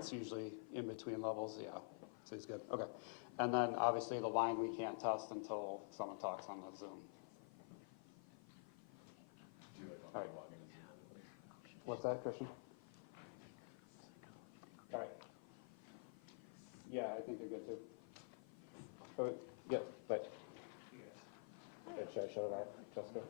it's usually in between levels, yeah. So he's good, okay. And then obviously the line we can't test until someone talks on the Zoom. All right. What's that, Christian? All right. Yeah, I think they're good too. Oh, yeah, but should I show that, Jessica?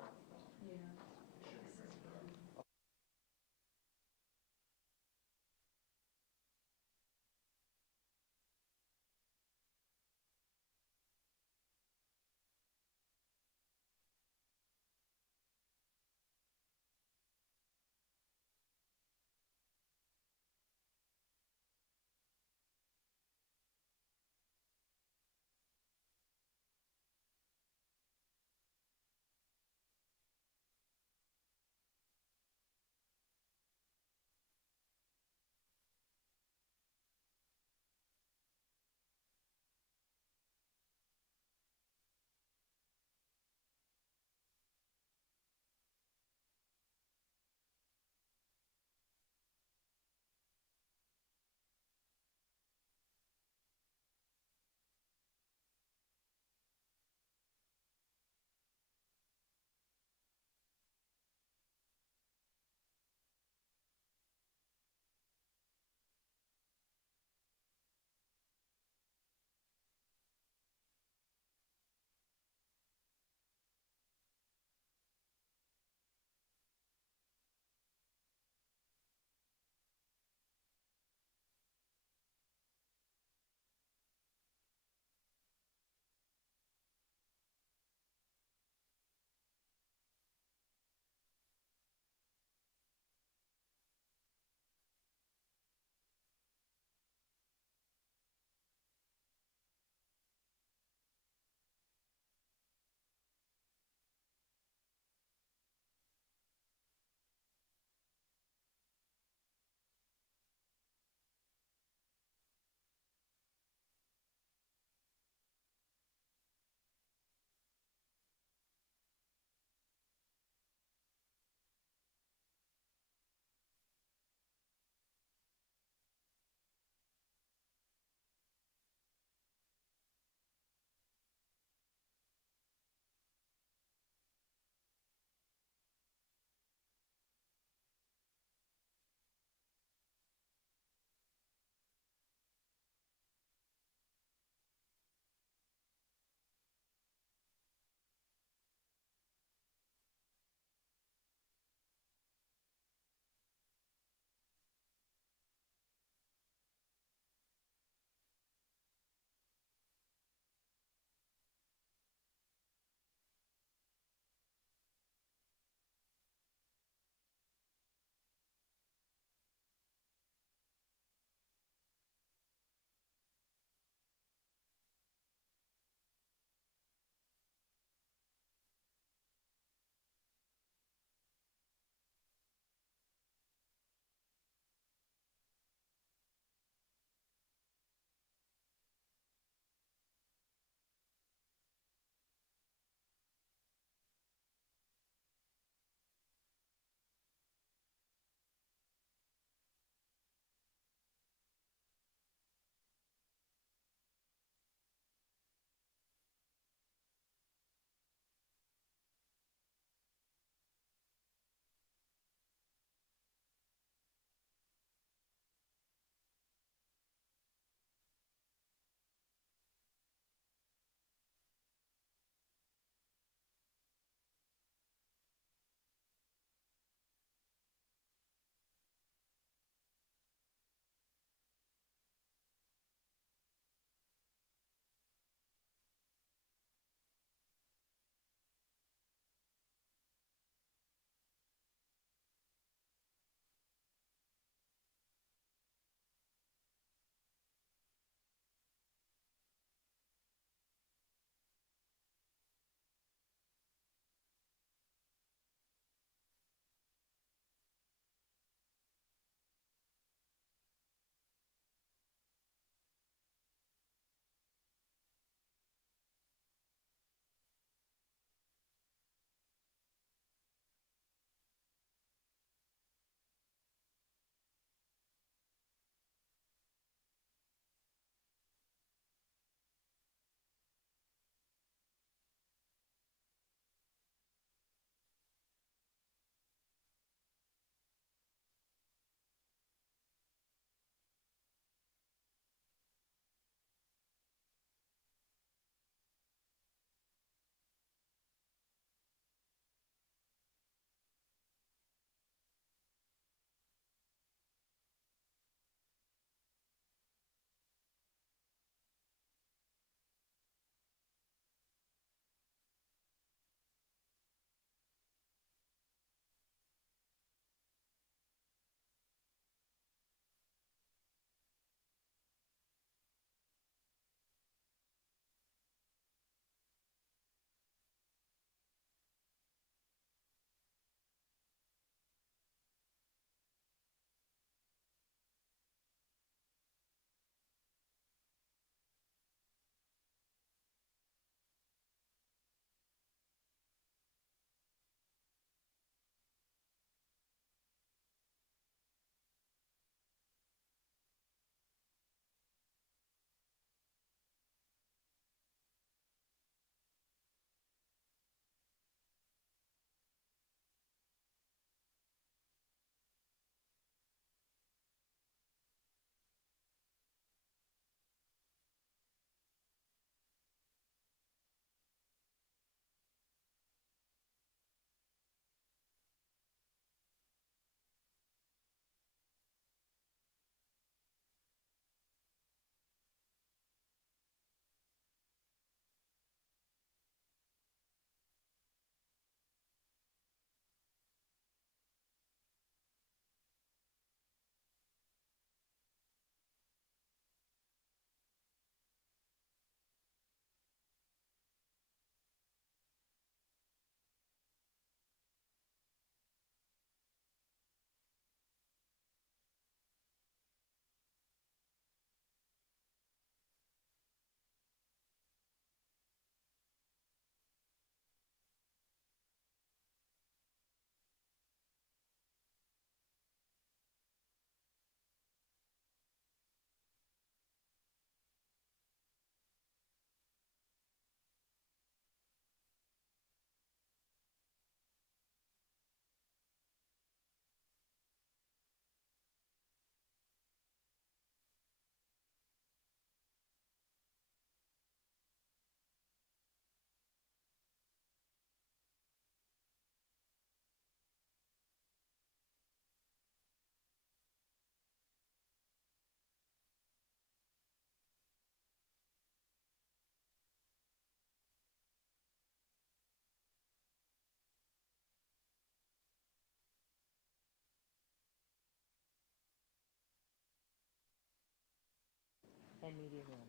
and meeting room.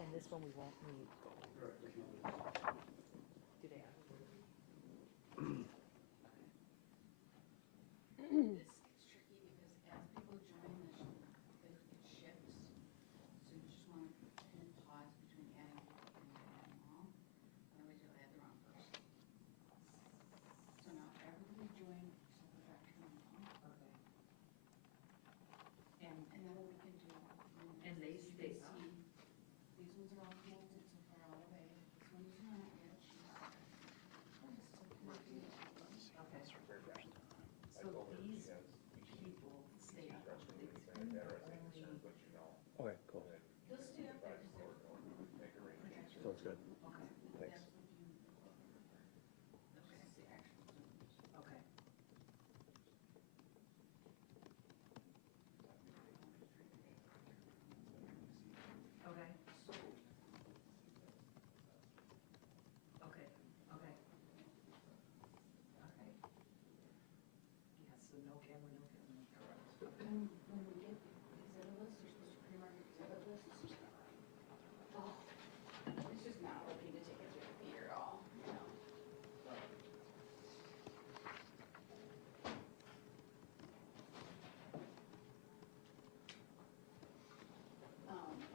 And this one we won't need. Do they have? It's tricky because as people join, it shifts. So you just want to pin pause between adding people and adding them all. Otherwise you'll add the wrong person. So now everybody join except for Dr. Lundbohm. Okay. And then we can do. And they stay up. These ones are all connected so far all the way. This one is not yet. She's still connected. Okay. So these people stay up. Okay, cool. They'll stay up there because they're. Sounds good. Okay. Thanks. That's the actual Zooms. Okay. Okay. Okay. Okay. Okay. Yeah, so no camera, no camera. Correct. When we get exhibit lists, you're supposed to pre-mark exhibit lists. Oh, it's just not looking to take it through the feeder at all, you know.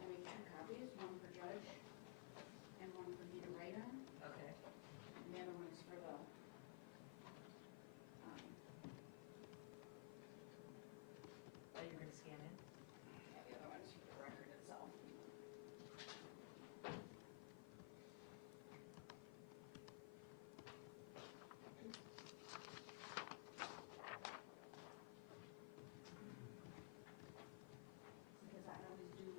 I make 2 copies, one for judge and one for me to write on. Okay. And the other one is for the, Oh, you're gonna scan in? yeah, the other one is for the record itself. Because I always do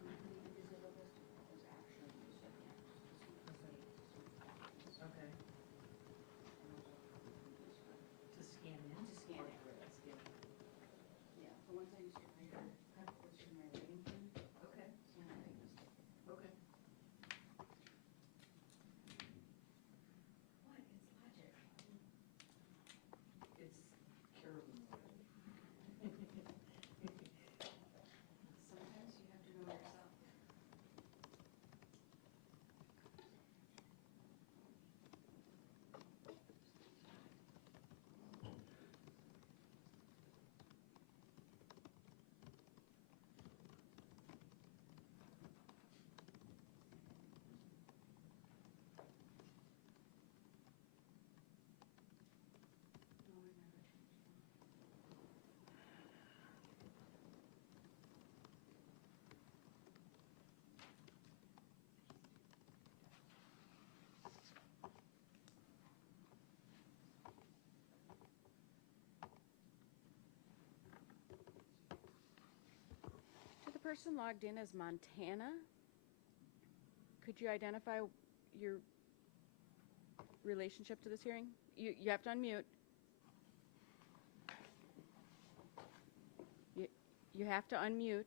complete exhibit list of those actions, so yeah. Okay. To scan in? To scan in. Scan in. Yeah, the ones I used to write, cut was from my writing pen, Okay. so I make mistakes. Okay. What is logic? It's caribou. Sometimes you have to know yourself. No, I never changed them. To the person logged in as Montana, could you identify your relationship to this hearing? You have to unmute. You have to unmute.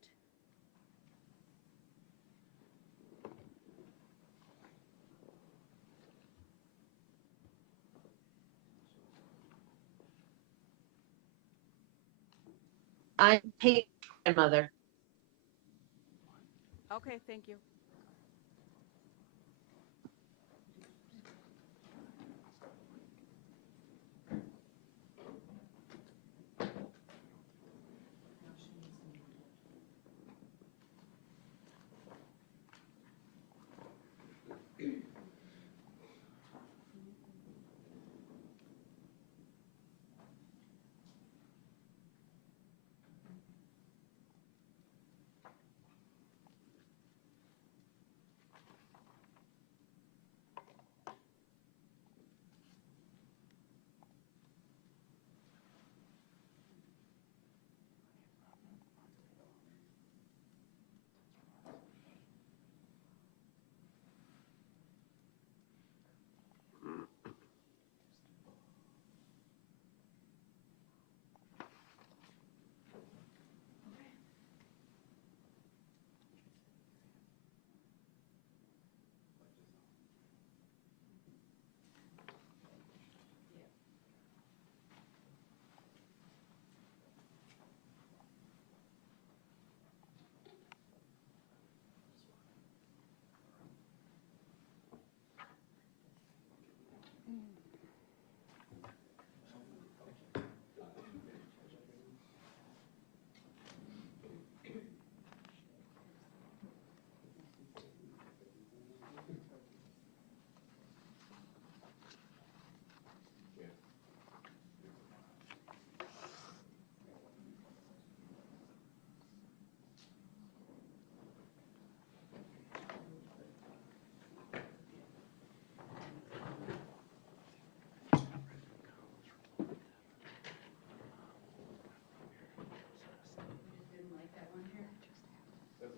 I'm Peyton's grandmother. Okay, thank you. Now she needs to mute it.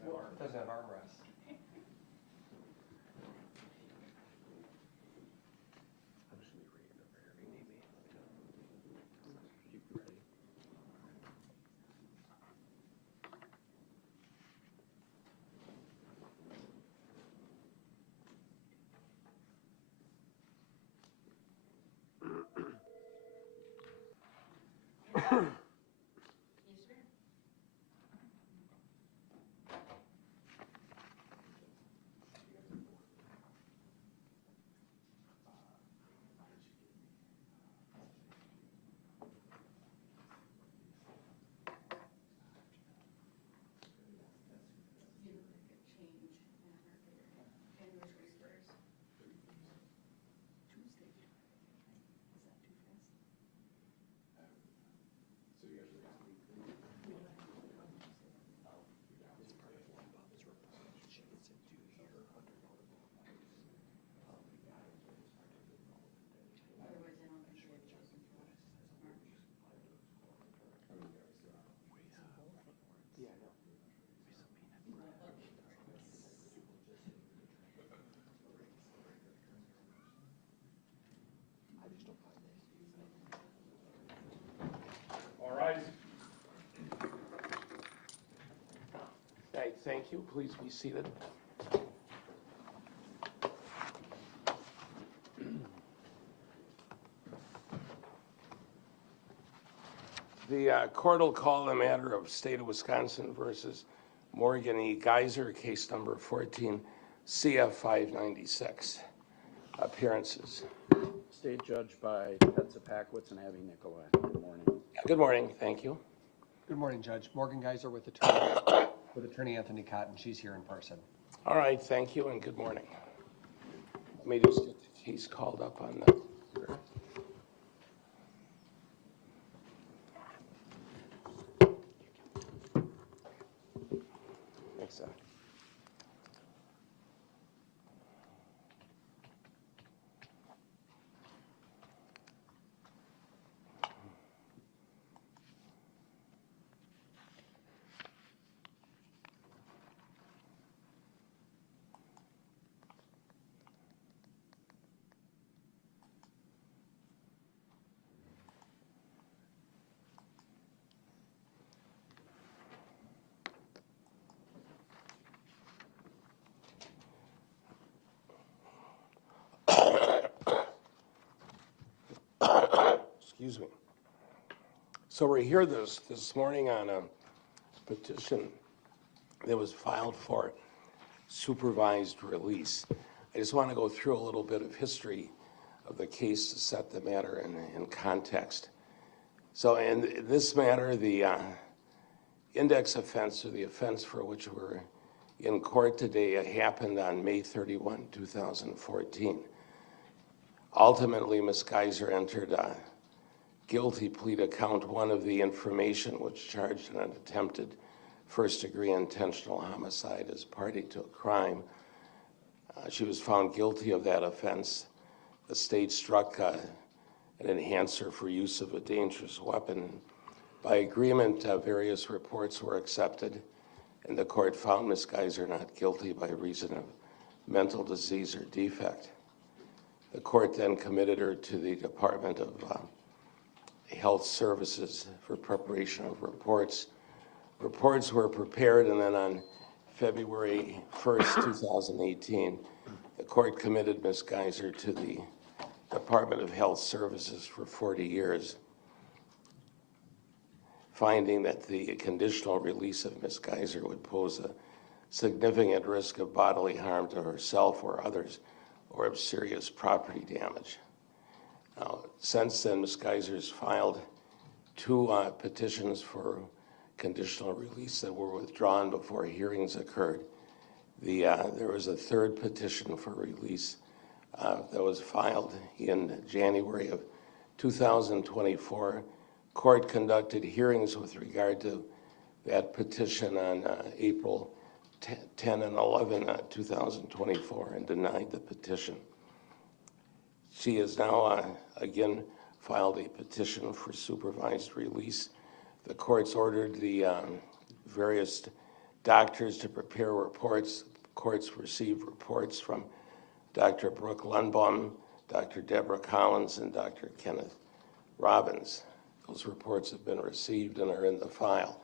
It doesn't have armrests. Yes, sir. You know, like a change in our anniversary first. Tuesday. Is that too fast? Otherwise, I don't think they'd chosen for March. Yeah, I know. All right. Thank you. Please be seated. The court will call the matter of State of Wisconsin versus Morgan E. Geyser, case number 14 CF 596. Appearances. State judged by Szczupakiewicz and Abby Nicolai. Good morning. Good morning. Thank you. Good morning, Judge. Morgan Geyser with Attorney Anthony Cotton. She's here in person. All right. Thank you and good morning. Let me just get the case called up on the. Thanks, sir. Excuse me. So we're here this morning on a petition that was filed for supervised release. I just want to go through a little bit of history of the case to set the matter in context. So in this matter, the index offense, or the offense for which we're in court today, happened on May 31, 2014. Ultimately, Ms. Geyser entered a guilty plea to count one of the information which charged an attempted first-degree intentional homicide as party to a crime. She was found guilty of that offense. The state struck an enhancer for use of a dangerous weapon. By agreement, various reports were accepted, and the court found Ms. Geyser not guilty by reason of mental disease or defect. The court then committed her to the Department of Health Services for preparation of reports. Reports were prepared, and then on February 1st, 2018, the court committed Ms. Geyser to the Department of Health Services for 40 years, finding that the conditional release of Ms. Geyser would pose a significant risk of bodily harm to herself or others, or of serious property damage. Now, since then, Ms. Geyser's filed two petitions for conditional release that were withdrawn before hearings occurred. There was a third petition for release that was filed in January of 2024. Court conducted hearings with regard to that petition on April 10 and 11, 2024, and denied the petition. She has now again filed a petition for supervised release. The court's ordered the various doctors to prepare reports. Courts received reports from Dr. Brooke Lundbohm, Dr. Deborah Collins, and Dr. Kenneth ROBBINS. Those reports have been received and are in the file.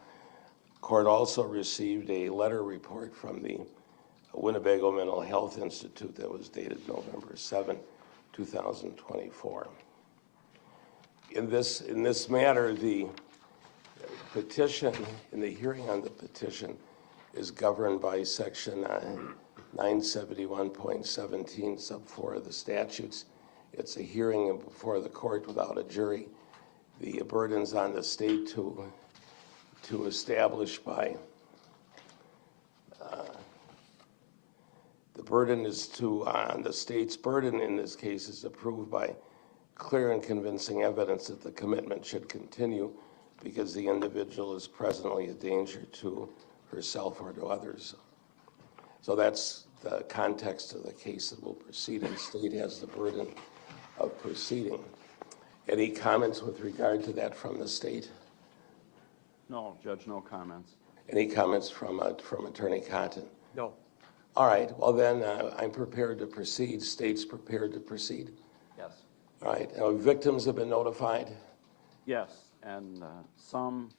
Court also received a letter report from the Winnebago Mental Health Institute that was dated November 7, 2024. In this matter, the petition, in the hearing on the petition, is governed by section 971.17 sub 4 of the statutes. It's a hearing before the court without a jury. The burden's on the state to establish by, the burden is on the state's burden in this case is approved by clear and convincing evidence that the commitment should continue because the individual is presently a danger to herself or to others. So that's the context of the case that will proceed, and the state has the burden of proceeding. Any comments with regard to that from the state? No, Judge, no comments. Any comments from Attorney Cotton? No. All right, well then I'm prepared to proceed. State's prepared to proceed? Yes. All right, victims have been notified? Yes, and some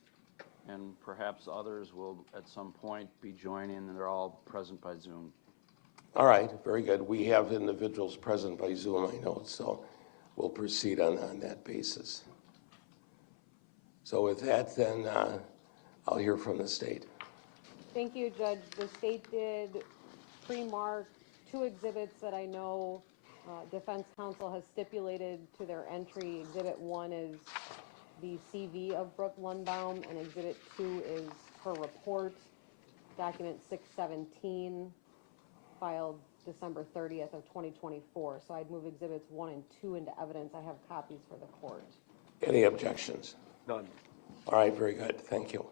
and perhaps others will at some point be joining, and they're all present by Zoom. All right, very good. We have individuals present by Zoom, I know, so we'll proceed on that basis. So with that, then I'll hear from the state. Thank you, Judge. The state did pre-mark 2 exhibits that I know defense counsel has stipulated to their entry. Exhibit 1 is the CV of Brooke Lundbohm, and Exhibit 2 is her report, document 617, filed December 30th of 2024. So I'd move Exhibits 1 and 2 into evidence. I have copies for the court. Any objections? None. All right, very good. Thank you.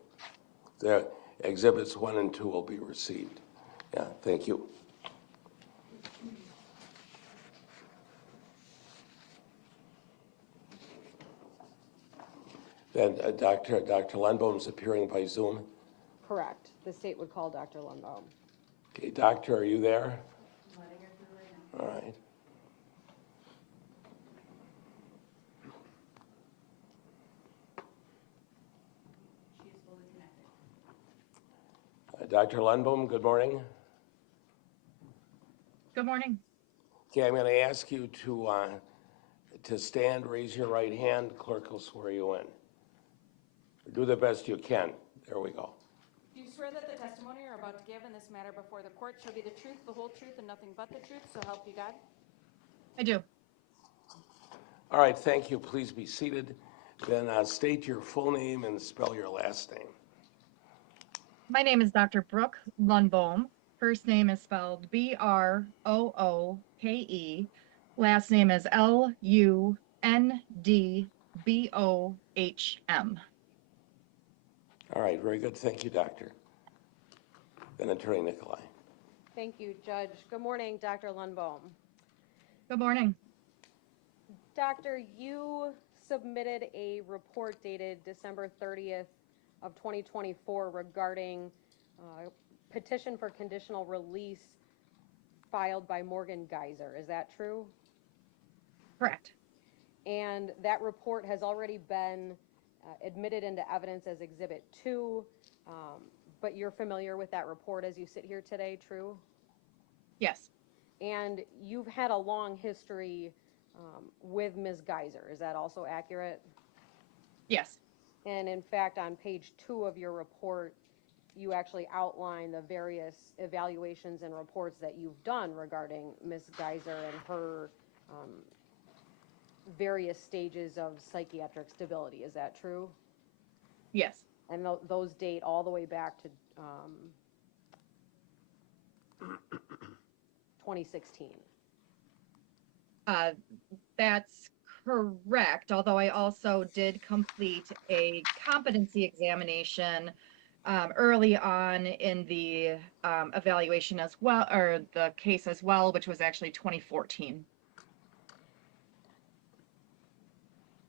The Exhibits 1 and 2 will be received. Yeah, thank you. Then Dr. Lundbohm's appearing by Zoom. Correct. The state would call Dr. Lundbohm. Okay, doctor, are you there? All right. She's fully connected. Dr. Lundbohm, good morning. Good morning. Okay, I'm going to ask you to stand, raise your right hand. Clerk will swear you in. Do the best you can. There we go. Do you swear that the testimony you're about to give in this matter before the court shall be the truth, the whole truth, and nothing but the truth, so help you God? I do. All right, thank you. Please be seated. Then state your full name and spell your last name. My name is Dr. Brooke Lundbohm. First name is spelled B-R-O-O-K-E. Last name is L-U-N-D-B-O-H-M. All right, very good. Thank you, doctor. Then Attorney Nicolai. Thank you, Judge. Good morning, Dr. Lundbohm. Good morning. Doctor, you submitted a report dated December 30th of 2024 regarding petition for conditional release filed by Morgan Geyser. Is that true? Correct. And that report has already been admitted into evidence as Exhibit 2, but you're familiar with that report as you sit here today, true? Yes. And you've had a long history with Ms. Geyser. Is that also accurate? Yes. And in fact, on page 2 of your report, you actually outline the various evaluations and reports that you've done regarding Ms. Geyser and her various stages of psychiatric stability. Is that true? Yes. And those date all the way back to 2016. That's correct, although I also did complete a competency examination early on in the evaluation as well, or the case as well, which was actually 2014.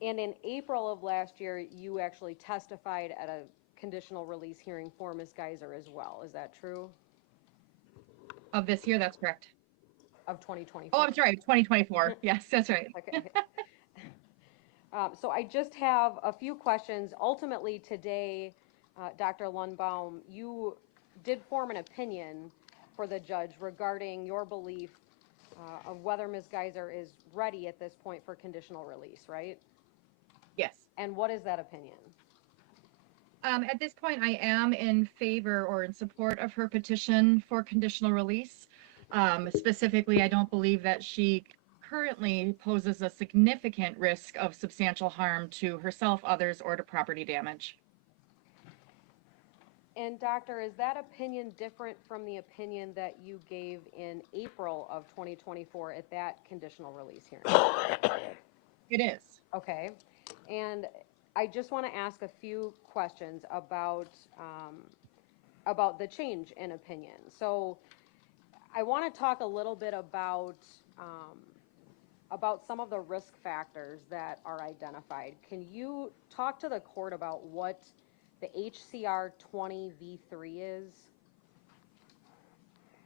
And in April of last year, you actually testified at a conditional release hearing for Ms. Geyser as well. Is that true? Of this year, that's correct. Of 2024? Oh, I'm sorry, 2024. Yes, that's right. Okay. So I just have a few questions. Ultimately today, Dr. Lundbohm, you did form an opinion for the judge regarding your belief of whether Ms. Geyser is ready at this point for conditional release, right? Yes. And what is that opinion? At this point, I am in favor or in support of her petition for conditional release. Specifically, I don't believe that she currently poses a significant risk of substantial harm to herself, others, or to property damage. And doctor, is that opinion different from the opinion that you gave in April of 2024 at that conditional release hearing? It is. Okay. And I just want to ask a few questions about the change in opinion. So I want to talk a little bit about some of the risk factors that are identified. Can you talk to the court about what the HCR 20v3 is?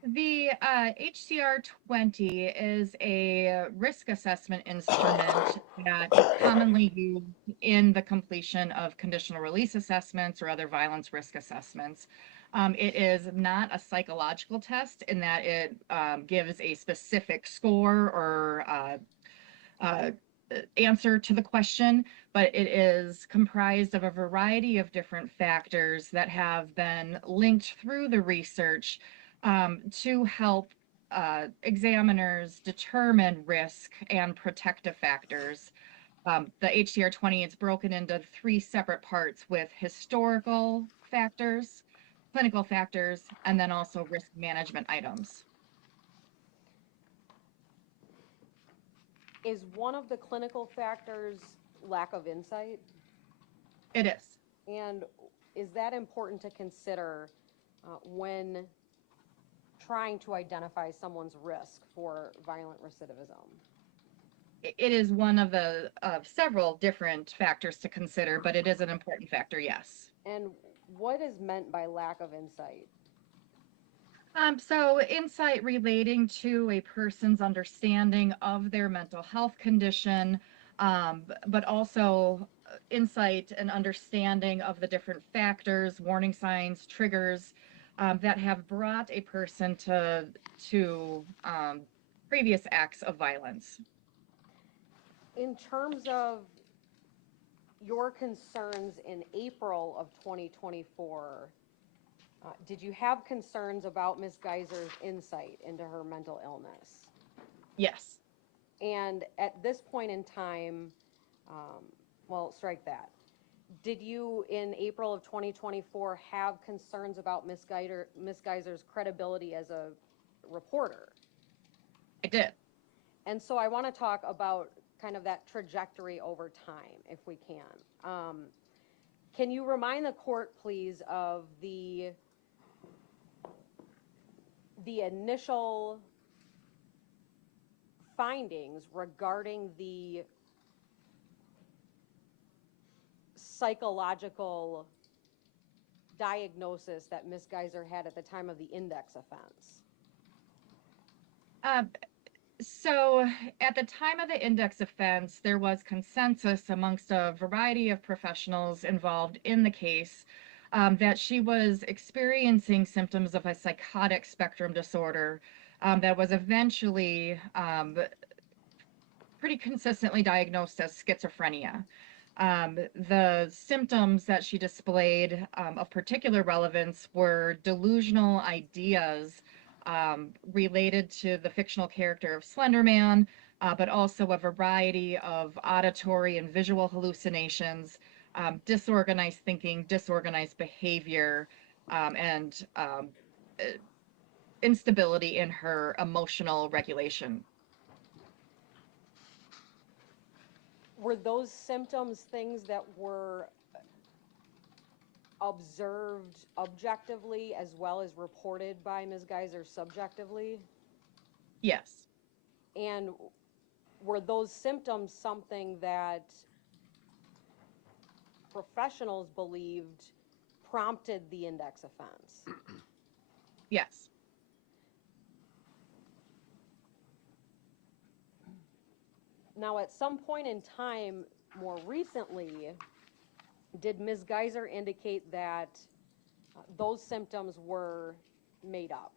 The HCR 20 is a risk assessment instrument that is commonly used in the completion of conditional release assessments or other violence risk assessments. It is not a psychological test in that it gives a specific score or answer to the question, but it is comprised of a variety of different factors that have been linked through the research to help examiners determine risk and protective factors. The HCR 20 is broken into 3 separate parts with historical factors, clinical factors, and then also risk management items. Is one of the clinical factors lack of insight? It is. And is that important to consider when trying to identify someone's risk for violent recidivism? It is one of the several different factors to consider, but it is an important factor, yes. And what is meant by lack of insight? So insight relating to a person's understanding of their mental health condition, but also insight and understanding of the different factors, warning signs, triggers that have brought a person to previous acts of violence. In terms of your concerns in April of 2024, did you have concerns about Ms. Geyser's insight into her mental illness? Yes. And at this point in time, well, strike that. Did you, in April of 2024, have concerns about Ms. Geyser's credibility as a reporter? I did. And so I want to talk about kind of that trajectory over time, if we can. Can you remind the court, please, of the initial findings regarding the psychological diagnosis that Ms. Geyser had at the time of the index offense? So at the time of the index offense, there was consensus amongst a variety of professionals involved in the case that she was experiencing symptoms of a psychotic spectrum disorder that was eventually pretty consistently diagnosed as schizophrenia. The symptoms that she displayed of particular relevance were delusional ideas related to the fictional character of Slender Man, but also a variety of auditory and visual hallucinations, disorganized thinking, disorganized behavior, and instability in her emotional regulation. Were those symptoms things that were observed objectively as well as reported by Ms. Geyser subjectively? Yes. And were those symptoms something that professionals believed prompted the index offense. Yes. Now, at some point in time, more recently, did Ms. Geyser indicate that those symptoms were made up?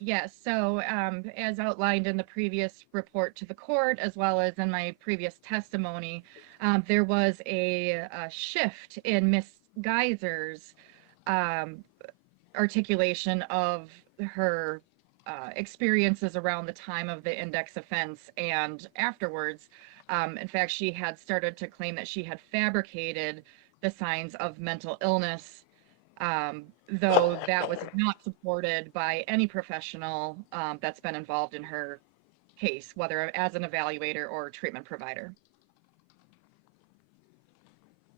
Yes, so as outlined in the previous report to the court, as well as in my previous testimony, there was a shift in Ms. Geyser's articulation of her experiences around the time of the index offense and afterwards. In fact, she had started to claim that she had fabricated the signs of mental illness, though that was not supported by any professional that's been involved in her case, whether as an evaluator or treatment provider.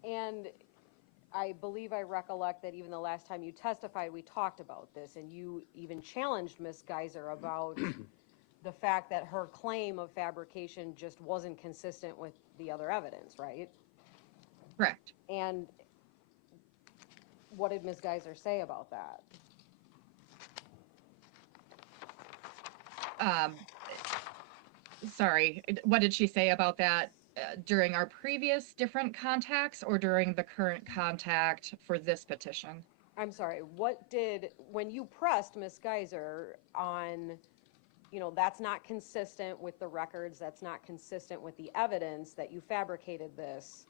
And I believe I recollect that even the last time you testified, we talked about this, and you even challenged Ms. Geyser about the fact that her claim of fabrication just wasn't consistent with the other evidence, right? Correct. And what did Ms. Geyser say about that? Sorry, what did she say about that during our previous different contacts or during the current contact for this petition? I'm sorry, when you pressed Ms. Geyser on, that's not consistent with the records, that's not consistent with the evidence that you fabricated this,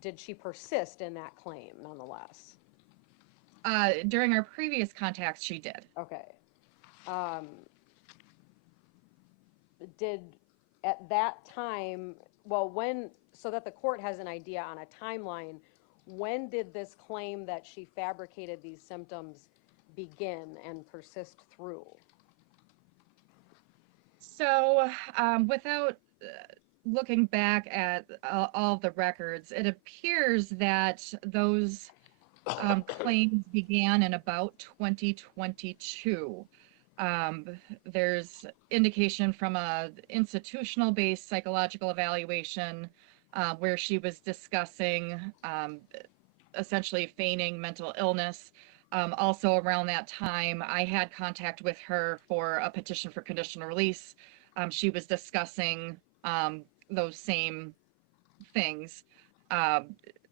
did she persist in that claim nonetheless? During our previous contacts, she did. Okay. Did at that time, so that the court has an idea on a timeline, when did this claim that she fabricated these symptoms begin and persist through? So without looking back at all the records, it appears that those claims began in about 2022. There's indication from a institutional-based psychological evaluation where she was discussing essentially feigning mental illness. Also around that time, I had contact with her for a petition for conditional release. She was discussing those same things.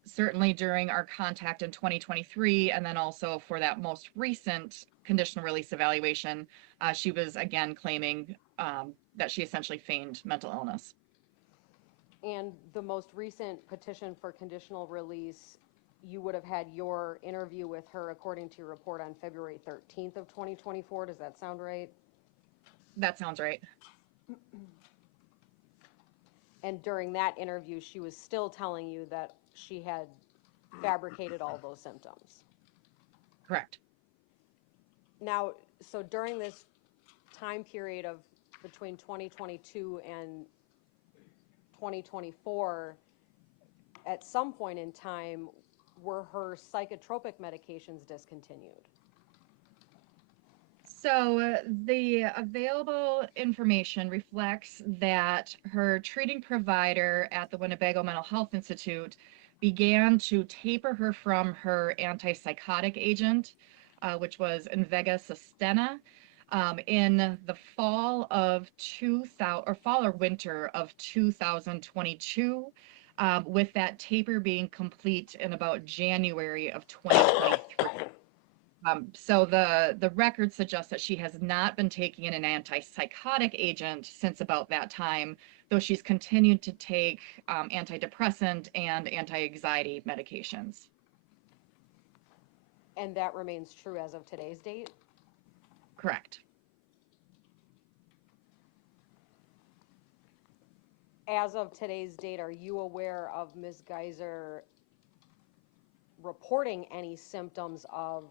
Certainly during our contact in 2023, and then also for that most recent conditional release evaluation, she was again claiming that she essentially feigned mental illness. And the most recent petition for conditional release, you would have had your interview with her according to your report on February 13th of 2024. Does that sound right? That sounds right. And during that interview, she was still telling you that she had fabricated all those symptoms. Correct. Now, so during this time period of between 2022 and 2024, at some point in time, were her psychotropic medications discontinued? So the available information reflects that her treating provider at the Winnebago Mental Health Institute began to taper her from her antipsychotic agent, which was Invega Sustenna, in the fall or winter of 2022, with that taper being complete in about January of 2023. So the record suggests that she has not been taking an antipsychotic agent since about that time, though she's continued to take antidepressant and anti-anxiety medications. And that remains true as of today's date? Correct. As of today's date, are you aware of Ms. Geyser reporting any symptoms of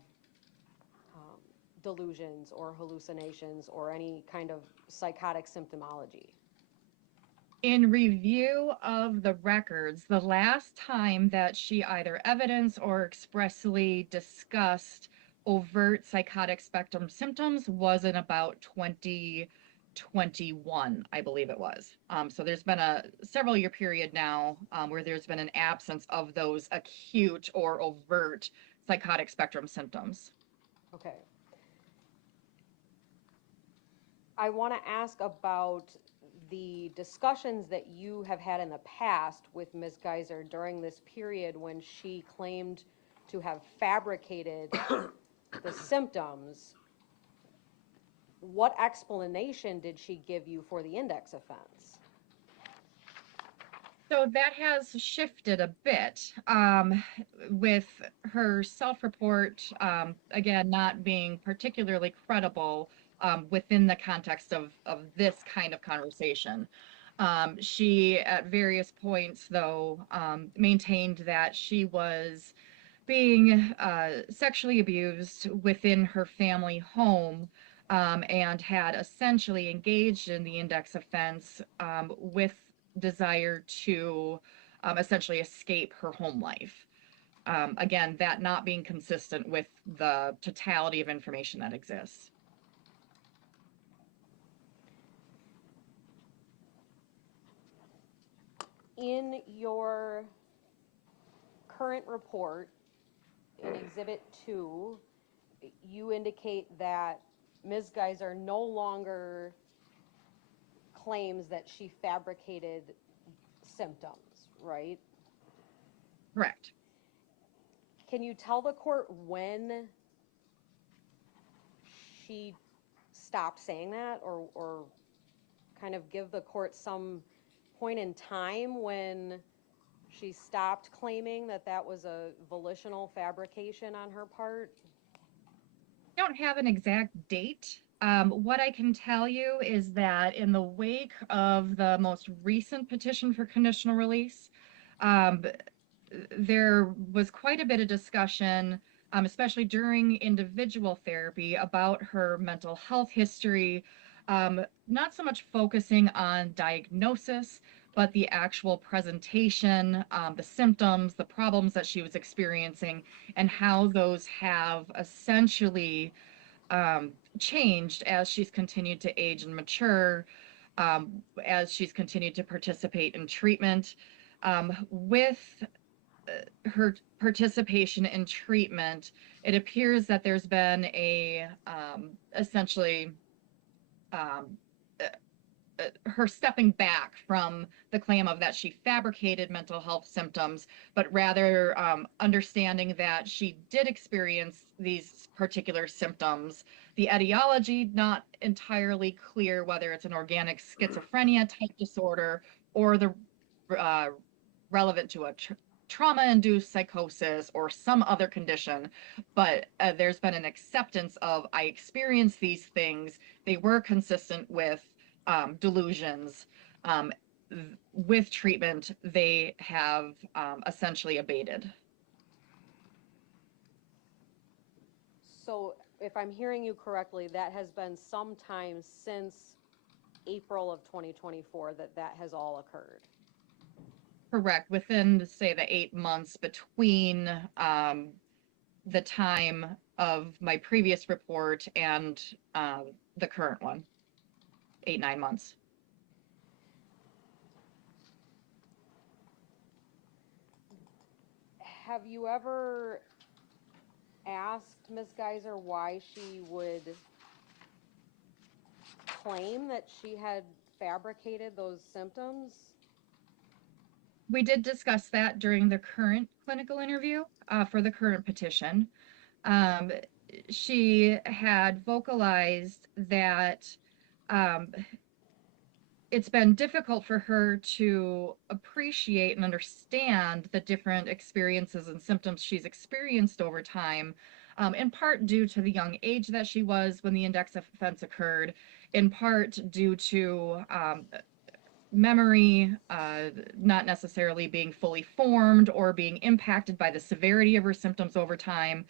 delusions or hallucinations or any kind of psychotic symptomology? In review of the records, the last time that she either evidenced or expressly discussed overt psychotic spectrum symptoms was in about 2020 2021, I believe it was. So there's been a several year period now where there's been an absence of those acute or overt psychotic spectrum symptoms. Okay. I want to ask about the discussions that you have had in the past with Ms. Geyser during this period when she claimed to have fabricated the symptoms. What explanation did she give you for the index offense? So that has shifted a bit with her self-report, again, not being particularly credible within the context of this kind of conversation. She, at various points, though, maintained that she was being sexually abused within her family home and had essentially engaged in the index offense with desire to essentially escape her home life. Again, that not being consistent with the totality of information that exists. In your current report, in Exhibit 2, you indicate that Ms. Geyser no longer claims that she fabricated symptoms, right? Correct. Can you tell the court when she stopped saying that, or kind of give the court some point in time when she stopped claiming that that was a volitional fabrication on her part? I don't have an exact date. What I can tell you is that in the wake of the most recent petition for conditional release, there was quite a bit of discussion, especially during individual therapy, about her mental health history, not so much focusing on diagnosis, but the actual presentation, the symptoms, the problems that she was experiencing, and how those have essentially changed as she's continued to age and mature, as she's continued to participate in treatment. With her participation in treatment, it appears that there's been a essentially her stepping back from the claim of that she fabricated mental health symptoms, but rather understanding that she did experience these particular symptoms. The etiology, not entirely clear whether it's an organic schizophrenia type disorder or the relevant to a trauma-induced psychosis or some other condition, but there's been an acceptance of, I experienced these things, they were consistent with delusions. With treatment, they have essentially abated. So if I'm hearing you correctly, that has been some time since April of 2024 that has all occurred. Correct. Within, say, the 8 months between the time of my previous report and the current one, 8-9 months. Have you ever asked Ms. Geyser why she would claim that she had fabricated those symptoms? We did discuss that during the current clinical interview for the current petition. She had vocalized that it's been difficult for her to appreciate and understand the different experiences and symptoms she's experienced over time, in part due to the young age that she was when the index offense occurred, in part due to memory not necessarily being fully formed or being impacted by the severity of her symptoms over time.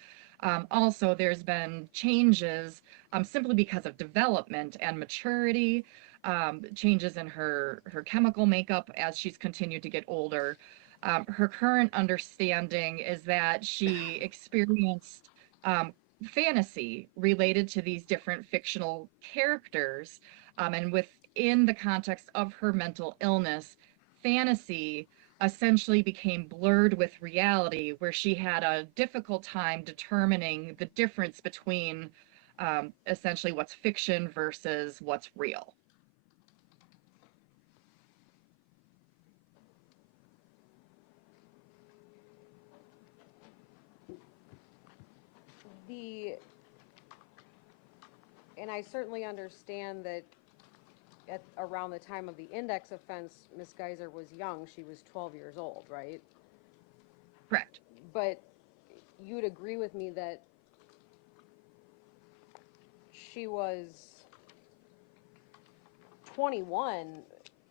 Also, there's been changes simply because of development and maturity, changes in her chemical makeup as she's continued to get older. Her current understanding is that she experienced fantasy related to these different fictional characters. And within the context of her mental illness, fantasy essentially became blurred with reality, where she had a difficult time determining the difference between essentially what's fiction versus what's real. And I certainly understand that around the time of the index offense, Ms. Geyser was young. She was 12 years old, right? Correct. But you'd agree with me that she was 21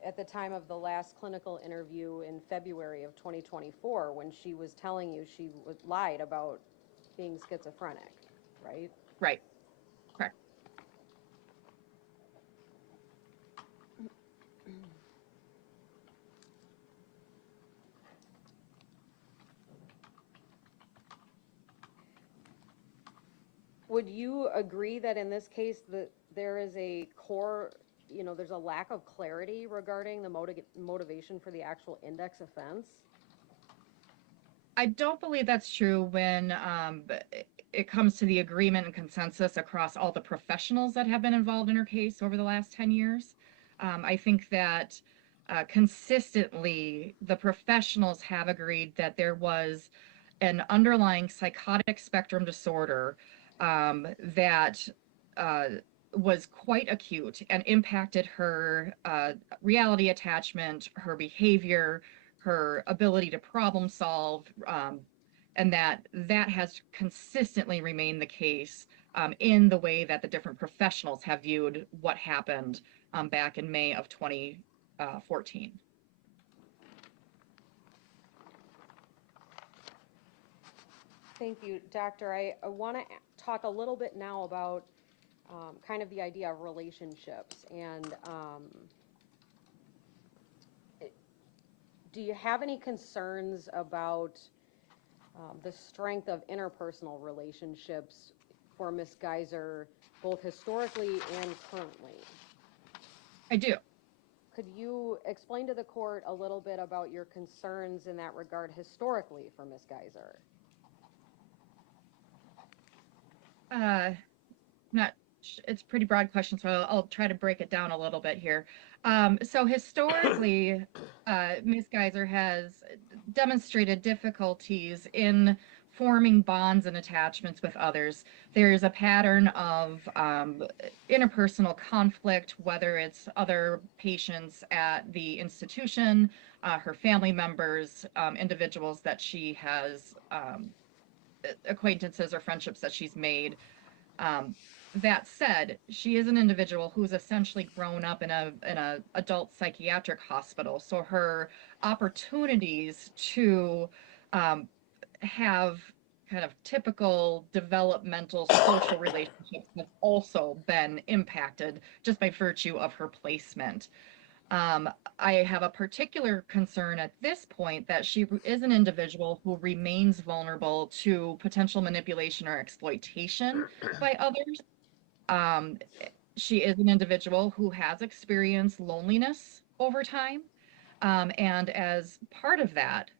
at the time of the last clinical interview in February of 2024, when she was telling you she lied about being schizophrenic, right? Right. Correct. Would you agree that in this case that there is a core, there's a lack of clarity regarding the motivation for the actual index offense? I don't believe that's true when it comes to the agreement and consensus across all the professionals that have been involved in her case over the last 10 years. I think that consistently the professionals have agreed that there was an underlying psychotic spectrum disorder that was quite acute and impacted her reality attachment, her behavior, her ability to problem solve, and that has consistently remained the case in the way that the different professionals have viewed what happened back in May of 2014. Thank you, Doctor. I want to talk a little bit now about kind of the idea of relationships. And do you have any concerns about the strength of interpersonal relationships for Ms. Geyser, both historically and currently? I do. Could you explain to the court a little bit about your concerns in that regard historically for Ms. Geyser? It's a pretty broad question, so I'll try to break it down a little bit here. So historically, Ms. Geyser has demonstrated difficulties in forming bonds and attachments with others. There's a pattern of interpersonal conflict, whether it's other patients at the institution, her family members, individuals that she has, acquaintances or friendships that she's made. That said, she is an individual who's essentially grown up in a adult psychiatric hospital, so her opportunities to have kind of typical developmental social relationships have also been impacted just by virtue of her placement. I have a particular concern at this point that she is an individual who remains vulnerable to potential manipulation or exploitation by others. She is an individual who has experienced loneliness over time. And as part of that,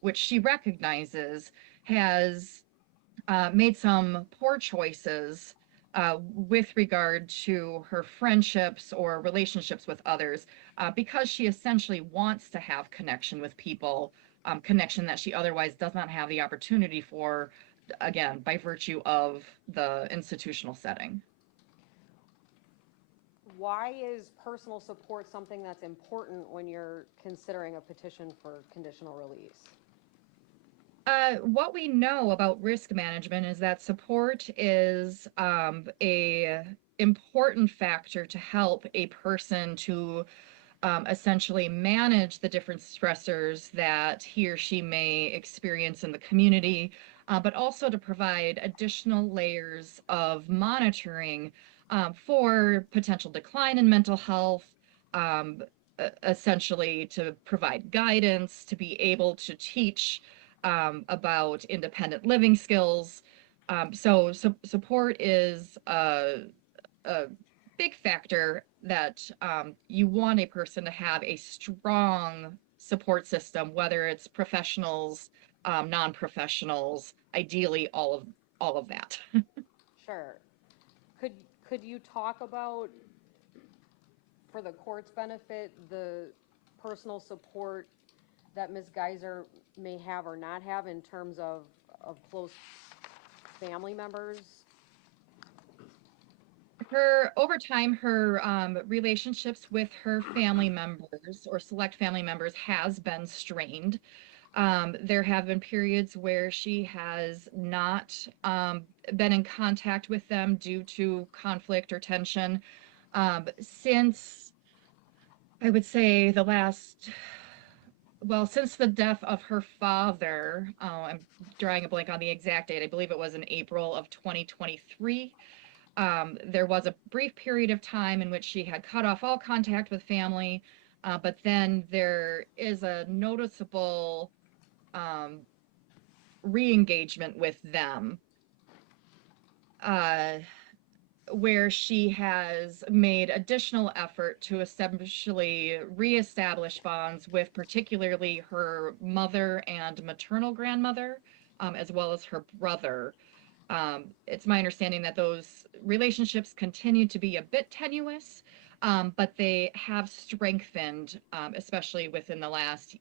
which she recognizes, has made some poor choices with regard to her friendships or relationships with others, because she essentially wants to have connection with people, connection that she otherwise does not have the opportunity for, again, by virtue of the institutional setting. Why is personal support something that's important when you're considering a petition for conditional release? What we know about risk management is that support is a important factor to help a person to essentially manage the different stressors that he or she may experience in the community, but also to provide additional layers of monitoring for potential decline in mental health, essentially to provide guidance, to be able to teach about independent living skills, Support is a big factor that you want a person to have a strong support system, whether it's professionals, non-professionals, ideally all of that. Sure. Could you talk about, for the court's benefit, the personal support that Ms. Geyser may have or not have in terms of close family members? Over time, her relationships with her family members or select family members has been strained. There have been periods where she has not been in contact with them due to conflict or tension. Since, I would say, since the death of her father, I'm drawing a blank on the exact date, I believe it was in April of 2023. There was a brief period of time in which she had cut off all contact with family, but then there is a noticeable re-engagement with them, where she has made additional effort to essentially reestablish bonds with particularly her mother and maternal grandmother, as well as her brother. It's my understanding that those relationships continue to be a bit tenuous, but they have strengthened, especially within the last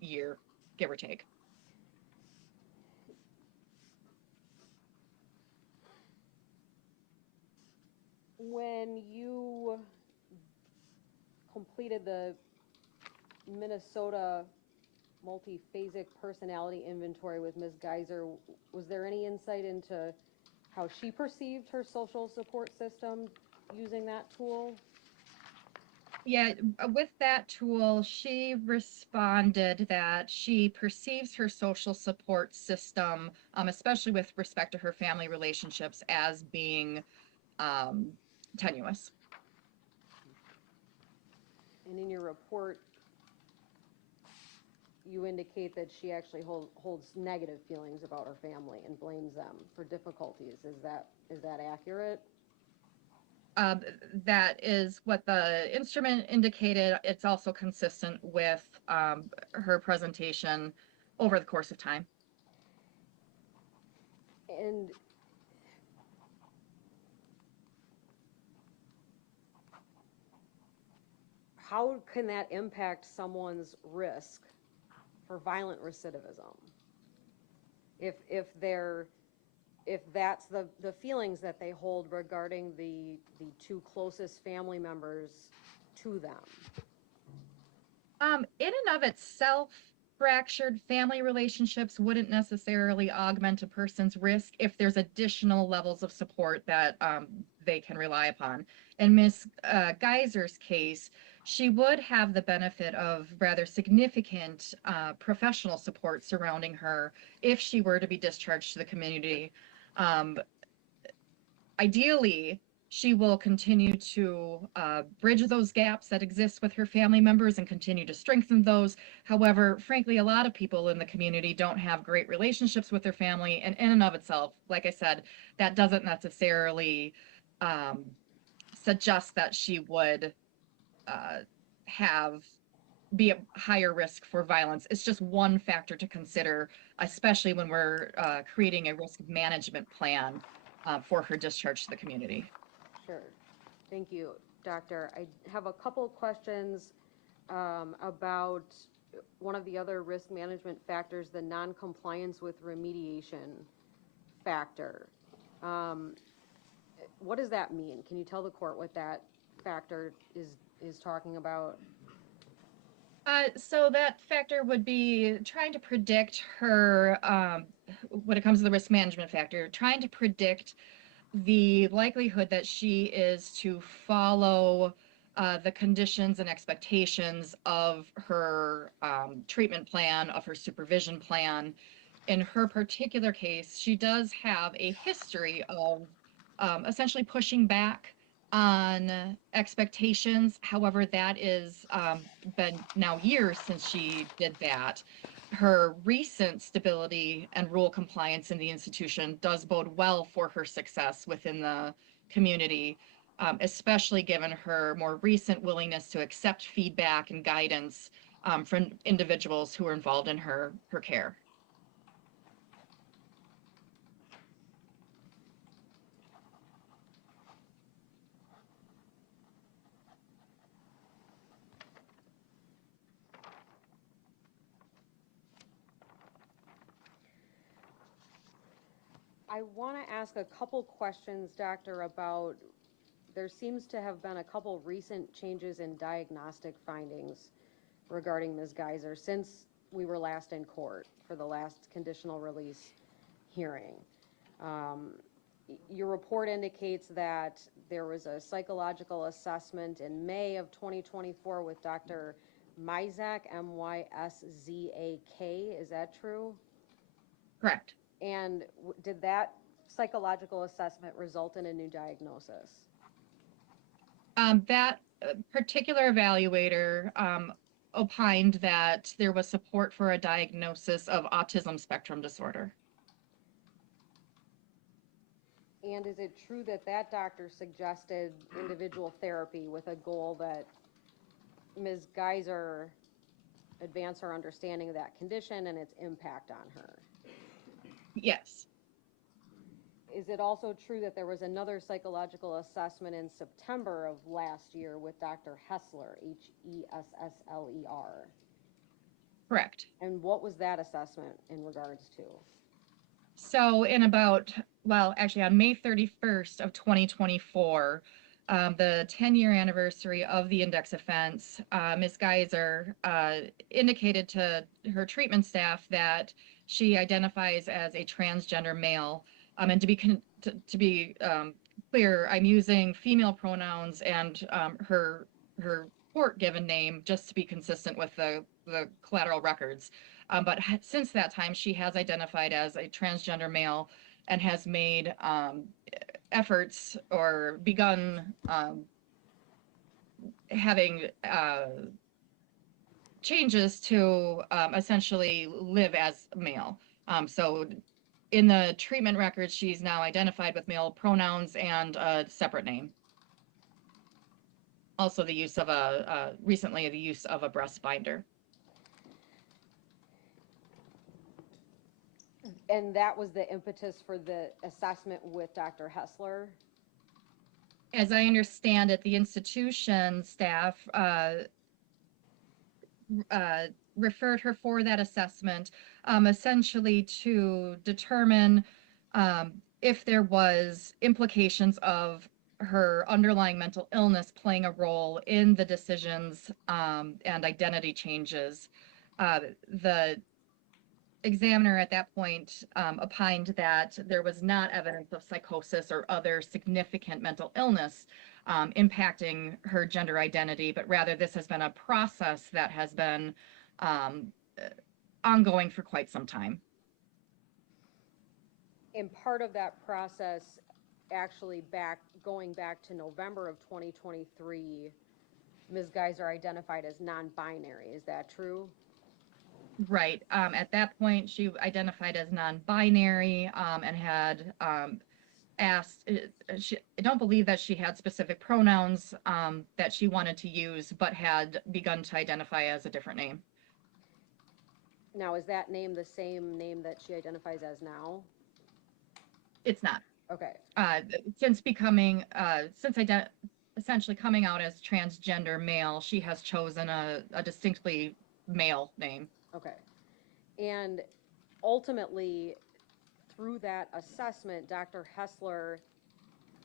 year, give or take. When you completed the Minnesota multiphasic personality inventory with Ms. Geyser, was there any insight into how she perceived her social support system using that tool? Yeah, with that tool, she responded that she perceives her social support system, especially with respect to her family relationships, as being tenuous. And in your report, you indicate that she actually holds negative feelings about her family and blames them for difficulties. Is that accurate? That is what the instrument indicated. It's also consistent with her presentation over the course of time. And how can that impact someone's risk for violent recidivism? If that's the feelings that they hold regarding the two closest family members to them? In and of itself, fractured family relationships wouldn't necessarily augment a person's risk if there's additional levels of support that they can rely upon. In Ms. Geyser's case, she would have the benefit of rather significant professional support surrounding her if she were to be discharged to the community. Ideally, she will continue to bridge those gaps that exist with her family members and continue to strengthen those. However, frankly, a lot of people in the community don't have great relationships with their family, and in and of itself, like I said, that doesn't necessarily suggest that she would be a higher risk for violence. It's just one factor to consider, especially when we're creating a risk management plan for her discharge to the community. Sure. Thank you, Doctor. I have a couple of questions about one of the other risk management factors, the non-compliance with remediation factor. What does that mean? Can you tell the court what that factor is talking about? So that factor would be trying to predict her, when it comes to the risk management factor, trying to predict the likelihood that she is to follow the conditions and expectations of her treatment plan, of her supervision plan. In her particular case, she does have a history of essentially pushing back on expectations. However, that is been now years since she did that. her recent stability and rule compliance in the institution does bode well for her success within the community, especially given her more recent willingness to accept feedback and guidance from individuals who are involved in her care. I want to ask a couple questions, Doctor, about there seems to have been a couple recent changes in diagnostic findings regarding Ms. Geyser since we were last in court for the last conditional release hearing. Your report indicates that there was a psychological assessment in May of 2024 with Dr. Myszak, M-Y-S-Z-A-K. Is that true? Correct. And did that psychological assessment result in a new diagnosis? That particular evaluator opined that there was support for a diagnosis of autism spectrum disorder. And is it true that that doctor suggested individual therapy with a goal that Ms. Geyser advance her understanding of that condition and its impact on her? Yes. Is it also true that there was another psychological assessment in September of last year with Dr. Hessler, H-E-S-S-L-E-R? Correct. And what was that assessment in regards to? So in about, well, actually on May 31st of 2024, the 10-year anniversary of the index offense, Ms. Geyser indicated to her treatment staff that she identifies as a transgender male. And to be clear, I'm using female pronouns and her court-given name just to be consistent with the collateral records. But since that time, she has identified as a transgender male and has made efforts or begun having changes to essentially live as male. So in the treatment records, she's now identified with male pronouns and a separate name. Also the use of recently the use of a breast binder. And that was the impetus for the assessment with Dr. Hessler? As I understand it, the institution staff referred her for that assessment, essentially to determine if there was implications of her underlying mental illness playing a role in the decisions and identity changes. The examiner at that point opined that there was not evidence of psychosis or other significant mental illness impacting her gender identity, but rather this has been a process that has been ongoing for quite some time. And part of that process, actually going back to November of 2023, Ms. Geyser identified as non-binary. Is that true? Right. At that point, she identified as non-binary and had asked, I don't believe that she had specific pronouns that she wanted to use, but had begun to identify as a different name. Now, is that name the same name that she identifies as now? It's not. Okay. Since essentially coming out as transgender male, she has chosen a distinctly male name. Okay. And ultimately, through that assessment, Dr. Hessler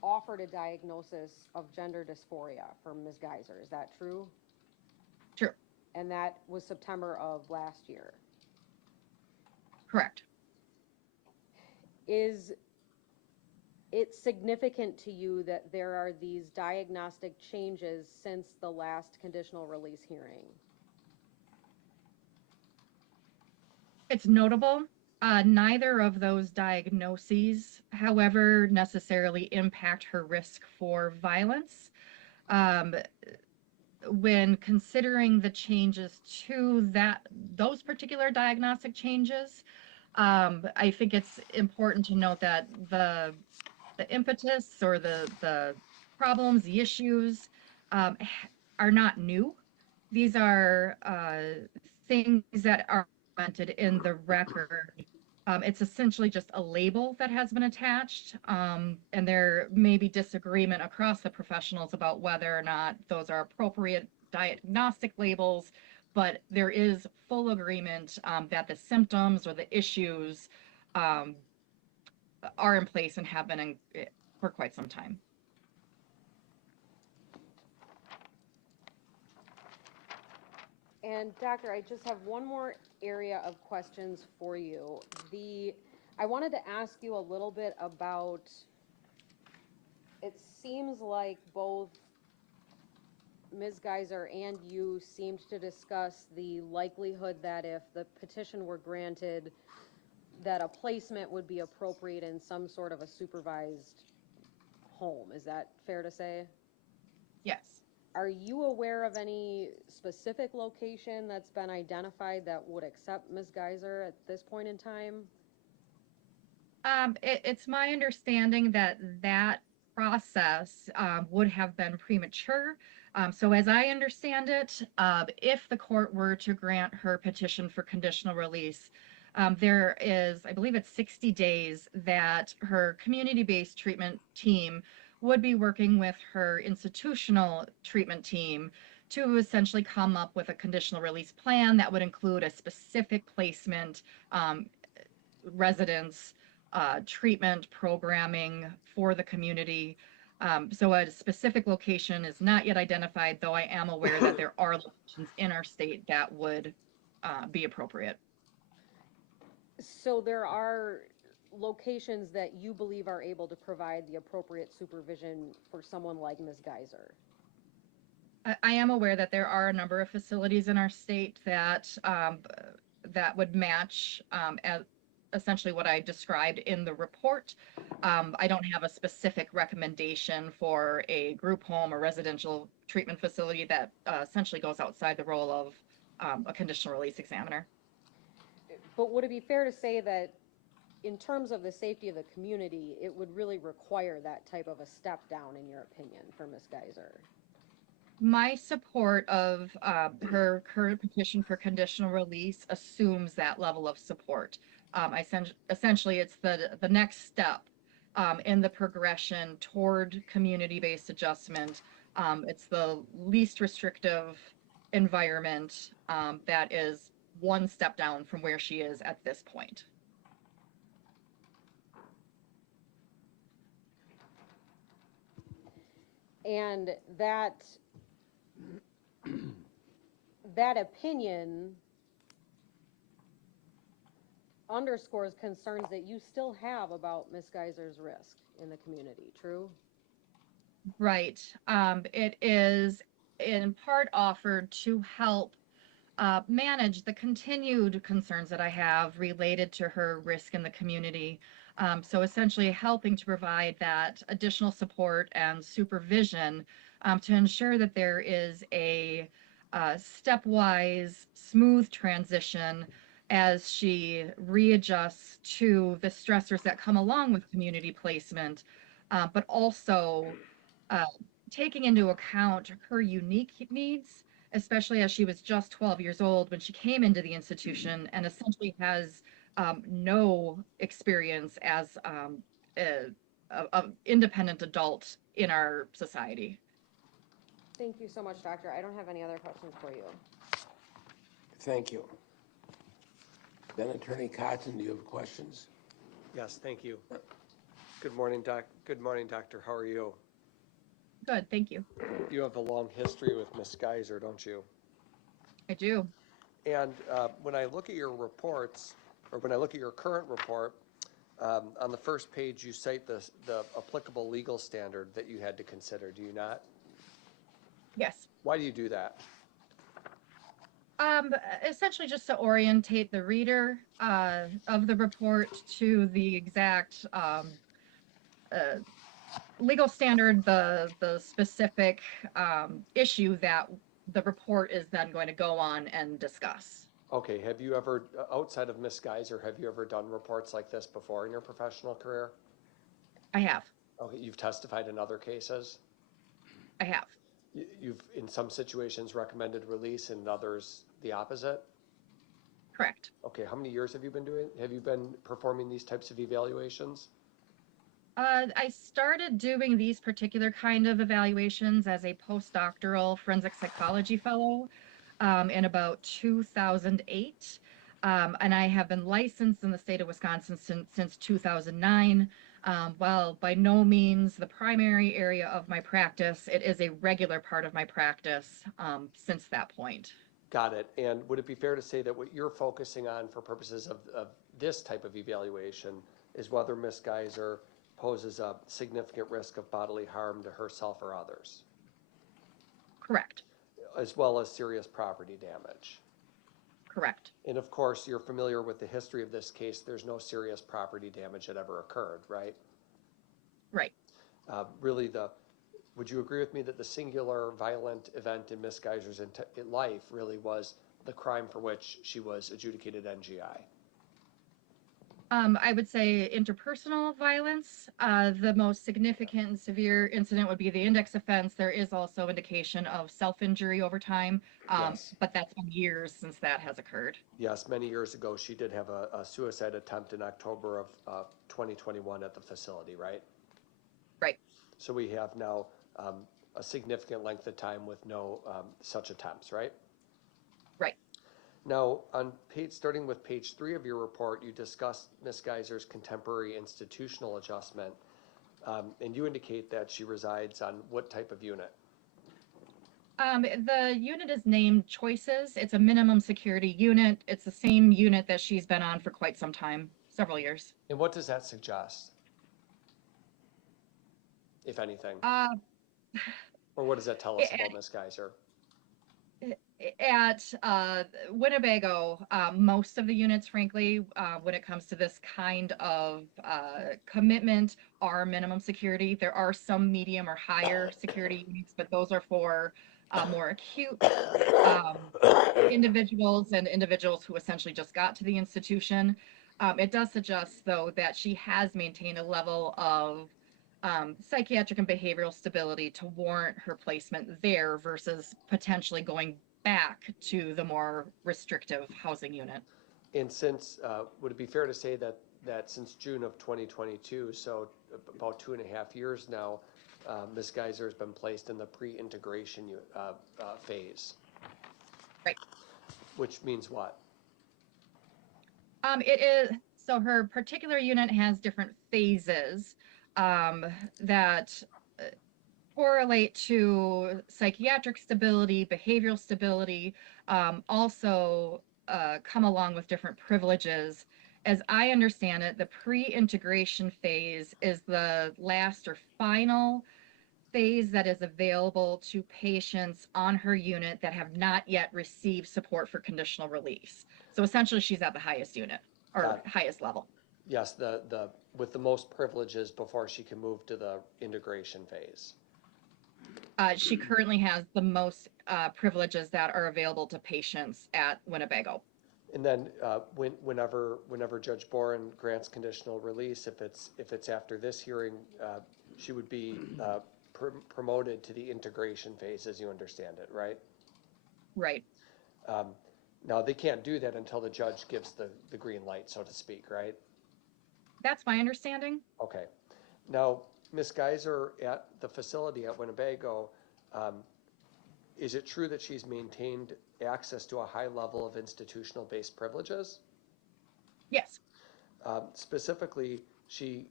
offered a diagnosis of gender dysphoria for Ms. Geyser. Is that true? True. And that was September of last year. Correct. Is it significant to you that there are these diagnostic changes since the last conditional release hearing? It's notable. Neither of those diagnoses, however, necessarily impact her risk for violence. when considering the changes to those particular diagnostic changes, I think it's important to note that the impetus or the problems, the issues, are not new. These are things that are documented in the record. It's essentially just a label that has been attached, and there may be disagreement across the professionals about whether or not those are appropriate diagnostic labels, but there is full agreement that the symptoms or the issues are in place and have been for quite some time. And Doctor, I just have one more area of questions for you. I wanted to ask you a little bit about, it seems like both Ms. Geyser and you seemed to discuss the likelihood that if the petition were granted, that a placement would be appropriate in some sort of a supervised home. Is that fair to say? Yes. Are you aware of any specific location that's been identified that would accept Ms. Geyser at this point in time? It's my understanding that that process would have been premature. So as I understand it, if the court were to grant her petition for conditional release, there is, I believe it's 60 days that her community-based treatment team would be working with her institutional treatment team to essentially come up with a conditional release plan that would include a specific placement, residence, treatment programming for the community. So a specific location is not yet identified, though I am aware that there are locations in our state that would be appropriate. So there are locations that you believe are able to provide the appropriate supervision for someone like Ms. Geyser? I am aware that there are a number of facilities in our state that that would match as essentially what I described in the report. I don't have a specific recommendation for a group home or residential treatment facility that essentially goes outside the role of a conditional release examiner. But would it be fair to say that in terms of the safety of the community, it would really require that type of a step down, in your opinion, for Ms. Geyser? My support of her current petition for conditional release assumes that level of support. Essentially, it's the next step in the progression toward community-based adjustment. It's the least restrictive environment that is one step down from where she is at this point. And that opinion underscores concerns that you still have about Ms. Geyser's risk in the community, true? Right. It is in part offered to help manage the continued concerns that I have related to her risk in the community. So essentially helping to provide that additional support and supervision to ensure that there is a stepwise, smooth transition as she readjusts to the stressors that come along with community placement, but also taking into account her unique needs, especially as she was just 12 years old when she came into the institution and essentially has no experience as an independent adult in our society. Thank you so much, Doctor. I don't have any other questions for you. Thank you. Then Attorney Cotton, do you have questions? Yes, thank you. Good morning, Doc. Good morning, Doctor. How are you? Good, thank you. You have a long history with Ms. Geyser, don't you? I do. And when I look at your reports, or when I look at your current report, on the first page you cite the applicable legal standard that you had to consider, do you not? Yes. Why do you do that? Essentially just to orientate the reader of the report to the exact legal standard, the specific issue that the report is then going to go on and discuss. Okay, have you ever, outside of Miss Geyser, have you ever done reports like this before in your professional career? I have. Okay, you've testified in other cases? I have. You've, in some situations, recommended release, and others the opposite? Correct. Okay, how many years have you been performing these types of evaluations? I started doing these particular kind of evaluations as a postdoctoral forensic psychology fellow in about 2008. And I have been licensed in the state of Wisconsin since 2009. While by no means the primary area of my practice, it is a regular part of my practice since that point. Got it. And would it be fair to say that what you're focusing on for purposes of this type of evaluation is whether Ms. Geyser poses a significant risk of bodily harm to herself or others? Correct. As well as serious property damage? Correct. And of course, you're familiar with the history of this case. There's no serious property damage that ever occurred, right? Right. Really, would you agree with me that the singular violent event in Ms. Geyser's life really was the crime for which she was adjudicated NGI? I would say interpersonal violence. The most significant and severe incident would be the index offense. There is also indication of self-injury over time, Yes. but that's been years since that has occurred. Yes, many years ago, she did have a suicide attempt in October of 2021 at the facility, right? Right. So we have now a significant length of time with no such attempts, right? Right. Now, starting with page 3 of your report, you discussed Ms. Geyser's contemporary institutional adjustment, and you indicate that she resides on what type of unit? The unit is named Choices. It's a minimum security unit. It's the same unit that she's been on for quite some time, several years. And what does that suggest, if anything? Or what does that tell us about Ms. Geyser? At Winnebago, most of the units, frankly, when it comes to this kind of commitment, are minimum security. There are some medium or higher security units, but those are for more acute individuals and individuals who essentially just got to the institution. It does suggest, though, that she has maintained a level of psychiatric and behavioral stability to warrant her placement there versus potentially going back to the more restrictive housing unit. And since, would it be fair to say that since June of 2022, so about 2.5 years now, Ms. Geyser has been placed in the pre-integration phase? Right. Which means what? It is, so her particular unit has different phases that correlate to psychiatric stability, behavioral stability, also come along with different privileges. As I understand it, the pre-integration phase is the last or final phase that is available to patients on her unit that have not yet received support for conditional release. So essentially, she's at the highest unit or highest level. Yes, with the most privileges before she can move to the integration phase. She currently has the most privileges that are available to patients at Winnebago. And then whenever Judge Bohren grants conditional release, if it's after this hearing, she would be promoted to the integration phase, as you understand it, right? Right. Now, they can't do that until the judge gives the green light, so to speak, right? That's my understanding. Okay. Now, Ms. Geyser at the facility at Winnebago, is it true that she's maintained access to a high level of institutional-based privileges? Yes. Specifically, she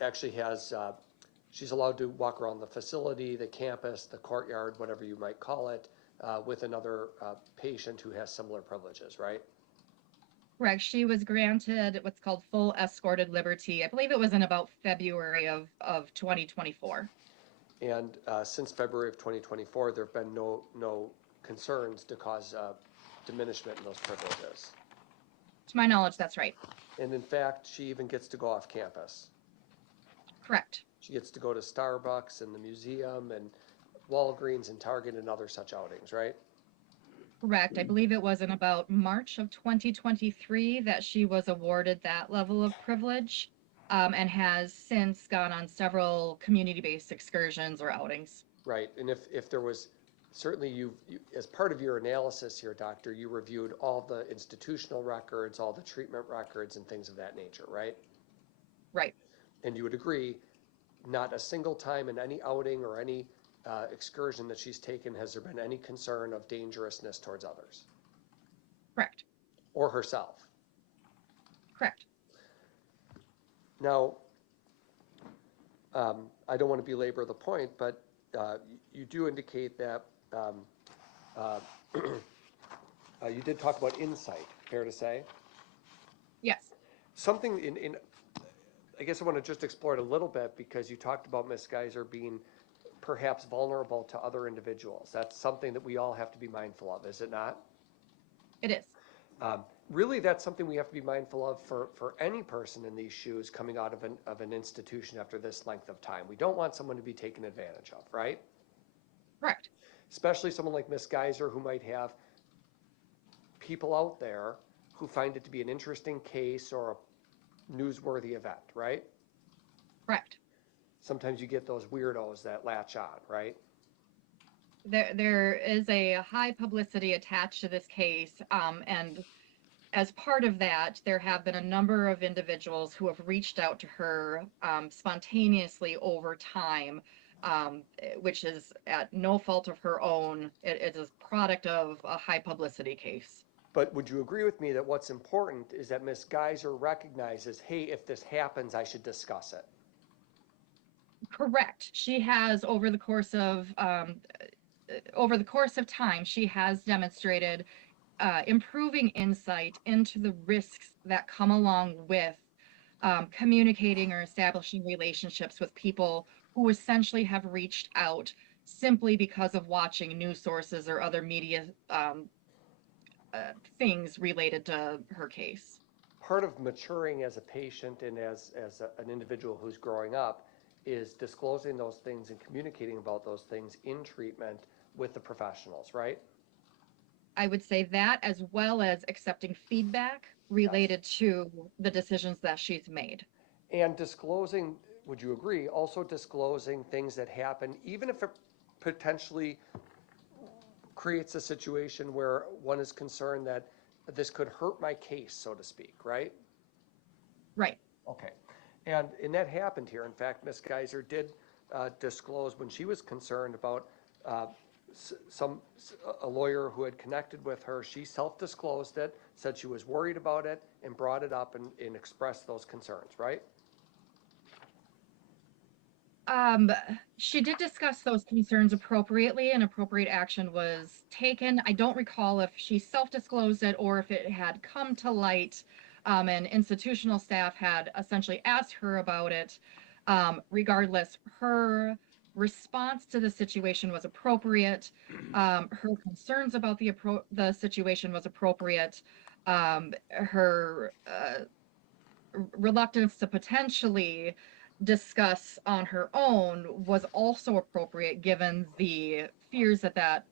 actually has, she's allowed to walk around the facility, the campus, the courtyard, whatever you might call it, with another patient who has similar privileges, right? Correct. She was granted what's called full escorted liberty. I believe it was in about February of 2024. And since February of 2024, there have been no concerns to cause diminishment in those privileges. To my knowledge, that's right. And in fact, she even gets to go off campus. Correct. She gets to go to Starbucks and the museum and Walgreens and Target and other such outings, right? Correct. I believe it was in about March of 2023 that she was awarded that level of privilege, and has since gone on several community-based excursions or outings. Right, and if there was, certainly you, as part of your analysis here, doctor, you reviewed all the institutional records, all the treatment records and things of that nature, right? Right. And you would agree, not a single time in any outing or any excursion that she's taken has there been any concern of dangerousness towards others? Correct. Or herself? Correct. Now, I don't want to belabor the point, but you do indicate that you did talk about insight, fair to say? Yes. Something in I guess I want to just explore it a little bit because you talked about Ms. Geyser being perhaps vulnerable to other individuals. That's something that we all have to be mindful of, is it not? It is. Really, that's something we have to be mindful of for any person in these shoes coming out of an institution after this length of time. We don't want someone to be taken advantage of, right? Correct. Especially someone like Ms. Geyser who might have people out there who find it to be an interesting case or a newsworthy event, right? Correct. Sometimes you get those weirdos that latch on, right? There is a high publicity attached to this case, and as part of that, there have been a number of individuals who have reached out to her spontaneously over time, which is at no fault of her own. It is a product of a high publicity case. But would you agree with me that what's important is that Ms. Geyser recognizes, hey, if this happens, I should discuss it? Correct. She has, over the course of time, she has demonstrated improving insight into the risks that come along with communicating or establishing relationships with people who essentially have reached out simply because of watching news sources or other media things related to her case. Part of maturing as a patient and as an individual who's growing up is disclosing those things and communicating about those things in treatment with the professionals, right? I would say that, as well as accepting feedback related to the decisions that she's made. And disclosing, would you agree, also disclosing things that happen, even if it potentially creates a situation where one is concerned that this could hurt my case, so to speak, right? Right. Okay. And that happened here. In fact, Ms. Geyser did disclose when she was concerned about a lawyer who had connected with her. She self-disclosed it, said she was worried about it, and brought it up and expressed those concerns, right? She did discuss those concerns appropriately, and appropriate action was taken. I don't recall if she self-disclosed it or if it had come to light, and institutional staff had essentially asked her about it. Regardless, her response to the situation was appropriate. Her concerns about the situation was appropriate. Her reluctance to potentially discuss on her own was also appropriate, given the fears that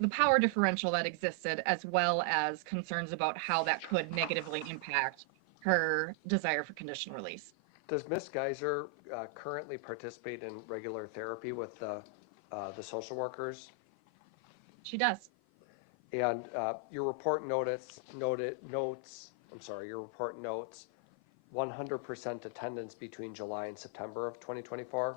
the power differential that existed, as well as concerns about how that could negatively impact her desire for conditional release. Does Ms. Geyser currently participate in regular therapy with the social workers? She does. And your report notes 100% attendance between July and September of 2024?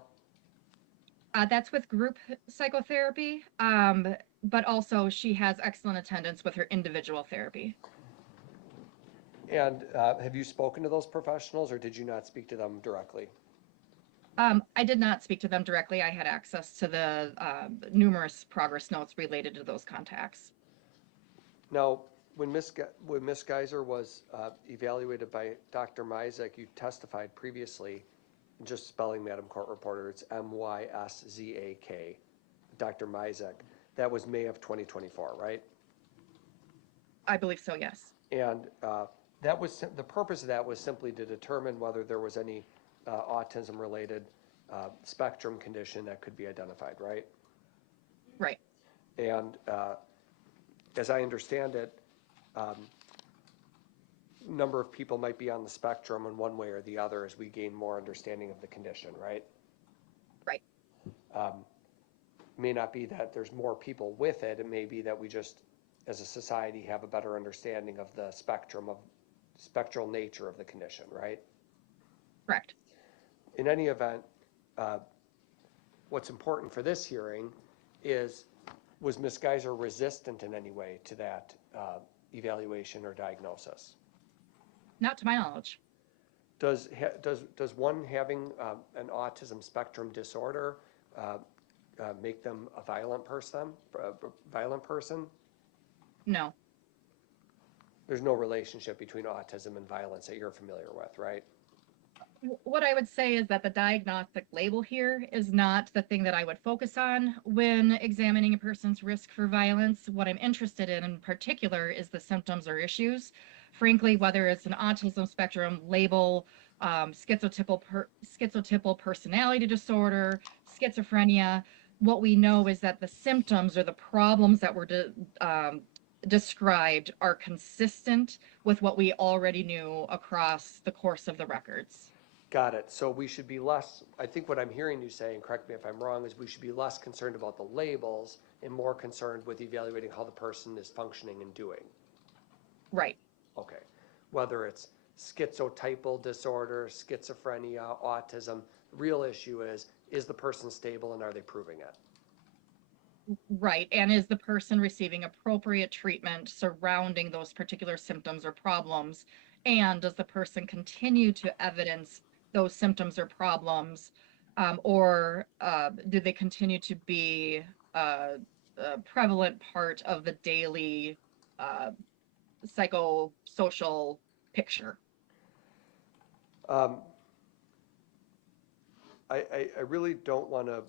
That's with group psychotherapy, but also she has excellent attendance with her individual therapy. And have you spoken to those professionals, or did you not speak to them directly? I did not speak to them directly. I had access to the numerous progress notes related to those contacts. Now, when Ms. Geyser was evaluated by Dr. Myszak, you testified previously, just spelling Madam Court Reporter, it's M-Y-S-Z-A-K, Dr. Myszak. That was May of 2024, right? I believe so, yes. And the purpose of that was simply to determine whether there was any autism-related spectrum condition that could be identified, right? Right. And as I understand it, number of people might be on the spectrum in one way or the other as we gain more understanding of the condition, right? Right. May not be that there's more people with it. It may be that we just, as a society, have a better understanding of the spectral nature of the condition, right? Correct. In any event, what's important for this hearing is, was Ms. Geyser resistant in any way to that evaluation or diagnosis? Not to my knowledge. Does one having an autism spectrum disorder make them a violent person? No. There's no relationship between autism and violence that you're familiar with, right? What I would say is that the diagnostic label here is not the thing that I would focus on when examining a person's risk for violence. What I'm interested in particular is the symptoms or issues. Frankly, whether it's an autism spectrum label, schizotypal personality disorder, schizophrenia, what we know is that the symptoms or the problems that were described are consistent with what we already knew across the course of the records. Got it. So we should be less, I think what I'm hearing you say, and correct me if I'm wrong, is we should be less concerned about the labels and more concerned with evaluating how the person is functioning and doing. Right. Okay. Whether it's schizotypal disorder, schizophrenia, autism, the real issue is the person stable and are they proving it? Right. And is the person receiving appropriate treatment surrounding those particular symptoms or problems? And does the person continue to evidence those symptoms or problems, or do they continue to be a prevalent part of the daily psychosocial picture? I really don't want to,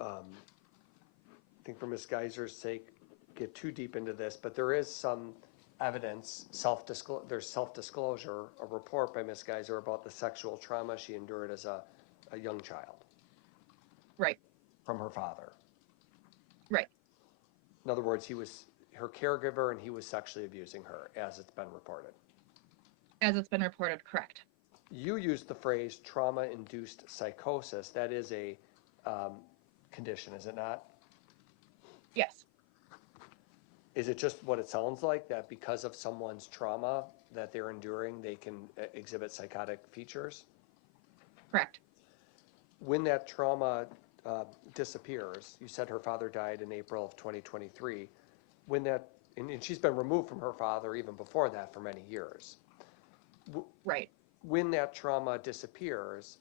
I think for Ms. Geyser's sake, get too deep into this, but there is some evidence, there's self-disclosure, a report by Ms. Geyser about the sexual trauma she endured as a young child. Right. From her father. Right. In other words, he was her caregiver and he was sexually abusing her, as it's been reported. As it's been reported, correct. You used the phrase trauma-induced psychosis. That is a condition, is it not? Yes. Is it just what it sounds like, that because of someone's trauma that they're enduring, they can exhibit psychotic features? Correct. When that trauma disappears, you said her father died in April of 2023, when that, and she's been removed from her father even before that for many years. Right. When that trauma disappears,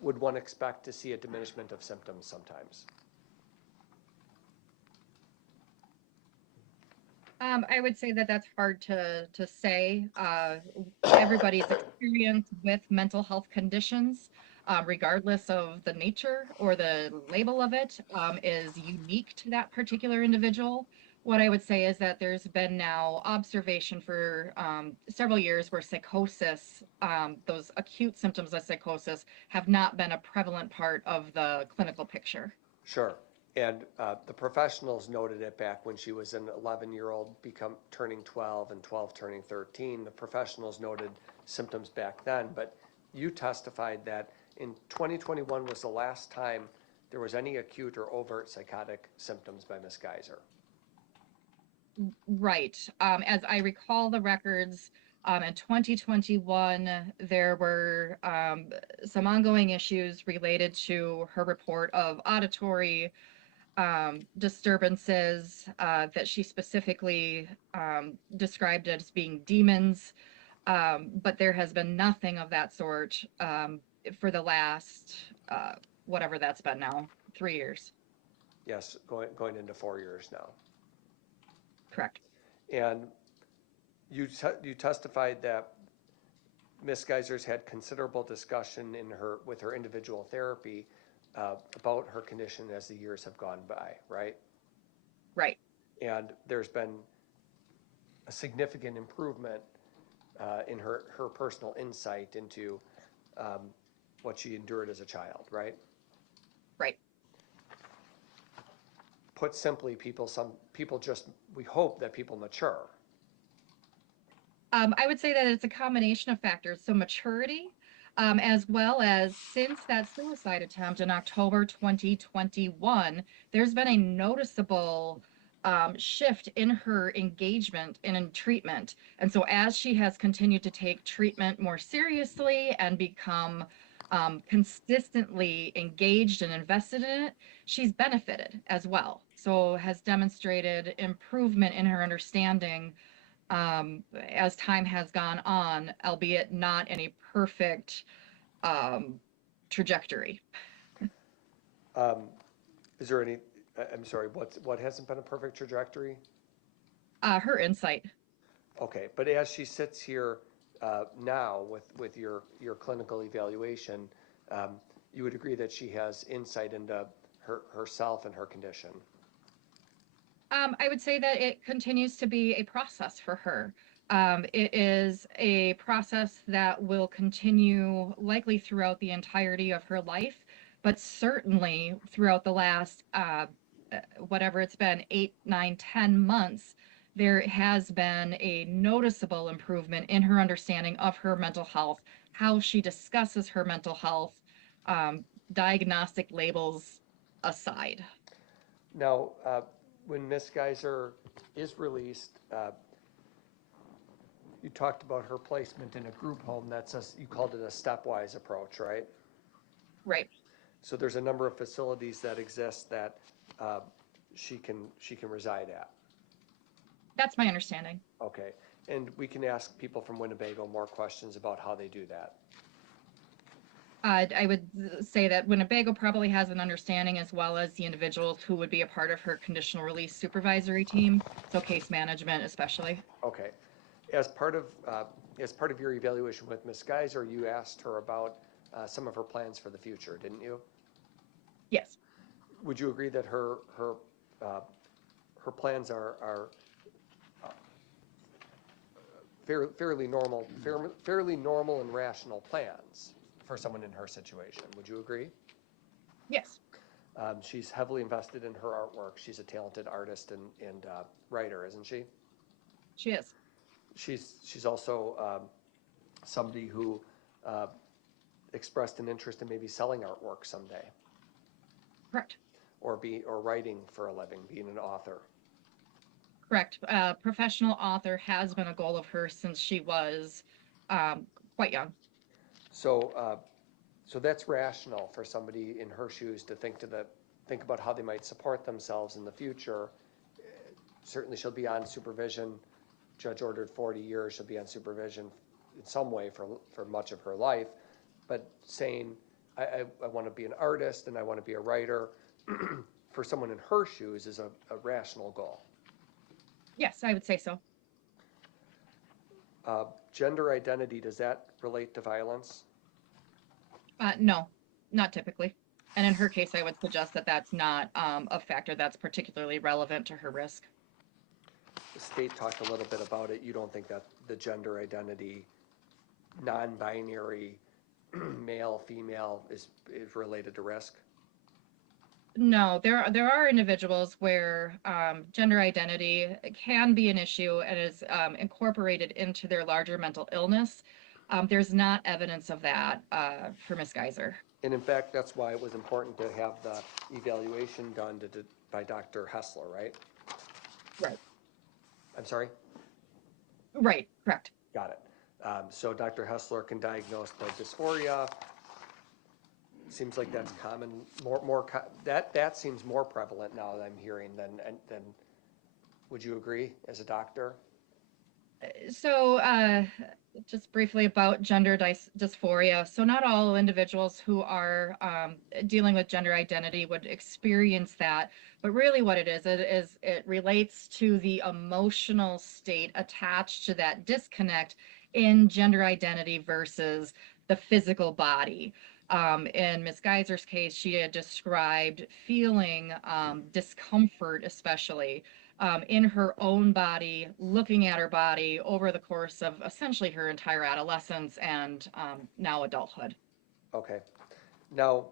would one expect to see a diminishment of symptoms sometimes? I would say that that's hard to say. Everybody's experience with mental health conditions, regardless of the nature or the label of it, is unique to that particular individual. What I would say is that there's been now observation for several years where psychosis, those acute symptoms of psychosis, have not been a prevalent part of the clinical picture. Sure. And the professionals noted it back when she was an 11-year-old turning 12 and 12 turning 13. The professionals noted symptoms back then, but you testified that in 2021 was the last time there was any acute or overt psychotic symptoms by Ms. Geyser. Right. As I recall the records, in 2021, there were some ongoing issues related to her report of auditory disturbances that she specifically described as being demons, but there has been nothing of that sort for the last, whatever that's been now, 3 years. Yes, going into 4 years now. Correct. And you testified that Ms. Geyser's had considerable discussion with her individual therapy about her condition as the years have gone by, right? Right. And there's been a significant improvement in her personal insight into what she endured as a child, right? Right. Put simply, we hope that people mature. I would say that it's a combination of factors. So maturity, as well as since that suicide attempt in October 2021, there's been a noticeable shift in her engagement in treatment. And so as she has continued to take treatment more seriously and become consistently engaged and invested in it, she's benefited as well. So has demonstrated improvement in her understanding as time has gone on, albeit not in a perfect trajectory. Is there any, I'm sorry, what hasn't been a perfect trajectory? Her insight. Okay, but as she sits here now with your clinical evaluation, you would agree that she has insight into herself and her condition? I would say that it continues to be a process for her. It is a process that will continue likely throughout the entirety of her life, but certainly throughout the last, whatever it's been, 8, 9, 10 months, there has been a noticeable improvement in her understanding of her mental health, how she discusses her mental health, diagnostic labels aside. Now, when Ms. Geyser is released, you talked about her placement in a group home. You called it a stepwise approach, right? Right. So there's a number of facilities that exist that she can reside at. That's my understanding. Okay, and we can ask people from Winnebago more questions about how they do that. I would say that Winnebago probably has an understanding, as well as the individuals who would be a part of her conditional release supervisory team, so case management especially. Okay, as part of your evaluation with Ms. Geyser, you asked her about some of her plans for the future, didn't you? Yes. Would you agree that her plans are fairly normal and rational plans for someone in her situation? Would you agree? Yes. She's heavily invested in her artwork. She's a talented artist and writer, isn't she? She is. She's also somebody who expressed an interest in maybe selling artwork someday. Correct. Or writing for a living, being an author. Correct. Professional author has been a goal of hers since she was quite young. So that's rational for somebody in her shoes to think about how they might support themselves in the future. Certainly she'll be on supervision. Judge ordered 40 years. She'll be on supervision in some way for much of her life. But saying, I want to be an artist and I want to be a writer, for someone in her shoes is a rational goal. Yes, I would say so. Gender identity, does that relate to violence? No, not typically. And in her case, I would suggest that that's not a factor that's particularly relevant to her risk. The state talked a little bit about it. You don't think that the gender identity, non-binary, male, female, is related to risk? No, there are individuals where gender identity can be an issue and is incorporated into their larger mental illness. There's not evidence of that for Ms. Geyser. And in fact, that's why it was important to have the evaluation done by Dr. Hessler, right? Right. I'm sorry? Right, correct. Got it. So Dr. Hessler can diagnose the dysphoria. Seems like that's common. That seems more prevalent now that I'm hearing than. Would you agree as a doctor? So just briefly about gender dysphoria. So not all individuals who are dealing with gender identity would experience that, but really what it is it relates to the emotional state attached to that disconnect in gender identity versus the physical body. In Ms. Geyser's case, she had described feeling discomfort, especially in her own body, looking at her body over the course of essentially her entire adolescence and now adulthood. Okay. Now,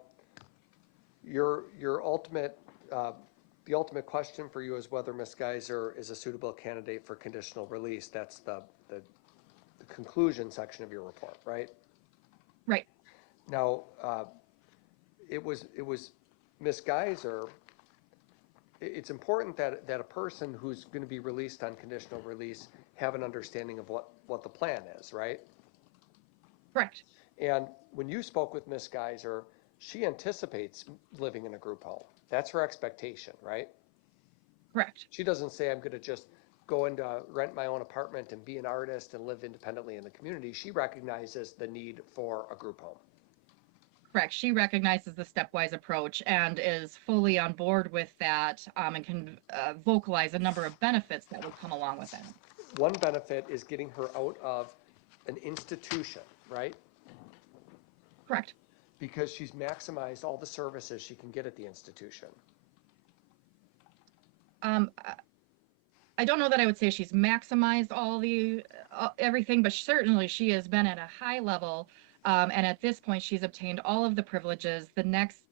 your ultimate, the ultimate question for you is whether Ms. Geyser is a suitable candidate for conditional release. That's the conclusion section of your report, right? Right. Now, it was Ms. Geyser. It's important that a person who's going to be released on conditional release have an understanding of what the plan is, right? Correct. And when you spoke with Ms. Geyser, she anticipates living in a group home. That's her expectation, right? Correct. She doesn't say, I'm going to just go into rent my own apartment and be an artist and live independently in the community. She recognizes the need for a group home. Correct. She recognizes the stepwise approach and is fully on board with that, and can vocalize a number of benefits that would come along with it. One benefit is getting her out of an institution, right? Correct. Because she's maximized all the services she can get at the institution. I don't know that I would say she's maximized all the everything, but certainly she has been at a high level, and at this point she's obtained all of the privileges. The next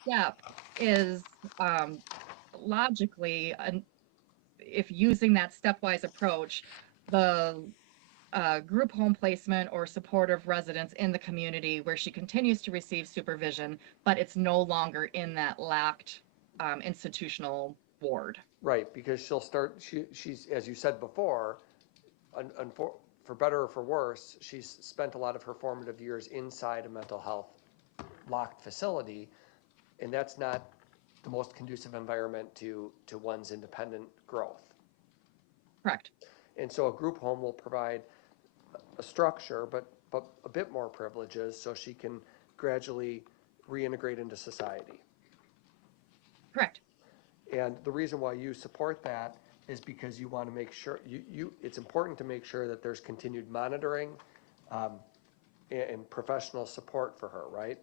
step is logically, if using that stepwise approach, the group home placement or supportive residence in the community where she continues to receive supervision, but it's no longer in that locked institutional ward. Right, because she'll start, she's, as you said before, for better or for worse, she's spent a lot of her formative years inside a mental health locked facility, and that's not the most conducive environment to one's independent growth. Correct. And so a group home will provide a structure, but a bit more privileges so she can gradually reintegrate into society. Correct. And the reason why you support that is because you want to make sure, it's important to make sure that there's continued monitoring and professional support for her, right?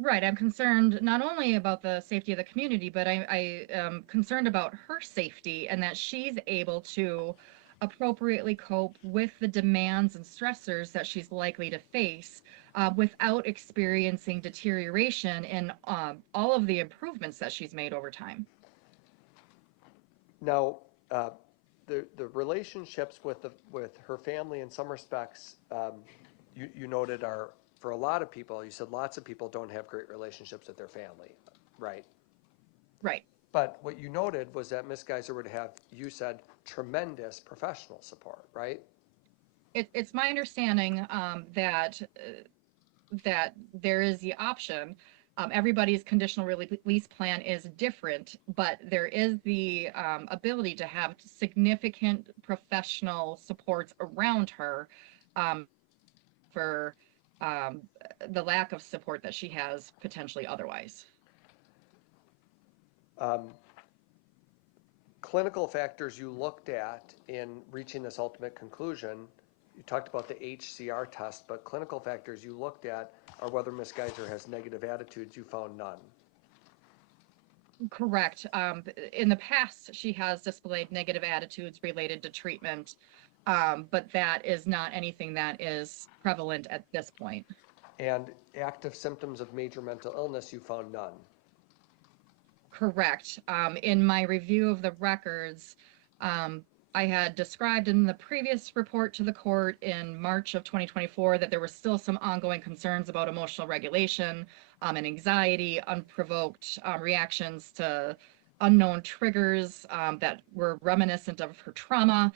Right. I'm concerned not only about the safety of the community, but I am concerned about her safety and that she's able to appropriately cope with the demands and stressors that she's likely to face without experiencing deterioration in all of the improvements that she's made over time. Now, the relationships with her family in some respects, you noted are, for a lot of people, you said lots of people don't have great relationships with their family, right? Right. But what you noted was that Ms. Geyser would have, you said, tremendous professional support, right? It's my understanding that there is the option. Everybody's conditional release plan is different, but there is the ability to have significant professional supports around her for the lack of support that she has potentially otherwise. Clinical factors you looked at in reaching this ultimate conclusion, you talked about the HCR test, but clinical factors you looked at are whether Ms. Geyser has negative attitudes. You found none. Correct. In the past, she has displayed negative attitudes related to treatment, but that is not anything that is prevalent at this point. And active symptoms of major mental illness, you found none. Correct. In my review of the records, I had described in the previous report to the court in March of 2024 that there were still some ongoing concerns about emotional regulation and anxiety, unprovoked reactions to unknown triggers that were reminiscent of her trauma.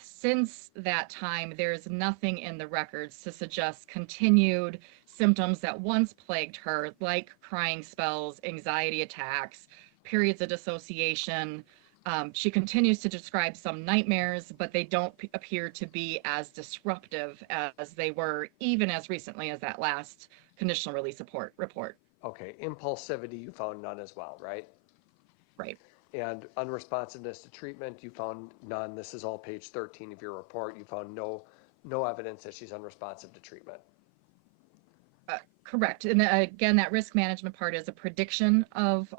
Since that time, there's nothing in the records to suggest continued symptoms that once plagued her, like crying spells, anxiety attacks, periods of dissociation. She continues to describe some nightmares, but they don't appear to be as disruptive as they were even as recently as that last conditional release report. Okay, impulsivity, you found none as well, right? Right. And unresponsiveness to treatment, you found none. This is all page 13 of your report. You found no evidence that she's unresponsive to treatment. Correct. And again, that risk management part is a prediction of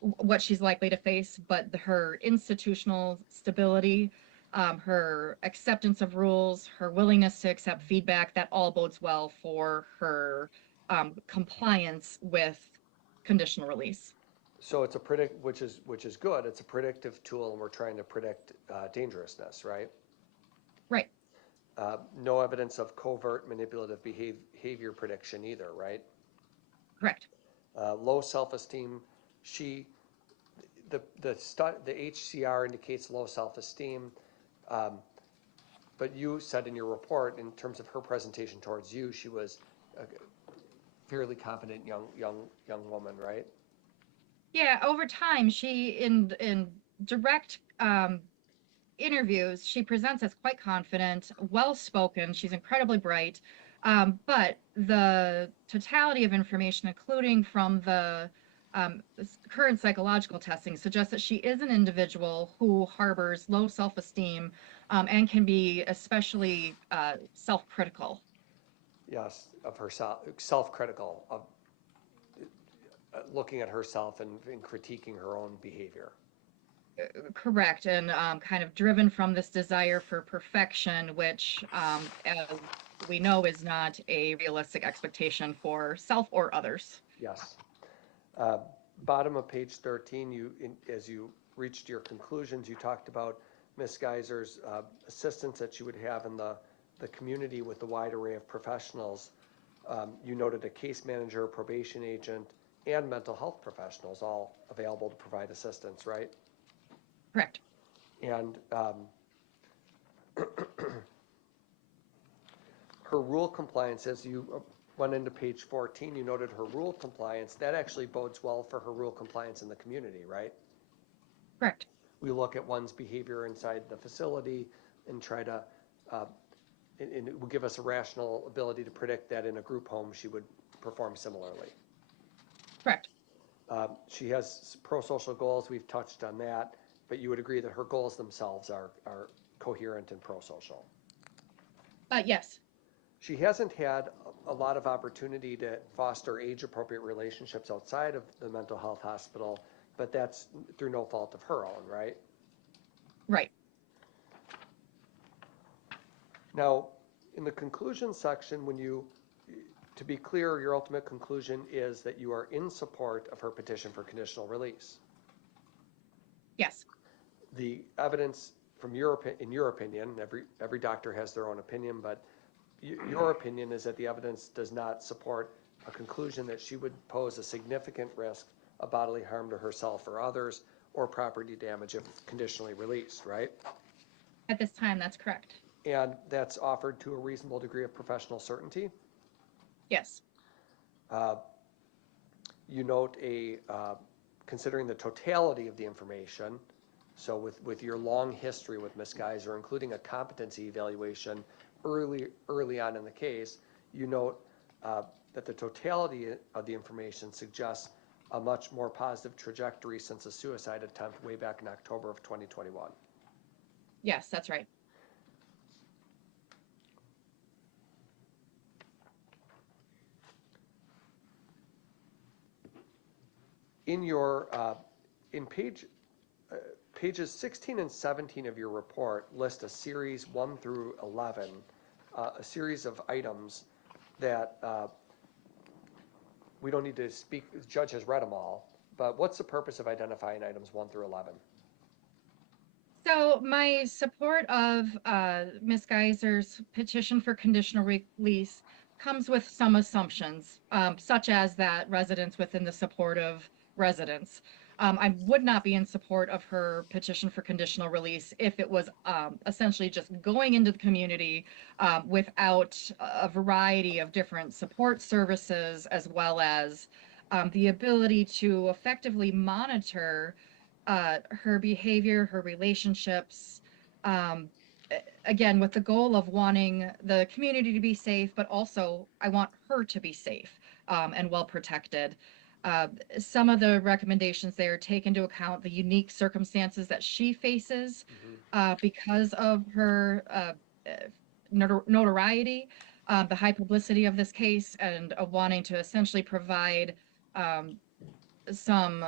what she's likely to face, but her institutional stability her acceptance of rules, her willingness to accept feedback, that all bodes well for her compliance with conditional release. So it's a which is good. It's a predictive tool, and we're trying to predict dangerousness, right? Right. No evidence of covert manipulative behavior prediction either, right? Correct. Low self-esteem. The HCR indicates low self-esteem, but you said in your report, in terms of her presentation towards you, she was a fairly confident young woman, right? Yeah, over time, she in direct interviews, she presents as quite confident, well-spoken. She's incredibly bright, but the totality of information, including from the current psychological testing, suggests that she is an individual who harbors low self-esteem and can be especially self-critical. Yes, of herself, self-critical, of looking at herself and critiquing her own behavior. Correct, and kind of driven from this desire for perfection, which, as we know, is not a realistic expectation for self or others. Yes. Bottom of page 13, as you reached your conclusions, you talked about Ms. Geyser's assistance that she would have in the community with the wide array of professionals. You noted a case manager, probation agent, and mental health professionals all available to provide assistance, right? Correct. And her rule compliance, as you went into page 14, you noted her rule compliance. That actually bodes well for her rule compliance in the community, right? Correct. We look at one's behavior inside the facility and try to, and it will give us a rational ability to predict that in a group home she would perform similarly. Correct. She has pro-social goals. We've touched on that, but you would agree that her goals themselves are coherent and pro-social. Yes. She hasn't had a lot of opportunity to foster age-appropriate relationships outside of the mental health hospital, but that's through no fault of her own, right? Right. Now, in the conclusion section, to be clear, your ultimate conclusion is that you are in support of her petition for conditional release. Yes. The evidence from in your opinion, every doctor has their own opinion, but your opinion is that the evidence does not support a conclusion that she would pose a significant risk of bodily harm to herself or others, or property damage if conditionally released, right? At this time, that's correct. And that's offered to a reasonable degree of professional certainty? Yes. You note considering the totality of the information, so with your long history with Ms. Geyser, including a competency evaluation early on in the case, you note that the totality of the information suggests a much more positive trajectory since a suicide attempt way back in October of 2021. Yes, that's right. In your pages 16 and 17 of your report list a series 1 through 11, a series of items that we don't need to speak. The judge has read them all, but what's the purpose of identifying items 1 through 11? So my support of Ms. Geyser's petition for conditional release comes with some assumptions, such as that residents within the supportive residence. I would not be in support of her petition for conditional release if it was essentially just going into the community without a variety of different support services, as well as the ability to effectively monitor her behavior, her relationships, again, with the goal of wanting the community to be safe, but also I want her to be safe and well protected. Some of the recommendations there take into account the unique circumstances that she faces because of her notoriety, the high publicity of this case, and wanting to essentially provide some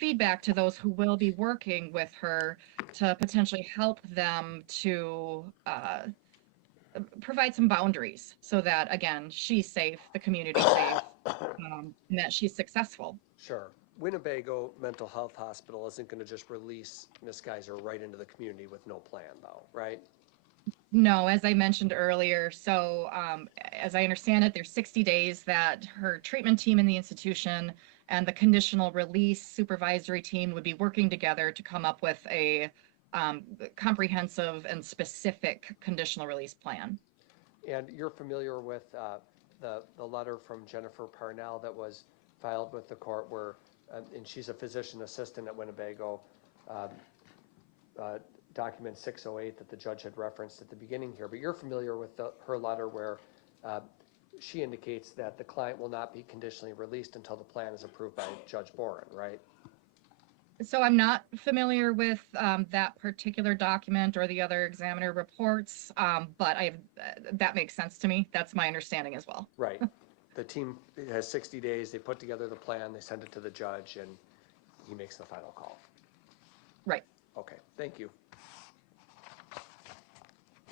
feedback to those who will be working with her to potentially help them to provide some boundaries so that, again, she's safe, the community's safe, and that she's successful. Sure. Winnebago Mental Health Hospital isn't going to just release Ms. Geyser right into the community with no plan, though, right? No, as I mentioned earlier, so as I understand it, there's 60 days that her treatment team in the institution and the conditional release supervisory team would be working together to come up with a comprehensive and specific conditional release plan. And you're familiar with the letter from Jennifer Parnell that was filed with the court where, and she's a physician assistant at Winnebago, document 608 that the judge had referenced at the beginning here, but you're familiar with her letter where she indicates that the client will not be conditionally released until the plan is approved by Judge Bohren, right? So I'm not familiar with that particular document or the other examiner reports, but that makes sense to me. That's my understanding as well. Right. The team has 60 days. They put together the plan, they send it to the judge, and he makes the final call. Right. Okay, thank you.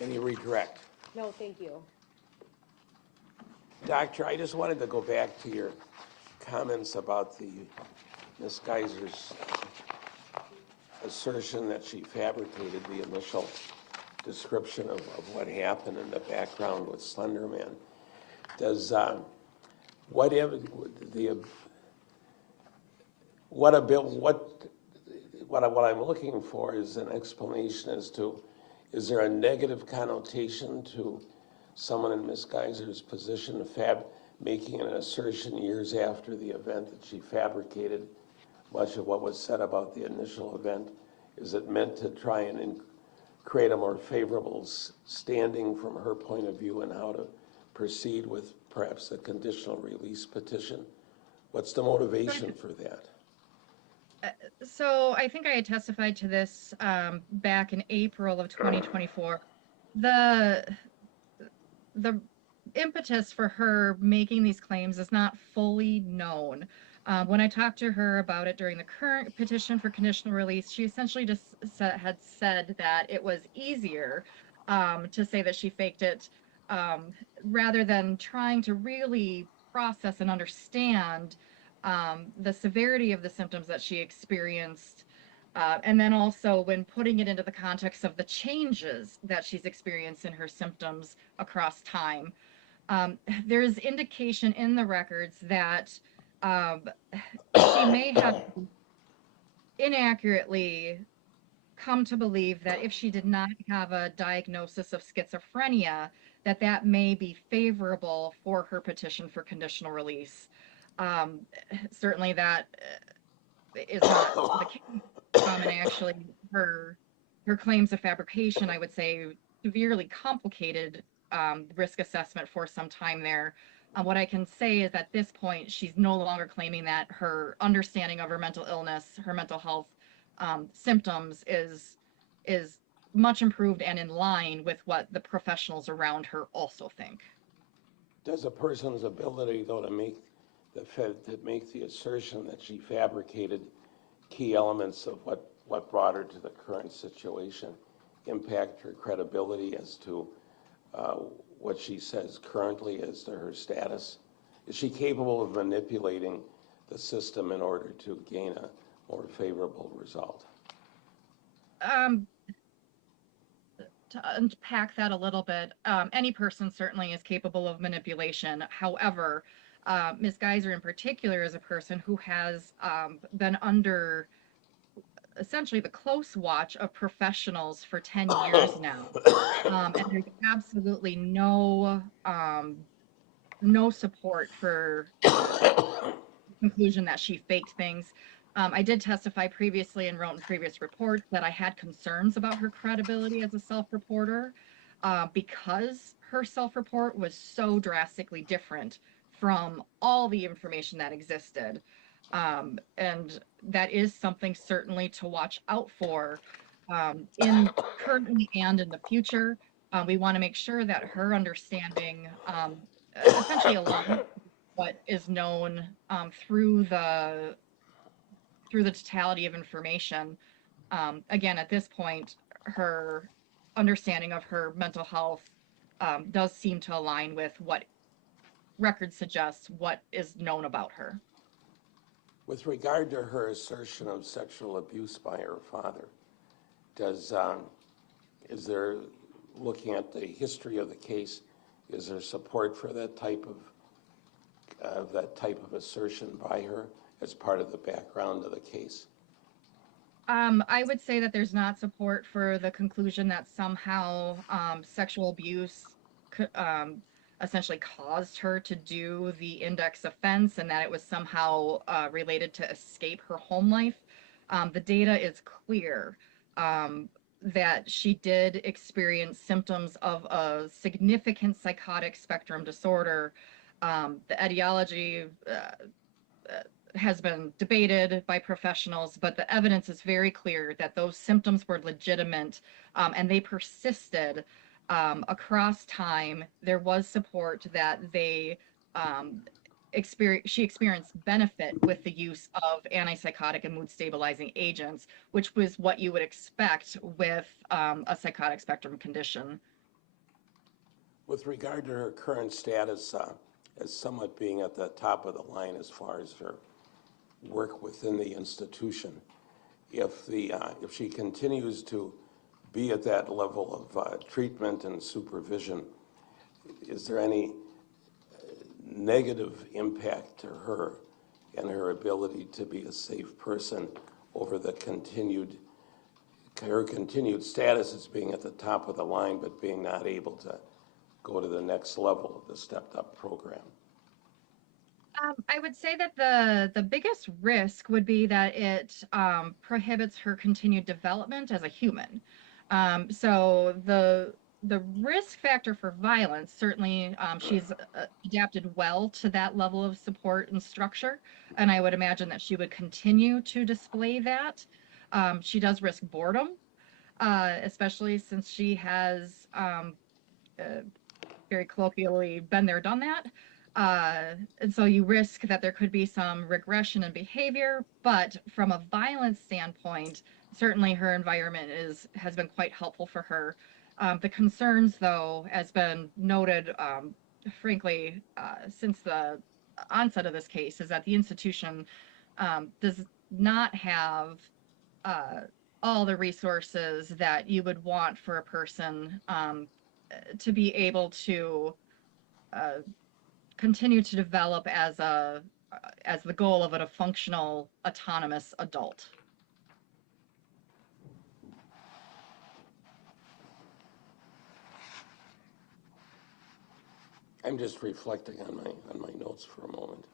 Any redirect? No, thank you. Doctor, I just wanted to go back to your comments about the Ms. Geyser's assertion that she fabricated the initial description of what happened in the background with Slender Man. Does what I'm looking for is an explanation as to, is there a negative connotation to someone in Ms. Geyser's position of making an assertion years after the event that she fabricated much of what was said about the initial event? Is it meant to try and create a more favorable standing from her point of view and how to proceed with perhaps a conditional release petition? What's the motivation for that? So I think I had testified to this back in April of 2024. The impetus for her making these claims is not fully known. When I talked to her about it during the current petition for conditional release, she essentially just had said that it was easier to say that she faked it rather than trying to really process and understand the severity of the symptoms that she experienced. And then also when putting it into the context of the changes that she's experienced in her symptoms across time. There's indication in the records that she may have inaccurately come to believe that if she did not have a diagnosis of schizophrenia, that may be favorable for her petition for conditional release. Certainly that is not the case. And actually her claims of fabrication, I would say, severely complicated risk assessment for some time there. What I can say is at this point, she's no longer claiming that her understanding of her mental illness, her mental health symptoms is much improved and in line with what the professionals around her also think. Does a person's ability, though, to make the assertion that she fabricated key elements of what brought her to the current situation impact her credibility as to what she says currently as to her status? Is she capable of manipulating the system in order to gain a more favorable result? To unpack that a little bit, any person certainly is capable of manipulation. However, Ms. Geyser in particular is a person who has been under essentially the close watch of professionals for 10 years now. And there's absolutely no support for the conclusion that she faked things. I did testify previously and wrote in previous reports that I had concerns about her credibility as a self-reporter because her self-report was so drastically different from all the information that existed. And that is something certainly to watch out for in currently and in the future. We want to make sure that her understanding essentially aligns with what is known through the through the totality of information, again, at this point, her understanding of her mental health does seem to align with what records suggest what is known about her. With regard to her assertion of sexual abuse by her father, is there, looking at the history of the case, is there support for that type of assertion by her as part of the background of the case? I would say that there's not support for the conclusion that somehow sexual abuse essentially caused her to do the index offense and that it was somehow related to escape her home life. The data is clear that she did experience symptoms of a significant psychotic spectrum disorder. The etiology has been debated by professionals, but the evidence is very clear that those symptoms were legitimate and they persisted across time. There was support that she experienced benefit with the use of antipsychotic and mood stabilizing agents, which was what you would expect with a psychotic spectrum condition. With regard to her current status as somewhat being at the top of the line as far as her work within the institution, if she continues to be at that level of treatment and supervision, is there any negative impact to her and her ability to be a safe person over her continued status as being at the top of the line but being not able to go to the next level of the stepped up program? I would say that the biggest risk would be that it prohibits her continued development as a human. So the risk factor for violence, certainly she's adapted well to that level of support and structure, and I would imagine that she would continue to display that. She does risk boredom, especially since she has very colloquially been there, done that. And so you risk that there could be some regression in behavior, but from a violence standpoint, certainly her environment has been quite helpful for her. The concerns, though, has been noted, frankly, since the onset of this case, is that the institution does not have all the resources that you would want for a person to be able to continue to develop as the goal of a functional, autonomous adult. I'm just reflecting on my notes for a moment.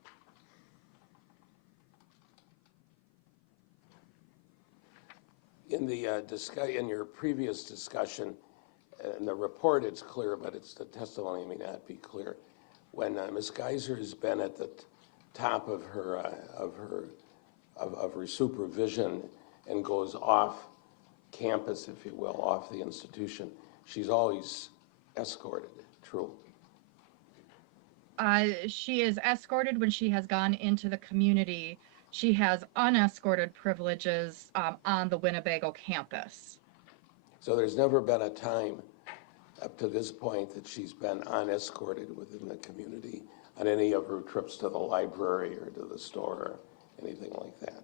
In your previous discussion, in the report it's clear, but the testimony may not be clear. When Ms. Geyser has been at the top of her supervision and goes off campus, if you will, off the institution, she's always escorted. True. She is escorted when she has gone into the community. She has unescorted privileges on the Winnebago campus. So there's never been a time up to this point that she's been unescorted within the community on any of her trips to the library or to the store or anything like that?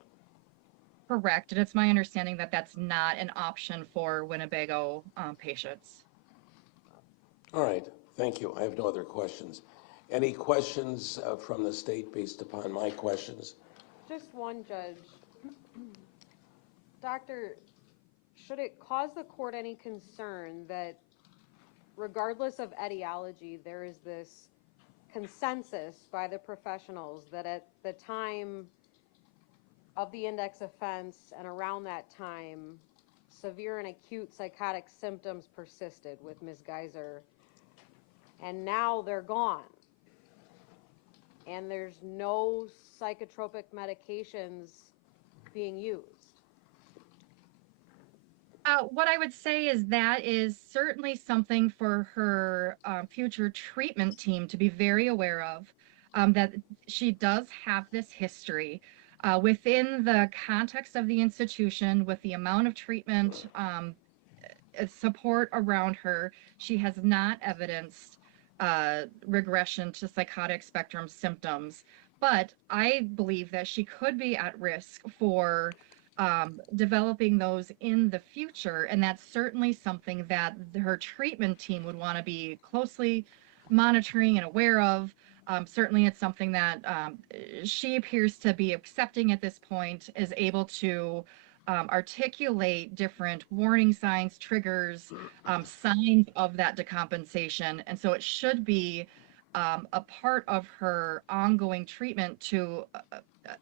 Correct, and it's my understanding that that's not an option for Winnebago patients. All right, thank you. I have no other questions. Any questions from the state based upon my questions? Just one, Judge. Doctor, should it cause the court any concern that regardless of etiology, there is this consensus by the professionals that at the time of the index offense and around that time, severe and acute psychotic symptoms persisted with Ms. Geyser, and now they're gone, and there's no psychotropic medications being used? What I would say is that is certainly something for her future treatment team to be very aware of, that she does have this history. Within the context of the institution, with the amount of treatment support around her, she has not evidenced regression to psychotic spectrum symptoms. But I believe that she could be at risk for developing those in the future. And that's certainly something that her treatment team would want to be closely monitoring and aware of. Certainly, it's something that she appears to be accepting at this point, is able to articulate different warning signs, triggers, signs of that decompensation. And so it should be a part of her ongoing treatment to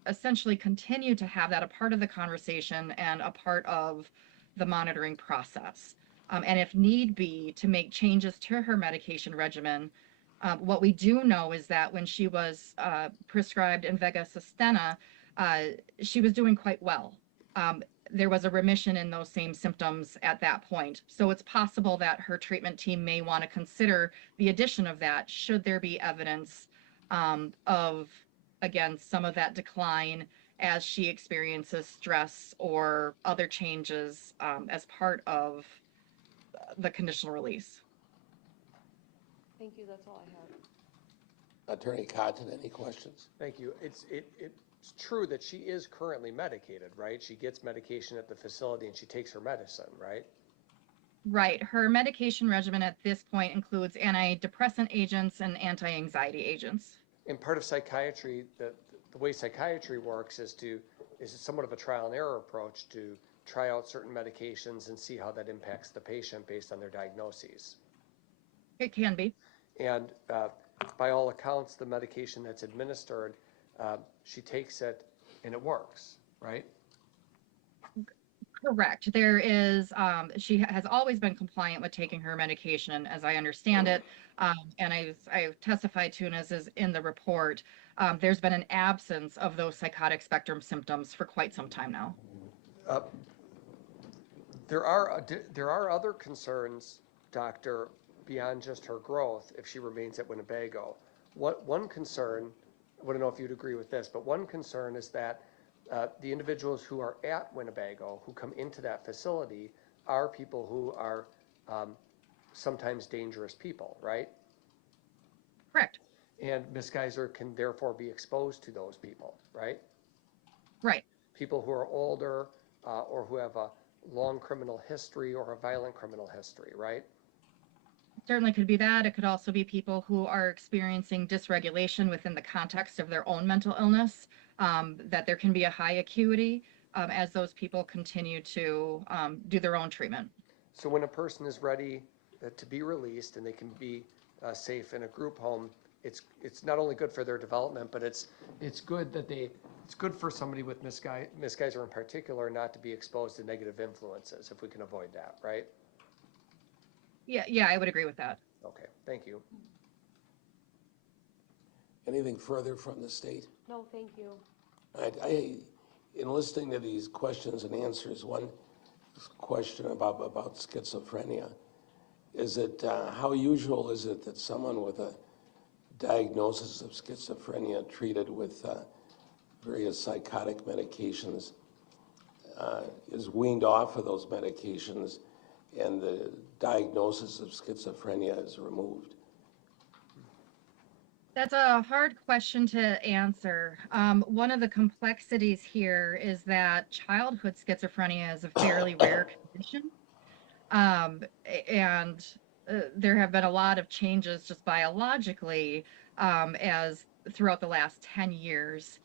essentially continue to have that a part of the conversation and a part of the monitoring process. And if need be, to make changes to her medication regimen. What we do know is that when she was prescribed Invega Sustenna, she was doing quite well. There was a remission in those same symptoms at that point. So it's possible that her treatment team may want to consider the addition of that should there be evidence of, again, some of that decline as she experiences stress or other changes as part of the conditional release. Thank you, that's all I have. Attorney Cotton, any questions? Thank you. It's true that she is currently medicated, right? She gets medication at the facility and she takes her medicine, right? Right. Her medication regimen at this point includes antidepressant agents and anti-anxiety agents. And part of psychiatry, the way psychiatry works is somewhat of a trial and error approach to try out certain medications and see how that impacts the patient based on their diagnoses. It can be. And by all accounts, the medication that's administered, she takes it and it works, right? Correct. There is, she has always been compliant with taking her medication, as I understand it. And I've testified to, and as is in the report, there's been an absence of those psychotic spectrum symptoms for quite some time now. There are other concerns, Doctor, beyond just her growth if she remains at Winnebago. One concern, I want to know if you'd agree with this, but one concern is that the individuals who are at Winnebago, who come into that facility, are people who are sometimes dangerous people, right? Correct. And Ms. Geyser can therefore be exposed to those people, right? Right. People who are older or who have a long criminal history or a violent criminal history, right? Certainly could be that. It could also be people who are experiencing dysregulation within the context of their own mental illness, that there can be a high acuity as those people continue to do their own treatment. So when a person is ready to be released and they can be safe in a group home, it's not only good for their development, but it's good that it's good for somebody with Ms. Geyser in particular not to be exposed to negative influences if we can avoid that, right? Yeah, I would agree with that. Okay, thank you. Anything further from the state? No, thank you. In listening to these questions and answers, one question about schizophrenia, is it, how usual is it that someone with a diagnosis of schizophrenia treated with various psychotic medications is weaned off of those medications and the diagnosis of schizophrenia is removed? That's a hard question to answer. One of the complexities here is that childhood schizophrenia is a fairly rare condition. And there have been a lot of changes just biologically as throughout the last 10 years.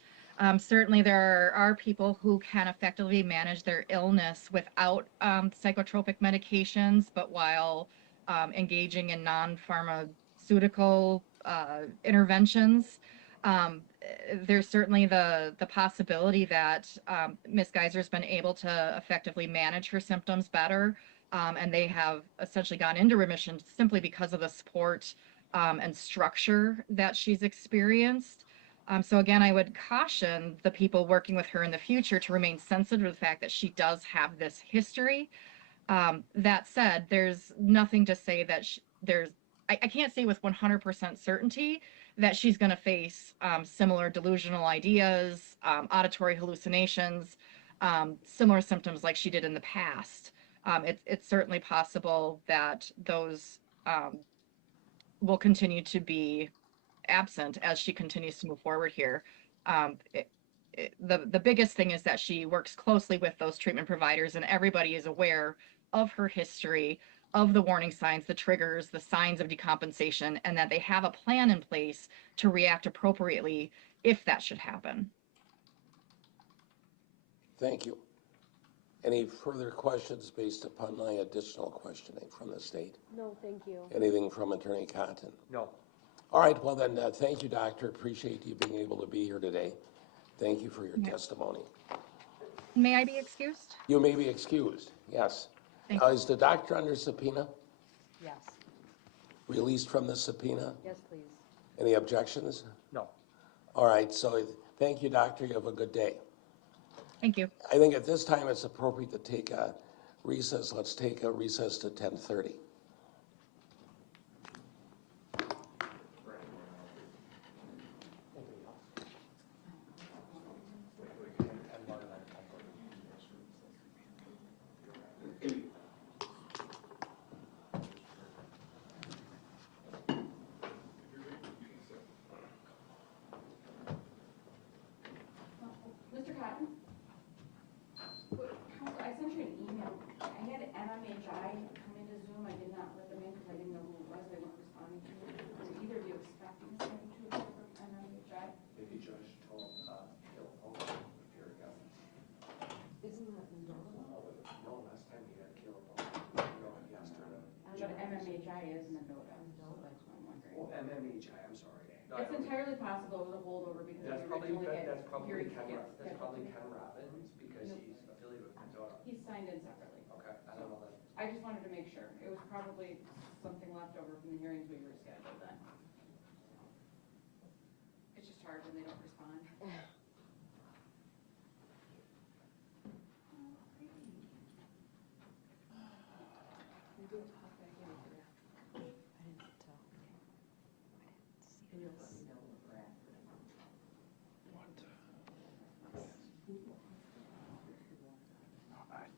Certainly there are people who can effectively manage their illness without psychotropic medications, but while engaging in non-pharmaceutical interventions. There's certainly the possibility that Ms. Geyser's been able to effectively manage her symptoms better, and they have essentially gone into remission simply because of the support and structure that she's experienced. So again, I would caution the people working with her in the future to remain sensitive to the fact that she does have this history. That said, there's nothing to say that I can't say with 100% certainty that she's going to face similar delusional ideas, auditory hallucinations, similar symptoms like she did in the past. It's certainly possible that those will continue to be absent as she continues to move forward here. The biggest thing is that she works closely with those treatment providers, and everybody is aware of her history, of the warning signs, the triggers, the signs of decompensation, and that they have a plan in place to react appropriately if that should happen. Thank you. Any further questions based upon my additional questioning from the state? No, thank you. Anything from Attorney Cotton? No. All right, well then, thank you, Doctor. Appreciate you being able to be here today. Thank you for your testimony. May I be excused? You may be excused, yes. Thank Now, is the doctor under subpoena? Yes. Released from the subpoena? Yes, please. Any objections? No. All right, so thank you, doctor. You have a good day. Thank you. I think at this time it's appropriate to take a recess. Let's take a recess to 10:30. Mr. Cotton? I sent you an email. I had MMHI come into Zoom. I did not let them in because I didn't know who it was. They weren't responding to me. Were either of you expecting something to from MMHI? Maybe Judge told Isn't that No, last time he had killed yesterday. But MMHI is Mendota, so that's what I'm wondering. Oh, MMHI, I'm sorry. It's entirely possible it was a holdover because That's we probably, originally had that's probably hearings Ken, scheduled. that's probably Ken Robbins, because he's affiliated with Mendota. He's signed in separately. Okay, I don't know that. I just wanted to make sure. It was probably something left over from the hearings we rescheduled then. It's just hard when they don't respond.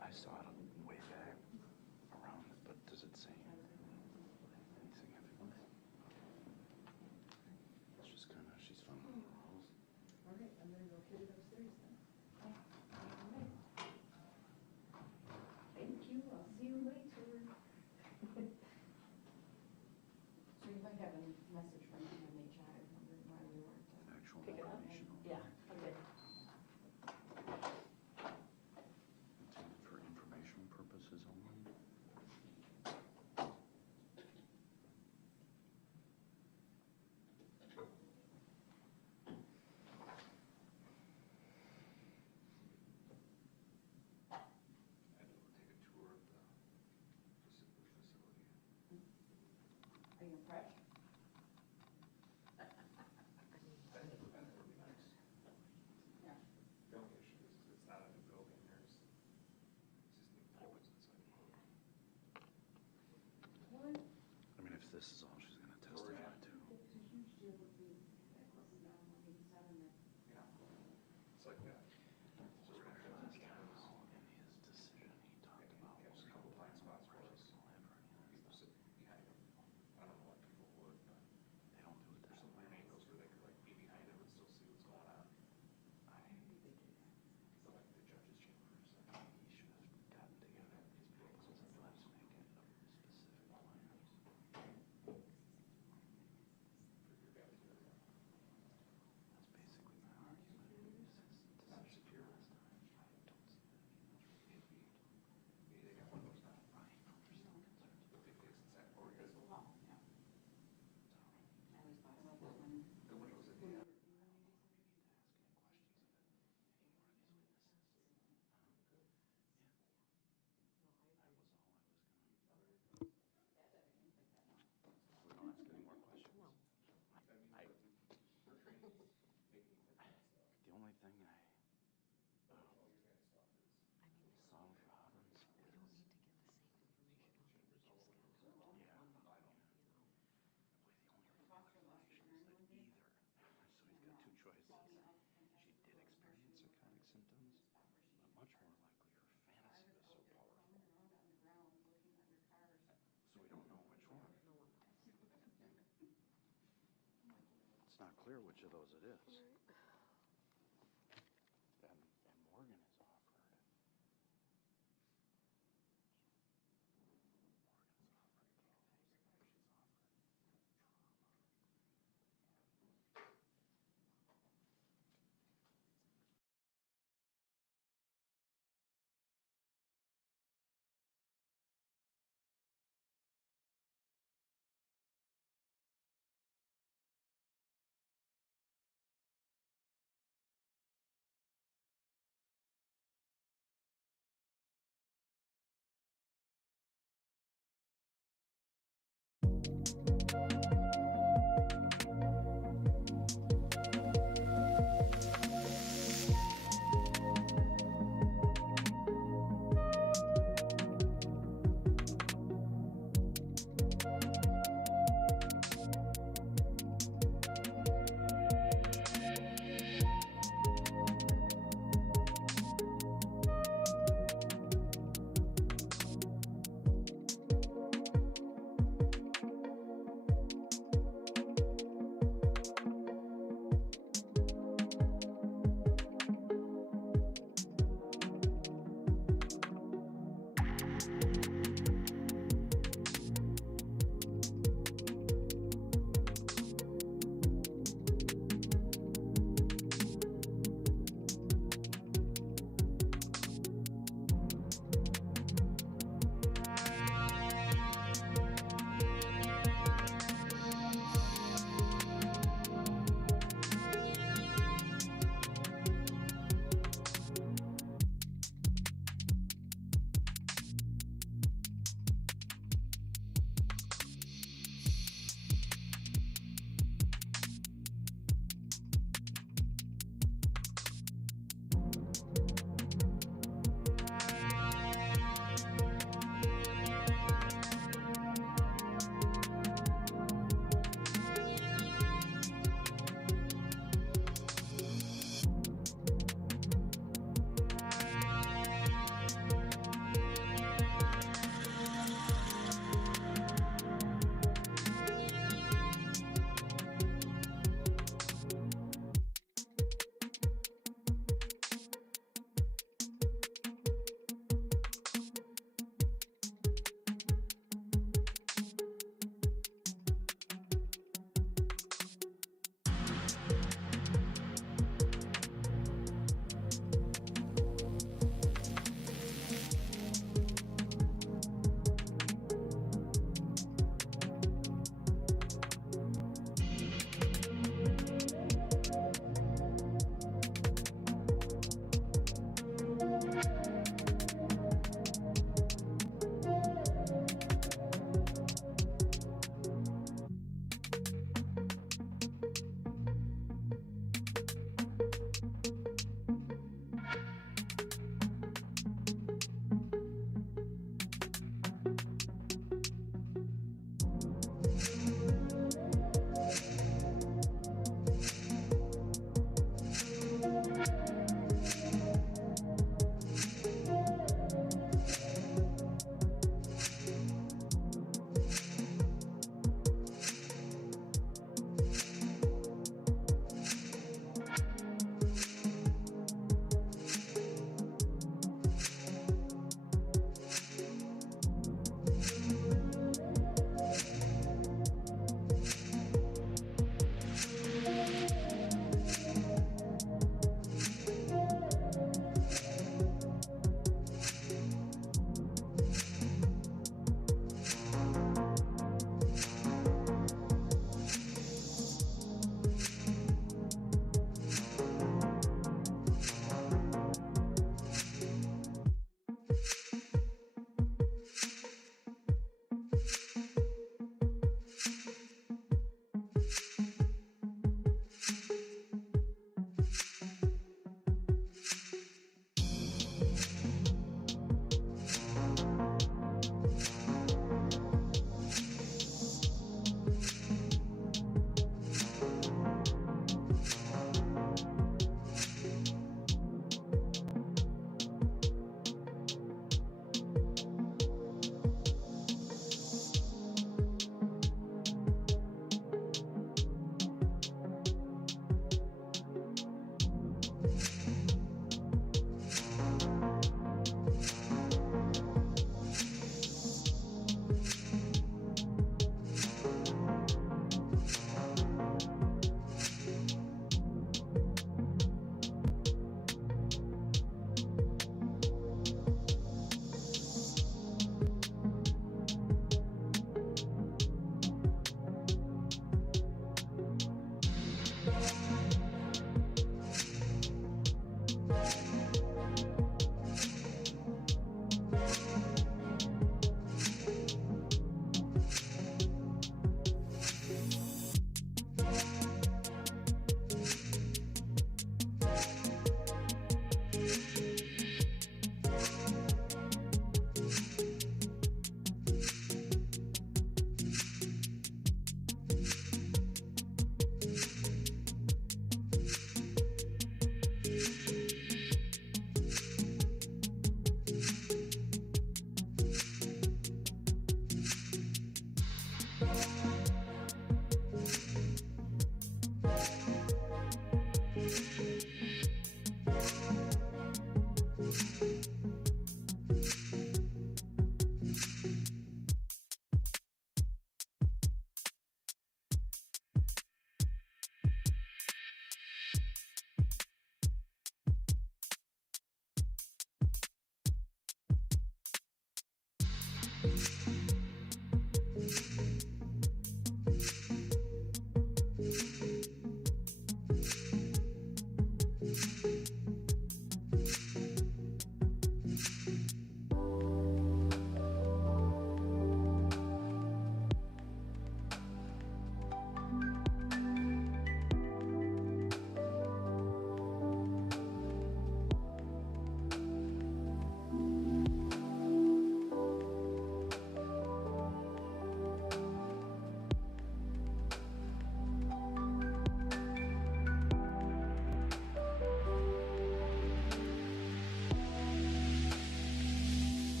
I saw it way back around, but does it say anything significant? It's just kind of, she's found the rules. All right, I'm gonna go get it upstairs then. Thank you, I'll see you later. So you might have a message from MMHI, wondering why we weren't. Actual Pick it up? informational. Yeah, okay. Intended for informational purposes only. Are you impressed? I mean, if this is all she's gonna testify to. In his decision, he talked about most couple blind spots for us. They don't do it that way. He should have gotten together with his people and said, let's make it a specific plan. clear which of those it is. And Morgan is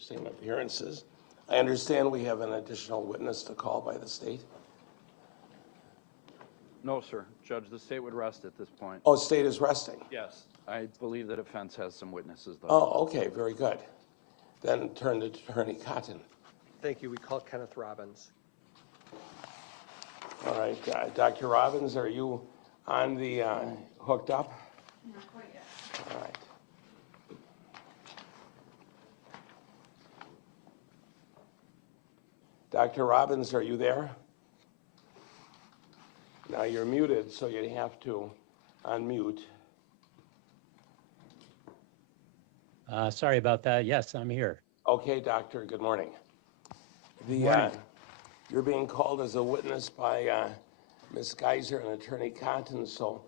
same appearances. I understand we have an additional witness to call by the state. No, sir. Judge, the state would rest at this point. Oh, state is resting. Yes. I believe the defense has some witnesses, though. Oh, okay, very good. Then turn to Attorney Cotton. Thank you. We call Kenneth Robbins. All right, Dr. Robbins, are you on the, hooked up? Not quite yet. All right. Dr. Robbins, are you there? Now you're muted, so you have to unmute. Sorry about that. Yes, I'm here. Okay, doctor, good morning. Morning. You're being called as a witness by Ms. Geyser and Attorney Cotton, so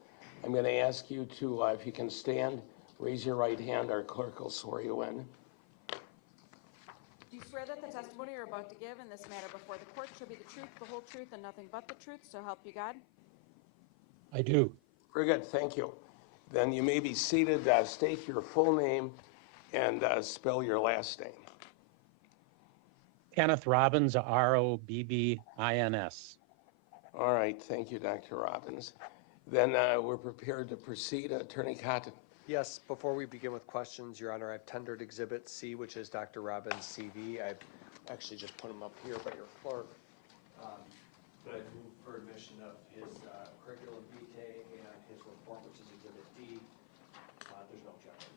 I'm going to ask you to, if you can stand, raise your right hand. Our clerk will swear you in. Do you swear that the testimony you're about to give in this matter before the court shall be the truth, the whole truth, and nothing but the truth, so help you God? I do. Very good, thank you. Then you may be seated. State your full name and spell your last name. Kenneth Robbins, Robbins. All right, thank you, Dr. Robbins. Then we're prepared to proceed. Attorney Cotton. Yes, before we begin with questions, Your Honor, I've tendered Exhibit C, which is Dr. Robbins' CV. I've actually just put him up here by your clerk. But I moved for admission of his curriculum vitae and his report, which is Exhibit D. There's no objection.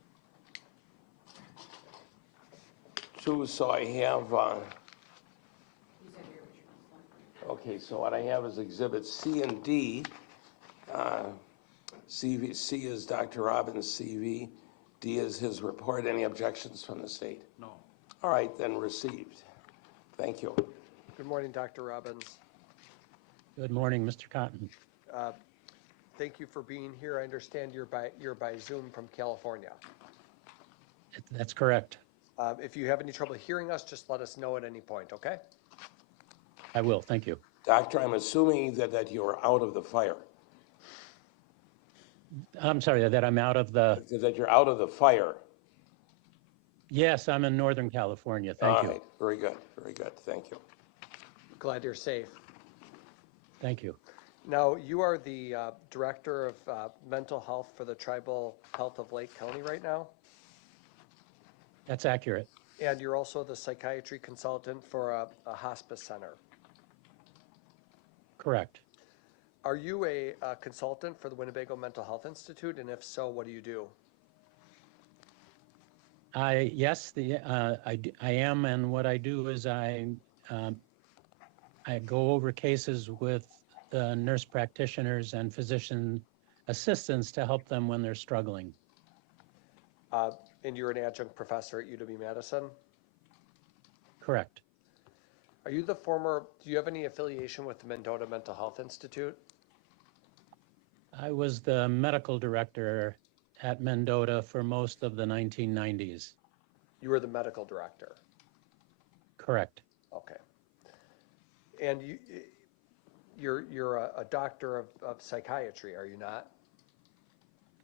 Two, so I have, You said your original. okay, so what I have is Exhibit C and D. C is Dr. Robbins' CV. D is his report. Any objections from the state? No. All right, then received. Thank you. Good morning, Dr. Robbins. Good morning, Mr. Cotton. Thank you for being here. I understand you're by Zoom from California. That's correct. If you have any trouble hearing us, just let us know at any point, okay? I will. Thank you. Doctor, I'm assuming that you're out of the fire. I'm sorry that I'm out of the. That you're out of the fire. Yes, I'm in Northern California. Thank you. All right, very good, very good. Thank you. Glad you're safe. Thank you. Now, you are the Director of Mental Health for the Tribal Health of Lake County right now, That's accurate. and you're also the Psychiatry Consultant for a hospice center. Correct. Are you a consultant for the Winnebago Mental Health Institute, and if so, what do you do? Yes, I am, and what I do is I go over cases with the nurse practitioners and physician assistants to help them when they're struggling. And you're an adjunct professor at UW-Madison? Correct. Do you have any affiliation with the Mendota Mental Health Institute? I was the medical director at Mendota for most of the 1990s. You were the medical director? Correct. Okay. And you're a doctor of psychiatry, are you not?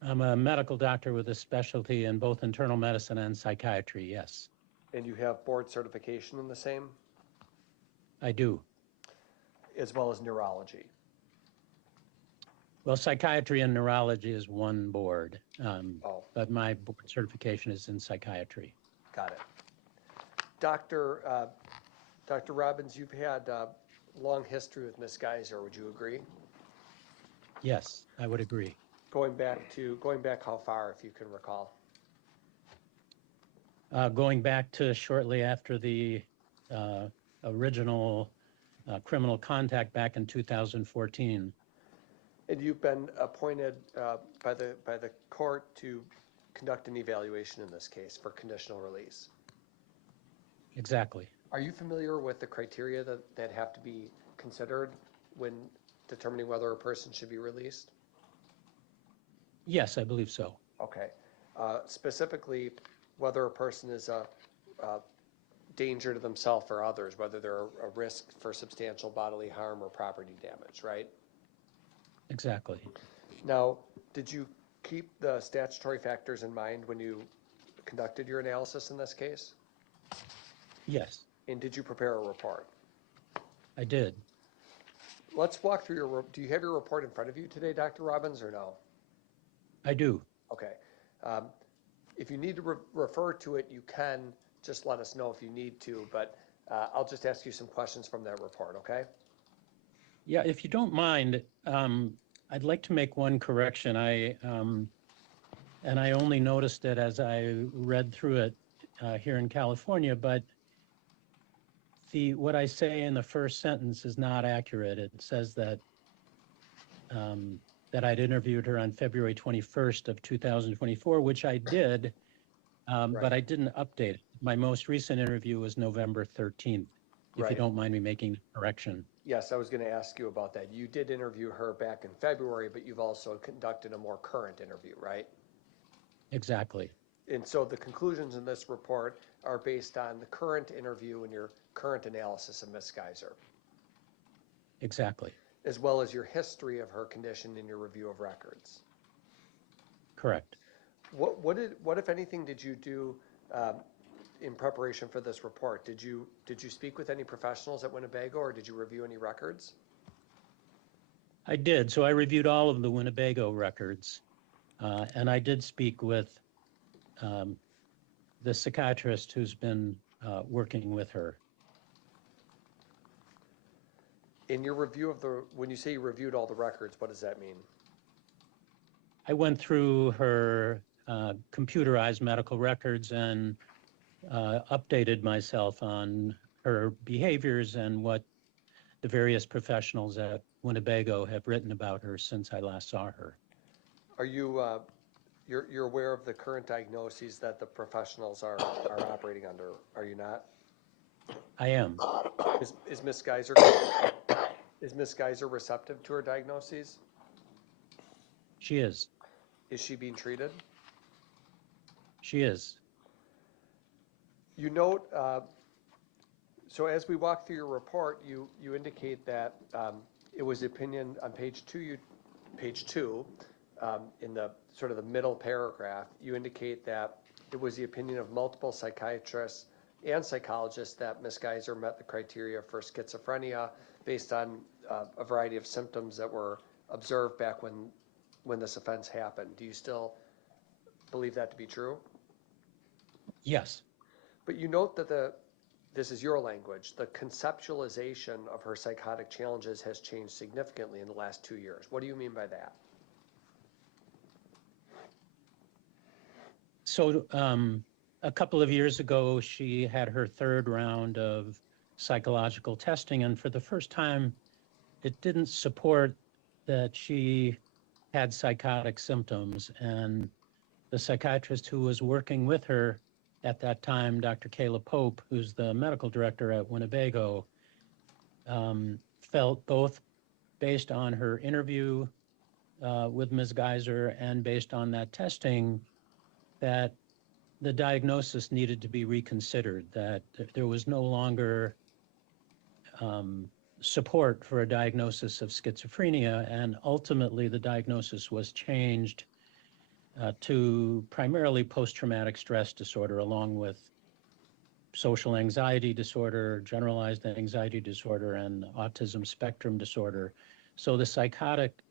I'm a medical doctor with a specialty in both internal medicine and psychiatry, yes. And you have board certification in the same, I do. as well as neurology? Well, psychiatry and neurology is one board, Oh. but my board certification is in psychiatry. Got it. Dr. Robbins, you've had a long history with Ms. Geyser, would you agree? Yes, I would agree. Going back how far, if you can recall? Going back to shortly after the original criminal contact back in 2014. And you've been appointed by the court to conduct an evaluation in this case for conditional release. Exactly. Are you familiar with the criteria that have to be considered when determining whether a person should be released? Yes, I believe so. Okay. Specifically, whether a person is a danger to themselves or others, whether they're a risk for substantial bodily harm or property damage, right? Exactly. Now, did you keep the statutory factors in mind when you conducted your analysis in this case? Yes, And did you prepare a report? I did. Let's walk through do you have your report in front of you today, Dr. Robbins, or no? I do. Okay. If you need to refer to it, you can just let us know if you need to, but I'll just ask you some questions from that report, okay? Yeah, if you don't mind, I'd like to make one correction. And I only noticed it as I read through it here in California, but what I say in the first sentence is not accurate. It says that that I'd interviewed her on February 21st of 2024, which I did, but I didn't update it. My most recent interview was November 13th, if you don't mind me making the correction. Yes, I was going to ask you about that. You did interview her back in February, but you've also conducted a more current interview, right? Exactly. And so the conclusions in this report are based on the current interview and your current analysis of Ms. Geyser. Exactly. As well as your history of her condition in your review of records. Correct. What if anything, did you do in preparation for this report? Did you speak with any professionals at Winnebago, or did you review any records? I did. So I reviewed all of the Winnebago records, and I did speak with the psychiatrist who's been working with her. In your review of when you say you reviewed all the records, what does that mean? I went through her computerized medical records and updated myself on her behaviors and what the various professionals at Winnebago have written about her since I last saw her. Are you, you're aware of the current diagnoses that the professionals are operating under, are you not? I am. Is Ms. Geyser receptive to her diagnoses? She is. Is she being treated? She is. You note, so as we walk through your report, you indicate that it was the opinion on page two, in the sort of the middle paragraph, you indicate that it was the opinion of multiple psychiatrists and psychologists that Ms. Geyser met the criteria for schizophrenia based on a variety of symptoms that were observed back when this offense happened. Do you still believe that to be true? Yes. But you note that this is your language, the conceptualization of her psychotic challenges has changed significantly in the last 2 years. What do you mean by that? So a couple of years ago, she had her third round of psychological testing, and for the first time, it didn't support that she had psychotic symptoms. And the psychiatrist who was working with her at that time, Dr. Kayla Pope, who's the medical director at Winnebago, felt both based on her interview with Ms. Geyser and based on that testing that the diagnosis needed to be reconsidered, that there was no longer support for a diagnosis of schizophrenia, and ultimately the diagnosis was changed to primarily post-traumatic stress disorder, along with social anxiety disorder, generalized anxiety disorder, and autism spectrum disorder. So the psychotic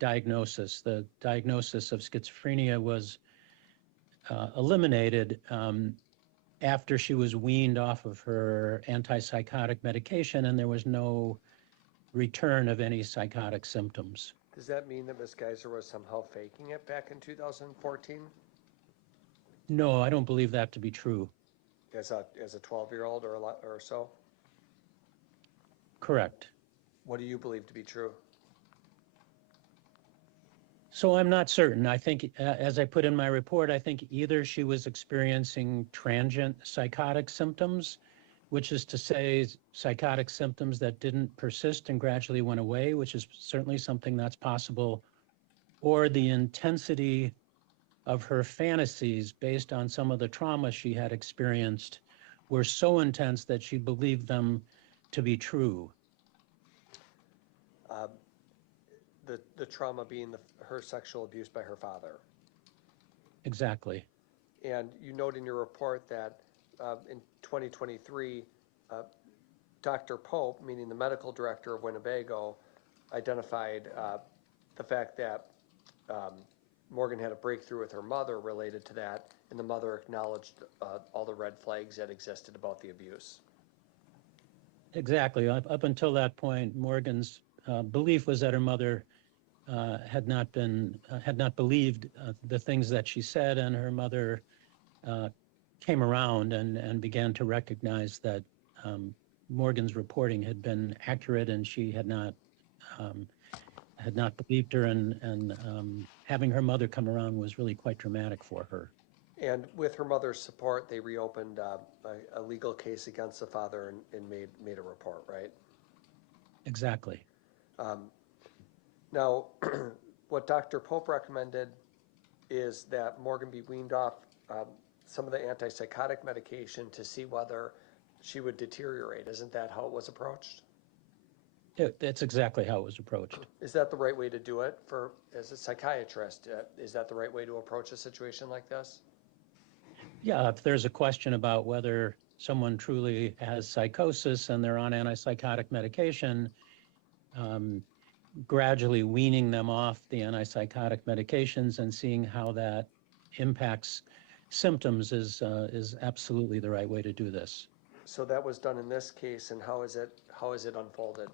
diagnosis, the diagnosis of schizophrenia was eliminated after she was weaned off of her antipsychotic medication, and there was no return of any psychotic symptoms. Does that mean that Ms. Geyser was somehow faking it back in 2014? No, I don't believe that to be true. As a 12-year-old or so? Correct. What do you believe to be true? So I'm not certain. I think, as I put in my report, I think either she was experiencing transient psychotic symptoms, which is to say psychotic symptoms that didn't persist and gradually went away, which is certainly something that's possible, or the intensity of her fantasies based on some of the trauma she had experienced were so intense that she believed them to be true. The trauma being her sexual abuse by her father. Exactly. And you note in your report that in 2023, Dr. Pope, meaning the medical director of Winnebago, identified the fact that Morgan had a breakthrough with her mother related to that, and the mother acknowledged all the red flags that existed about the abuse. Exactly. Up until that point, Morgan's belief was that her mother had not believed the things that she said, and her mother came around and began to recognize that Morgan's reporting had been accurate, and she had not believed her, and having her mother come around was really quite traumatic for her. And with her mother's support, they reopened a legal case against the father and made a report, right? Exactly. Now, what Dr. Pope recommended is that Morgan be weaned off some of the antipsychotic medication to see whether she would deteriorate. Isn't that how it was approached? That's exactly how it was approached. Is that the right way to do it as a psychiatrist? Is that the right way to approach a situation like this? Yeah, if there's a question about whether someone truly has psychosis and they're on antipsychotic medication, gradually weaning them off the antipsychotic medications and seeing how that impacts symptoms is absolutely the right way to do this. So that was done in this case, and how is it unfolded?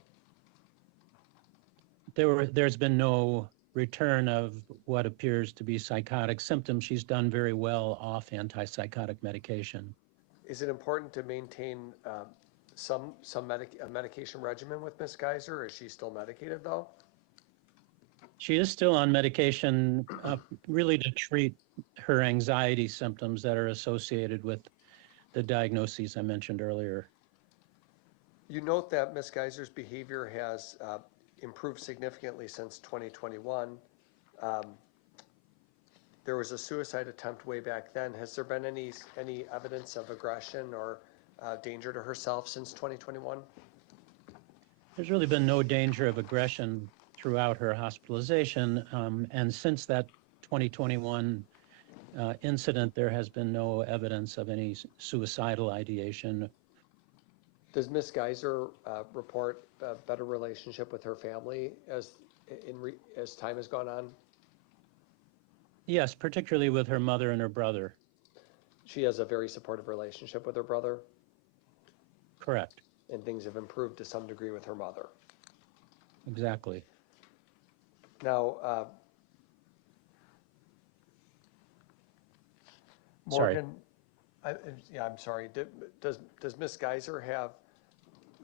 There's been no return of what appears to be psychotic symptoms. She's done very well off antipsychotic medication. Is it important to maintain a medication regimen with Ms. Geyser? Is she still medicated though? She is still on medication really to treat her anxiety symptoms that are associated with the diagnoses I mentioned earlier. You note that Ms. Geyser's behavior has improved significantly since 2021. There was a suicide attempt way back then. Has there been any evidence of aggression or danger to herself since 2021? There's really been no danger of aggression throughout her hospitalization, and since that 2021 incident, there has been no evidence of any suicidal ideation. Does Ms. Geyser report a better relationship with her family as time has gone on? Yes, particularly with her mother and her brother. She has a very supportive relationship with her brother? Correct. And things have improved to some degree with her mother? Exactly. Now, Morgan, I'm sorry. Does Ms. Geyser have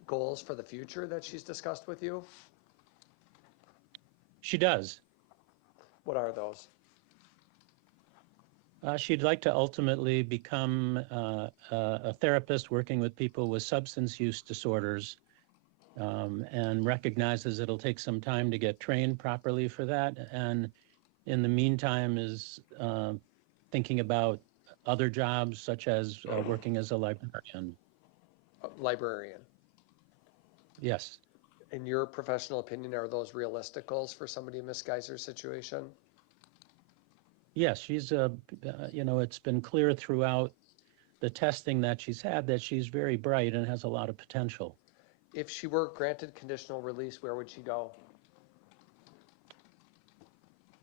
goals for the future that she's discussed with you? She does. What are those? She'd like to ultimately become a therapist working with people with substance use disorders, and recognizes it'll take some time to get trained properly for that. And in the meantime is thinking about other jobs such as working as a librarian. Librarian? Yes. In your professional opinion, are those realistic goals for somebody in Ms. Geyser's situation? Yes, she's it's been clear throughout the testing that she's had that she's very bright and has a lot of potential. If she were granted conditional release, where would she go?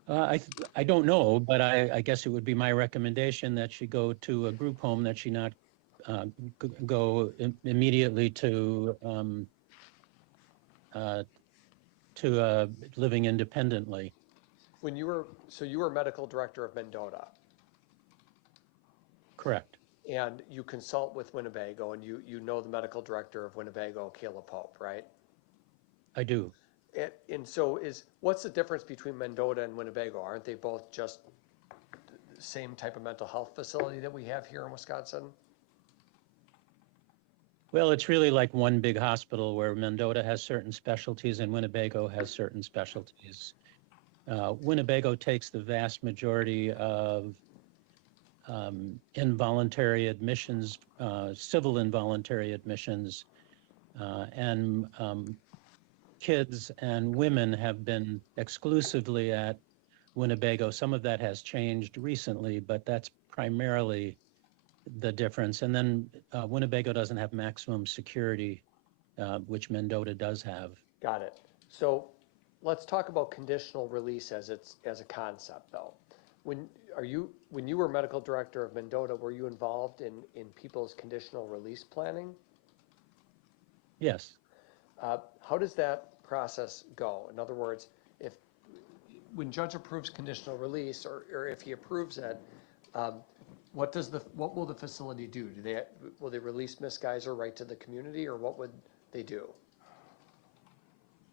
I don't know, but I guess it would be my recommendation that she go to a group home, that she not go immediately to living independently. When you were medical director of Mendota. Correct. And you consult with Winnebago, and you know the medical director of Winnebago, Caleb Pope, right? I do. And so what's the difference between Mendota and Winnebago? Aren't they both just the same type of mental health facility that we have here in Wisconsin? Well, it's really like one big hospital where Mendota has certain specialties and Winnebago has certain specialties. Winnebago takes the vast majority of involuntary admissions, civil involuntary admissions, and kids and women have been exclusively at Winnebago. Some of that has changed recently, but that's primarily the difference. And then Winnebago doesn't have maximum security, which Mendota does have. Got it. So let's talk about conditional release as a concept, though. When you were medical director of Mendota, were you involved in people's conditional release planning? Yes. How does that process go? In other words, when judge approves conditional release, or if he approves it, what will the facility do? Will they release Miss Geyser right to the community, or what would they do?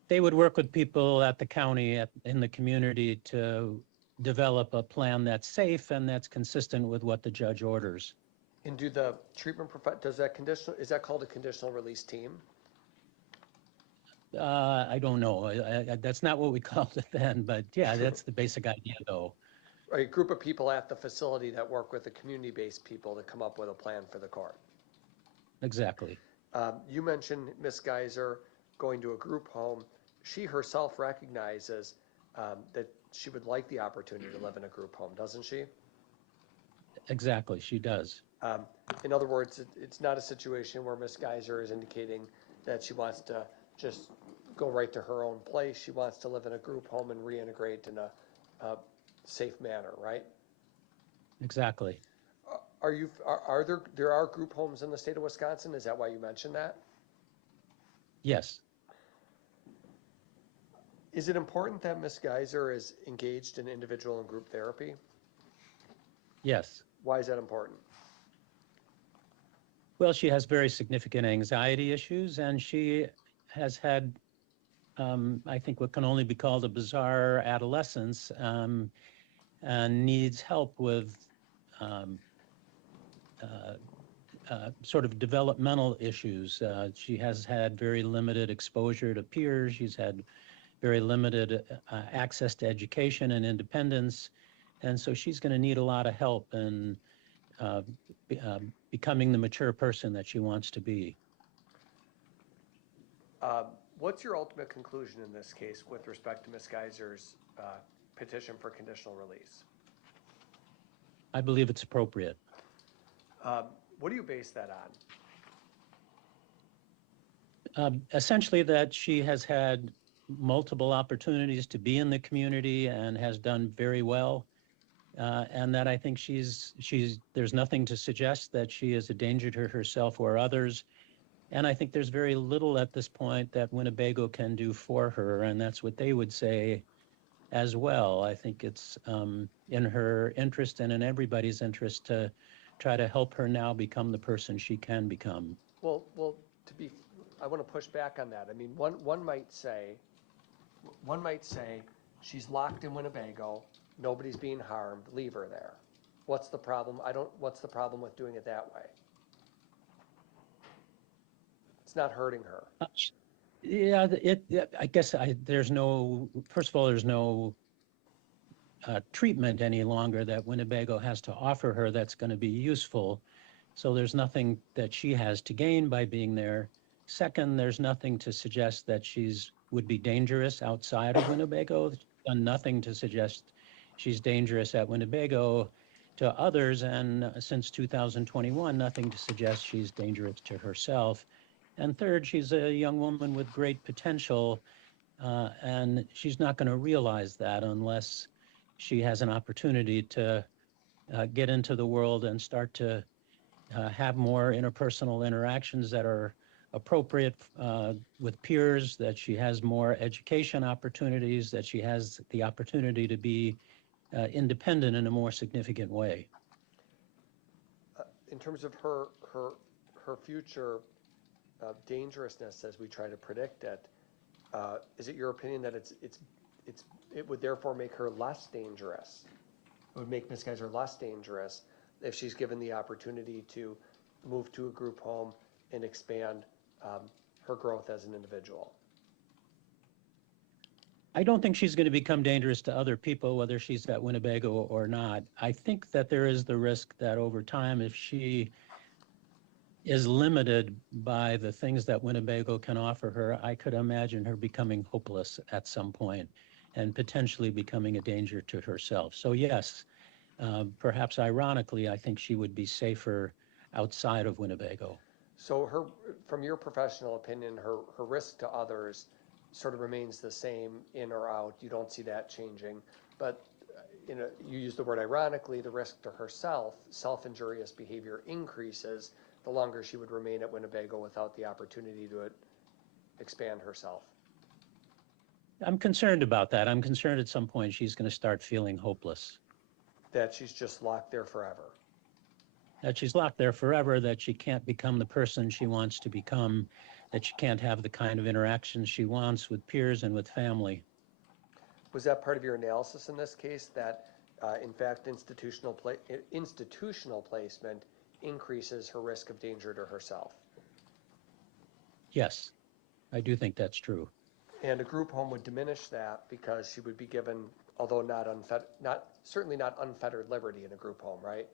They would work with people at the county, in the community, to develop a plan that's safe and that's consistent with what the judge orders. And do the treatment is that called a conditional release team? I don't know. That's not what we called it then, but yeah, that's the basic idea, though. A group of people at the facility that work with the community-based people to come up with a plan for the court. Exactly. You mentioned Miss Geyser going to a group home. She herself recognizes that she would like the opportunity to live in a group home, doesn't she? Exactly, she does. In other words, it's not a situation where Miss Geyser is indicating that she wants to just go right to her own place. She wants to live in a group home and reintegrate in a safe manner, right? Exactly. There are group homes in the state of Wisconsin? Is that why you mentioned that? Yes. Is it important that Miss Geyser is engaged in individual and group therapy? Yes. Why is that important? Well, she has very significant anxiety issues, and she has had, I think, what can only be called a bizarre adolescence, and needs help with sort of developmental issues. She has had very limited exposure to peers. She's had very limited access to education and independence. And so she's going to need a lot of help in becoming the mature person that she wants to be. What's your ultimate conclusion in this case with respect to Ms. Geyser's petition for conditional release? I believe it's appropriate. What do you base that on? Essentially that she has had multiple opportunities to be in the community and has done very well. And that I think there's nothing to suggest that she is a danger to herself or others. And I think there's very little at this point that Winnebago can do for her, and that's what they would say as well. I think it's in her interest and in everybody's interest to try to help her now become the person she can become. Well, I want to push back on that. I mean, one might say she's locked in Winnebago, nobody's being harmed, leave her there. What's the problem? What's the problem with doing it that way? It's not hurting her. Yeah, I guess there's no, first of all, there's no treatment any longer that Winnebago has to offer her that's going to be useful. So there's nothing that she has to gain by being there. Second, there's nothing to suggest that would be dangerous outside of Winnebago. There's done nothing to suggest she's dangerous at Winnebago to others. And since 2021, nothing to suggest she's dangerous to herself. And third, she's a young woman with great potential, and she's not going to realize that unless she has an opportunity to get into the world and start to have more interpersonal interactions that are appropriate with peers, that she has more education opportunities, that she has the opportunity to be independent in a more significant way. In terms of her future dangerousness as we try to predict it, is it your opinion that it would therefore make her less dangerous? It would make Ms. Geyser less dangerous if she's given the opportunity to move to a group home and expand her growth as an individual? I don't think she's going to become dangerous to other people, whether she's at Winnebago or not. I think that there is the risk that over time, if she is limited by the things that Winnebago can offer her, I could imagine her becoming hopeless at some point and potentially becoming a danger to herself. So yes, perhaps ironically, I think she would be safer outside of Winnebago. So her, from your professional opinion, her risk to others sort of remains the same in or out. You don't see that changing. But you use the word ironically, the risk to herself, self-injurious behavior increases the longer she would remain at Winnebago without the opportunity to expand herself. I'm concerned about that. I'm concerned at some point she's going to start feeling hopeless. That she's just locked there forever. That she's locked there forever, that she can't become the person she wants to become, that she can't have the kind of interactions she wants with peers and with family. Was that part of your analysis in this case, that in fact institutional placement increases her risk of danger to herself? Yes, I do think that's true. And a group home would diminish that because she would be given, although certainly not unfettered liberty in a group home, right?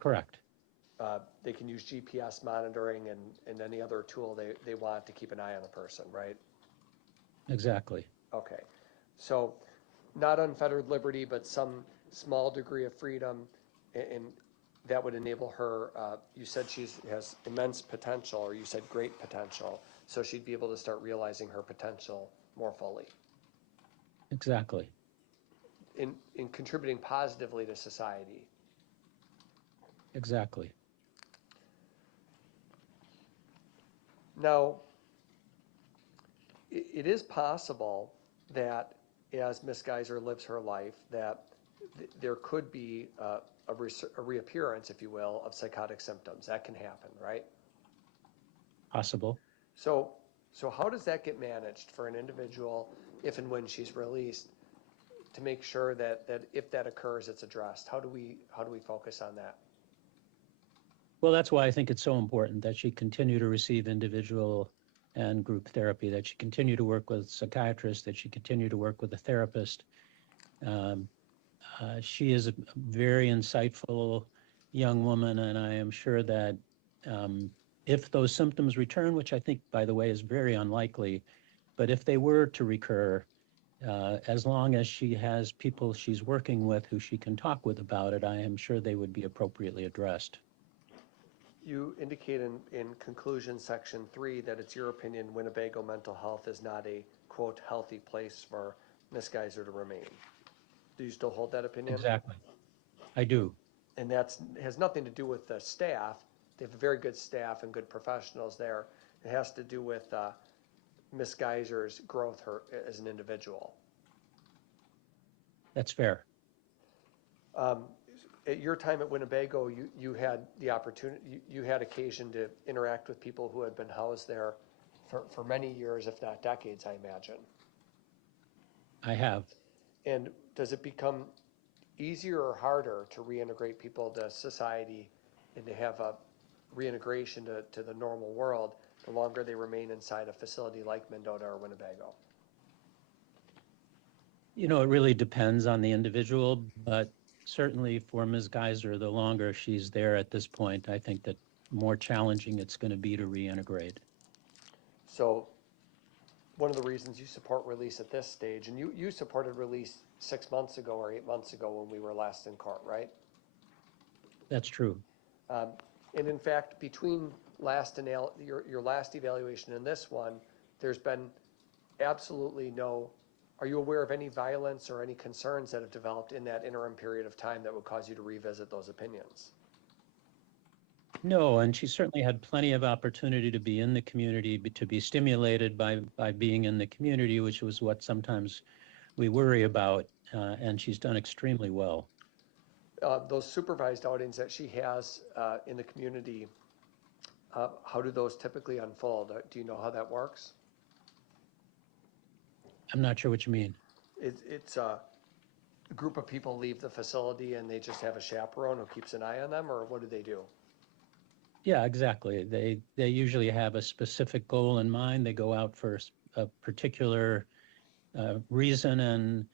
Correct. They can use GPS monitoring and any other tool they want to keep an eye on a person, right? Exactly. Okay. So not unfettered liberty, but some small degree of freedom, and that would enable her, you said she has immense potential, or you said great potential, so she'd be able to start realizing her potential more fully. Exactly. In contributing positively to society. Exactly. Now, it is possible that as Miss Geyser lives her life, that there could be a reappearance, if you will, of psychotic symptoms. That can happen, right? Possible. So how does that get managed for an individual if and when she's released to make sure that if that occurs, it's addressed? How do we focus on that? Well, that's why I think it's so important that she continue to receive individual and group therapy, that she continue to work with psychiatrists, that she continue to work with a therapist. She is a very insightful young woman, and I am sure that if those symptoms return, which I think, by the way, is very unlikely, but if they were to recur, as long as she has people she's working with who she can talk with about it, I am sure they would be appropriately addressed. You indicate in conclusion section 3 that it's your opinion Winnebago Mental Health is not a, quote, healthy place for Miss Geyser to remain. Do you still hold that opinion? Exactly. I do. And that has nothing to do with the staff. They have a very good staff and good professionals there. It has to do with Miss Geyser's growth as an individual. That's fair. At your time at Winnebago, you had the opportunity, you had occasion to interact with people who had been housed there for many years, if not decades, I imagine. I have. And does it become easier or harder to reintegrate people to society and to have a reintegration to the normal world the longer they remain inside a facility like Mendota or Winnebago? You know, it really depends on the individual, but certainly for Ms. Geyser, the longer she's there at this point, I think that more challenging it's going to be to reintegrate. So one of the reasons you support release at this stage, and you supported release 6 months ago or 8 months ago when we were last in court, right? That's true. And in fact, between your last evaluation and this one, there's been absolutely no, are you aware of any violence or any concerns that have developed in that interim period of time that would cause you to revisit those opinions? No, and she certainly had plenty of opportunity to be in the community, to be stimulated by being in the community, which was what sometimes we worry about, and she's done extremely well. Those supervised outings that she has in the community, how do those typically unfold? Do you know how that works? I'm not sure what you mean. It's a group of people leave the facility and they just have a chaperone who keeps an eye on them, or what do they do? Yeah, exactly. They usually have a specific goal in mind. They go out for a particular reason, and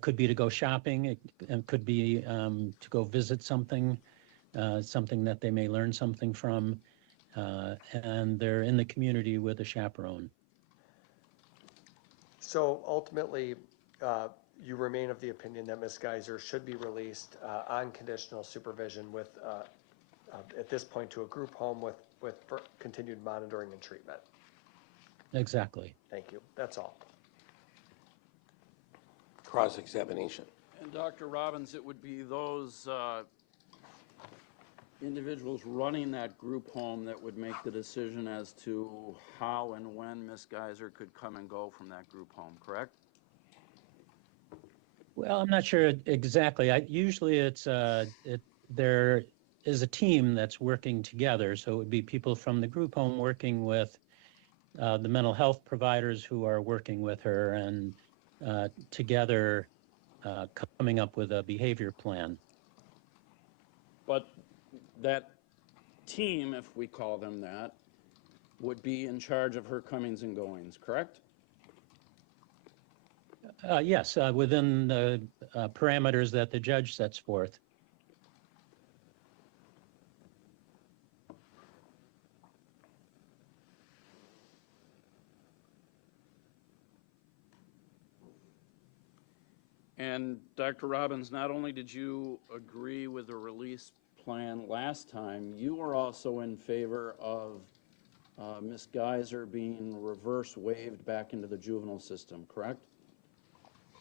could be to go shopping, and could be to go visit something that they may learn something from, and they're in the community with a chaperone. So ultimately, you remain of the opinion that Ms. Geyser should be released on conditional supervision with at this point, to a group home with continued monitoring and treatment. Exactly. Thank you. That's all. Cross-examination. And Dr. Robbins, it would be those individuals running that group home that would make the decision as to how and when Ms. Geyser could come and go from that group home, correct? Well, I'm not sure exactly. Usually there is a team that's working together. So it would be people from the group home working with the mental health providers who are working with her, and together coming up with a behavior plan. But that team, if we call them that, would be in charge of her comings and goings, correct? Yes, within the parameters that the judge sets forth. And Dr. Robbins, not only did you agree with the release plan last time, you were also in favor of Ms. Geyser being reverse waived back into the juvenile system, correct?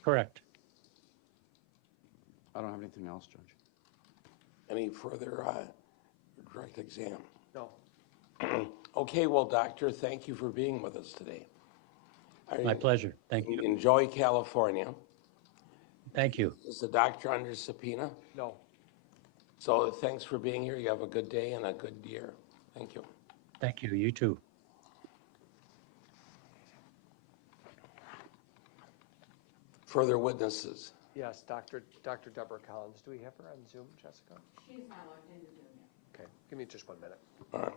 Correct. I don't have anything else, Judge. Any further direct exam? No. Okay, well, doctor, thank you for being with us today. My pleasure. Thank you. Enjoy California. Thank you. Is the doctor under subpoena? No. So thanks for being here. You have a good day and a good year. Thank you. Thank you. You too. Further witnesses? Yes, Dr. Deborah Collins. Do we have her on Zoom, Jessica? She's not logged into Zoom yet. Okay, give me just 1 minute. All right.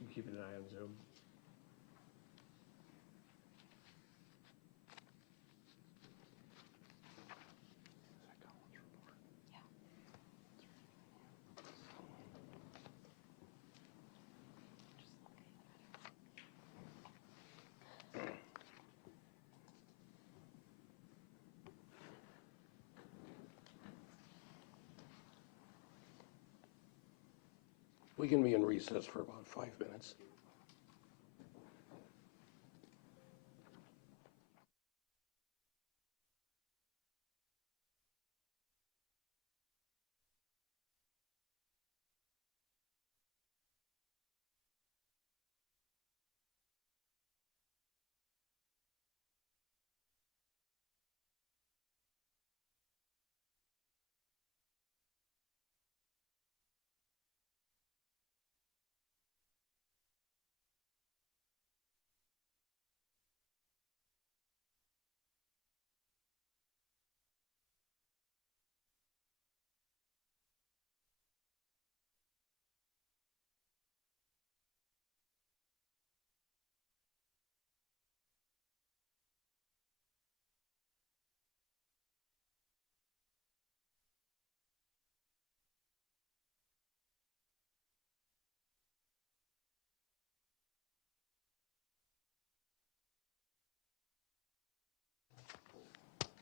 You keep an eye on Zoom. We can be in recess for about 5 minutes.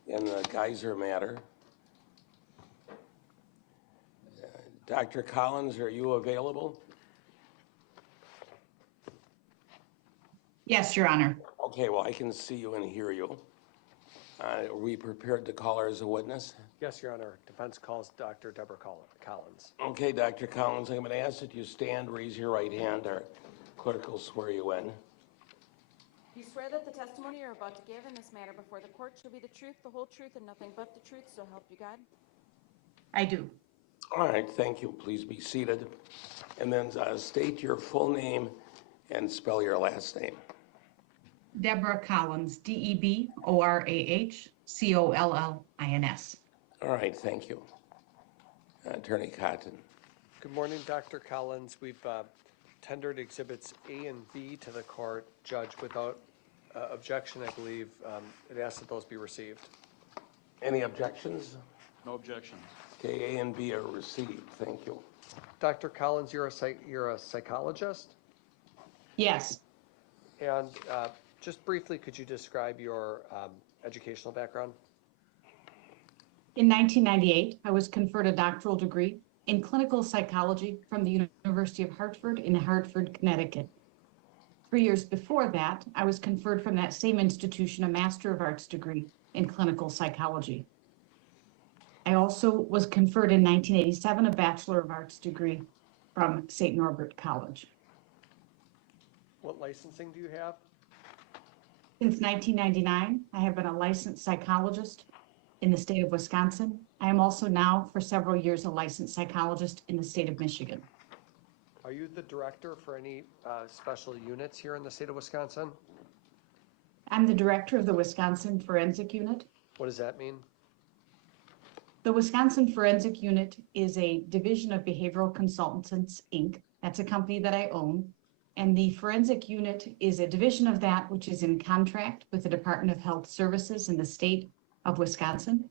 In the Geyser matter, Dr. Collins, are you available? Yes, Your Honor. Okay, well, I can see you and hear you. Are we prepared to call her as a witness? Yes, Your Honor. Defense calls Dr. Deborah Collins. Okay, Dr. Collins, I'm going to ask that you stand, raise your right hand. Our clerk will swear you in. Do you swear that the testimony you're about to give in this matter before the court shall be the truth, the whole truth, and nothing but the truth, so help you God? I do. All right, thank you. Please be seated. And then state your full name and spell your last name. Deborah Collins, DEBORAH, COLLINS. All right, thank you. Attorney Cotton. Good morning, Dr. Collins. We've tendered exhibits A and B to the court, Judge, without objection, I believe. It asks that those be received. Any objections? No objections. Okay, A and B are received. Thank you. Dr. Collins, you're a psychologist? Yes. And just briefly, could you describe your educational background? In 1998, I was conferred a doctoral degree in clinical psychology from the University of Hartford in Hartford, Connecticut. 3 years before that, I was conferred from that same institution a Master of Arts degree in clinical psychology. I also was conferred in 1987 a Bachelor of Arts degree from St. Norbert College. What licensing do you have? Since 1999, I have been a licensed psychologist in the state of Wisconsin. I am also now, for several years, a licensed psychologist in the state of Michigan. Are you the director for any special units here in the state of Wisconsin? I'm the director of the Wisconsin Forensic Unit. What does that mean? The Wisconsin Forensic Unit is a division of Behavioral Consultants, Inc. That's a company that I own. And the Forensic Unit is a division of that which is in contract with the Department of Health Services in the state of Wisconsin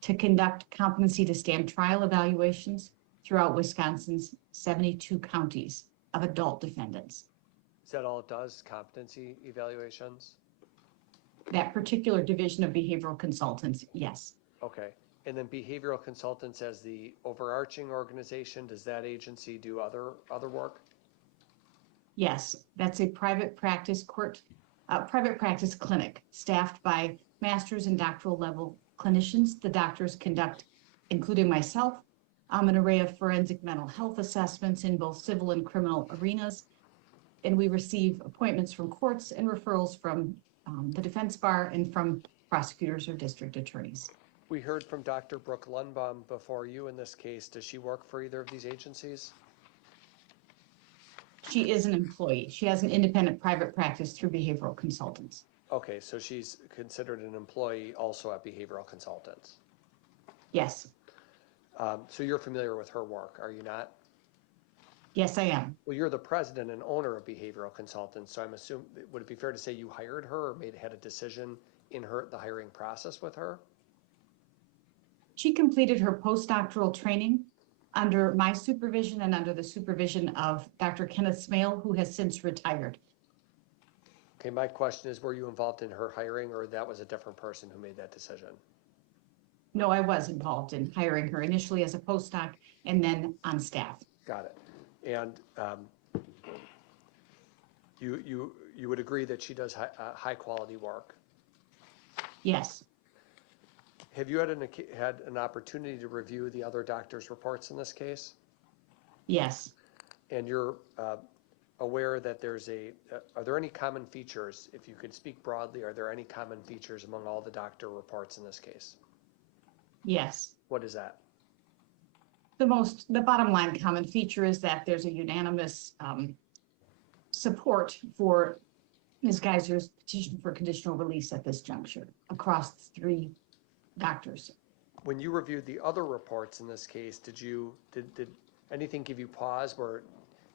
to conduct competency to stand trial evaluations throughout Wisconsin's 72 counties of adult defendants. Is that all it does, competency evaluations? That particular division of Behavioral Consultants, yes. Okay. And then Behavioral Consultants as the overarching organization, does that agency do other work? Yes, that's a private practice clinic staffed by master's and doctoral level clinicians. The doctors conduct, including myself, an array of forensic mental health assessments in both civil and criminal arenas. And we receive appointments from courts and referrals from the defense bar and from prosecutors or district attorneys. We heard from Dr. Brooke Lundbohm before you in this case. Does she work for either of these agencies? She is an employee. She has an independent private practice through Behavioral Consultants. Okay, so she's considered an employee also at Behavioral Consultants. Yes. So you're familiar with her work, are you not? Yes, I am. Well, you're the president and owner of Behavioral Consultants, so I'm assuming, would it be fair to say you hired her or had a decision in the hiring process with her? She completed her postdoctoral training under my supervision and under the supervision of Dr. Kenneth Smale, who has since retired. Okay, my question is, were you involved in her hiring or that was a different person who made that decision? No, I was involved in hiring her initially as a postdoc and then on staff. Got it. And you would agree that she does high quality work? Yes. Have you had an opportunity to review the other doctors' reports in this case? Yes. And you're aware that are there any common features, if you could speak broadly, are there any common features among all the doctor reports in this case? Yes. What is that? The bottom line common feature is that there's a unanimous support for Ms. Geyser's petition for conditional release at this juncture across the three doctors. When you reviewed the other reports in this case, did anything give you pause where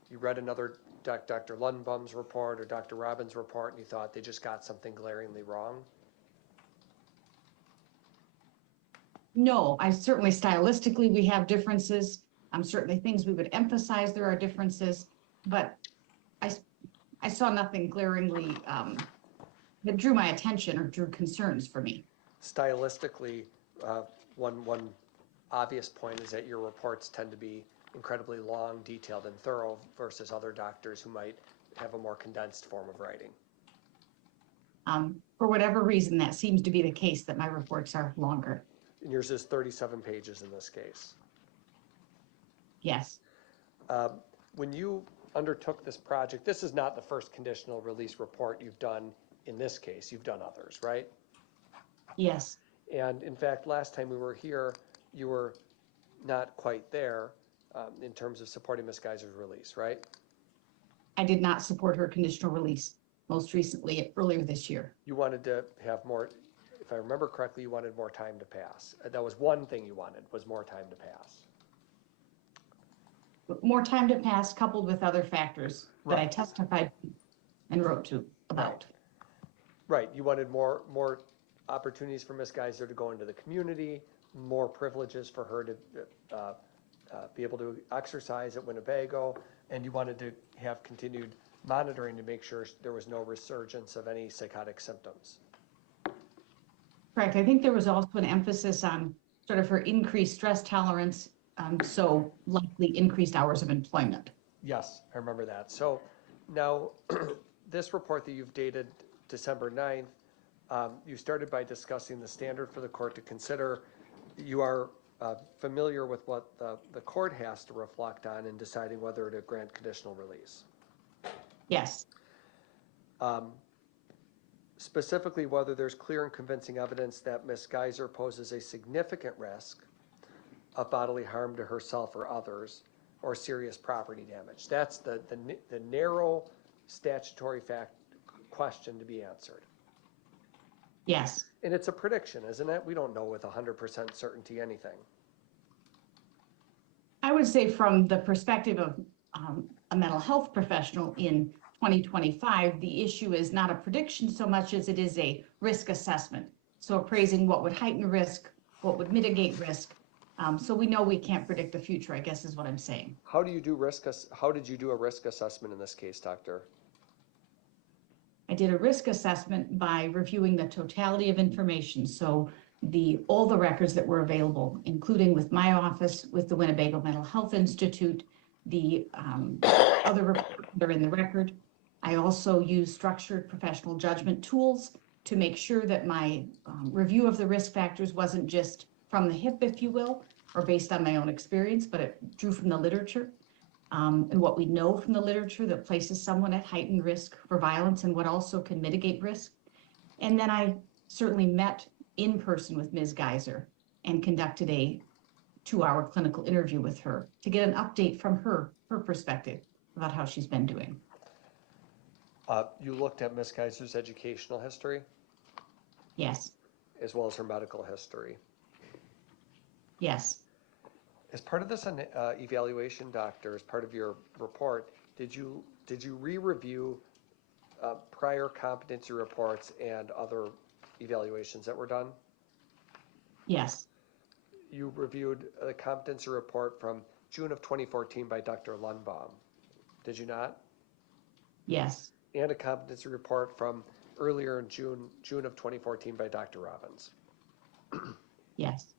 you read another Dr. Lundbohm's report or Dr. Robbins' report and you thought they just got something glaringly wrong? No, certainly stylistically we have differences. Certainly things we would emphasize there are differences, but I saw nothing glaringly that drew my attention or drew concerns for me. Stylistically, one obvious point is that your reports tend to be incredibly long, detailed, and thorough versus other doctors who might have a more condensed form of writing. For whatever reason, that seems to be the case, that my reports are longer. And yours is 37 pages in this case. Yes. When you undertook this project, this is not the first conditional release report you've done in this case. You've done others, right? Yes. And in fact, last time we were here, you were not quite there in terms of supporting Ms. Geyser's release, right? I did not support her conditional release most recently, earlier this year. You wanted to have more, if I remember correctly, you wanted more time to pass. That was one thing you wanted, was more time to pass. More time to pass, coupled with other factors that I Right. testified and wrote to about. Right, you wanted more opportunities for Ms. Geyser to go into the community, more privileges for her to be able to exercise at Winnebago, and you wanted to have continued monitoring to make sure there was no resurgence of any psychotic symptoms. Correct. I think there was also an emphasis on sort of her increased stress tolerance, so likely increased hours of employment. Yes, I remember that. So now, this report that you've dated December 9th, you started by discussing the standard for the court to consider. You are familiar with what the court has to reflect on in deciding whether to grant conditional release. Yes. Specifically, whether there's clear and convincing evidence that Ms. Geyser poses a significant risk of bodily harm to herself or others, or serious property damage. That's the narrow statutory question to be answered. Yes. And it's a prediction, isn't it? We don't know with 100% certainty anything. I would say from the perspective of a mental health professional in 2025, the issue is not a prediction so much as it is a risk assessment. So appraising what would heighten risk, what would mitigate risk. So we know we can't predict the future, I guess is what I'm saying. How did you do a risk assessment in this case, doctor? I did a risk assessment by reviewing the totality of information. So all the records that were available, including with my office, with the Winnebago Mental Health Institute, the other reports that are in the record. I also used structured professional judgment tools to make sure that my review of the risk factors wasn't just from the hip, if you will, or based on my own experience, but it drew from the literature and what we know from the literature that places someone at heightened risk for violence and what also can mitigate risk. And then I certainly met in person with Ms. Geyser and conducted a 2-hour clinical interview with her to get an update from her perspective about how she's been doing. You looked at Ms. Geyser's educational history? Yes. As well as her medical history? Yes. As part of this evaluation, doctor, as part of your report, did you re-review prior competency reports and other evaluations that were done? Yes. You reviewed the competency report from June of 2014 by Dr. Lundbohm, did you not? Yes. And a competency report from earlier in June of 2014 by Dr. Robbins. Yes.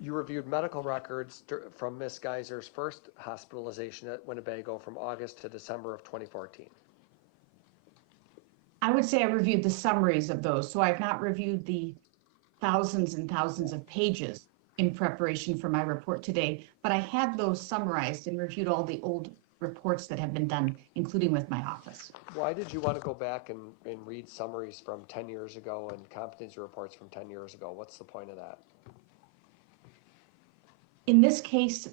You reviewed medical records from Ms. Geyser's first hospitalization at Winnebago from August to December of 2014. I would say I reviewed the summaries of those. So I've not reviewed the thousands and thousands of pages in preparation for my report today, but I had those summarized and reviewed all the old reports that have been done, including with my office. Why did you want to go back and read summaries from 10 years ago and competency reports from 10 years ago? What's the point of that? In this case,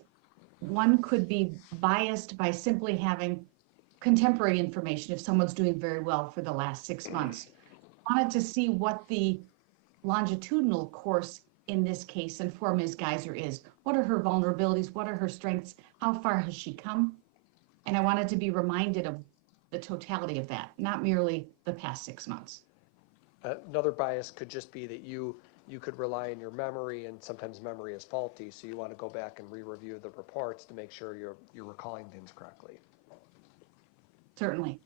one could be biased by simply having contemporary information if someone's doing very well for the last 6 months. I wanted to see what the longitudinal course in this case and for Ms. Geyser is. What are her vulnerabilities? What are her strengths? How far has she come? And I wanted to be reminded of the totality of that, not merely the past 6 months. Another bias could just be that you could rely on your memory, and sometimes memory is faulty, so you want to go back and re-review the reports to make sure you're recalling things correctly. Certainly.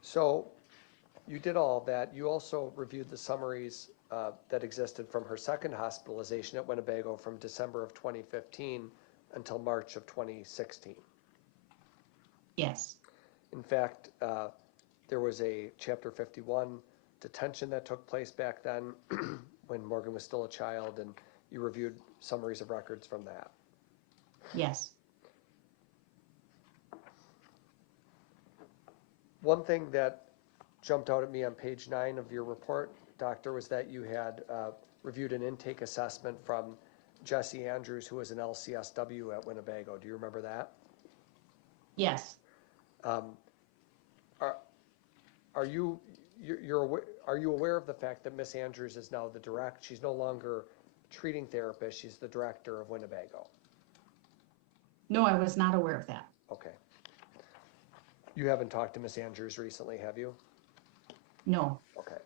So you did all of that. You also reviewed the summaries that existed from her second hospitalization at Winnebago from December of 2015 until March of 2016. Yes. In fact, There was a Chapter 51 detention that took place back then when Morgan was still a child, and you reviewed summaries of records from that. Yes. One thing that jumped out at me on page 9 of your report, Doctor, was that you had reviewed an intake assessment from Jesse Andrews, who was an LCSW at Winnebago. Do you remember that? Yes. Are you aware of the fact that Miss Andrews is now she's no longer treating therapist, she's the director of Winnebago? No, I was not aware of that. Okay. You haven't talked to Miss Andrews recently, have you? No. Okay.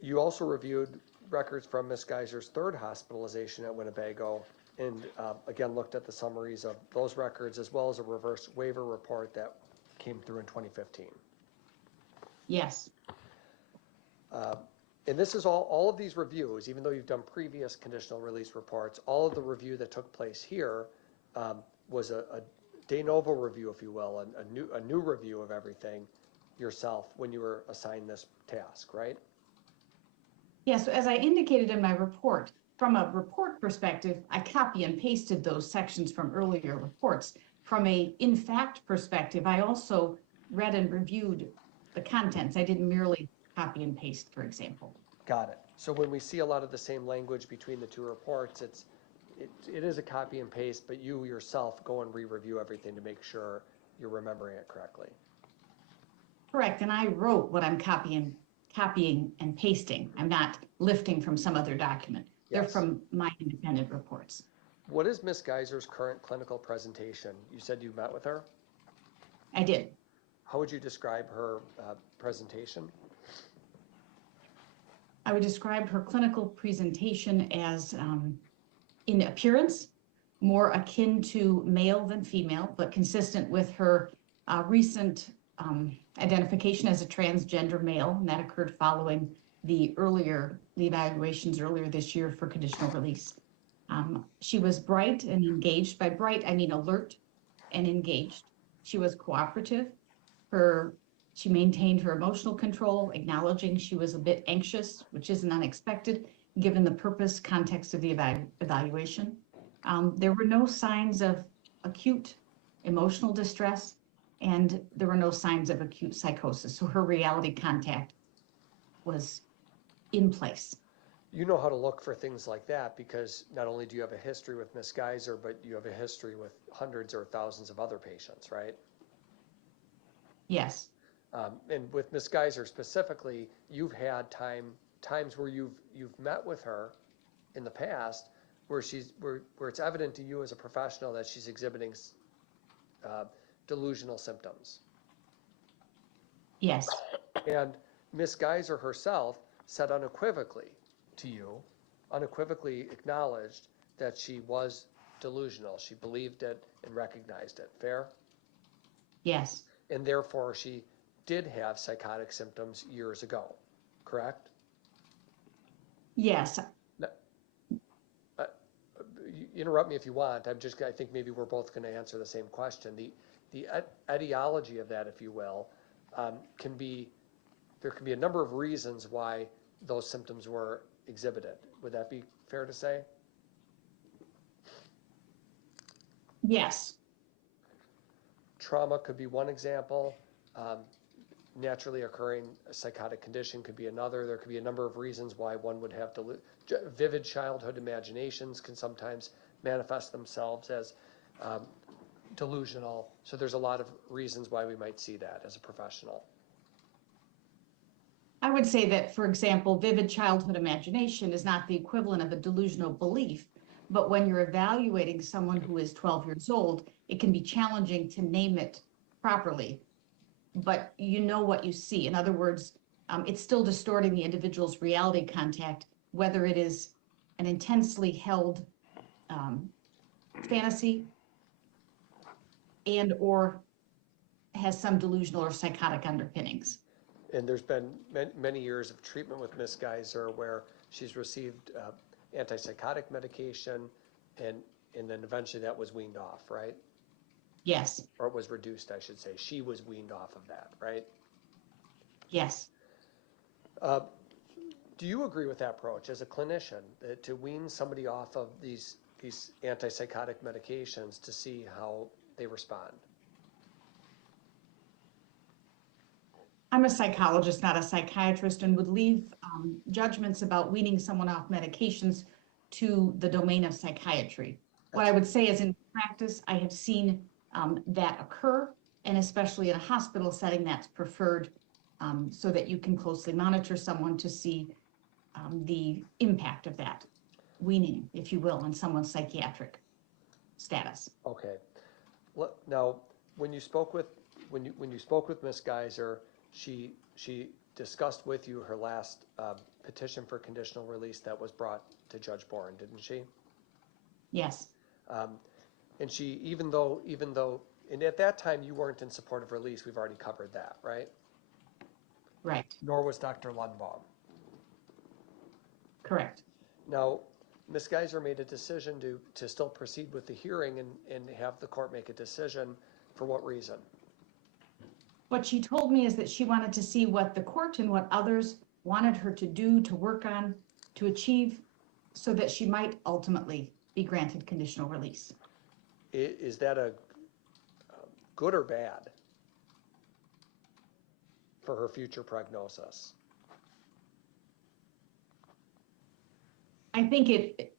You also reviewed records from Miss Geyser's third hospitalization at Winnebago, and again looked at the summaries of those records as well as a reverse waiver report that came through in 2015. Yes. And this is all of these reviews, even though you've done previous conditional release reports, all of the review that took place here was a de novo review, if you will, a new review of everything yourself when you were assigned this task, right? Yes, so as I indicated in my report, from a report perspective, I copy and pasted those sections from earlier reports. From a in fact perspective, I also read and reviewed the contents. I didn't merely copy and paste, for example. Got it. So when we see a lot of the same language between the two reports, it is a copy and paste, but you yourself go and re-review everything to make sure you're remembering it correctly. Correct, and I wrote what I'm copying and pasting. I'm not lifting from some other document. They're Yes. from my independent reports. What is Miss Geyser's current clinical presentation? You said you met with her? I did. How would you describe her presentation? I would describe her clinical presentation as, in appearance, more akin to male than female, but consistent with her recent identification as a transgender male, and that occurred following the evaluations earlier this year for conditional release. She was bright and engaged. By bright, I mean alert and engaged. She was cooperative. She maintained her emotional control, acknowledging she was a bit anxious, which isn't unexpected, given the purpose, context of the evaluation. There were no signs of acute emotional distress, and there were no signs of acute psychosis. So her reality contact was in place. You know how to look for things like that because not only do you have a history with Miss Geyser, but you have a history with hundreds or thousands of other patients, right? Yes. And with Miss Geyser specifically, you've had times where you've met with her in the past where where it's evident to you as a professional that she's exhibiting delusional symptoms. Yes. And Miss Geyser herself said unequivocally to you, unequivocally acknowledged that she was delusional. She believed it and recognized it. Fair? Yes. And therefore she did have psychotic symptoms years ago, correct? Yes. Interrupt me if you want. I think maybe we're both going to answer the same question. The etiology of that, if you will, there can be a number of reasons why those symptoms were exhibited. Would that be fair to say? Yes. Trauma could be one example. Naturally occurring psychotic condition could be another. There could be a number of reasons why one would have vivid childhood imaginations can sometimes manifest themselves as delusional. So there's a lot of reasons why we might see that as a professional. I would say that, for example, vivid childhood imagination is not the equivalent of a delusional belief, but when you're evaluating someone who is 12 years old, it can be challenging to name it properly, but you know what you see. In other words, it's still distorting the individual's reality contact, whether it is an intensely held fantasy and or has some delusional or psychotic underpinnings. And there's been many years of treatment with Miss Geyser where she's received antipsychotic medication and then eventually that was weaned off, right? Yes, or it was reduced, I should say. She was weaned off of that, right? yes. Do you agree with that approach as a clinician, that to wean somebody off of these antipsychotic medications to see how they respond? I'm a psychologist, not a psychiatrist, and would leave judgments about weaning someone off medications to the domain of psychiatry. What I would say is, in practice, I have seen that occur, and especially in a hospital setting, that's preferred, so that you can closely monitor someone to see the impact of that weaning, if you will, on someone's psychiatric status. Okay. Now, when you spoke with Ms. Geyser, she discussed with you her last petition for conditional release that was brought to Judge Bohren, didn't she? Yes. And she, even though, and at that time you weren't in support of release, we've already covered that, right? Right. Nor was Dr. Lundbohm. Correct. Now, Ms. Geyser made a decision to still proceed with the hearing and have the court make a decision. For what reason? What she told me is that she wanted to see what the court and what others wanted her to do, to work on, to achieve, so that she might ultimately be granted conditional release. Is that a good or bad for her future prognosis? I think it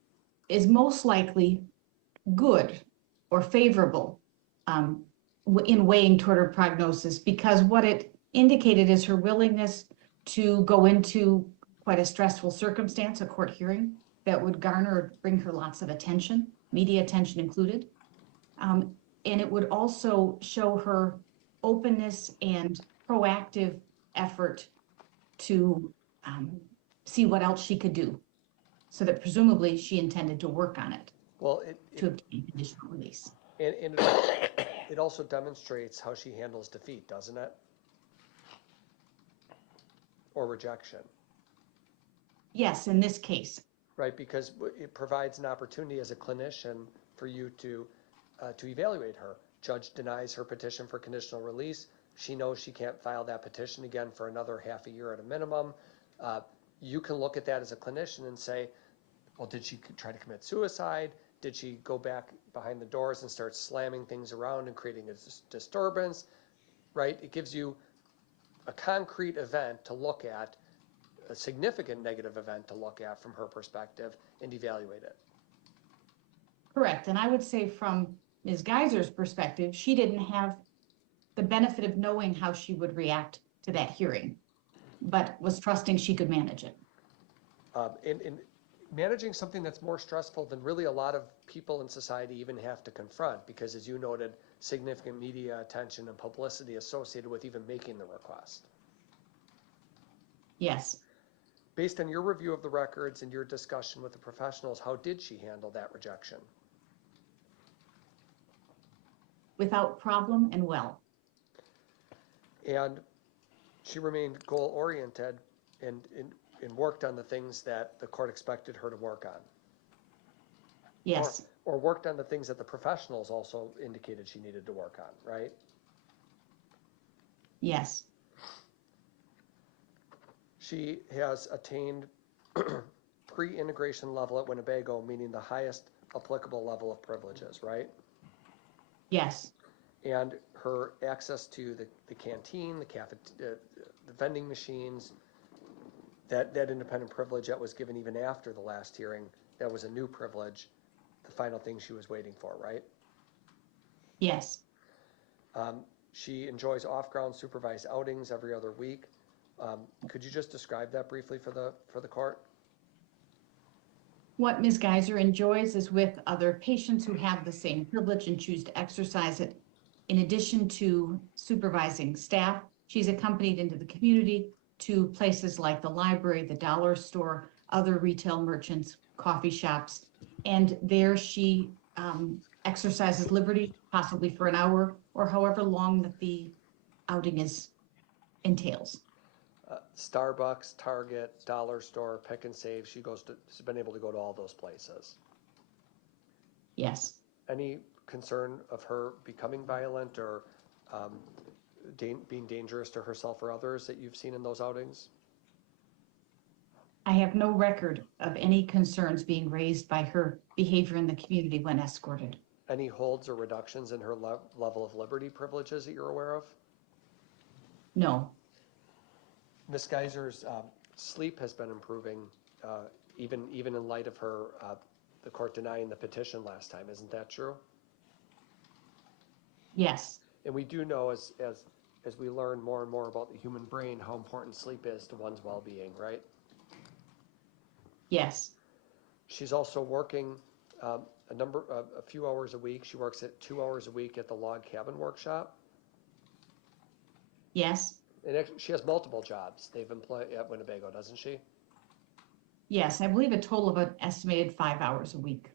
is most likely good or favorable in weighing toward her prognosis, because what it indicated is her willingness to go into quite a stressful circumstance, a court hearing that would garner or bring her lots of attention, media attention included. And it would also show her openness and proactive effort to see what else she could do, so that presumably she intended to work on it, Well, to obtain conditional release. and it also demonstrates how she handles defeat, doesn't it? Or rejection. Yes, in this case. Right, because it provides an opportunity as a clinician for you to evaluate her. Judge denies her petition for conditional release. She knows she can't file that petition again for another half a year at a minimum. You can look at that as a clinician and say, well, did she try to commit suicide? Did she go back behind the doors and start slamming things around and creating a disturbance? Right? It gives you a concrete event to look at, a significant negative event to look at from her perspective, and evaluate it. Correct. And I would say from Ms. Geyser's perspective, she didn't have the benefit of knowing how she would react to that hearing, but was trusting she could manage it. And managing something that's more stressful than really a lot of people in society even have to confront, because as you noted, significant media attention and publicity associated with even making the request. Yes. Based on your review of the records and your discussion with the professionals, how did she handle that rejection? Without problem and well. And she remained goal-oriented and worked on the things that the court expected her to work on. Yes. Or worked on the things that the professionals also indicated she needed to work on, right? Yes. She has attained pre-integration level at Winnebago, meaning the highest applicable level of privileges, right? Yes. And her access to the canteen, the vending machines, that independent privilege that was given even after the last hearing, that was a new privilege, the final thing she was waiting for, right? Yes. She enjoys off-ground supervised outings every other week. Could you just describe that briefly for the court? What Ms. Geyser enjoys is with other patients who have the same privilege and choose to exercise it. In addition to supervising staff, she's accompanied into the community to places like the library, the dollar store, other retail merchants, coffee shops, and there she exercises liberty, possibly for an hour or however long that the outing entails. Starbucks, Target, dollar store, Pick and Save. She's been able to go to all those places. Yes. Any concern of her becoming violent or being dangerous to herself or others that you've seen in those outings? I have no record of any concerns being raised by her behavior in the community when escorted. Any holds or reductions in her level of liberty privileges that you're aware of? No. Ms. Geyser's sleep has been improving, even in light of her the court denying the petition last time. Isn't that true? Yes. And we do know as we learn more and more about the human brain how important sleep is to one's well-being, right? Yes. She's also working a few hours a week. She works at 2 hours a week at the log cabin workshop. Yes. And she has multiple jobs they've employed at Winnebago, doesn't she? Yes, I believe a total of an estimated 5 hours a week.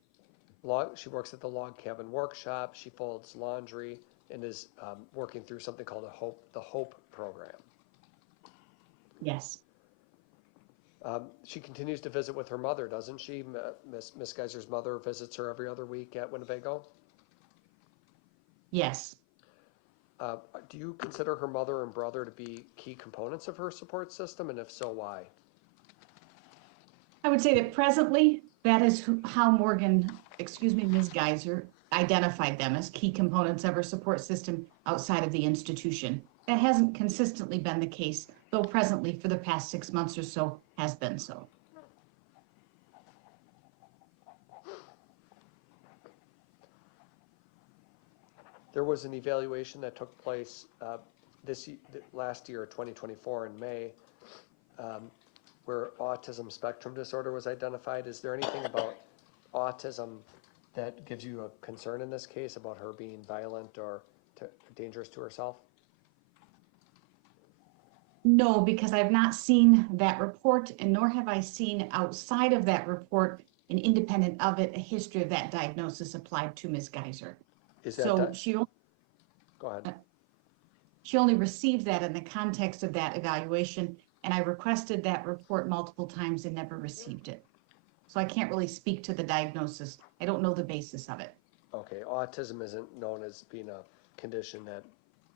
She works at the log cabin workshop. She folds laundry and is working through something called the Hope program. Yes. She continues to visit with her mother, doesn't she? Miss Geyser's mother visits her every other week at Winnebago? Yes. Do you consider her mother and brother to be key components of her support system, and if so, why? I would say that presently, that is how Ms. Geyser identified them as key components of her support system outside of the institution. That hasn't consistently been the case, though presently for the past 6 months or so has been so. There was an evaluation that took place last year, 2024, in May, where autism spectrum disorder was identified. Is there anything about autism that gives you a concern in this case about her being violent or dangerous to herself? No, because I've not seen that report, and nor have I seen outside of that report and independent of it a history of that diagnosis applied to Ms. Geyser. So Go ahead. She only received that in the context of that evaluation, and I requested that report multiple times and never received it. So I can't really speak to the diagnosis. I don't know the basis of it. Okay, autism isn't known as being a condition that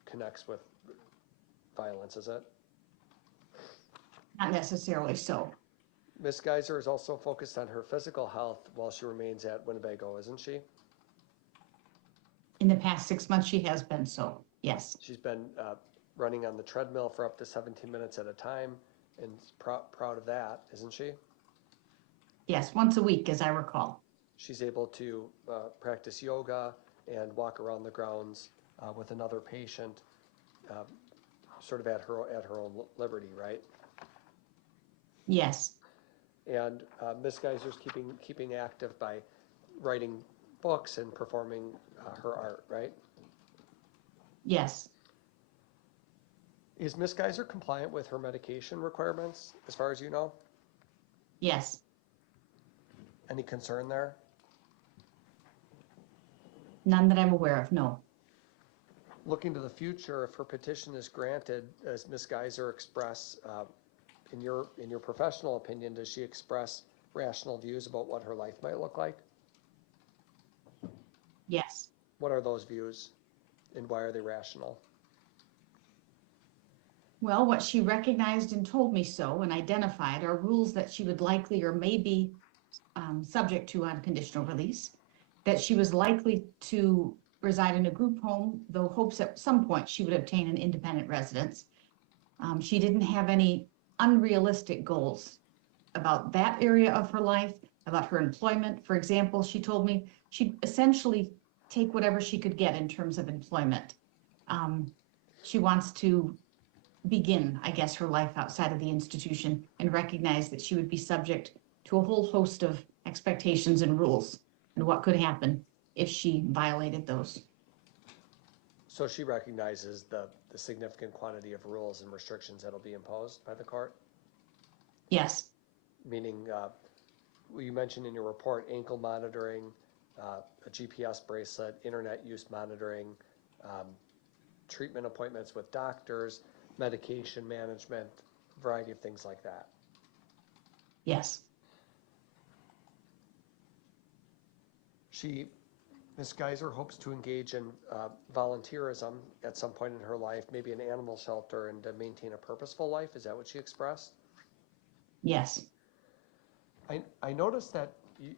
connects with violence, is it? Not necessarily so. Ms. Geyser is also focused on her physical health while she remains at Winnebago, isn't she? In the past 6 months, she has been so, yes. She's been running on the treadmill for up to 17 minutes at a time and proud of that, isn't she? Yes, once a week, as I recall. She's able to practice yoga and walk around the grounds with another patient, sort of at her own liberty, right? Yes. And Ms. Geyser's keeping active by writing books and performing her art, right? Yes. Is Ms. Geyser compliant with her medication requirements, as far as you know? Yes. Any concern there? None that I'm aware of, no. Looking to the future, if her petition is granted, does Ms. Geyser express, in your professional opinion, does she express rational views about what her life might look like? Yes. What are those views, and why are they rational? Well, what she recognized and told me so and identified are rules that she would likely or may be subject to on conditional release, that she was likely to reside in a group home, though hopes at some point she would obtain an independent residence. She didn't have any unrealistic goals about that area of her life, about her employment. For example, she told me she'd essentially take whatever she could get in terms of employment. She wants to begin, I guess, her life outside of the institution and recognize that she would be subject to a whole host of expectations and rules and what could happen if she violated those. So she recognizes the significant quantity of rules and restrictions that'll be imposed by the court? Yes. Meaning, you mentioned in your report, ankle monitoring, a GPS bracelet, internet use monitoring, treatment appointments with doctors, medication management, a variety of things like that. Yes. She Ms. Geyser hopes to engage in volunteerism at some point in her life, maybe an animal shelter, and to maintain a purposeful life. Is that what she expressed? Yes. I noticed that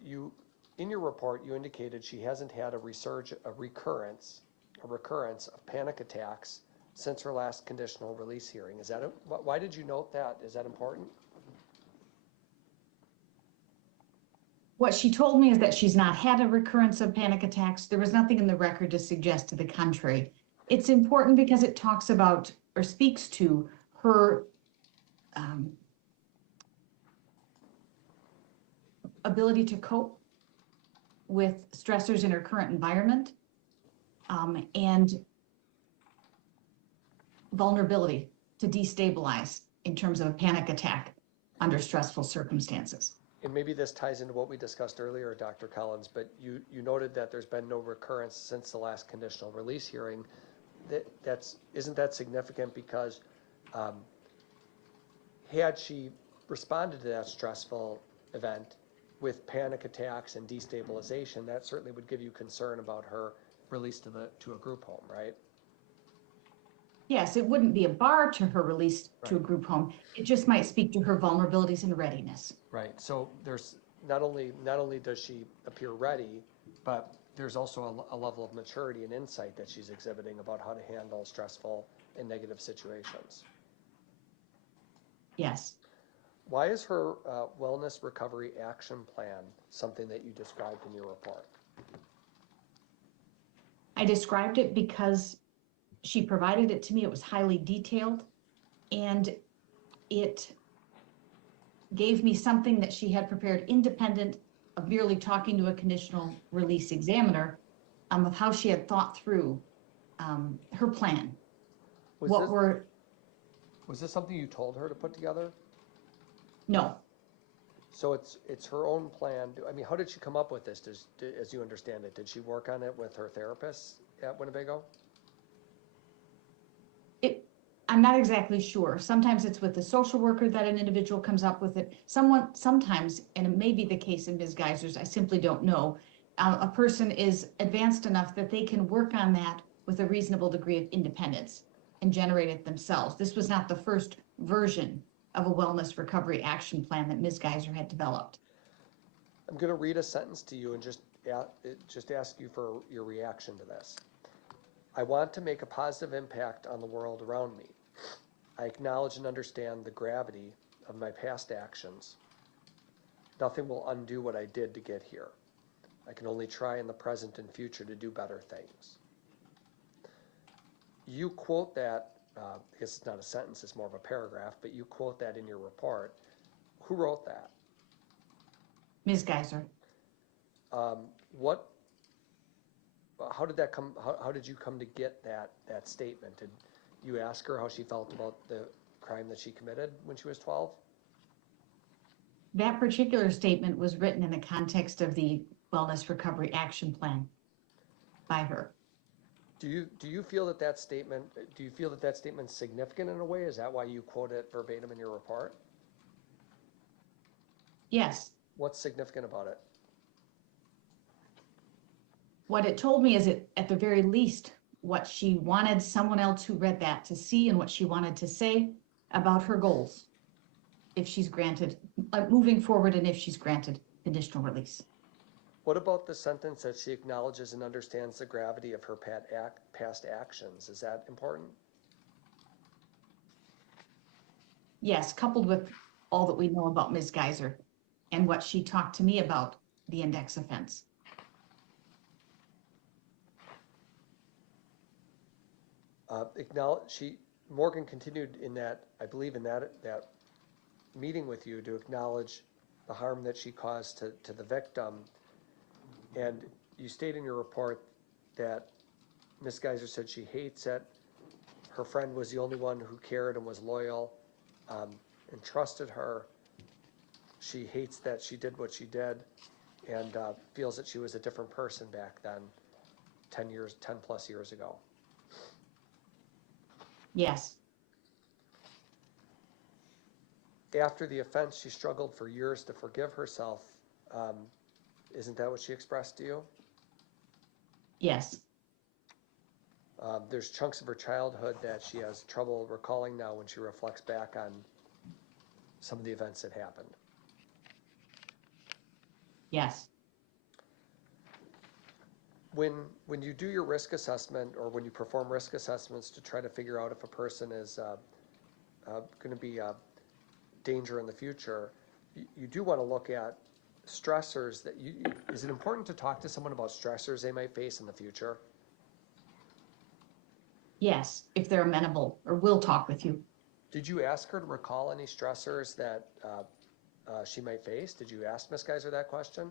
you in your report, you indicated she hasn't had a recurrence of panic attacks since her last conditional release hearing. Is that why did you note that? Is that important? What she told me is that she's not had a recurrence of panic attacks. There was nothing in the record to suggest to the contrary. It's important because it talks about or speaks to her ability to cope with stressors in her current environment, and vulnerability to destabilize in terms of a panic attack under stressful circumstances. And maybe this ties into what we discussed earlier, Dr. Collins, but you noted that there's been no recurrence since the last conditional release hearing. Isn't that significant because had she responded to that stressful event with panic attacks and destabilization, that certainly would give you concern about her release to a group home, right? Yes, it wouldn't be a bar to her release to a group home. It just might speak to her vulnerabilities and readiness. Right. So there's not only does she appear ready, but there's also a level of maturity and insight that she's exhibiting about how to handle stressful and negative situations. Yes. Why is her wellness recovery action plan something that you described in your report? I described it because she provided it to me. It was highly detailed, and it gave me something that she had prepared independent of merely talking to a conditional release examiner, of how she had thought through her plan. Was this something you told her to put together? No. So it's her own plan. I mean, how did she come up with this, as you understand it? Did she work on it with her therapist at Winnebago? I'm not exactly sure. Sometimes it's with the social worker that an individual comes up with it. Sometimes, and it may be the case in Ms. Geyser's, I simply don't know, a person is advanced enough that they can work on that with a reasonable degree of independence and generate it themselves. This was not the first version of a wellness recovery action plan that Ms. Geyser had developed. I'm going to read a sentence to you and just ask you for your reaction to this. I want to make a positive impact on the world around me. I acknowledge and understand the gravity of my past actions. Nothing will undo what I did to get here. I can only try in the present and future to do better things. You quote that, it's not a sentence, it's more of a paragraph, but you quote that in your report. Who wrote that? Ms. Geyser. How did that come? How did you come to get that statement? Did you ask her how she felt about the crime that she committed when she was 12? That particular statement was written in the context of the Wellness Recovery Action Plan by her. Do you feel that statement? Do you feel that statement's significant in a way? Is that why you quote it verbatim in your report? Yes. What's significant about it? What it told me is at the very least what she wanted someone else who read that to see and what she wanted to say about her goals if she's granted, moving forward, and if she's granted conditional release. What about the sentence that she acknowledges and understands the gravity of her past actions? Is that important? Yes, coupled with all that we know about Ms. Geyser and what she talked to me about the index offense. Morgan continued in that, I believe in that meeting with you, to acknowledge the harm that she caused to the victim. And you state in your report that Ms. Geyser said she hates it. Her friend was the only one who cared and was loyal and trusted her. She hates that she did what she did and feels that she was a different person back then, 10 plus years ago. Yes. After the offense, she struggled for years to forgive herself. Isn't that what she expressed to you? Yes. There's chunks of her childhood that she has trouble recalling now when she reflects back on some of the events that happened. Yes. When you do your risk assessment, or when you perform risk assessments to try to figure out if a person is going to be a danger in the future, you do want to look at stressors that is it important to talk to someone about stressors they might face in the future? Yes, if they're amenable or will talk with you. Did you ask her to recall any stressors that she might face? Did you ask Ms. Geyser that question?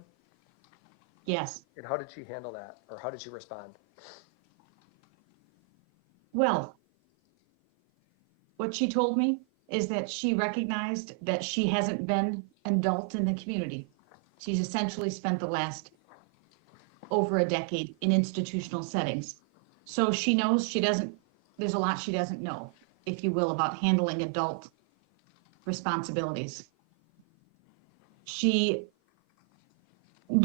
Yes. And how did she handle that, or how did she respond? Well, what she told me is that she recognized that she hasn't been an adult in the community. She's essentially spent the last over a decade in institutional settings. So she knows there's a lot she doesn't know, if you will, about handling adult responsibilities. She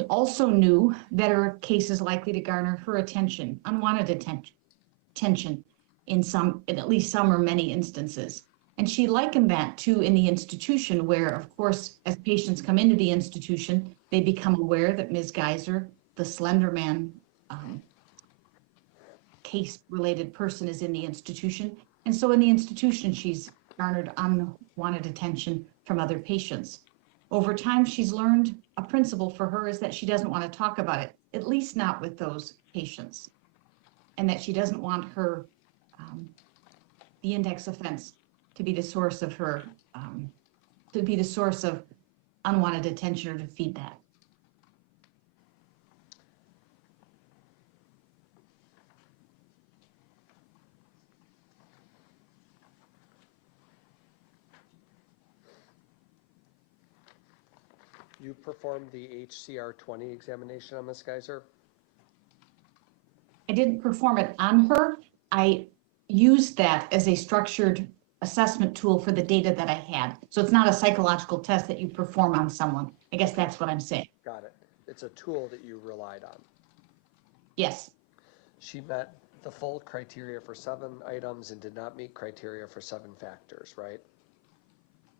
also knew that her case is likely to garner her attention, unwanted attention in at least some or many instances. And she likened that to in the institution where, of course, as patients come into the institution, they become aware that Ms. Geyser, the Slender Man case-related person, is in the institution. And so in the institution, she's garnered unwanted attention from other patients. Over time, she's learned a principle for her is that she doesn't want to talk about it, at least not with those patients, and that she doesn't want her, the index offense, to be the source of her, to be the source of unwanted attention or to feed that. You performed the HCR 20 examination on Ms. Geyser? I didn't perform it on her. I used that as a structured assessment tool for the data that I had. So it's not a psychological test that you perform on someone. I guess that's what I'm saying. Got it. It's a tool that you relied on. Yes. She met the full criteria for 7 items and did not meet criteria for 7 factors, right?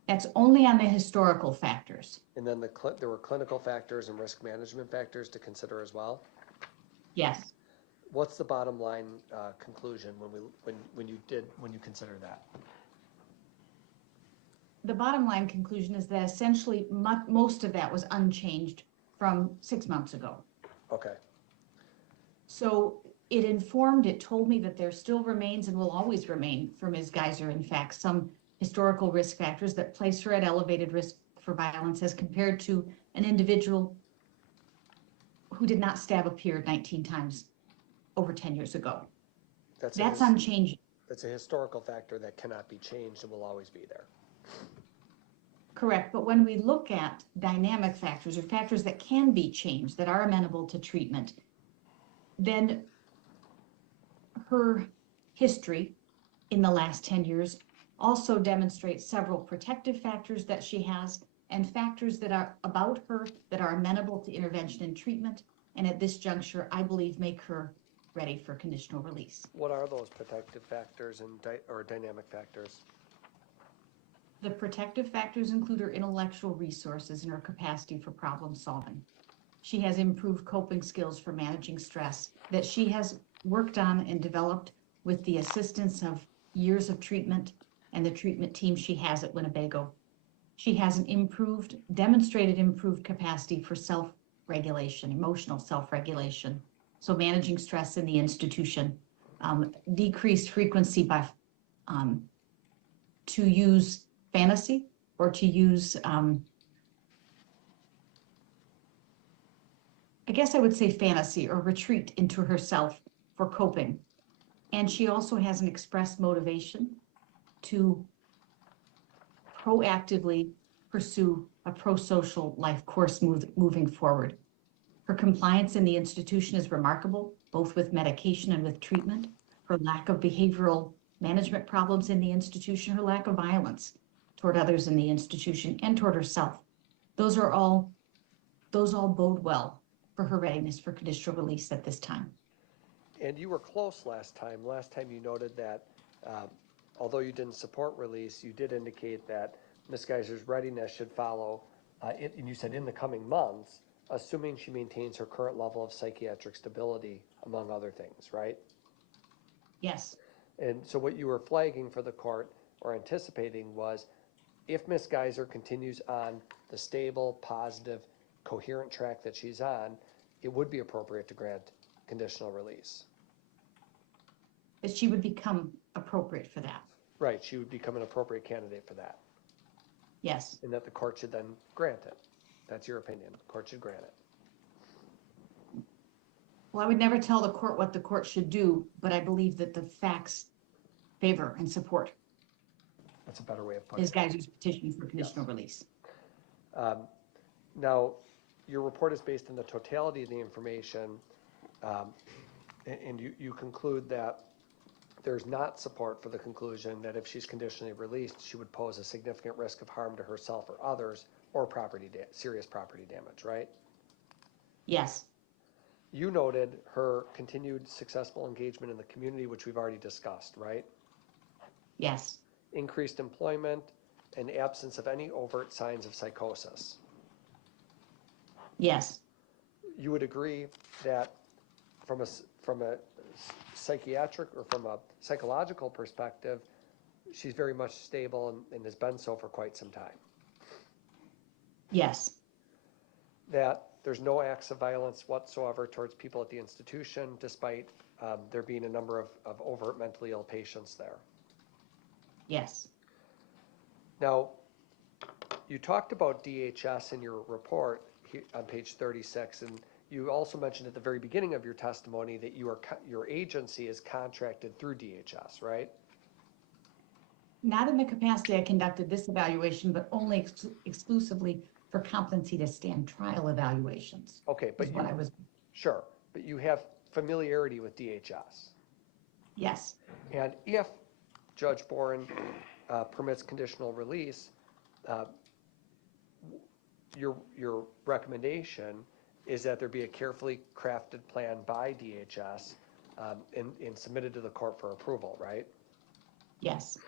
That's only on the historical factors. And then there were clinical factors and risk management factors to consider as well? Yes. What's the bottom line conclusion when you consider that? The bottom line conclusion is that essentially most of that was unchanged from 6 months ago. Okay. So it told me that there still remains and will always remain for Ms. Geyser, in fact, some historical risk factors that place her at elevated risk for violence as compared to an individual who did not stab a peer 19 times over 10 years ago. That's unchanging. That's a historical factor that cannot be changed and will always be there. Correct, but when we look at dynamic factors or factors that can be changed, that are amenable to treatment, then her history in the last 10 years also demonstrates several protective factors that she has and factors that are about her that are amenable to intervention and treatment, and at this juncture, I believe, make her ready for conditional release. What are those protective factors or dynamic factors? The protective factors include her intellectual resources and her capacity for problem solving. She has improved coping skills for managing stress that she has worked on and developed with the assistance of years of treatment and the treatment team she has at Winnebago. She has an demonstrated improved capacity for self-regulation, emotional self-regulation. So managing stress in the institution, decreased frequency by, to use fantasy or to use, I guess I would say fantasy or retreat into herself for coping. And she also has an expressed motivation to proactively pursue a pro-social life course moving forward. Her compliance in the institution is remarkable, both with medication and with treatment. Her lack of behavioral management problems in the institution, her lack of violence toward others in the institution and toward herself. Those all bode well for her readiness for conditional release at this time. And you were close last time. Last time you noted that although you didn't support release, you did indicate that Ms. Geyser's readiness should follow, and you said in the coming months, assuming she maintains her current level of psychiatric stability, among other things, right? Yes. And so what you were flagging for the court or anticipating was if Ms. Geyser continues on the stable, positive, coherent track that she's on, it would be appropriate to grant conditional release. That she would become appropriate for that. Right, she would become an appropriate candidate for that. Yes. And that the court should then grant it. That's your opinion. The court should grant it. Well, I would never tell the court what the court should do, but I believe that the facts favor and support That's a better way of putting Ms. it. Geyser's petition for conditional release. Now, your report is based on the totality of the information, and you conclude that there's not support for the conclusion that if she's conditionally released, she would pose a significant risk of harm to herself or others, or serious property damage, right? Yes. You noted her continued successful engagement in the community, which we've already discussed, right? Yes. Increased employment and absence of any overt signs of psychosis. Yes. You would agree that from a psychiatric or from a psychological perspective, she's very much stable and has been so for quite some time. Yes. That there's no acts of violence whatsoever towards people at the institution, despite there being a number of overt mentally ill patients there. Yes. Now, you talked about DHS in your report on page 36, and you also mentioned at the very beginning of your testimony that your agency is contracted through DHS, right? Not in the capacity I conducted this evaluation, but only exclusively for competency to stand trial evaluations. Okay, but sure, but you have familiarity with DHS. Yes. And if Judge Bohren permits conditional release, your recommendation is that there be a carefully crafted plan by DHS and submitted to the court for approval, right? Yes.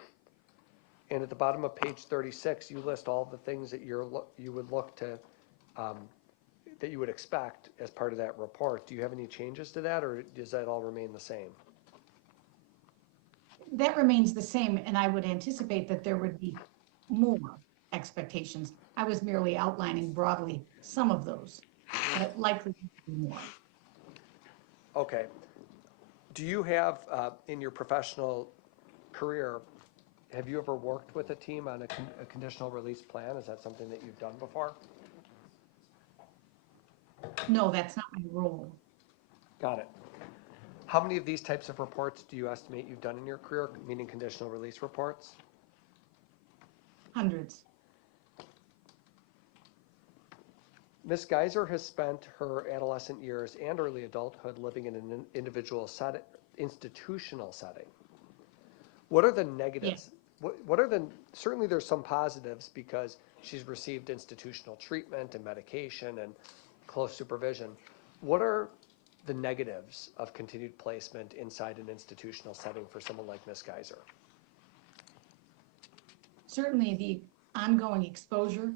And at the bottom of page 36, you list all the things that you would look to, that you would expect as part of that report. Do you have any changes to that, or does that all remain the same? That remains the same, and I would anticipate that there would be more expectations. I was merely outlining broadly some of those, but likely to be more. Okay. Do you have, in your professional career, have you ever worked with a team on a conditional release plan? Is that something that you've done before? No, that's not my role. Got it. How many of these types of reports do you estimate you've done in your career, meaning conditional release reports? Hundreds. Ms. Geyser has spent her adolescent years and early adulthood living in an institutional setting. What are the negatives? Yeah. What are the, certainly there's some positives because she's received institutional treatment and medication and close supervision. What are the negatives of continued placement inside an institutional setting for someone like Ms. Geyser? Certainly the ongoing exposure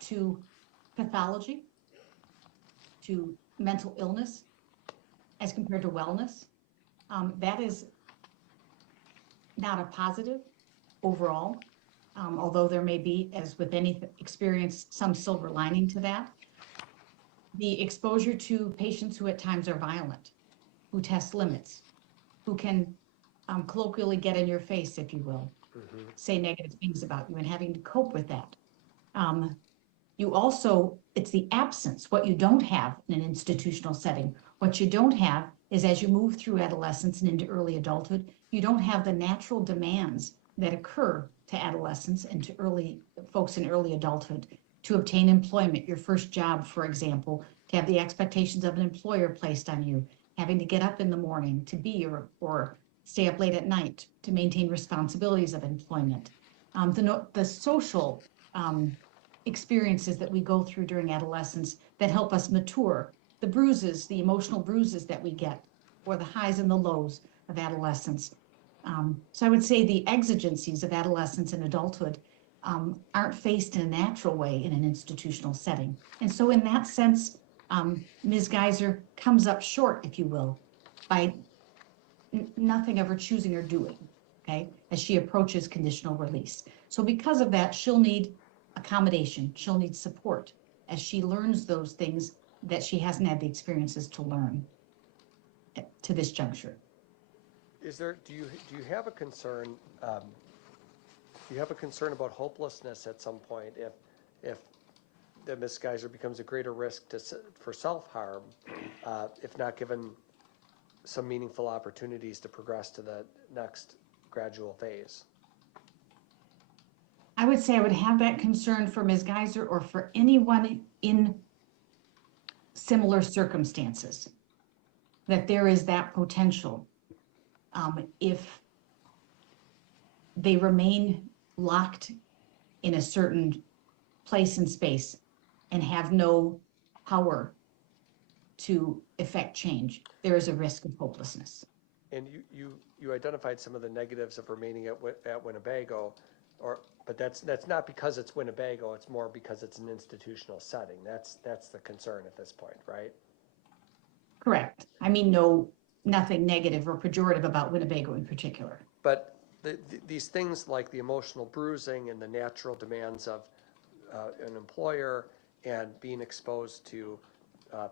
to pathology, to mental illness, as compared to wellness, that is not a positive overall, although there may be, as with any experience, some silver lining to that. The exposure to patients who at times are violent, who test limits, who can colloquially get in your face, if you will, say negative things about you, and having to cope with that. You also, it's the absence, what you don't have in an institutional setting. What you don't have is as you move through adolescence and into early adulthood, you don't have the natural demands that occur to adolescents and to folks in early adulthood to obtain employment, your first job, for example, to have the expectations of an employer placed on you, having to get up in the morning to be or stay up late at night to maintain responsibilities of employment. The social experiences that we go through during adolescence that help us mature, the bruises, the emotional bruises that we get or the highs and the lows of adolescence. So I would say the exigencies of adolescence and adulthood aren't faced in a natural way in an institutional setting. And so in that sense, Ms. Geyser comes up short, if you will, by nothing of her choosing or doing, okay, as she approaches conditional release. So because of that, she'll need accommodation, she'll need support as she learns those things that she hasn't had the experiences to learn to this juncture. Do you have a concern, do you have a concern about hopelessness at some point if that Ms. Geyser becomes a greater risk for self-harm, if not given some meaningful opportunities to progress to the next gradual phase? I would say I would have that concern for Ms. Geyser or for anyone in similar circumstances, that there is that potential if they remain locked in a certain place and space and have no power to effect change, there is a risk of hopelessness. And you identified some of the negatives of remaining at Winnebago, but that's not because it's Winnebago, it's more because it's an institutional setting. That's the concern at this point, right? Correct. I mean, nothing negative or pejorative about Winnebago in particular. But these things like the emotional bruising and the natural demands of an employer and being exposed to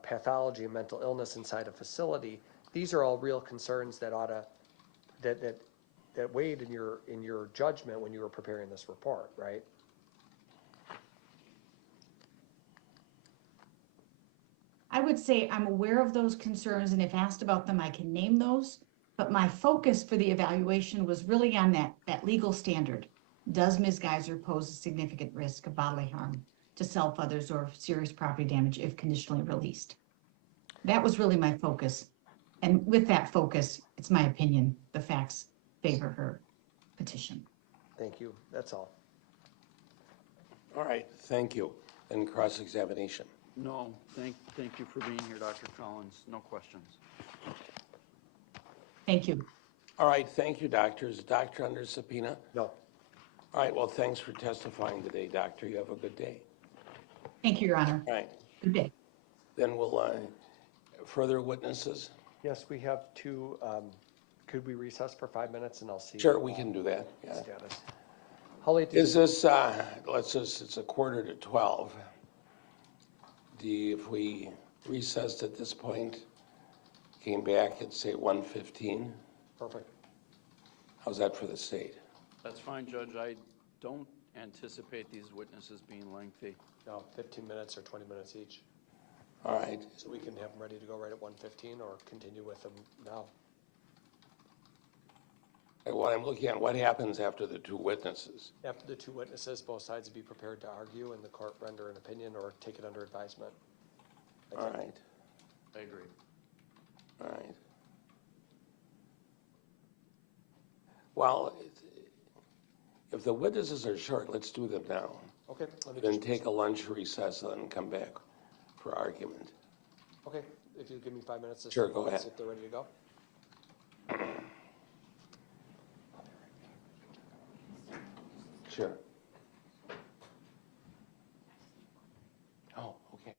pathology and mental illness inside a facility, these are all real concerns that that weighed in your judgment when you were preparing this report, right? I would say I'm aware of those concerns, and if asked about them, I can name those. But my focus for the evaluation was really on that legal standard. Does Ms. Geyser pose a significant risk of bodily harm to self, others, or serious property damage if conditionally released? That was really my focus. And with that focus, it's my opinion, the facts favor her petition. Thank you. That's all. All right, thank you. And cross-examination. No, thank you for being here, Dr. Collins. No questions. Thank you. All right, thank you, doctor. Is the doctor under subpoena? No. All right, well, thanks for testifying today, doctor. You have a good day. Thank you, Your Honor. All right. Good day. Then we'll, further witnesses? Yes, we have two. Could we recess for 5 minutes and I'll see? Sure, we can do that. Yeah. Status. How late Is this, it's a 11:45. If we recessed at this point, came back at, say, 1:15? Perfect. How's that for the state? That's fine, Judge. I don't anticipate these witnesses being lengthy. No, 15 minutes or 20 minutes each. All right. So we can have them ready to go right at 1:15 or continue with them now. And what I'm looking at, what happens after the two witnesses? After the two witnesses, both sides be prepared to argue and the court render an opinion or take it under advisement. All right. I agree. All right. Well, if the witnesses are short, let's do them now. Okay. Let me Then just take a lunch recess and then come back for argument. Okay, if you give me 5 minutes. Sure, go ahead. See if they're ready to go. Sure. Oh, okay.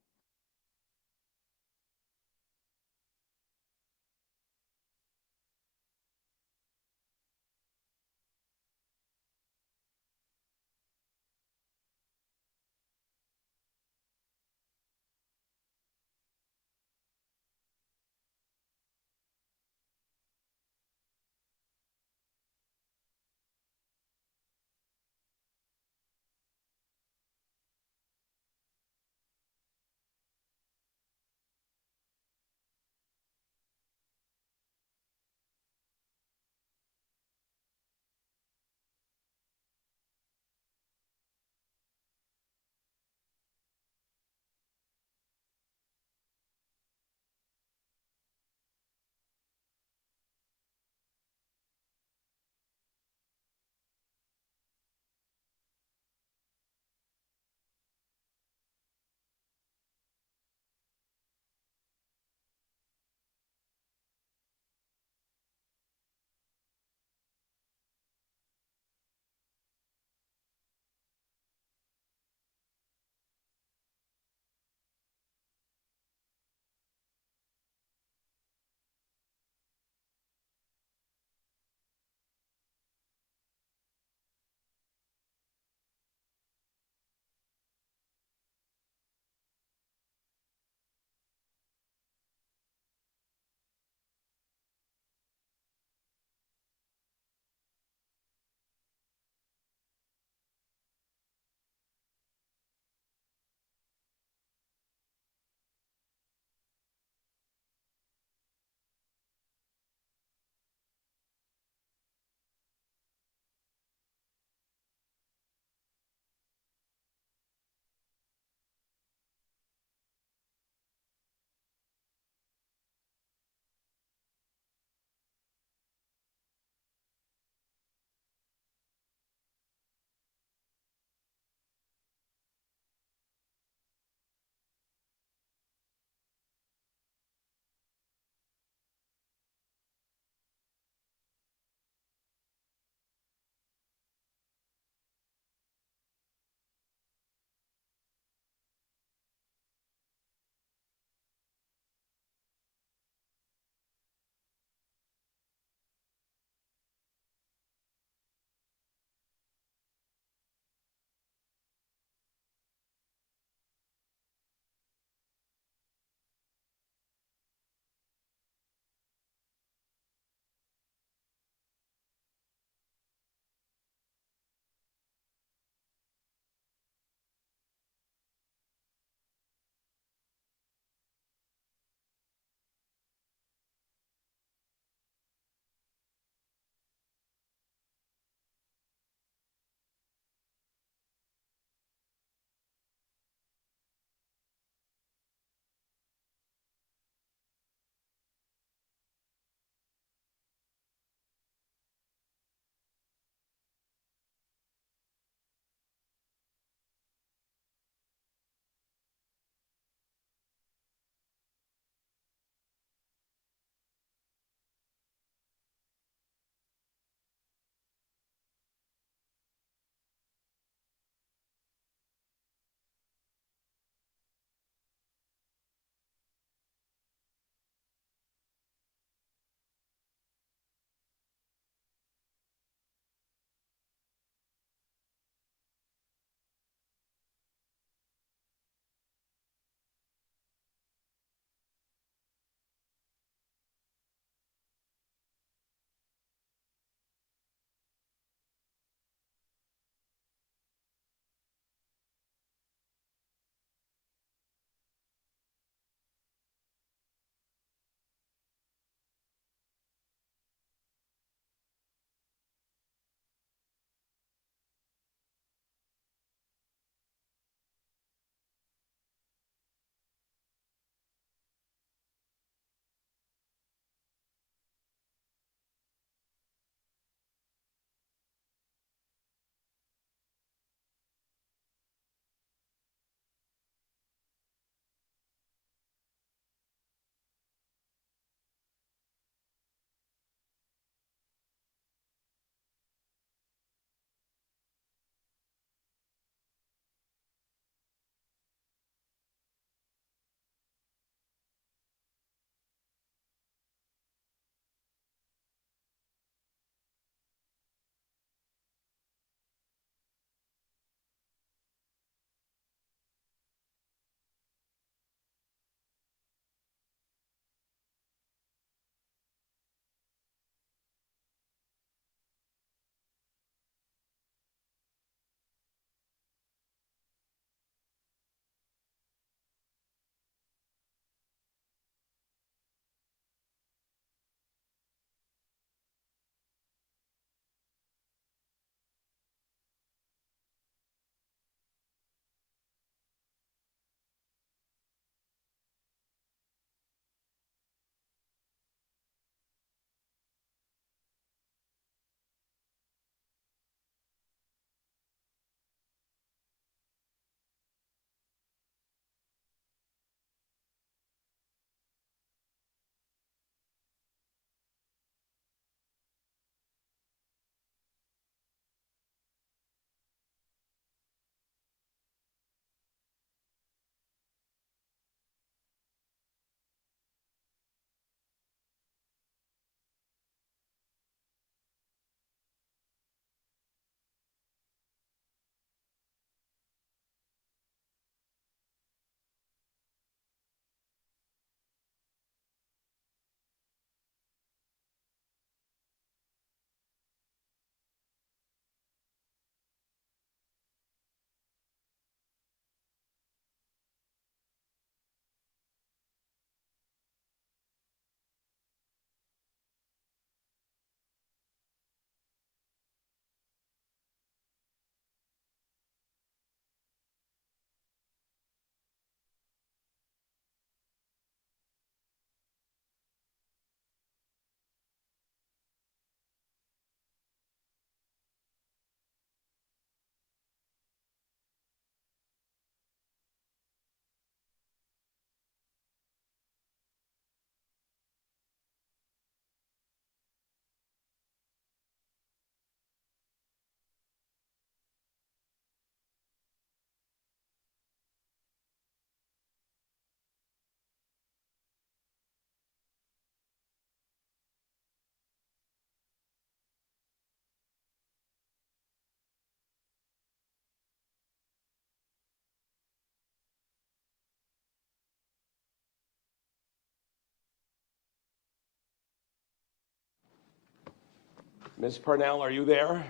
Ms. Parnell, are you there?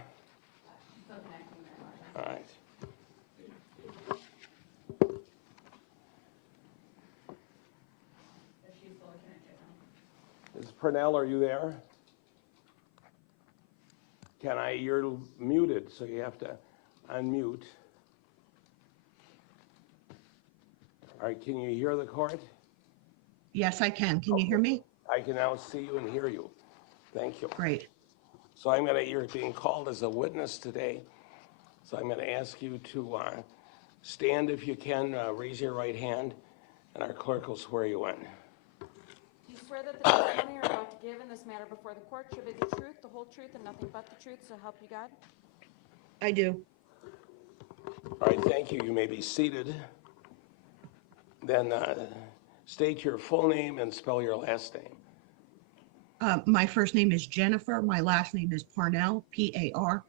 Still connecting there. All right. Is she still connected now? Ms. Parnell, are you there? You're muted, so you have to unmute. All right, can you hear the court? Yes, I can. Can you hear me? I can now see you and hear you. Thank you. Great. So you're being called as a witness today. So I'm gonna ask you to stand if you can, raise your right hand, and our clerk will swear you in. Do you swear that the testimony you're about to give in this matter before the court should be the truth, the whole truth, and nothing but the truth, so help you God? I do. All right, thank you. You may be seated. Then state your full name and spell your last name. My first name is Jennifer. My last name is Parnell, Parnell.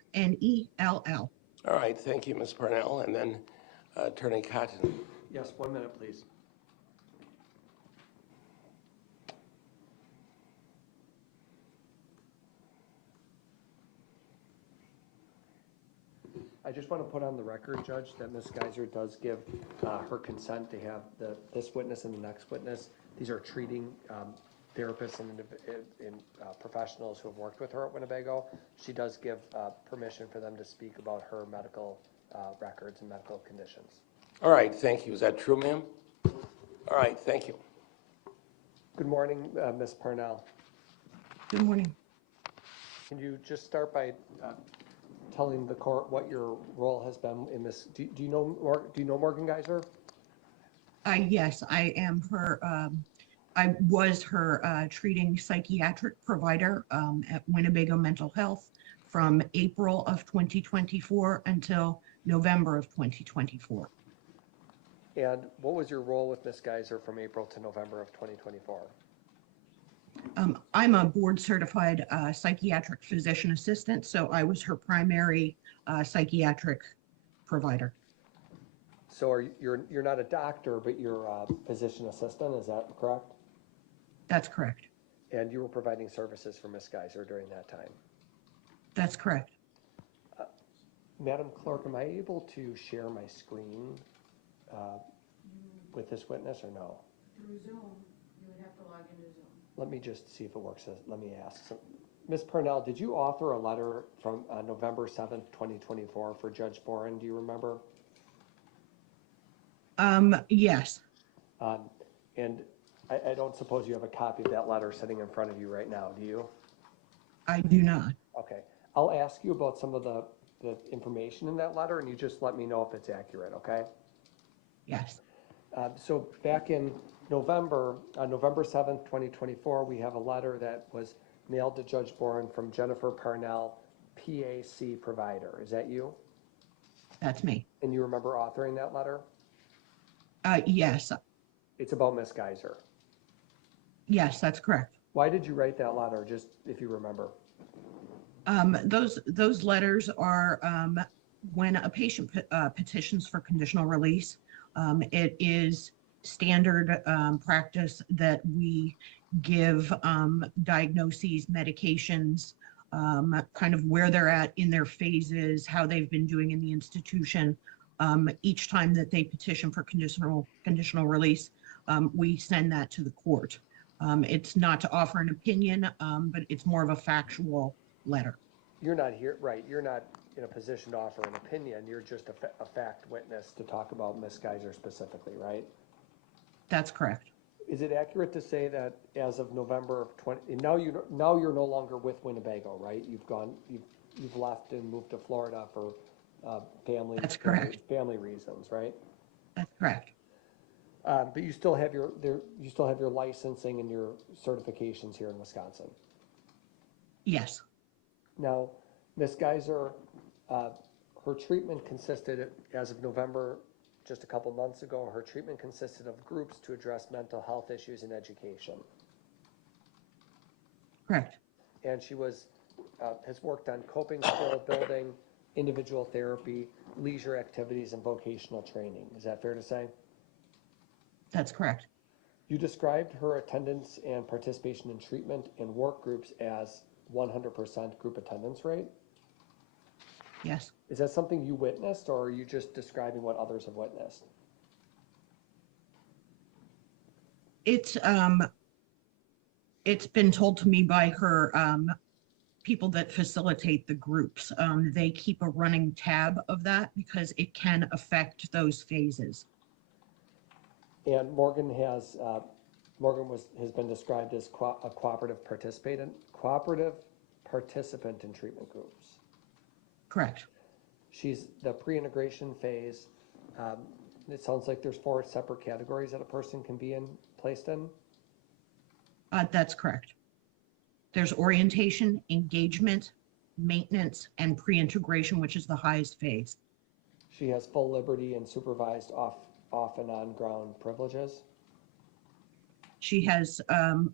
All right, thank you, Ms. Parnell. And then Attorney Cotton. Yes, 1 minute, please. I just want to put on the record, Judge, that Ms. Geyser does give her consent to have this witness and the next witness. These are treating therapists and professionals who have worked with her at Winnebago. She does give permission for them to speak about her medical records and medical conditions. All right, thank you. Is that true, ma'am? All right, thank you. Good morning, Ms. Parnell. Good morning. Can you just start by telling the court what your role has been in this? Do you know Morgan Geyser? Yes, I am her. I was her treating psychiatric provider at Winnebago Mental Health from April of 2024 until November of 2024. And what was your role with Ms. Geyser from April to November of 2024? I'm a board certified psychiatric physician assistant, so I was her primary psychiatric provider. So you're not a doctor, but you're a physician assistant, is that correct? That's correct. And you were providing services for Ms. Geyser during that time? That's correct. Madam Clerk, am I able to share my screen with this witness or no? Through Zoom, you would have to log into Zoom. Let me just see if it works. Let me ask. So, Ms. Parnell, did you author a letter from November 7th, 2024 for Judge Bohren? Do you remember? Yes. And I don't suppose you have a copy of that letter sitting in front of you right now, do you? I do not. Okay. I'll ask you about some of the information in that letter, and you just let me know if it's accurate, okay? Yes. So back in November, November 7th, 2024, we have a letter that was mailed to Judge Bohren from Jennifer Parnell, PAC provider. Is that you? That's me. And you remember authoring that letter? Yes. It's about Ms. Geyser. Yes, that's correct. Why did you write that letter, just if you remember? Those letters are when a patient petitions for conditional release. It is standard practice that we give diagnoses, medications, kind of where they're at in their phases, how they've been doing in the institution. Each time that they petition for conditional release, we send that to the court. It's not to offer an opinion, but it's more of a factual letter. You're not here, right? You're not in a position to offer an opinion. You're just a fact witness to talk about Ms. Geyser specifically, right? That's correct. Is it accurate to say that as of November of 20, now you're no longer with Winnebago, right? You've left and moved to Florida for family. That's correct. Family reasons, right? That's correct. But you still have your licensing and your certifications here in Wisconsin. Yes. Now, Ms. Geyser, her treatment consisted, as of November, just a couple months ago, her treatment consisted of groups to address mental health issues in education. Correct. And she has worked on coping skill building, individual therapy, leisure activities, and vocational training. Is that fair to say? That's correct. You described her attendance and participation in treatment and work groups as 100% group attendance rate. Yes. Is that something you witnessed, or are you just describing what others have witnessed? It's been told to me by her people that facilitate the groups. They keep a running tab of that because it can affect those phases. And Morgan has been described as a cooperative participant in treatment groups. Correct. She's the pre-integration phase. It sounds like there's 4 separate categories that a person can be placed in. That's correct. There's orientation, engagement, maintenance, and pre-integration, which is the highest phase. She has full liberty and supervised off and on ground privileges. She has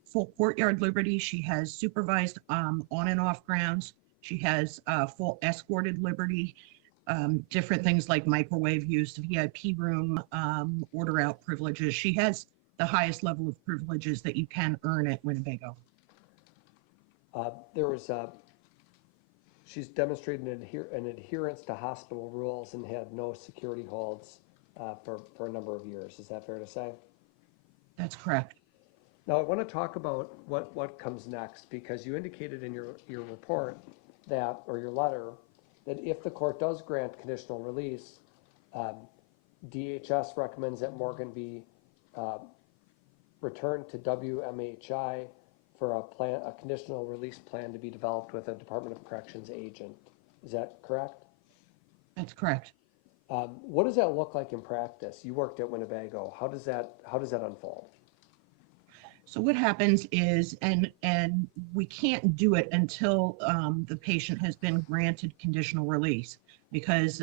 full courtyard liberty. She has supervised on and off grounds. She has full escorted liberty, different things like microwave use, VIP room, order out privileges. She has the highest level of privileges that you can earn at Winnebago. She's demonstrated an adherence to hospital rules and had no security holds for a number of years. Is that fair to say? That's correct. Now, I want to talk about what comes next, because you indicated in your report that, or your letter, that if the court does grant conditional release, DHS recommends that Morgan be returned to WMHI for a conditional release plan to be developed with a Department of Corrections agent. Is that correct? That's correct. What does that look like in practice? You worked at Winnebago. How does that unfold? So what happens is, and we can't do it until the patient has been granted conditional release, because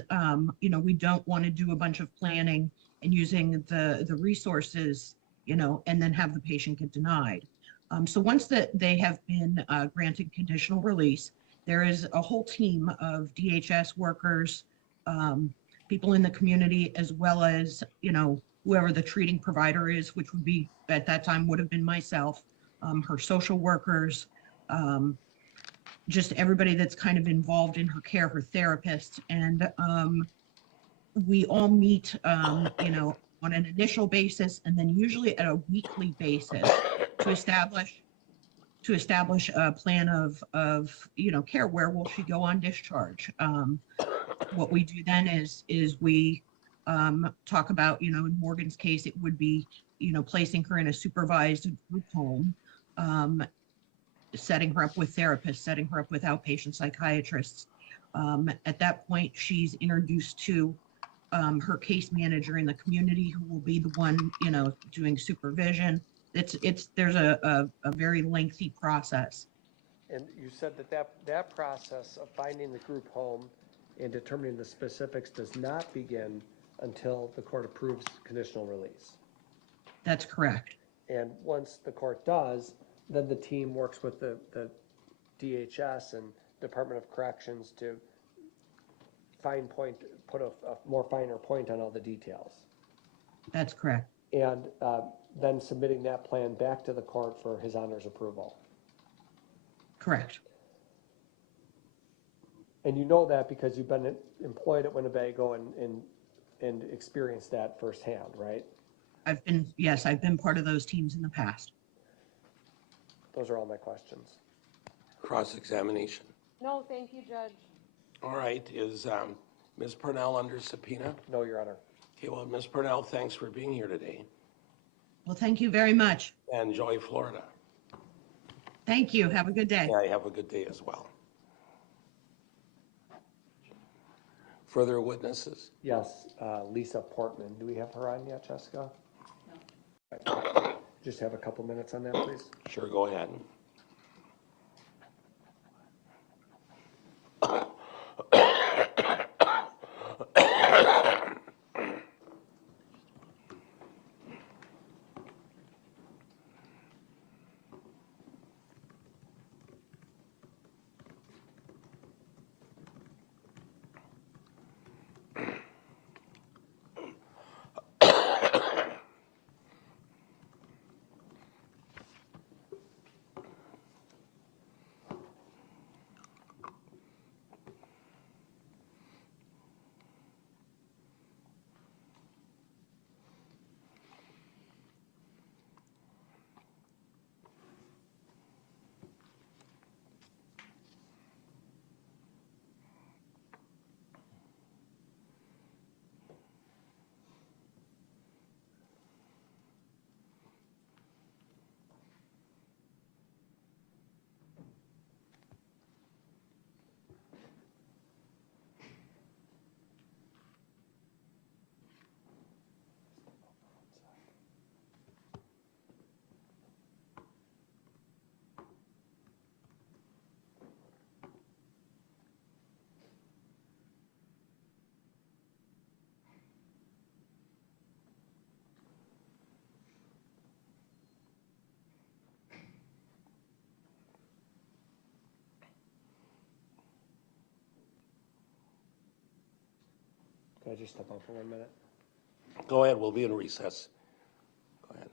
we don't want to do a bunch of planning and using the resources, and then have the patient get denied. So once that they have been granted conditional release, there is a whole team of DHS workers, people in the community, as well as, whoever the treating provider is, which would be, at that time, would have been myself, her social workers, just everybody that's kind of involved in her care, her therapist. And we all meet, on an initial basis, and then usually at a weekly basis to establish a plan of care. Where will she go on discharge? What we do then is we talk about, in Morgan's case, it would be, placing her in a supervised group home, setting her up with therapists, setting her up with outpatient psychiatrists. At that point, she's introduced to her case manager in the community, who will be the one, doing supervision. There's a very lengthy process. And you said that process of finding the group home and determining the specifics does not begin until the court approves conditional release. That's correct. And once the court does, then the team works with the DHS and Department of Corrections to put a more finer point on all the details. That's correct. And then submitting that plan back to the court for His Honor's approval. Correct. And you know that because you've been employed at Winnebago and experienced that firsthand, right? I've been part of those teams in the past. Those are all my questions. Cross-examination. No, thank you, Judge. All right, is Ms. Parnell under subpoena? No, Your Honor. Okay, well, Ms. Parnell, thanks for being here today. Well, thank you very much. Enjoy Florida. Thank you. Have a good day. Yeah, have a good day as well. Further witnesses? Yes, Lisa Portman. Do we have her on yet, Jessica? No. Right. Just have a couple minutes on that, please. Sure, go ahead. Can I just step out for 1 minute? Go ahead, we'll be in recess. Go ahead.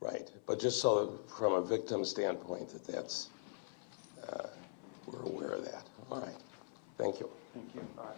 Right, but just so from a victim standpoint that's, we're aware of that. All right, thank you. Thank you. All right.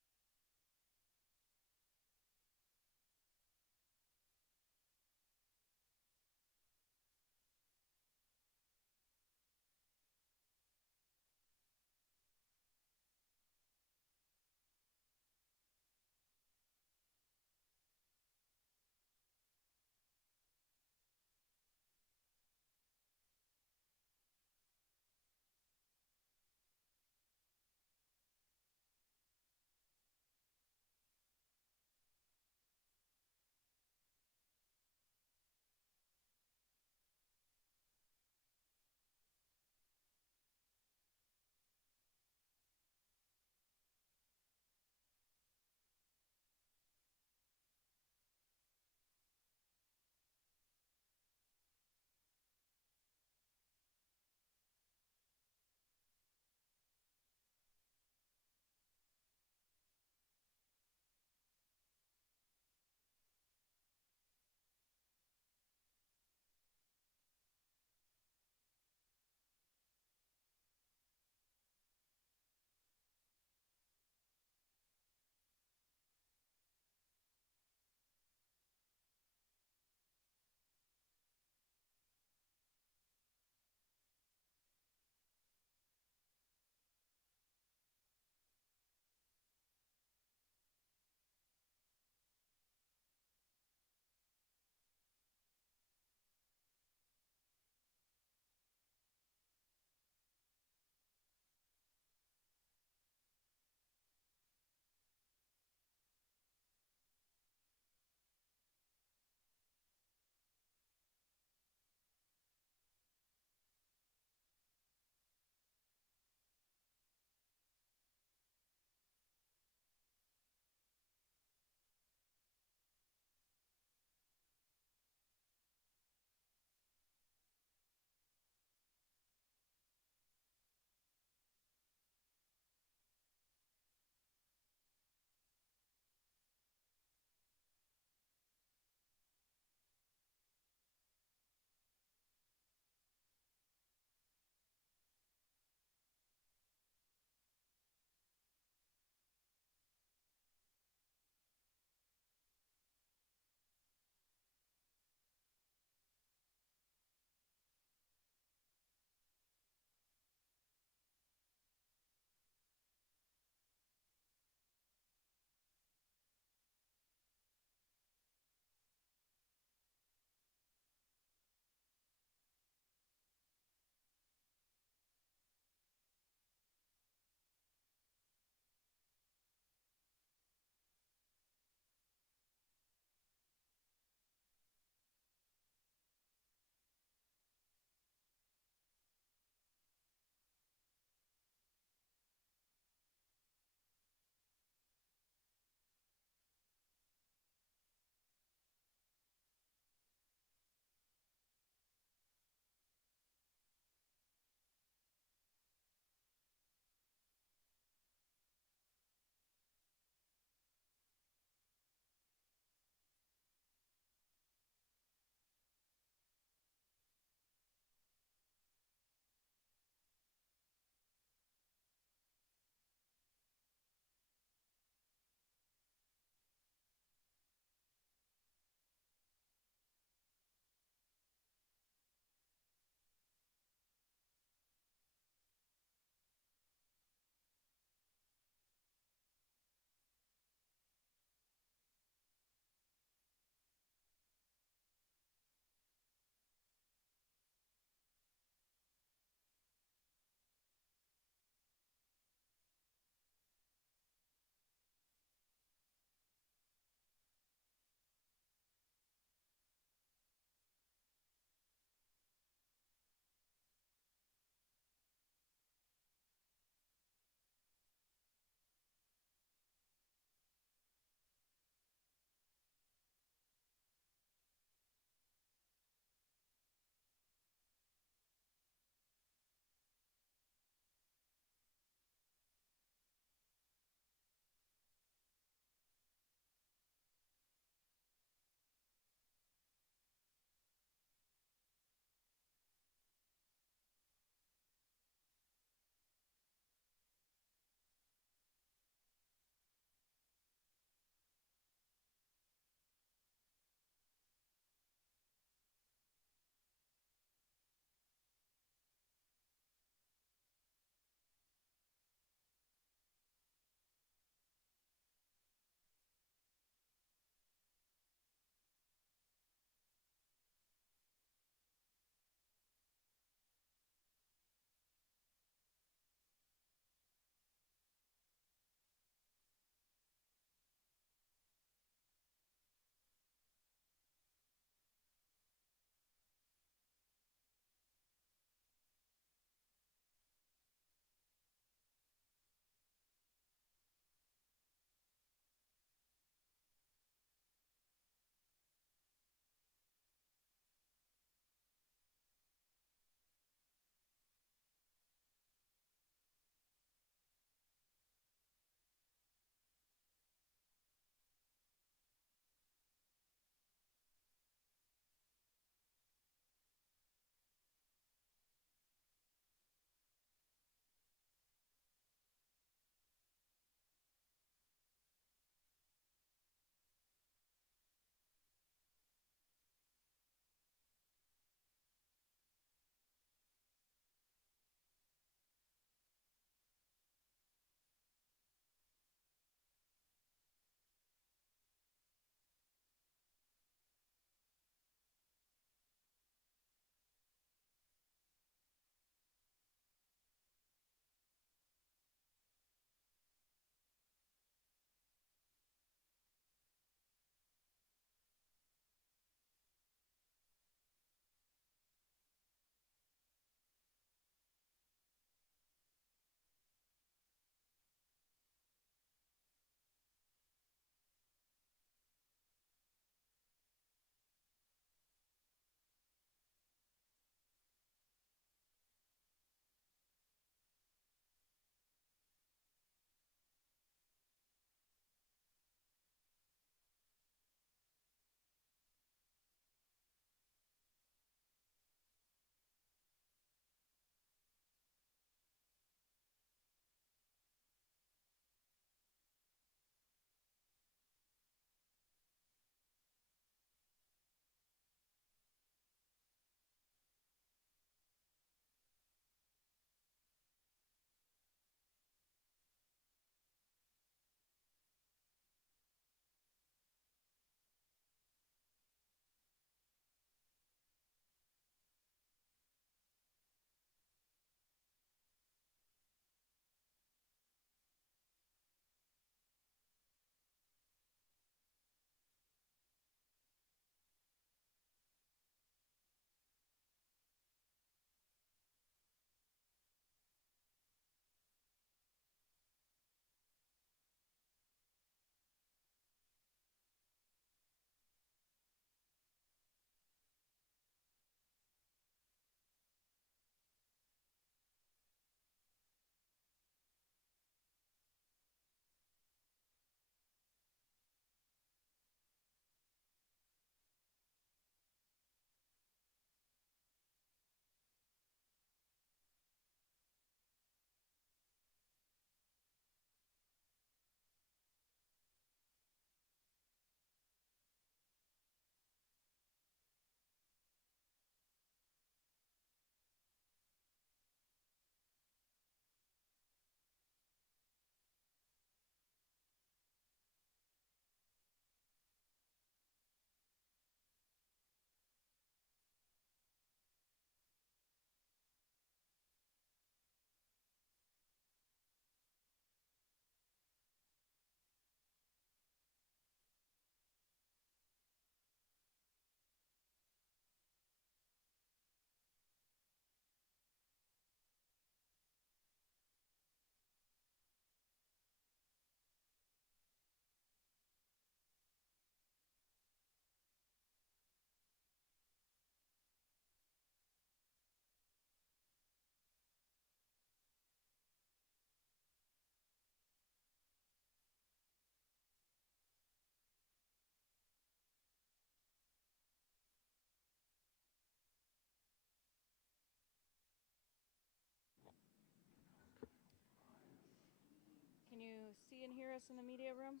see and hear us in the media room?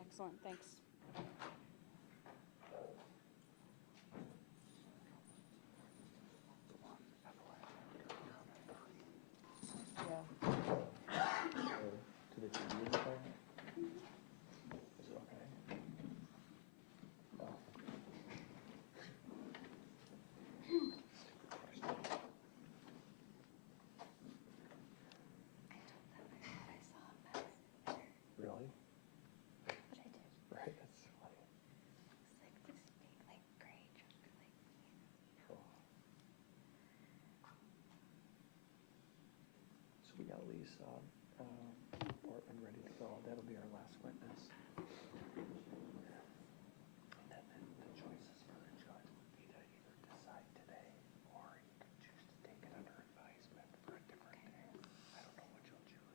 Excellent, thanks. Really? Right, that's funny. Cool. So we got Lisa, Portman ready to go. That'll be our last witness. And then the choices for the judge would be to either decide today, or you can choose to take it under advisement for a different day. I don't know what you'll choose.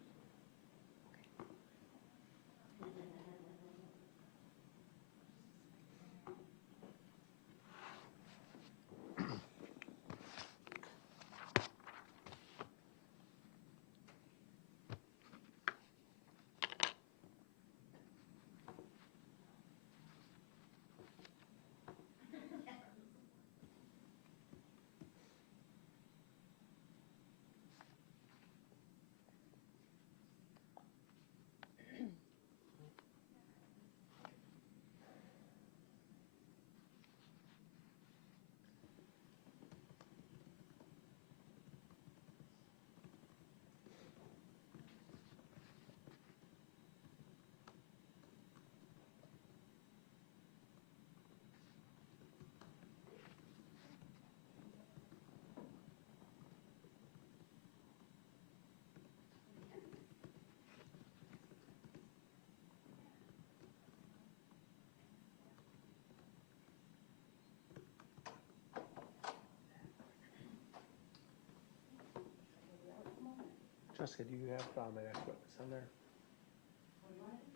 Jessica, do you have my next witness on there?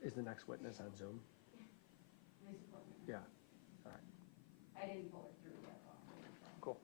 Is the next witness on Zoom? Yeah. All right. I didn't pull it through yet. Cool.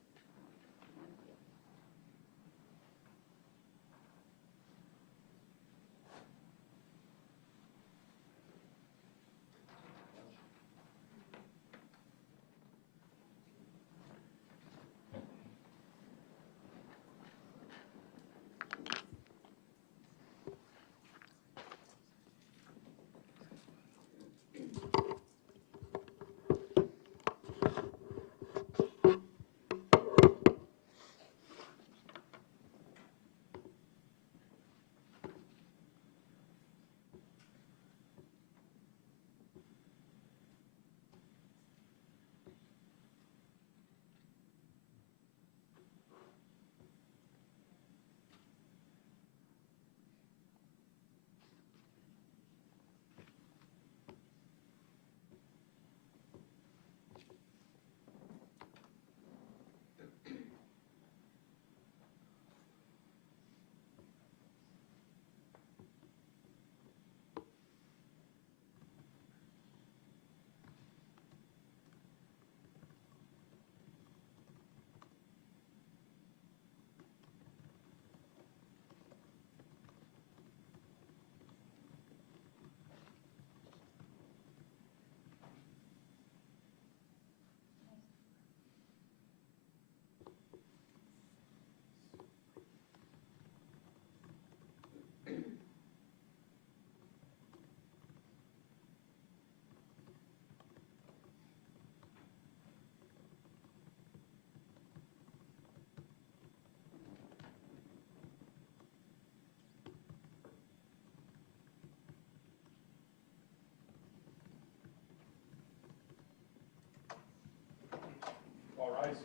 All rise.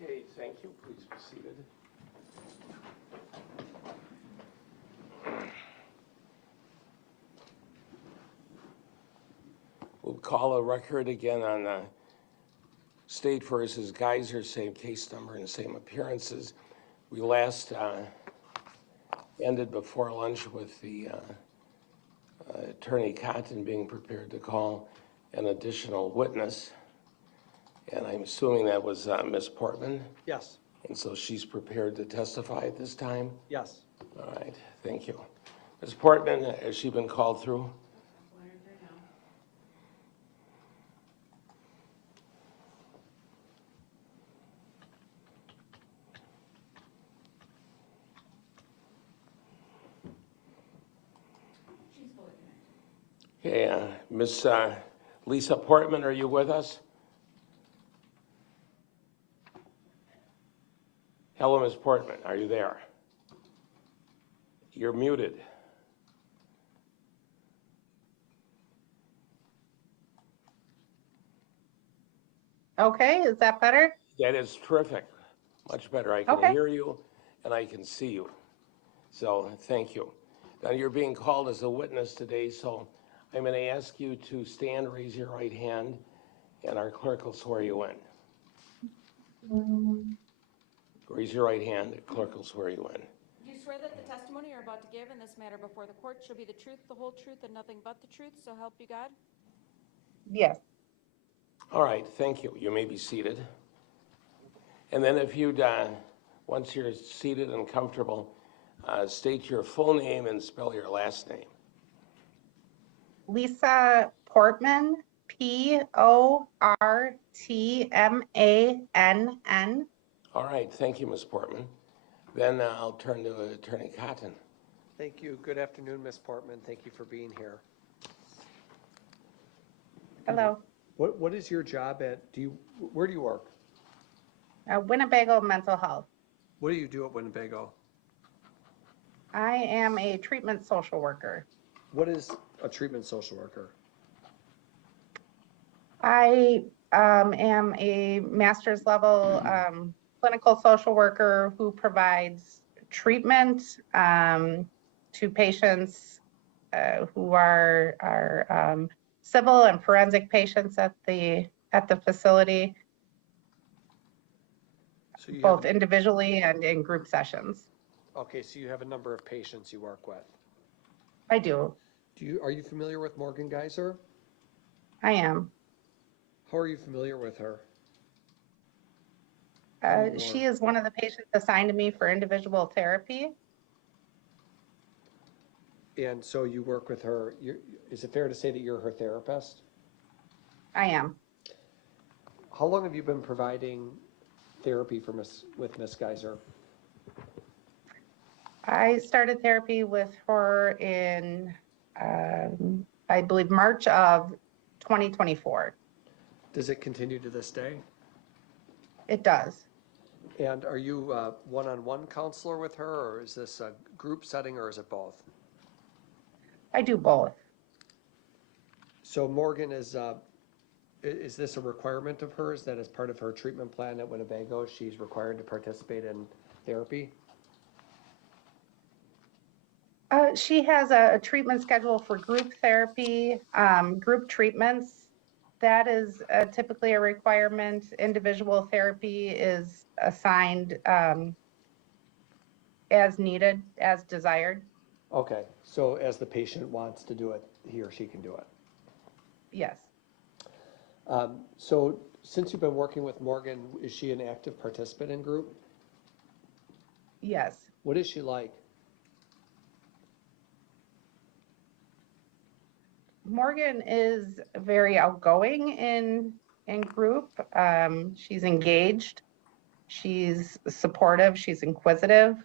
Okay, thank you. Please be seated. We'll call a record again on State versus Geyser, same case number and same appearances. We last ended before lunch with the Attorney Cotton being prepared to call an additional witness. And I'm assuming that was Ms. Portman? Yes. And so she's prepared to testify at this time? Yes. All right, thank you. Ms. Portman, has she been called through? Okay, Ms. Lisa Portman, are you with us? Hello, Ms. Portman, are you there? You're muted. Okay, is that better? That is terrific. Much better. I can Okay. hear you and I can see you. So thank you. Now you're being called as a witness today, so I'm going to ask you to stand, raise your right hand, and our clerk will swear you in. Raise your right hand, the clerk will swear you in. Do you swear that the testimony you're about to give in this matter before the court shall be the truth, the whole truth, and nothing but the truth, so help you God? Yes. All right, thank you. You may be seated. And then if you'd, once you're seated and comfortable, state your full name and spell your last name. Lisa Portman, Portmann. All right, thank you, Ms. Portman. Then I'll turn to Attorney Cotton. Thank you. Good afternoon, Ms. Portman. Thank you for being here. Hello. What is your job at, where do you work? Winnebago Mental Health. What do you do at Winnebago? I am a treatment social worker. What is a treatment social worker? I am a master's level clinical social worker who provides treatment to patients who are civil and forensic patients at the facility, So you both have, individually and in group sessions. okay, so you have a number of patients you work with. I do. Are you familiar with Morgan Geyser? I am. How are you familiar with her? She is one of the patients assigned to me for individual therapy. And so you work with her. Is it fair to say that you're her therapist? I am. How long have you been providing therapy with Miss Geyser? I started therapy with her in, I believe, March of 2024. Does it continue to this day? It does. And are you a one-on-one counselor with her, or is this a group setting, or is it both? I do both. So Morgan, is this a requirement of hers that as part of her treatment plan at Winnebago, she's required to participate in therapy? She has a treatment schedule for group therapy, group treatments. That is typically a requirement. Individual therapy is assigned as needed, as desired. Okay, so as the patient wants to do it, he or she can do it. Yes. So since you've been working with Morgan, is she an active participant in group? Yes. What is she like? Morgan is very outgoing in group. She's engaged. She's supportive. She's inquisitive.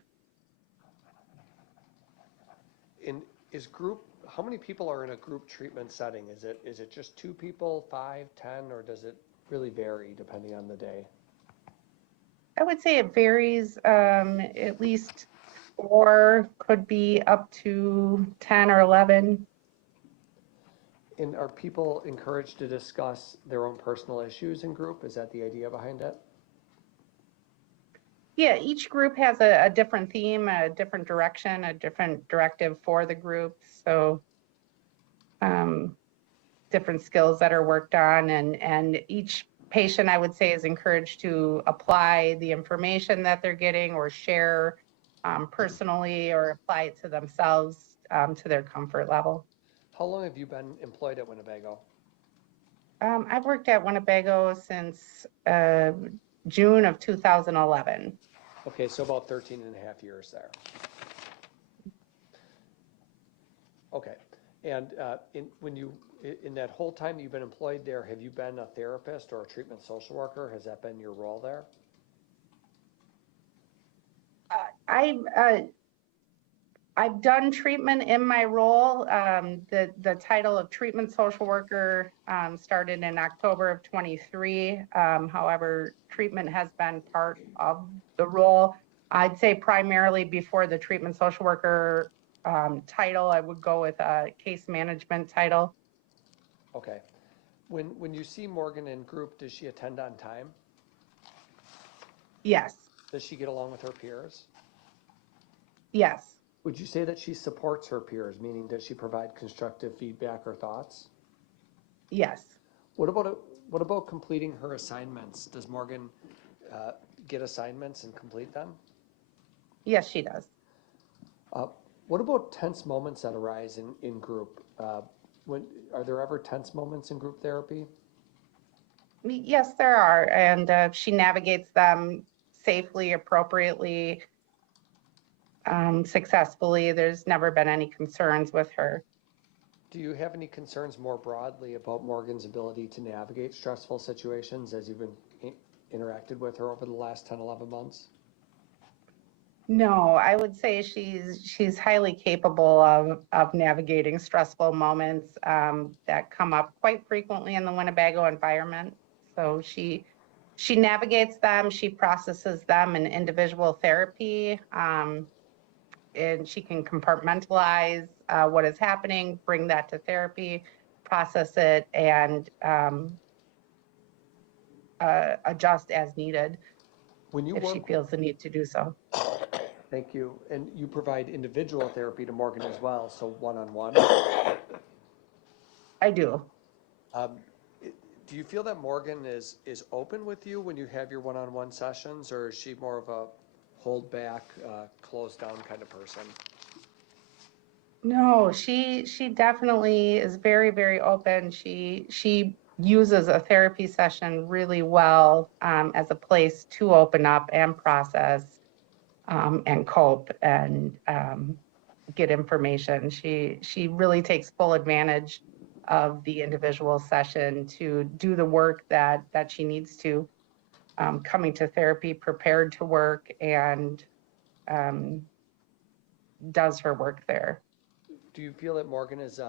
How many people are in a group treatment setting? Is it just 2 people, 5, 10, or does it really vary depending on the day? I would say it varies. At least 4, could be up to 10 or 11. And are people encouraged to discuss their own personal issues in group? Is that the idea behind it? Yeah, each group has a different theme, a different direction, a different directive for the group. So different skills that are worked on, and each patient, I would say, is encouraged to apply the information that they're getting or share personally or apply it to themselves to their comfort level. How long have you been employed at Winnebago? I've worked at Winnebago since June of 2011. Okay, so about 13 and a half years there. Okay. And in that whole time that you've been employed there, have you been a therapist or a treatment social worker? Has that been your role there? I've done treatment in my role. The title of treatment social worker started in October of 23. However, treatment has been part of the role. I'd say primarily before the treatment social worker title, I would go with a case management title. Okay. When you see Morgan in group, does she attend on time? Yes. Does she get along with her peers? Yes. Would you say that she supports her peers, meaning does she provide constructive feedback or thoughts? Yes. What about completing her assignments? Does Morgan get assignments and complete them? Yes, she does. What about tense moments that arise in group? Are there ever tense moments in group therapy? Yes, there are, and she navigates them safely, appropriately, successfully. There's never been any concerns with her. Do you have any concerns more broadly about Morgan's ability to navigate stressful situations as you've been interacted with her over the last 10, 11 months? No, I would say she's highly capable of navigating stressful moments that come up quite frequently in the Winnebago environment. So she navigates them, she processes them in individual therapy, and she can compartmentalize what is happening, bring that to therapy, process it, and adjust as needed if she feels the need to do so. Thank you. And you provide individual therapy to Morgan as well, so one-on-one? I do. Do you feel that Morgan is open with you when you have your one-on-one sessions, or is she more of a hold back, closed down kind of person? No, she definitely is very, very open. She uses a therapy session really well as a place to open up and process and cope and get information. She really takes full advantage of the individual session to do the work that she needs to, coming to therapy prepared to work, and does her work there. Do you feel that Morgan is,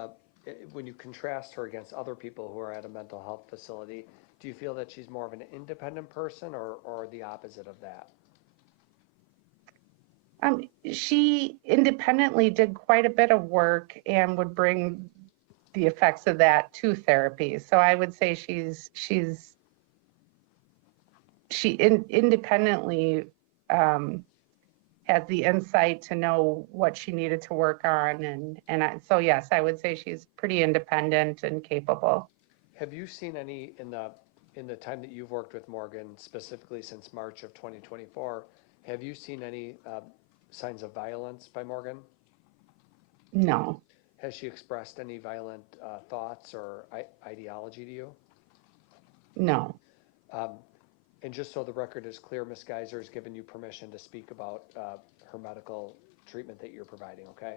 when you contrast her against other people who are at a mental health facility, do you feel that she's more of an independent person or the opposite of that? She independently did quite a bit of work and would bring the effects of that to therapy. So I would say she independently has the insight to know what she needed to work on, so yes, I would say she's pretty independent and capable. Have you seen any in the time that you've worked with Morgan, specifically since March of 2024, have you seen any signs of violence by Morgan? No. Has she expressed any violent thoughts or ideology to you? No. And just so the record is clear, Ms. Geyser has given you permission to speak about her medical treatment that you're providing, okay?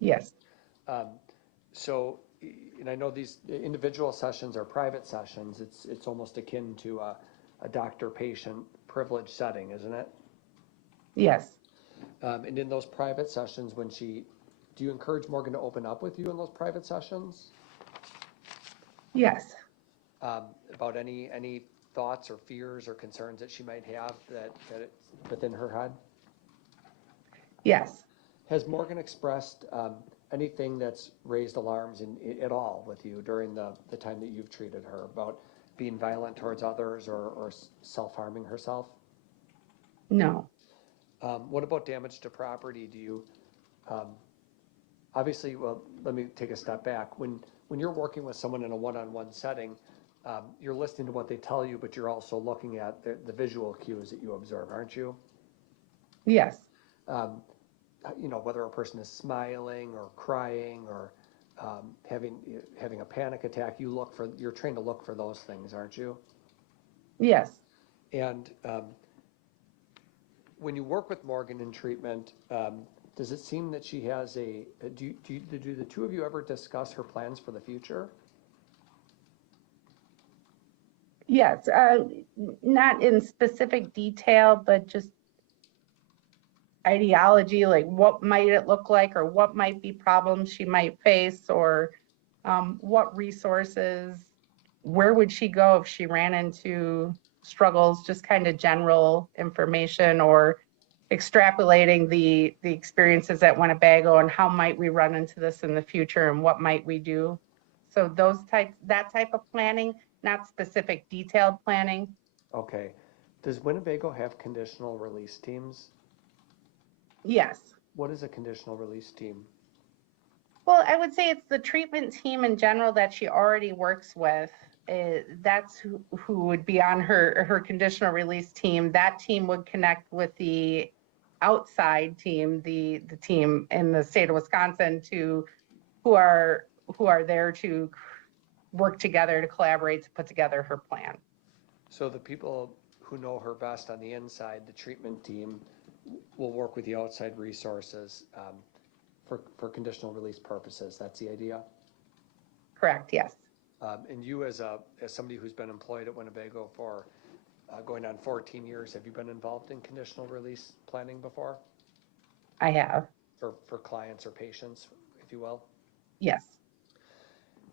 Yes. So, and I know these individual sessions are private sessions. It's almost akin to a doctor-patient privilege setting, isn't it? Yes. And in those private sessions, do you encourage Morgan to open up with you in those private sessions? Yes. About any thoughts or fears or concerns that she might have that it's within her head? Yes. Has Morgan expressed anything that's raised alarms at all with you during the time that you've treated her, about being violent towards others or self-harming herself? No. What about damage to property? Do you, obviously, well, let me take a step back. When you're working with someone in a one-on-one setting, you're listening to what they tell you, but you're also looking at the visual cues that you observe, aren't you? Yes. You know, whether a person is smiling or crying or having a panic attack, you're trained to look for those things, aren't you? Yes. And when you work with Morgan in treatment, Does it seem that she has do the two of you ever discuss her plans for the future? Yes, not in specific detail, but just ideology, like what might it look like, or what might be problems she might face, or what resources, where would she go if she ran into struggles, just kind of general information, or extrapolating the experiences at Winnebago and how might we run into this in the future and what might we do. So that type of planning, not specific detailed planning. Okay. Does Winnebago have conditional release teams? Yes. What is a conditional release team? Well, I would say it's the treatment team in general that she already works with. That's who would be on her conditional release team. That team would connect with the outside team, the team in the state of Wisconsin, who are there to work together, to collaborate, to put together her plan. So the people who know her best on the inside, the treatment team, will work with the outside resources for conditional release purposes. That's the idea? Correct, yes. And you, as somebody who's been employed at Winnebago for going on 14 years, have you been involved in conditional release planning before? I have. For clients or patients, if you will? Yes.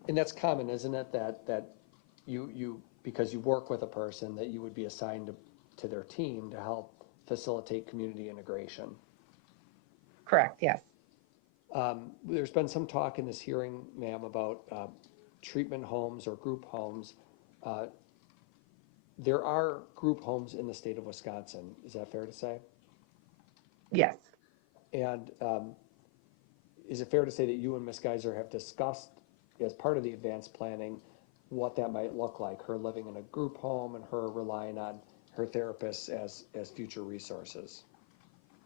And that's common, isn't it? That you because you work with a person, that you would be assigned to their team to help facilitate community integration. Correct, yes. There's been some talk in this hearing, ma'am, about treatment homes or group homes. There are group homes in the state of Wisconsin. Is that fair to say? Yes. And is it fair to say that you and Ms. Geyser have discussed, as part of the advanced planning, what that might look like, her living in a group home and her relying on her therapists as future resources?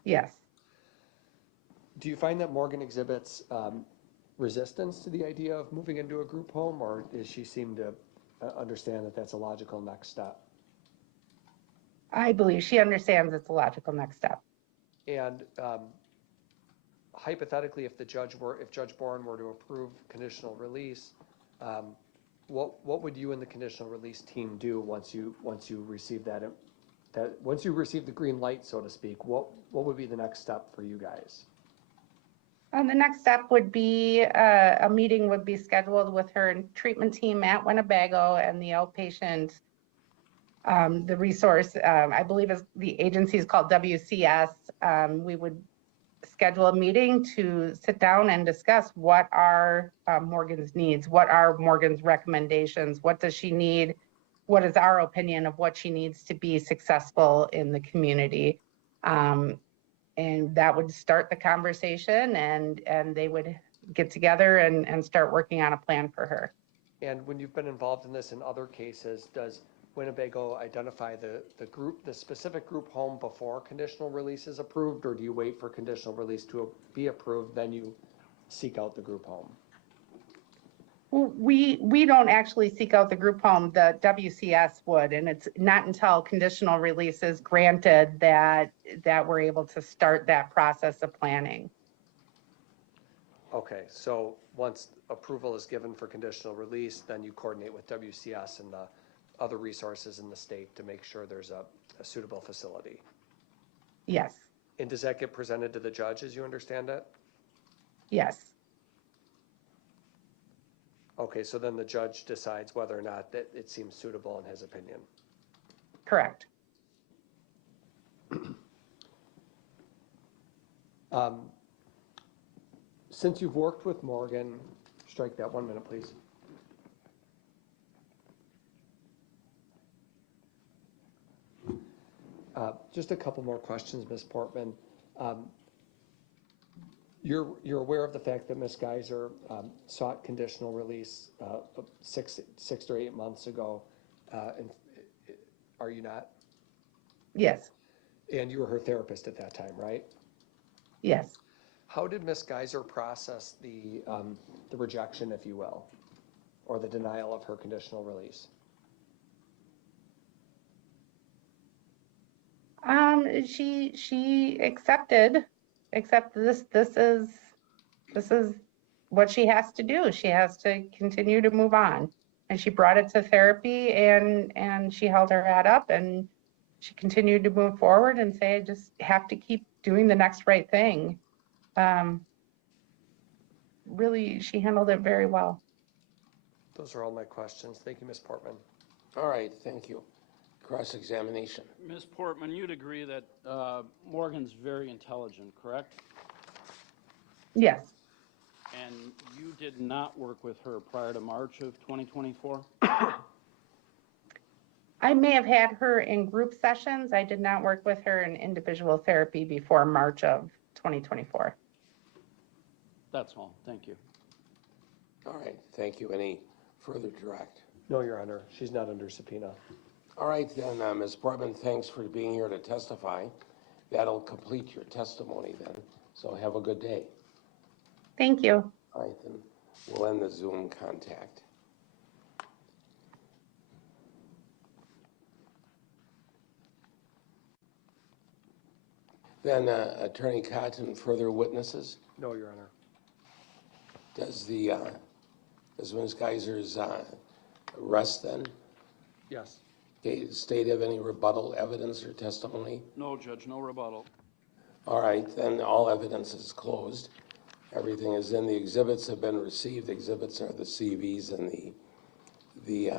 Yes. Do you find that Morgan exhibits resistance to the idea of moving into a group home, or does she seem to understand that that's a logical next step? I believe she understands it's a logical next step. And hypothetically, if Judge Bohren were to approve conditional release, what would you and the conditional release team do once you receive once you receive the green light, so to speak? What would be the next step for you guys? The next step would be a meeting would be scheduled with her treatment team at Winnebago and the outpatient, the resource, I believe is the agency is called WCS. We would schedule a meeting to sit down and discuss what are Morgan's needs, what are Morgan's recommendations, what does she need, what is our opinion of what she needs to be successful in the community. And that would start the conversation, and they would get together and start working on a plan for her. And when you've been involved in this in other cases, does Winnebago identify the specific group home before conditional release is approved, or do you wait for conditional release to be approved, then you seek out the group home? We don't actually seek out the group home, the WCS would, and it's not until conditional release is granted that we're able to start that process of planning. Okay, so once approval is given for conditional release, then you coordinate with WCS and the other resources in the state to make sure there's a suitable facility. Yes. And does that get presented to the judge, as you understand it? Yes. Okay, so then the judge decides whether or not that it seems suitable in his opinion. Correct. Since you've worked with Morgan, strike that 1 minute, please. Just a couple more questions, Ms. Portman. You're aware of the fact that Ms. Geyser sought conditional release 6 or 8 months ago, and are you not? Yes. And you were her therapist at that time, right? Yes. How did Ms. Geyser process the rejection, if you will, or the denial of her conditional release? She accepted except this is what she has to do. She has to continue to move on. And she brought it to therapy and she held her head up and she continued to move forward and say, I just have to keep doing the next right thing. Really, she handled it very well. Those are all my questions. Thank you, Ms. Portman. All right, thank you. Cross-examination. Ms. Portman, you'd agree that Morgan's very intelligent, correct? Yes. And you did not work with her prior to March of 2024? I may have had her in group sessions. I did not work with her in individual therapy before March of 2024. That's all. Thank you. All right, thank you. Any further direct? No, Your Honor. She's not under subpoena. All right, then, Ms. Portman, thanks for being here to testify. That'll complete your testimony then, so have a good day. Thank you. All right, then we'll end the Zoom contact. Then Attorney Cotton, further witnesses? No, Your Honor. Does Ms. Geyser's arrest then? Yes. Okay, does the state have any rebuttal evidence or testimony? No, Judge, no rebuttal. All right, then all evidence is closed. Everything is in. The exhibits have been received. The exhibits are the CVs and the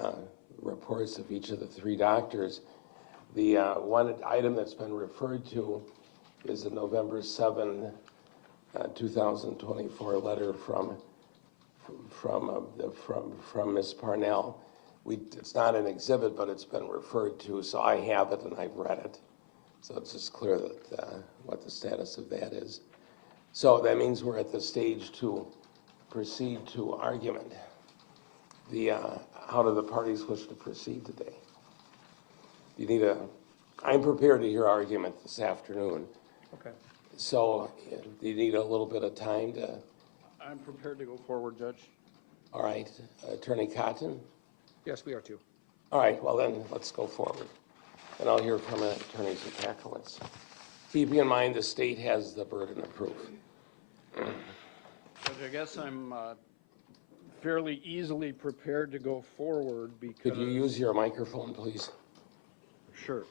reports of each of the three doctors. The one item that's been referred to is the November 7, 2024 letter from Ms. Parnell. It's not an exhibit, but it's been referred to, so I have it and I've read it. So it's just clear that what the status of that is. So that means we're at the stage to proceed to argument. How do the parties wish to proceed today? I'm prepared to hear argument this afternoon. Okay. So do you need a little bit of time to? I'm prepared to go forward, Judge. All right, Attorney Cotton? Yes, we are too. All right, well then, let's go forward. And I'll hear from Attorney Szczupakiewicz. Keeping in mind the state has the burden of proof. Judge, I guess I'm fairly easily prepared to go forward because... Could you use your microphone, please? Sure.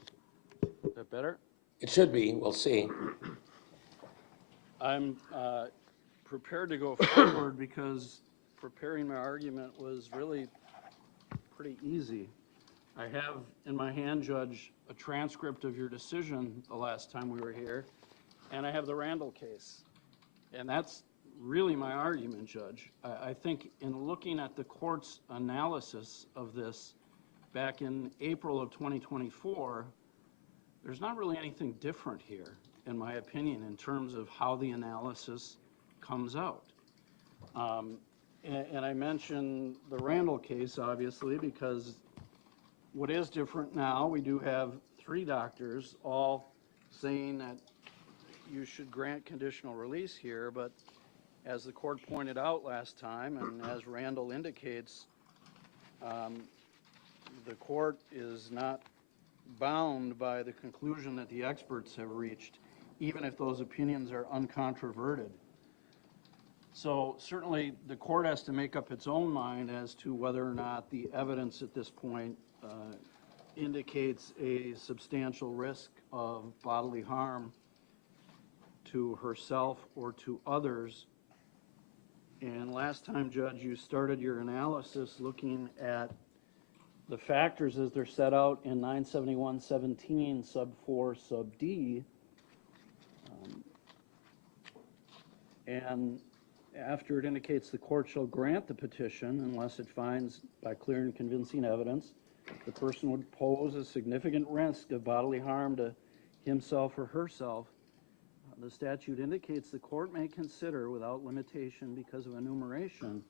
Is that better? It should be, we'll see. I'm prepared to go forward because preparing my argument was really pretty easy. I have in my hand, Judge, a transcript of your decision the last time we were here, and I have the Randall case. And that's really my argument, Judge. I think in looking at the court's analysis of this back in April of 2024, there's not really anything different here, in my opinion, in terms of how the analysis comes out. And I mentioned the Randall case, obviously, because what is different now, we do have three doctors all saying that you should grant conditional release here, but as the court pointed out last time, and as Randall indicates, the court is not bound by the conclusion that the experts have reached, even if those opinions are uncontroverted. So certainly the court has to make up its own mind as to whether or not the evidence at this point indicates a substantial risk of bodily harm to herself or to others. And last time, Judge, you started your analysis looking at the factors as they're set out in 971.17 sub 4 sub D. And after it indicates the court shall grant the petition unless it finds by clear and convincing evidence the person would pose a significant risk of bodily harm to himself or herself, the statute indicates the court may consider without limitation because of enumeration.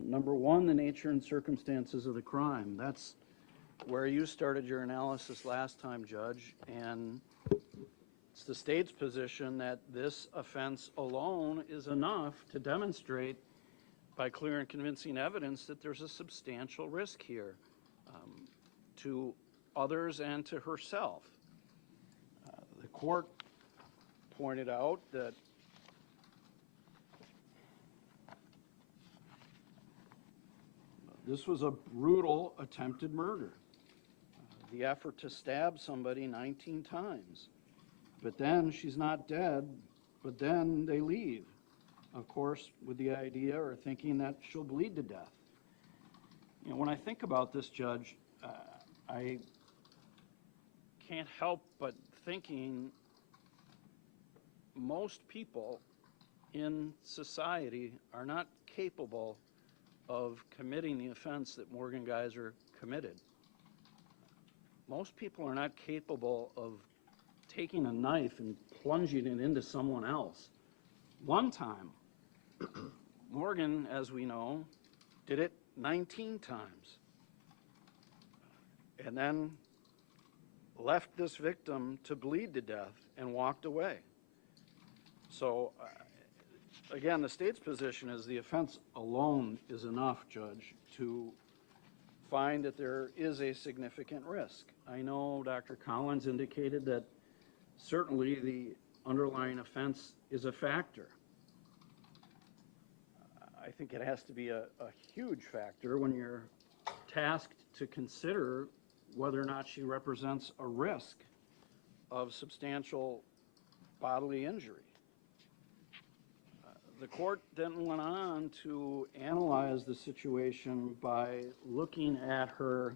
Number one, the nature and circumstances of the crime. That's where you started your analysis last time, Judge, and it's the state's position that this offense alone is enough to demonstrate by clear and convincing evidence that there's a substantial risk here to others and to herself. The court pointed out that this was a brutal attempted murder. The effort to stab somebody 19 times. But then she's not dead, but then they leave. Of course, with the idea or thinking that she'll bleed to death. You know, when I think about this, Judge, I can't help but thinking most people in society are not capable of committing the offense that Morgan Geyser committed. Most people are not capable of taking a knife and plunging it into someone else. One time, Morgan, as we know, did it 19 times. And then left this victim to bleed to death and walked away. So, again, the state's position is the offense alone is enough, Judge, to find that there is a significant risk. I know Dr. Collins indicated that certainly the underlying offense is a factor. I think it has to be a huge factor when you're tasked to consider whether or not she represents a risk of substantial bodily injury. The court then went on to analyze the situation by looking at her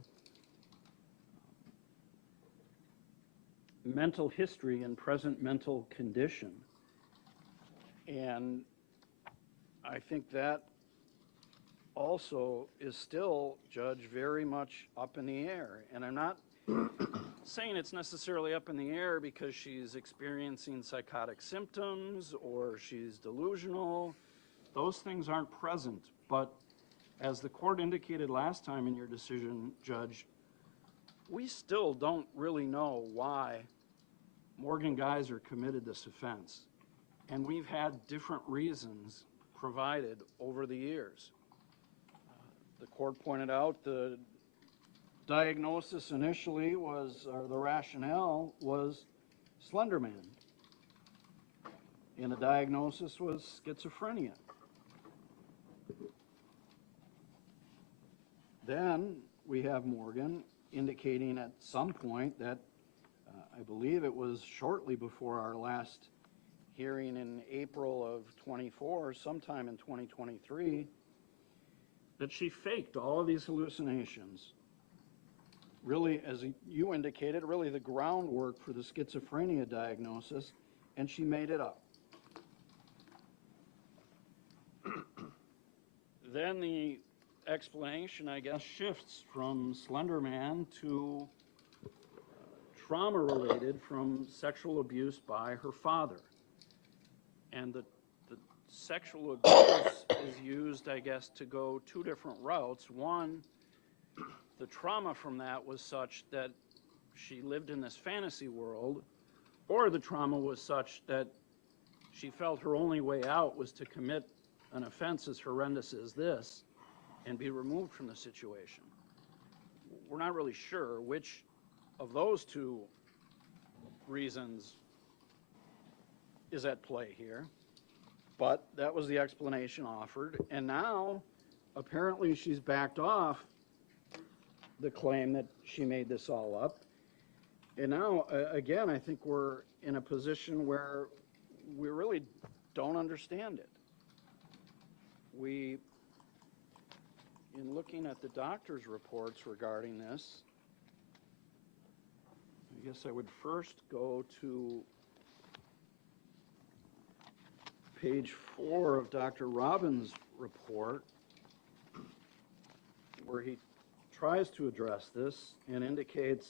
mental history and present mental condition. And I think that also is still, Judge, very much up in the air. And I'm not saying it's necessarily up in the air because she's experiencing psychotic symptoms or she's delusional. Those things aren't present. But as the court indicated last time in your decision, Judge, we still don't really know why Morgan Geyser committed this offense. And we've had different reasons provided over the years. The court pointed out the diagnosis initially was, or the rationale was Slender Man. And the diagnosis was schizophrenia. Then we have Morgan indicating at some point that I believe it was shortly before our last hearing in April of 24, sometime in 2023, that she faked all of these hallucinations. Really, as you indicated, really the groundwork for the schizophrenia diagnosis, and she made it up. Then the explanation, I guess, shifts from Slender Man to trauma-related from sexual abuse by her father. And the sexual abuse is used, I guess, to go two different routes. One, the trauma from that was such that she lived in this fantasy world, or the trauma was such that she felt her only way out was to commit an offense as horrendous as this and be removed from the situation. We're not really sure which of those two reasons is at play here, but that was the explanation offered. And now, apparently, she's backed off the claim that she made this all up. And now, again, I think we're in a position where we really don't understand it. We, in looking at the doctor's reports regarding this, I guess I would first go to page 4 of Dr. Robbins' report, where he tries to address this and indicates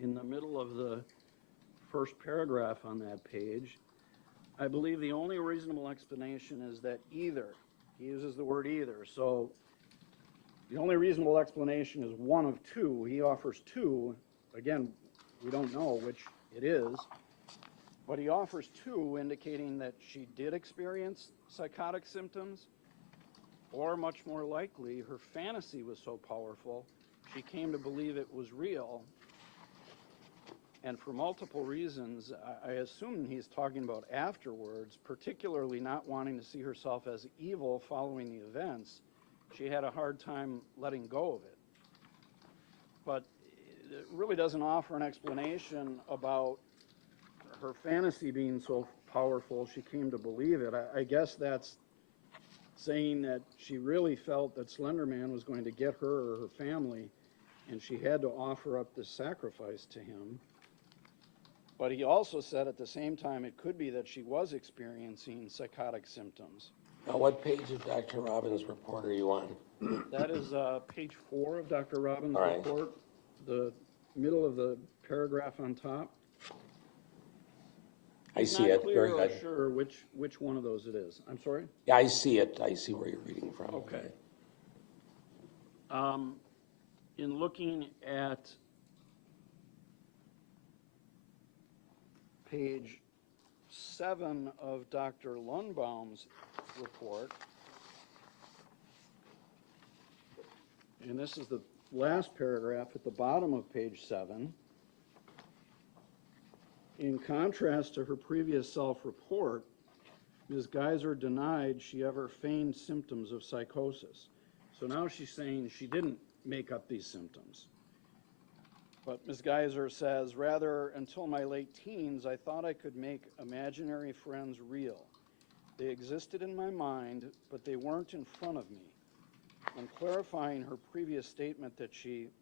in the middle of the first paragraph on that page, I believe the only reasonable explanation is that either, he uses the word either, so the only reasonable explanation is one of two. He offers two. Again, we don't know which it is, but he offers two, indicating that she did experience psychotic symptoms, or much more likely, her fantasy was so powerful, she came to believe it was real And for multiple reasons, I assume he's talking about afterwards, particularly not wanting to see herself as evil following the events. She had a hard time letting go of it. But it really doesn't offer an explanation about her fantasy being so powerful she came to believe it. I guess that's saying that she really felt that Slender Man was going to get her or her family, and she had to offer up this sacrifice to him. But he also said at the same time it could be that she was experiencing psychotic symptoms. Now, what page of Dr. Robbins' report are you on? That is page 4 of Dr. Robbins' All right. report, the middle of the paragraph on top. I see it. Very good. I'm not sure which one of those it is. I'm sorry? Yeah, I see it. I see where you're reading from. Okay. In looking at page 7 of Dr. Lundbohm's report, and this is the last paragraph at the bottom of page 7, in contrast to her previous self-report, Ms. Geyser denied she ever feigned symptoms of psychosis. So now she's saying she didn't make up these symptoms. But Ms. Geyser says, rather, until my late teens, I thought I could make imaginary friends real. They existed in my mind, but they weren't in front of me. When clarifying her previous statement that she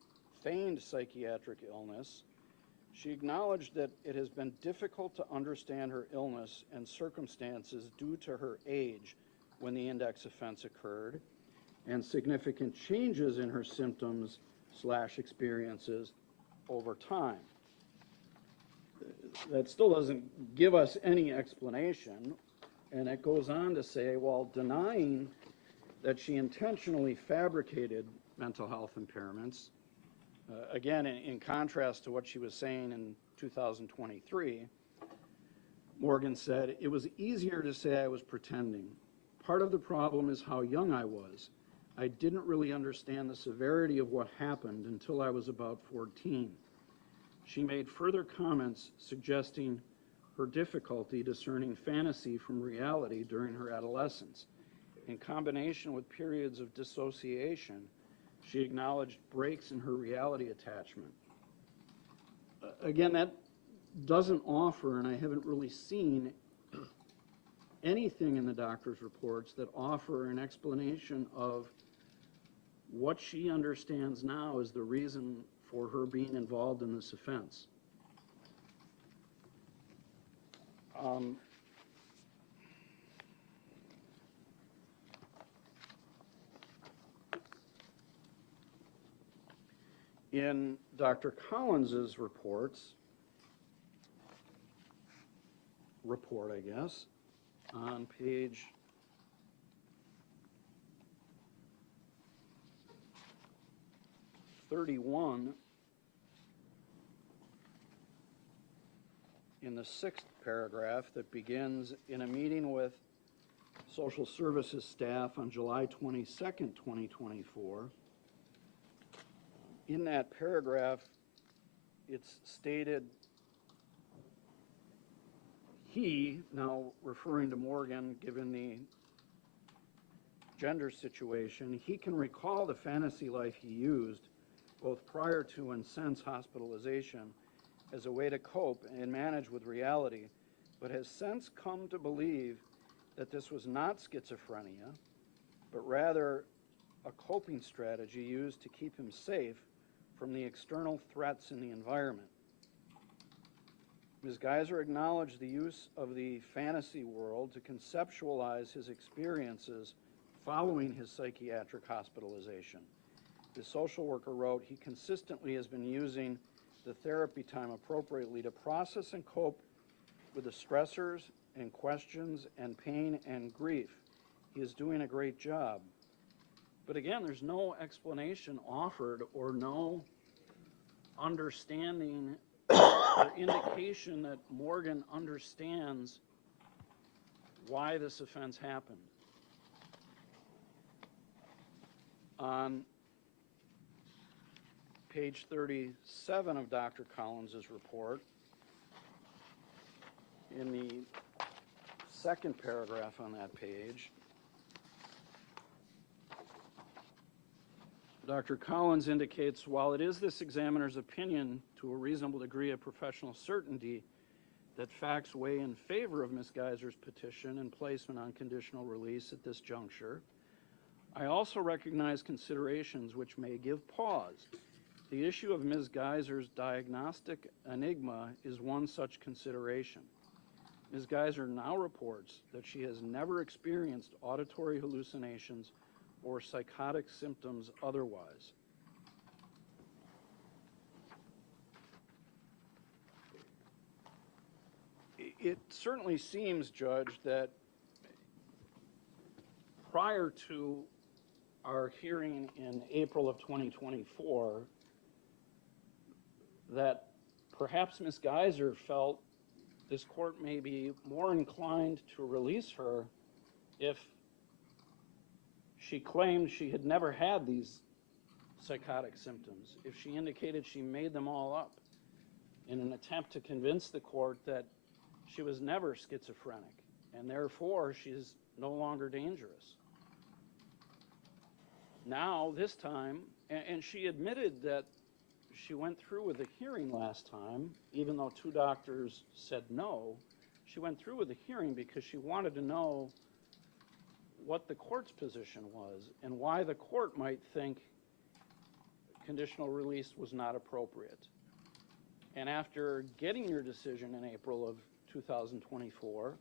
feigned psychiatric illness, she acknowledged that it has been difficult to understand her illness and circumstances due to her age when the index offense occurred, and significant changes in her symptoms/experiences over time. That still doesn't give us any explanation, and it goes on to say, while denying that she intentionally fabricated mental health impairments, again, in contrast to what she was saying in 2023, Morgan said, it was easier to say I was pretending. Part of the problem is how young I was. I didn't really understand the severity of what happened until I was about 14. She made further comments suggesting her difficulty discerning fantasy from reality during her adolescence. In combination with periods of dissociation, she acknowledged breaks in her reality attachment. Again, that doesn't offer, and I haven't really seen anything in the doctor's reports that offer an explanation of what she understands now is the reason for her being involved in this offense. In Dr. Collins's report, I guess, on page 31, in the 6th paragraph that begins, in a meeting with social services staff on July 22nd, 2024, in that paragraph, it's stated, he, now referring to Morgan, given the gender situation, he can recall the fantasy life he used, both prior to and since hospitalization, as a way to cope and manage with reality, but has since come to believe that this was not schizophrenia, but rather a coping strategy used to keep him safe from the external threats in the environment. Ms. Geyser acknowledged the use of the fantasy world to conceptualize his experiences following his psychiatric hospitalization. The social worker wrote, he consistently has been using the therapy time appropriately to process and cope with the stressors and questions and pain and grief. He is doing a great job. But again, there's no explanation offered or no understanding or indication that Morgan understands why this offense happened. On page 37 of Dr. Collins's report, in the second paragraph on that page, Dr. Collins indicates, while it is this examiner's opinion to a reasonable degree of professional certainty that facts weigh in favor of Ms. Geyser's petition and placement on conditional release at this juncture, I also recognize considerations which may give pause. The issue of Ms. Geyser's diagnostic enigma is one such consideration. Ms. Geyser now reports that she has never experienced auditory hallucinations or psychotic symptoms otherwise. It certainly seems, Judge, that prior to our hearing in April of 2024, that perhaps Ms. Geyser felt this court may be more inclined to release her if she claimed she had never had these psychotic symptoms, if she indicated she made them all up in an attempt to convince the court that she was never schizophrenic and therefore she's no longer dangerous. Now, this time, and she admitted that she went through with the hearing last time, even though 2 doctors said no, she went through with the hearing because she wanted to know what the court's position was and why the court might think conditional release was not appropriate. And after getting your decision in April of 2024,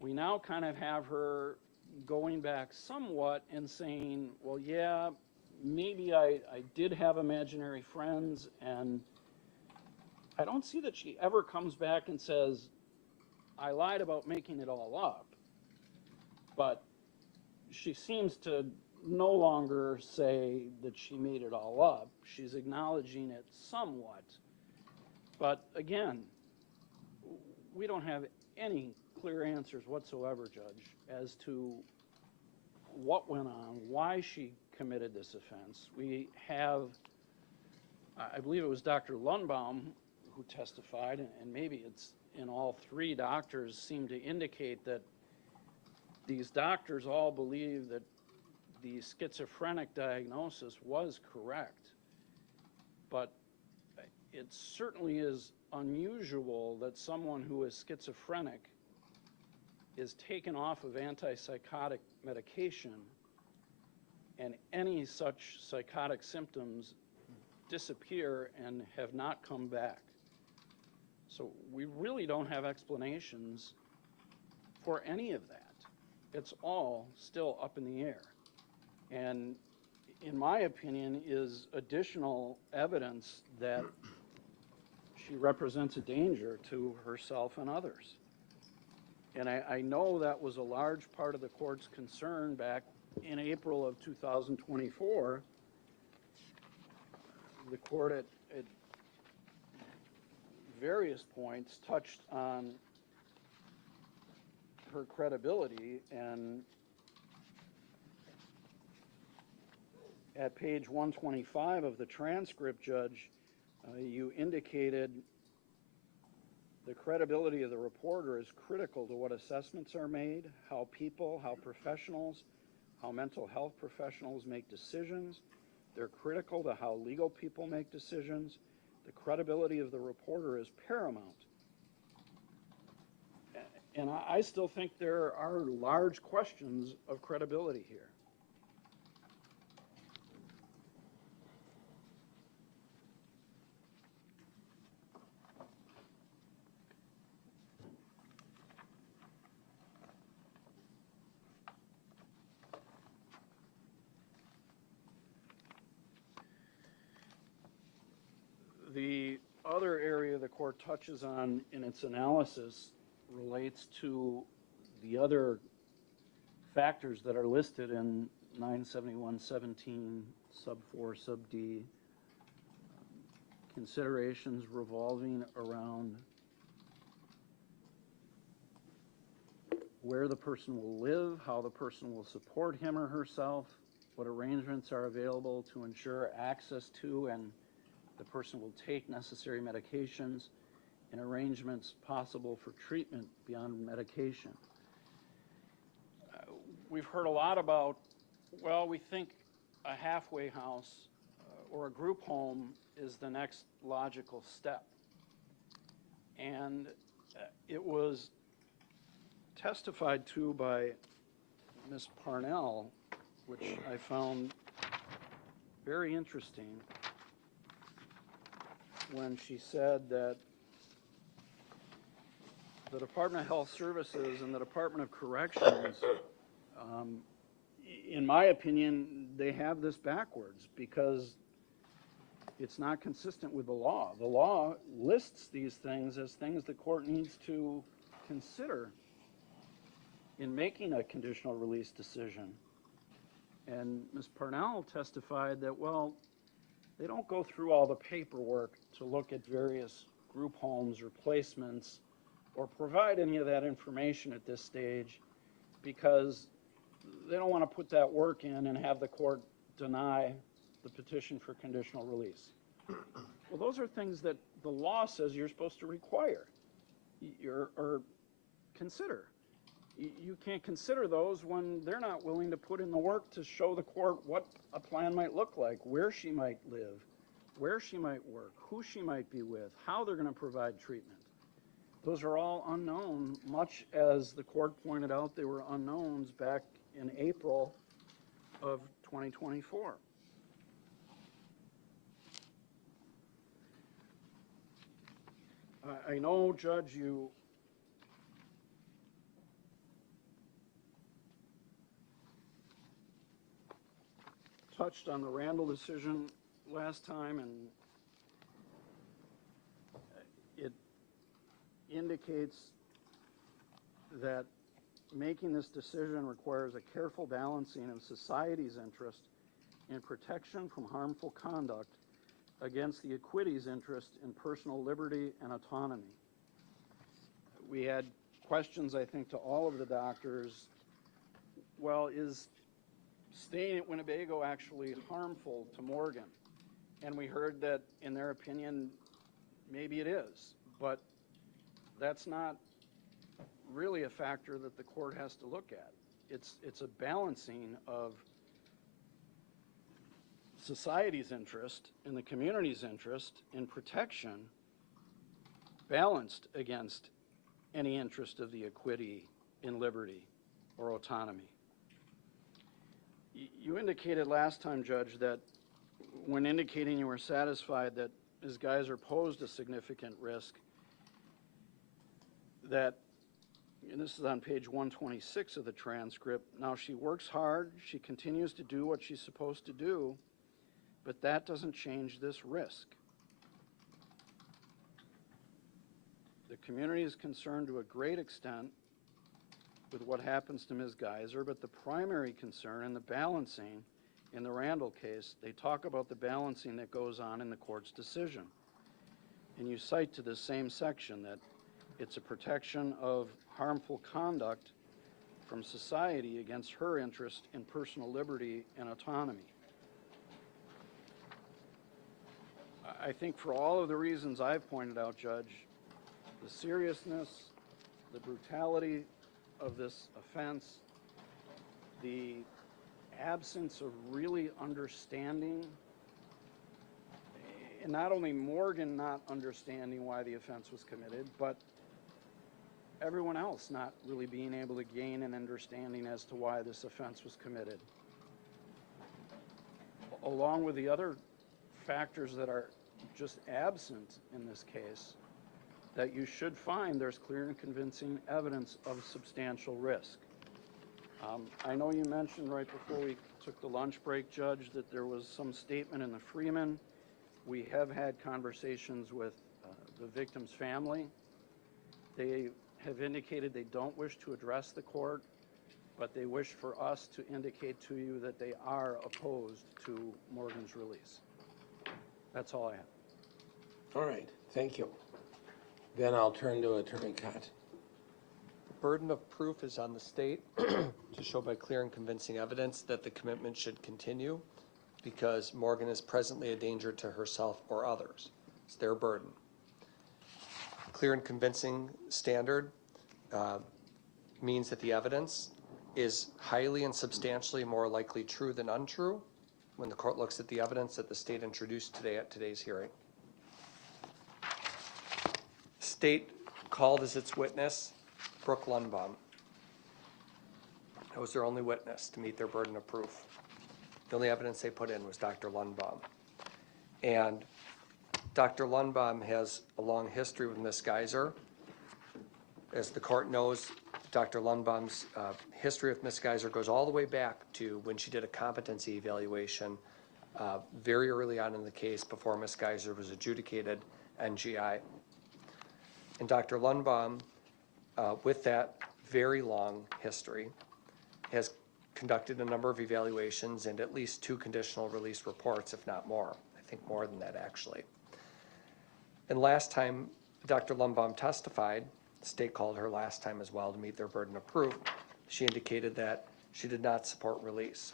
we now kind of have her going back somewhat and saying, well, yeah, maybe I did have imaginary friends, and I don't see that she ever comes back and says, I lied about making it all up. But she seems to no longer say that she made it all up. She's acknowledging it somewhat. But again, we don't have any clear answers whatsoever, Judge, as to what went on, why she committed this offense. We have, I believe it was Dr. Lundbohm who testified, and maybe it's in all 3 doctors seem to indicate that these doctors all believe that the schizophrenic diagnosis was correct. But it certainly is unusual that someone who is schizophrenic is taken off of antipsychotic medication and any such psychotic symptoms disappear and have not come back. So we really don't have explanations for any of that. It's all still up in the air. And in my opinion, is additional evidence that she represents a danger to herself and others. And I know that was a large part of the court's concern back in April of 2024. The court at various points touched on her credibility, and at page 125 of the transcript, Judge, you indicated the credibility of the reporter is critical to what assessments are made, how people, how professionals, how mental health professionals make decisions. They're critical to how legal people make decisions. The credibility of the reporter is paramount. And I still think there are large questions of credibility here. The other area the court touches on in its analysis relates to the other factors that are listed in 971.17 sub 4 sub D, considerations revolving around where the person will live, how the person will support him or herself, what arrangements are available to ensure access to and the person will take necessary medications and arrangements possible for treatment beyond medication. We've heard a lot about, well, we think a halfway house or a group home is the next logical step. And it was testified to by Ms. PARNELL, which I found very interesting, when she said that the Department of Health Services and the Department of Corrections, in my opinion, they have this backwards because it's not consistent with the law. The law lists these things as things the court needs to consider in making a conditional release decision. And Ms. PARNELL testified that, well, they don't go through all the paperwork to look at various group homes or placements or provide any of that information at this stage because they don't want to put that work in and have the court deny the petition for conditional release. Well, those are things that the law says you're supposed to require or consider. You can't consider those when they're not willing to put in the work to show the court what a plan might look like, where she might live, where she might work, who she might be with, how they're going to provide treatment. Those are all unknown, much as the court pointed out they were unknowns back in April of 2024. I know, Judge, you touched on the Randall decision last time, and it indicates that making this decision requires a careful balancing of society's interest in protection from harmful conduct against the equity's interest in personal liberty and autonomy. We had questions, I think, to all of the doctors. Well, is staying at Winnebago actually harmful to Morgan? And we heard that, in their opinion, maybe it is, but that's not really a factor that the court has to look at. It's a balancing of society's interest and the community's interest in protection balanced against any interest of the equity in liberty or autonomy. You indicated last time, Judge, that when indicating you were satisfied that Ms. Geyser posed a significant risk, that, and this is on page 126 of the transcript, now she works hard, she continues to do what she's supposed to do, but that doesn't change this risk. The community is concerned to a great extent with what happens to Ms. Geyser, but the primary concern and the balancing in the Randall case, they talk about the balancing that goes on in the court's decision. And you cite to the same section that it's a protection of harmful conduct from society against her interest in personal liberty and autonomy. I think for all of the reasons I've pointed out, Judge, the seriousness, the brutality of this offense, the absence of really understanding, and not only Morgan not understanding why the offense was committed, but everyone else not really being able to gain an understanding as to why this offense was committed. Along with the other factors that are just absent in this case, that you should find there's clear and convincing evidence of substantial risk. I know you mentioned right before we took the lunch break, Judge, that there was some statement in the Freeman. We have had conversations with the victim's family. They have indicated they don't wish to address the court, but they wish for us to indicate to you that they are opposed to Morgan's release. That's all I have. All right, thank you. Then I'll turn to Attorney Cott. The burden of proof is on the state to show by clear and convincing evidence that the commitment should continue. because Morgan is presently a danger to herself or others. It's their burden. Clear and convincing standard means that the evidence is highly and substantially more likely true than untrue when the court looks at the evidence that the state introduced today at today's hearing. State called as its witness Brooke Lundbohm. That was their only witness to meet their burden of proof. The only evidence they put in was Dr. Lundbohm. And Dr. Lundbohm has a long history with Ms. Geyser. As the court knows, Dr. Lundbohm's history with Ms. Geyser goes all the way back to when she did a competency evaluation very early on in the case before Ms. Geyser was adjudicated NGI. And Dr. Lundbohm, with that very long history, has conducted a number of evaluations and at least 2 conditional release reports, if not more. I think more than that, actually. And last time Dr. Lundbohm testified, the state called her last time as well to meet their burden of proof, she indicated that she did not support release.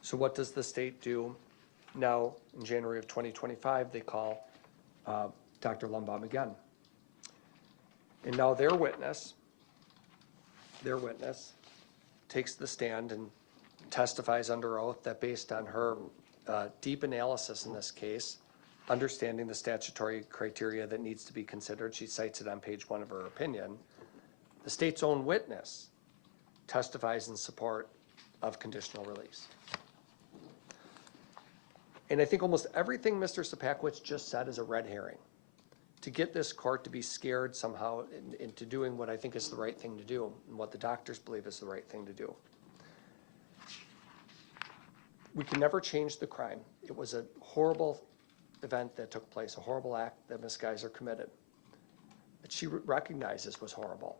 So what does the state do now in January of 2025? They call Dr. Lundbohm again. And now their witness takes the stand and testifies under oath that based on her deep analysis in this case, understanding the statutory criteria that needs to be considered, she cites it on page 1 of her opinion, the state's own witness testifies in support of conditional release. And I think almost everything Mr. Szczupakiewicz just said is a red herring to get this court to be scared somehow into doing what I think is the right thing to do and what the doctors believe is the right thing to do. We can never change the crime. It was a horrible event that took place, a horrible act that Ms. Geyser committed, that she recognizes was horrible.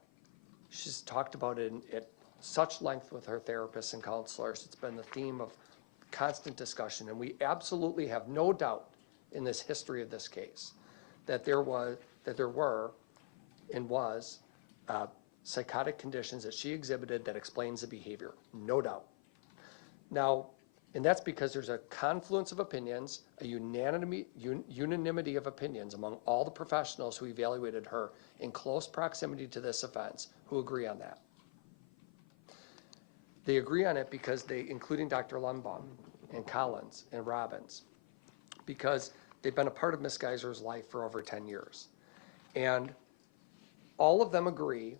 She's talked about it at such length with her therapists and counselors. It's been the theme of constant discussion, and we absolutely have no doubt in this history of this case that there were and was psychotic conditions that she exhibited that explains the behavior, no doubt. Now, and that's because there's a confluence of opinions, a unanimity of opinions among all the professionals who evaluated her in close proximity to this offense who agree on that. They agree on it because they, including Dr. Lundbohm and Collins and Robbins, because they've been a part of Ms. Geyser's life for over 10 years. And all of them agree,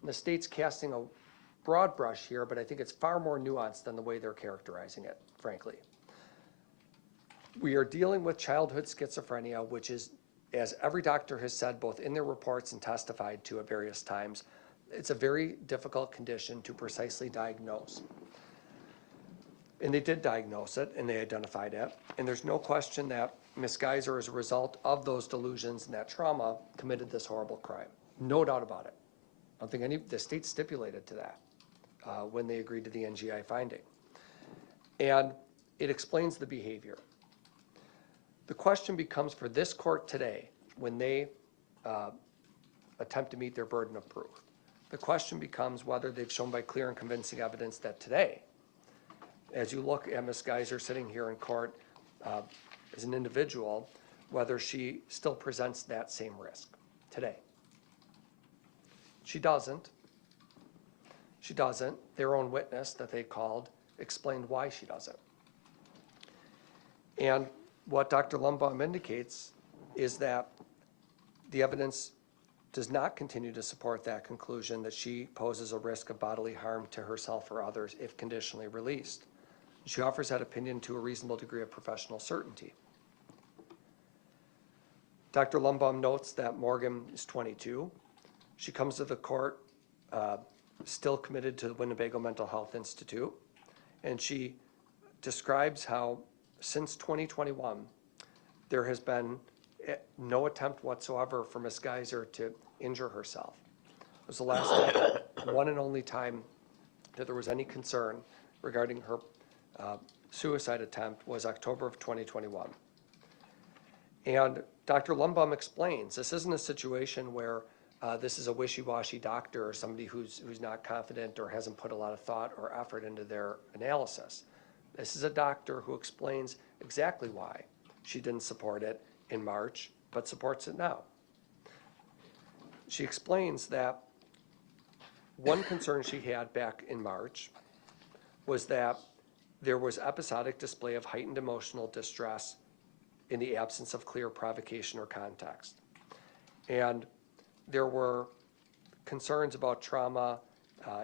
and the state's casting a broad brush here, but I think it's far more nuanced than the way they're characterizing it, frankly. We are dealing with childhood schizophrenia, which is, as every doctor has said, both in their reports and testified to at various times, it's a very difficult condition to precisely diagnose. And they did diagnose it, and they identified it. And there's no question that Ms. Geyser, as a result of those delusions and that trauma, committed this horrible crime. No doubt about it. I don't think the state stipulated to that when they agreed to the NGI finding. And it explains the behavior. The question becomes for this court today, when they attempt to meet their burden of proof, the question becomes whether they've shown by clear and convincing evidence that today, as you look at Ms. Geyser sitting here in court as an individual, whether she still presents that same risk today. She doesn't. She doesn't. Their own witness that they called explained why she doesn't. And what Dr. Lundbohm indicates is that the evidence does not continue to support that conclusion that she poses a risk of bodily harm to herself or others if conditionally released. She offers that opinion to a reasonable degree of professional certainty. Dr. Lundbohm notes that Morgan is 22. She comes to the court still committed to the Winnebago Mental Health Institute, and she describes how since 2021 there has been no attempt whatsoever for Ms. Geyser to injure herself. It was the last one and only time that there was any concern regarding her suicide attempt was October of 2021. And Dr. Lundbohm explains this isn't a situation where this is a wishy-washy doctor or somebody who's not confident or hasn't put a lot of thought or effort into their analysis. This is a doctor who explains exactly why she didn't support it in March, but supports it now. She explains that one concern she had back in March was that there was episodic display of heightened emotional distress in the absence of clear provocation or context. And there were concerns about trauma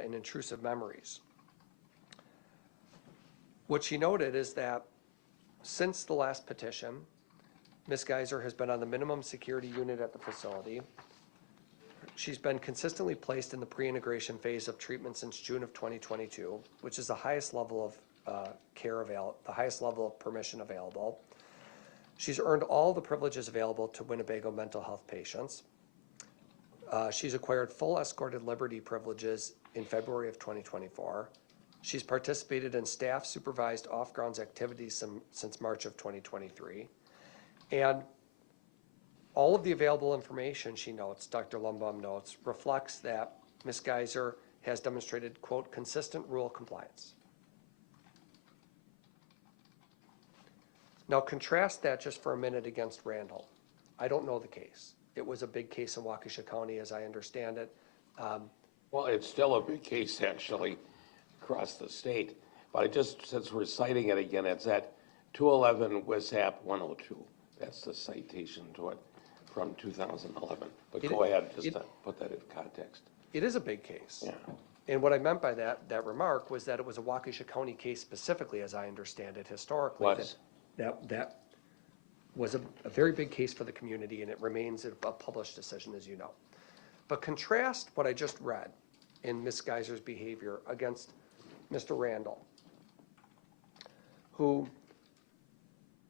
and intrusive memories. What she noted is that since the last petition, Ms. Geyser has been on the minimum security unit at the facility. She's been consistently placed in the pre-integration phase of treatment since June of 2022, which is the highest level of the highest level of permission available. She's earned all the privileges available to Winnebago mental health patients. She's acquired full escorted liberty privileges in February of 2024. She's participated in staff supervised off-grounds activities since March of 2023. And all of the available information, she notes, Dr. Lundbohm notes, reflects that Ms. Geyser has demonstrated, quote, consistent rule compliance. Now contrast that just for a minute against Randall. I don't know the case. It was a big case in Waukesha County, as I understand it. Well, it's still a big case, actually, across the state. But since we're citing it again, it's at 211 WSAP 102. That's the citation to it from 2011. But go ahead, just to put that in context. It is a big case. Yeah. And what I meant by that remark was that it was a Waukesha County case specifically, as I understand it, historically. That was a very big case for the community, and it remains a published decision, as you know. But contrast what I just read in Ms. Geyser's behavior against Mr. Randall, who,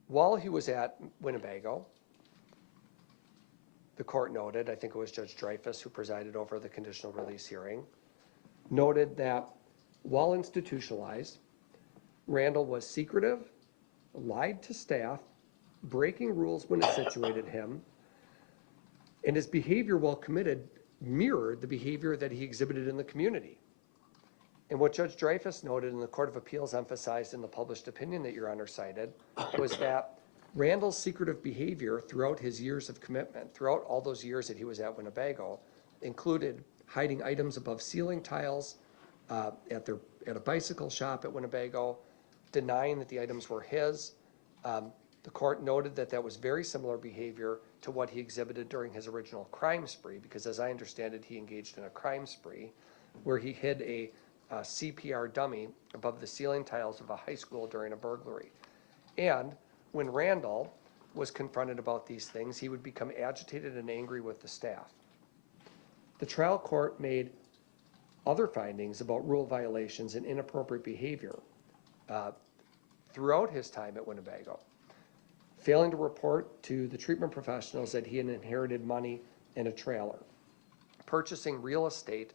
while he was at Winnebago, the court noted, I think it was Judge Dreyfus who presided over the conditional release hearing, noted that while institutionalized, Randall was secretive, lied to staff, breaking rules when it situated him, and his behavior while committed mirrored the behavior that he exhibited in the community. And what Judge Dreyfus noted and the Court of Appeals emphasized in the published opinion that Your Honor cited was that Randall's secretive behavior throughout his years of commitment, throughout all those years that he was at Winnebago, included hiding items above ceiling tiles at a bicycle shop at Winnebago, denying that the items were his. The court noted that that was very similar behavior to what he exhibited during his original crime spree, because as I understand it, he engaged in a crime spree where he hid a CPR dummy above the ceiling tiles of a high school during a burglary. And when Randall was confronted about these things, he would become agitated and angry with the staff. The trial court made other findings about rule violations and inappropriate behavior throughout his time at Winnebago, failing to report to the treatment professionals that he had inherited money in a trailer, purchasing real estate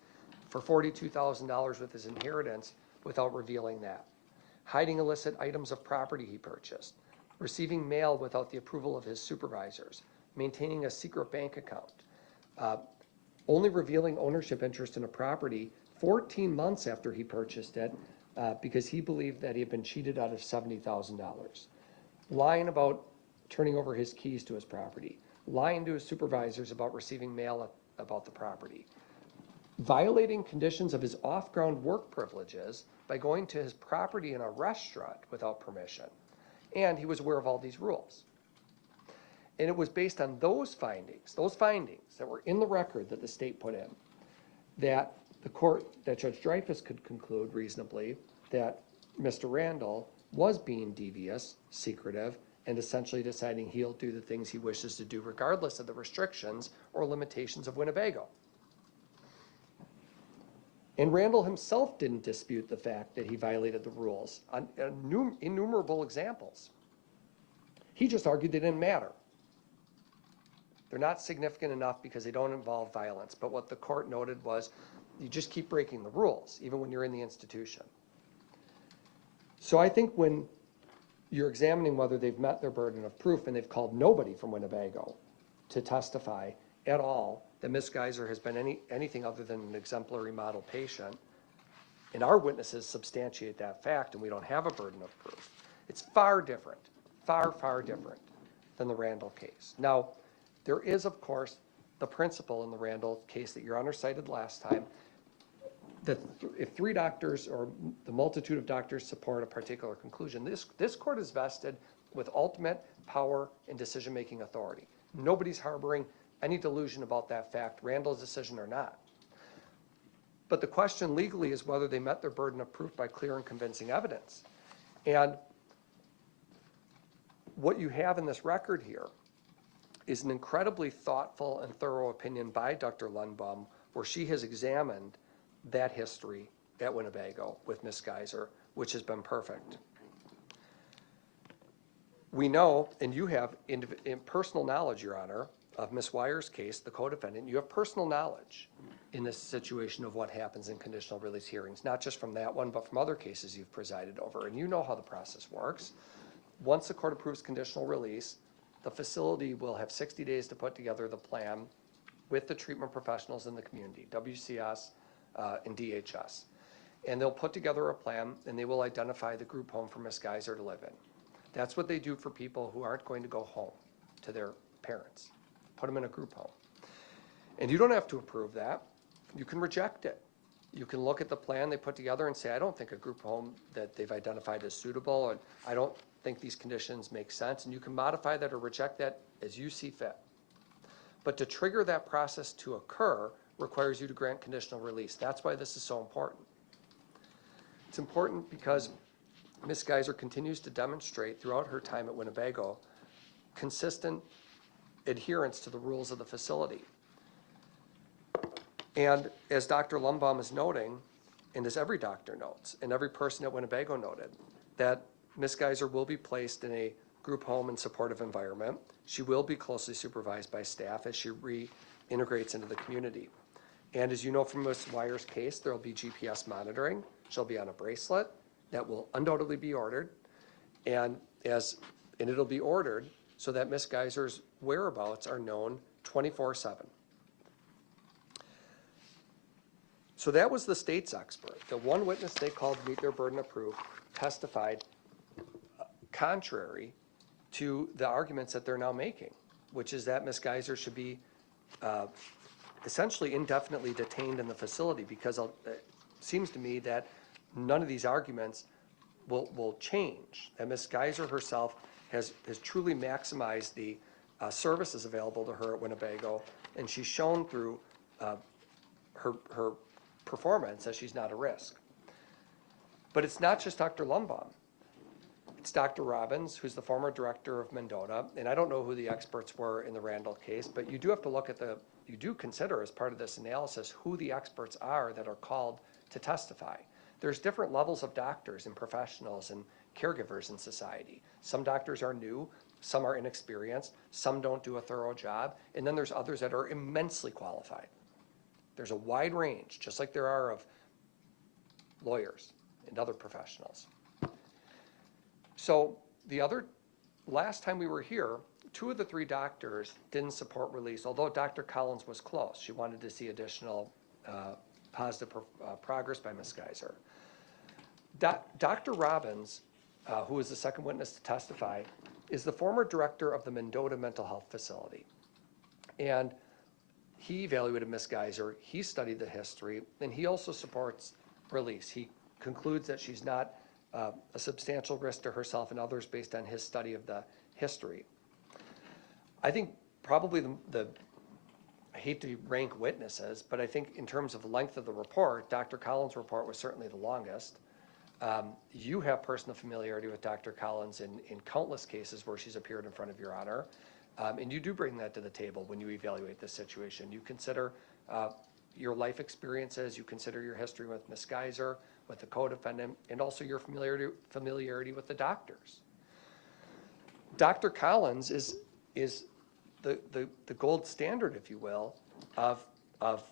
for $42,000 with his inheritance without revealing that, hiding illicit items of property he purchased, receiving mail without the approval of his supervisors, maintaining a secret bank account, only revealing ownership interest in a property 14 months after he purchased it because he believed that he had been cheated out of $70,000, lying about turning over his keys to his property, lying to his supervisors about receiving mail about the property, violating conditions of his off-ground work privileges by going to his property in a restaurant without permission. And he was aware of all these rules. And it was based on those findings that were in the record that the state put in, that the court, that Judge Dreyfus could conclude reasonably that Mr. Randall was being devious, secretive, and essentially deciding he'll do the things he wishes to do regardless of the restrictions or limitations of Winnebago. And Randall himself didn't dispute the fact that he violated the rules on innumerable examples. He just argued they didn't matter. They're not significant enough because they don't involve violence. But what the court noted was you just keep breaking the rules, even when you're in the institution. So I think when you're examining whether they've met their burden of proof and they've called nobody from Winnebago to testify at all that Ms. Geyser has been anything other than an exemplary model patient, and our witnesses substantiate that fact, and we don't have a burden of proof. It's far different, far, far different than the Randall case. Now, there is, of course, the principle in the Randall case that Your Honor cited last time, that if 3 doctors or the multitude of doctors support a particular conclusion, this court is vested with ultimate power and decision-making authority. Nobody's harboring any delusion about that fact, Randall's decision or not. But the question legally is whether they met their burden of proof by clear and convincing evidence. And what you have in this record here is an incredibly thoughtful and thorough opinion by Dr. Lundbohm, where she has examined that history at Winnebago with Ms. Geyser, which has been perfect. We know, and you have in personal knowledge, Your Honor, of Ms. Weier's case, the co-defendant, you have personal knowledge in this situation of what happens in conditional release hearings, not just from that one, but from other cases you've presided over, and you know how the process works. Once the court approves conditional release, the facility will have 60 days to put together the plan with the treatment professionals in the community, WCS and DHS. And they'll put together a plan, and they will identify the group home for Ms. Geyser to live in. That's what they do for people who aren't going to go home to their parents. Put them in a group home. And you don't have to approve that. You can reject it. You can look at the plan they put together and say, I don't think a group home that they've identified is suitable, and I don't think these conditions make sense, and you can modify that or reject that as you see fit. But to trigger that process to occur requires you to grant conditional release. That's why this is so important. It's important because Ms. Geyser continues to demonstrate throughout her time at Winnebago consistent adherence to the rules of the facility. And as Dr. Lundbohm is noting, and as every doctor notes, and every person at Winnebago noted, that Ms. Geyser will be placed in a group home and supportive environment. She will be closely supervised by staff as she reintegrates into the community. And as you know from Ms. Weier's case, there will be GPS monitoring. She'll be on a bracelet that will undoubtedly be ordered, and it'll be ordered so that Ms. Geyser's whereabouts are known 24/7. So that was the state's expert. The one witness they called to meet their burden of proof testified contrary to the arguments that they're now making, which is that Ms. Geyser should be essentially indefinitely detained in the facility, because it seems to me that none of these arguments will change. And Ms. Geyser herself has truly maximized the services available to her at Winnebago, and she's shown through her performance that she's not a risk. But it's not just Dr. Lundbohm. It's Dr. Robbins, who's the former director of Mendota, and I don't know who the experts were in the Randall case, but you do have to look at you do consider as part of this analysis who the experts are that are called to testify. There's different levels of doctors and professionals and caregivers in society. Some doctors are new, some are inexperienced, some don't do a thorough job, and then there's others that are immensely qualified. There's a wide range, just like there are of lawyers and other professionals. So last time we were here, 2 of the 3 doctors didn't support release, although Dr. Collins was close. She wanted to see additional positive progress by Ms. Geyser. Dr. Robbins, who was the second witness to testify, is the former director of the Mendota Mental Health Facility. And he evaluated Ms. Geyser, he studied the history, and he also supports release. He concludes that she's not a substantial risk to herself and others based on his study of the history. I think probably I hate to rank witnesses, but I think in terms of the length of the report, Dr. Collins' report was certainly the longest. You have personal familiarity with Dr. Collins in countless cases where she's appeared in front of Your Honor, and you do bring that to the table when you evaluate this situation. You consider your life experiences, you consider your history with Ms. Geyser, with the co-defendant, and also your familiarity with the doctors. Dr. Collins is the gold standard, if you will, of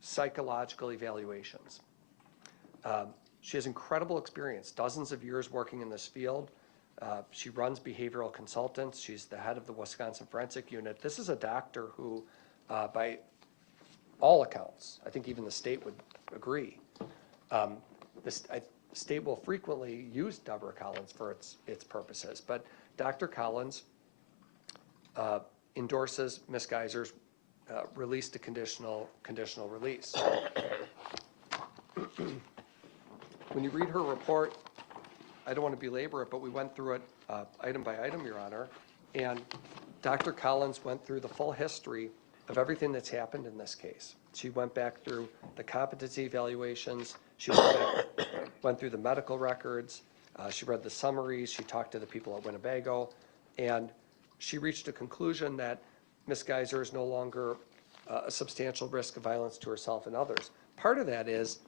psychological evaluations. She has incredible experience, dozens of years working in this field. She runs behavioral consultants. She's the head of the Wisconsin Forensic Unit. This is a doctor who, by all accounts, I think even the state would agree, the state will frequently use Deborah Collins for its purposes, but Dr. Collins endorses Ms. Geyser's release to conditional release. When you read her report, I don't want to belabor it, but we went through it item by item, Your Honor, and Dr. Collins went through the full history of everything that's happened in this case. She went back through the competency evaluations, she went through the medical records, she read the summaries, she talked to the people at Winnebago, and she reached a conclusion that Ms. Geyser is no longer a substantial risk of violence to herself and others. Part of that is,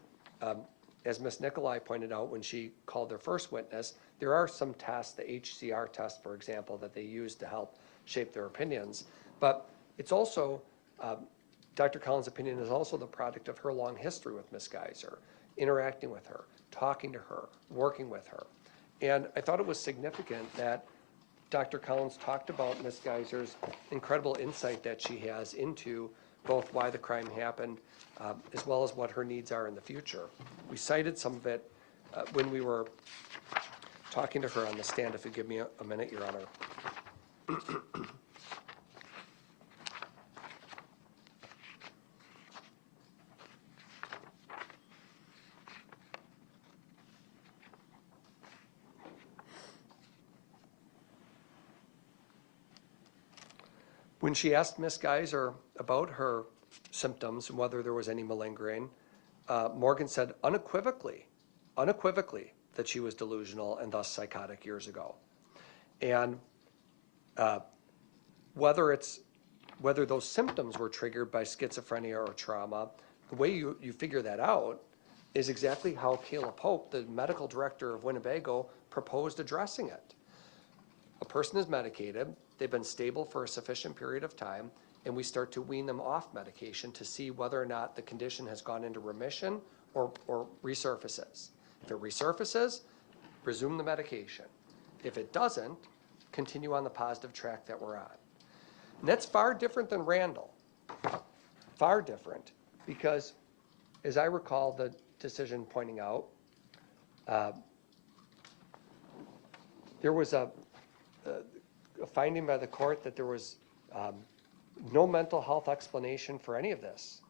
as Ms. Nicolai pointed out when she called their first witness, there are some tests, the HCR test, for example, that they use to help shape their opinions. But it's also, Dr. Collins' opinion is also the product of her long history with Ms. Geyser, interacting with her, talking to her, working with her. And I thought it was significant that Dr. Collins talked about Ms. Geyser's incredible insight that she has into both why the crime happened, as well as what her needs are in the future. We cited some of it when we were talking to her on the stand. If you give me a minute, Your Honor. When she asked Ms. Geyser about her symptoms and whether there was any malingering, Morgan said unequivocally that she was delusional and thus psychotic years ago. And whether those symptoms were triggered by schizophrenia or trauma, the way you figure that out is exactly how Kayla Pope, the medical director of Winnebago, proposed addressing it. A person is medicated, they've been stable for a sufficient period of time, and we start to wean them off medication to see whether or not the condition has gone into remission or resurfaces. If it resurfaces, resume the medication. If it doesn't, continue on the positive track that we're on. And that's far different than Randall. Far different, because as I recall the decision pointing out, there was a finding by the court that there was no mental health explanation for any of this.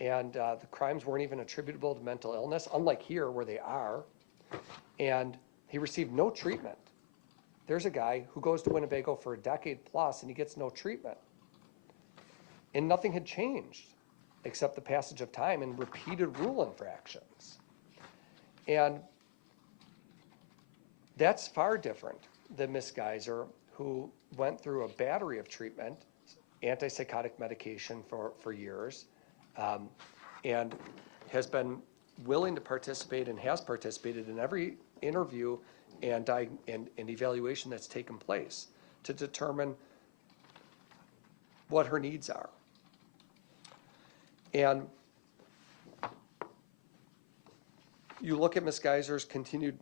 And the crimes weren't even attributable to mental illness, unlike here where they are. And he received no treatment. There's a guy who goes to Winnebago for a decade plus and he gets no treatment. And nothing had changed except the passage of time and repeated rule infractions. And that's far different than Ms. Geyser, who went through a battery of treatment, antipsychotic medication for years, and has been willing to participate and has participated in every interview and evaluation that's taken place to determine what her needs are. And you look at Ms. Geyser's continued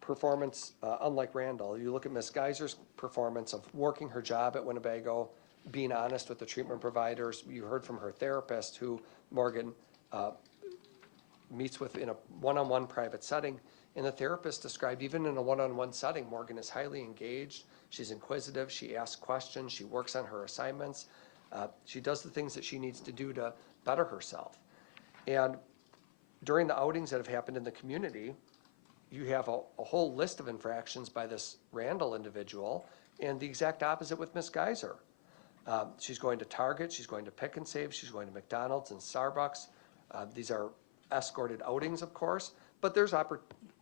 performance, unlike Randall, you look at Ms. Geyser's performance of working her job at Winnebago, being honest with the treatment providers. You heard from her therapist, who Morgan meets with in a one-on-one private setting. And the therapist described, even in a one-on-one setting, Morgan is highly engaged. She's inquisitive. She asks questions. She works on her assignments. She does the things that she needs to do to better herself. And during the outings that have happened in the community, you have a whole list of infractions by this Randall individual, and the exact opposite with Ms. Geyser. She's going to Target, she's going to Pick and Save, she's going to McDonald's and Starbucks. These are escorted outings, of course, but there's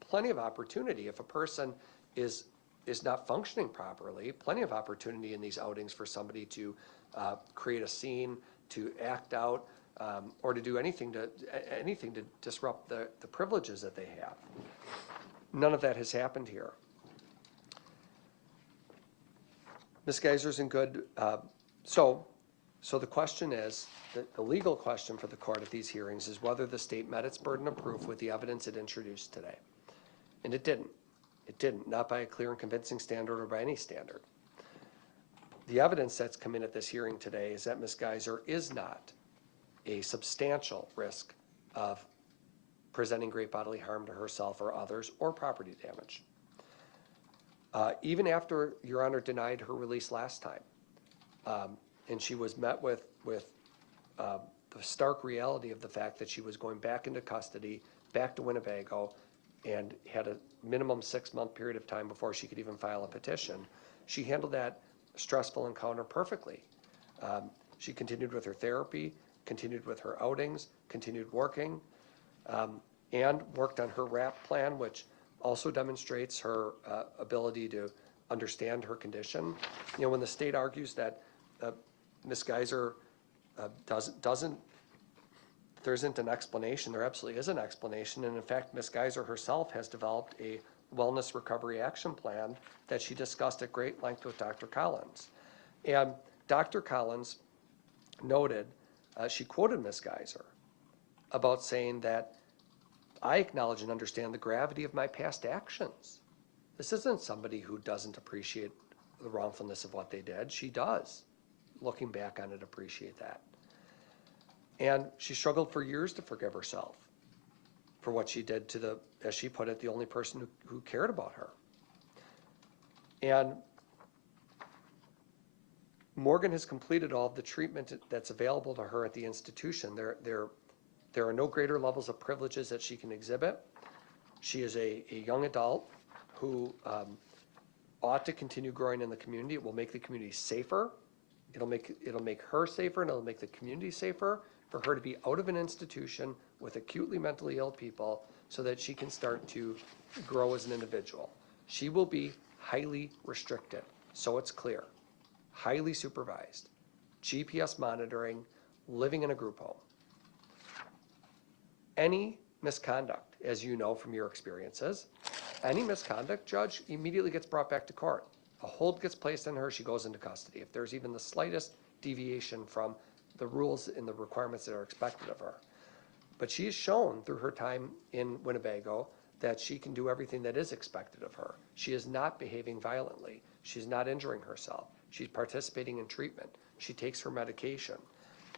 plenty of opportunity. If a person is not functioning properly, plenty of opportunity in these outings for somebody to create a scene, to act out, or to do anything to disrupt the privileges that they have. None of that has happened here. Ms. Geyser's in good, so the question is, the legal question for the court at these hearings is whether the state met its burden of proof with the evidence it introduced today. And it didn't. It didn't, not by a clear and convincing standard or by any standard. The evidence that's come in at this hearing today is that Ms. Geyser is not a substantial risk of presenting great bodily harm to herself or others, or property damage. Even after Your Honor denied her release last time, and she was met with the stark reality of the fact that she was going back into custody, back to Winnebago, and had a minimum 6-month period of time before she could even file a petition. She handled that stressful encounter perfectly. She continued with her therapy, continued with her outings, continued working, and worked on her RAP plan, which also demonstrates her ability to understand her condition. You know, when the state argues that Ms. Geyser there isn't an explanation, there absolutely is an explanation, and in fact, Ms. Geyser herself has developed a wellness recovery action plan that she discussed at great length with Dr. Collins. And Dr. Collins noted, she quoted Ms. Geyser about saying that, I acknowledge and understand the gravity of my past actions. This isn't somebody who doesn't appreciate the wrongfulness of what they did. She does, looking back on it, appreciate that. And she struggled for years to forgive herself for what she did to the, as she put it, the only person who cared about her. And Morgan has completed all of the treatment that's available to her at the institution. There are no greater levels of privileges that she can exhibit. She is a young adult who ought to continue growing in the community. It will make the community safer. It'll make her safer, and it'll make the community safer for her to be out of an institution with acutely mentally ill people so that she can start to grow as an individual. She will be highly restricted, so it's clear. Highly supervised, GPS monitoring, living in a group home. Any misconduct, as you know from your experiences, any misconduct, judge, immediately gets brought back to court. A hold gets placed on her, she goes into custody. If there's even the slightest deviation from the rules and the requirements that are expected of her. But she has shown through her time in Winnebago that she can do everything that is expected of her. She is not behaving violently. She's not injuring herself. She's participating in treatment. She takes her medication.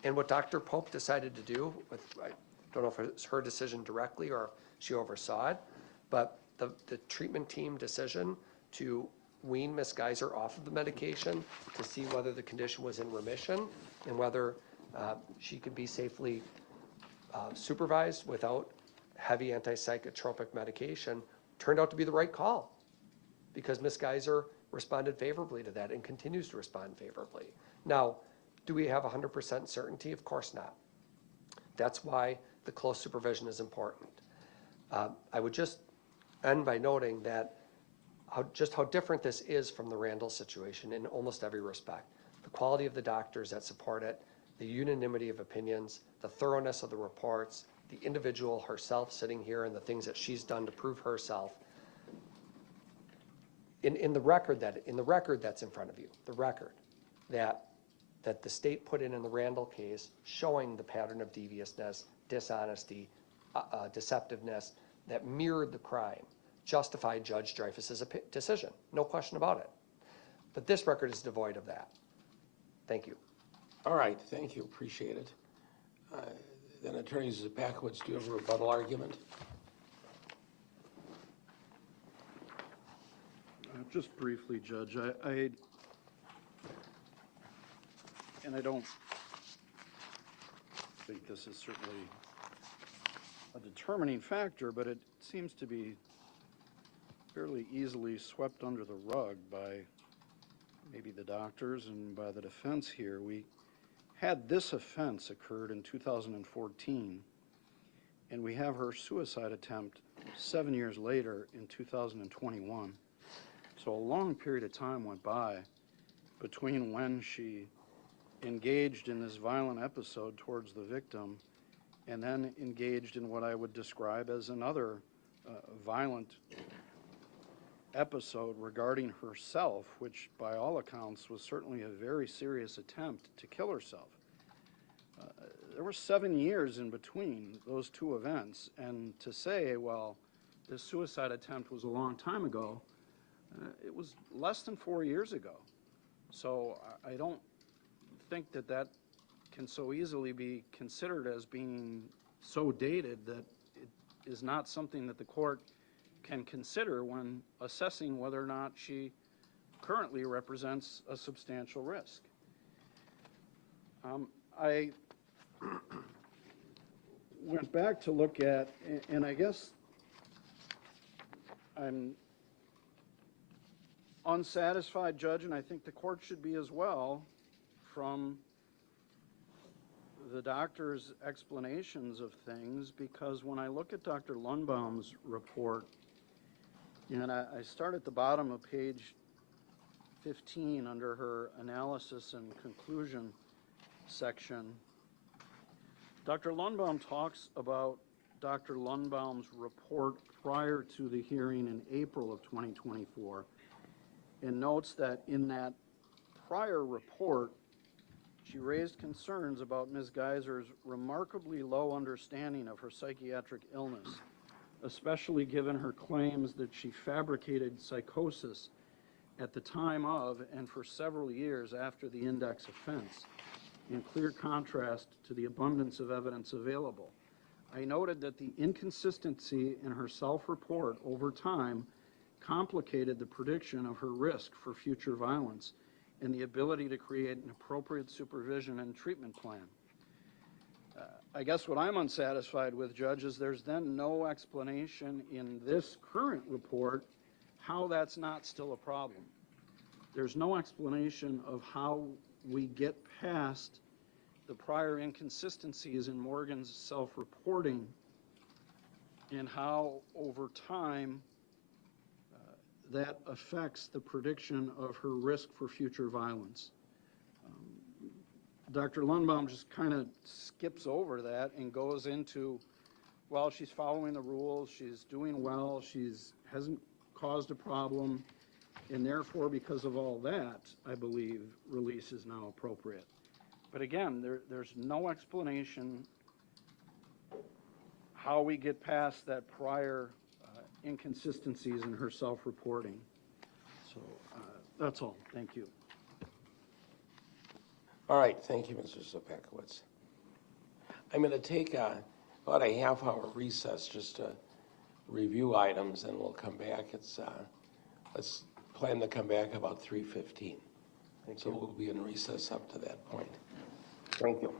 And what Dr. Pope decided to do, I don't know if it's her decision directly or she oversaw it, but the treatment team decision to wean Ms. Geyser off of the medication to see whether the condition was in remission and whether she could be safely supervised without heavy antipsychotropic medication turned out to be the right call, because Ms. Geyser responded favorably to that and continues to respond favorably. Now, do we have 100% certainty? Of course not. That's why the close supervision is important. I would just end by noting that how different this is from the Randall situation in almost every respect. The quality of the doctors that support it, the unanimity of opinions, the thoroughness of the reports, the individual herself sitting here and the things that she's done to prove herself. In the record that's in front of you, the record that the state put in the Randall case showing the pattern of deviousness, dishonesty, deceptiveness that mirrored the crime, justified Judge Dreyfus's decision. No question about it. But this record is devoid of that. Thank you. All right, thank you, appreciate it. Then Attorney Szczupakiewicz, do you have a rebuttal argument? Just briefly, Judge, I don't think this is certainly a determining factor, but it seems to be fairly easily swept under the rug by maybe the doctors and by the defense here. We had this offense occurred in 2014, and we have her suicide attempt 7 years later in 2021. So a long period of time went by between when she engaged in this violent episode towards the victim and then engaged in what I would describe as another violent episode regarding herself, which by all accounts was certainly a very serious attempt to kill herself. There were 7 years in between those two events, and to say, well, this suicide attempt was a long time ago, it was less than 4 years ago. So I don't think that that can so easily be considered as being so dated that is not something that the court can consider when assessing whether or not she currently represents a substantial risk. I went back to look at, and I guess I'm unsatisfied, Judge, and I think the court should be as well, from the doctor's explanations of things, because when I look at Dr. Lundbohm's report, and I start at the bottom of page 15 under her analysis and conclusion section, Dr. Lundbohm talks about Dr. Lundbohm's report prior to the hearing in April of 2024, and notes that in that prior report, she raised concerns about Ms. Geyser's remarkably low understanding of her psychiatric illness, especially given her claims that she fabricated psychosis at the time of and for several years after the index offense, in clear contrast to the abundance of evidence available. I noted that the inconsistency in her self-report over time complicated the prediction of her risk for future violence and the ability to create an appropriate supervision and treatment plan. I guess what I'm unsatisfied with, Judge, is there's then no explanation in this current report how that's not still a problem. There's no explanation of how we get past the prior inconsistencies in Morgan's self-reporting and how over time that affects the prediction of her risk for future violence. Dr. Lundbohm just kind of skips over that and goes into, well, she's following the rules, she's doing well, hasn't caused a problem, and therefore, because of all that, I believe release is now appropriate. But again, there's no explanation how we get past that prior inconsistencies in her self-reporting. So that's all. Thank you. All right, thank you, Mr. Szczupakiewicz. I'm going to take about a half-hour recess just to review items, and we'll come back. Let's plan to come back about 3:15. So we'll be in recess up to that point. Thank you.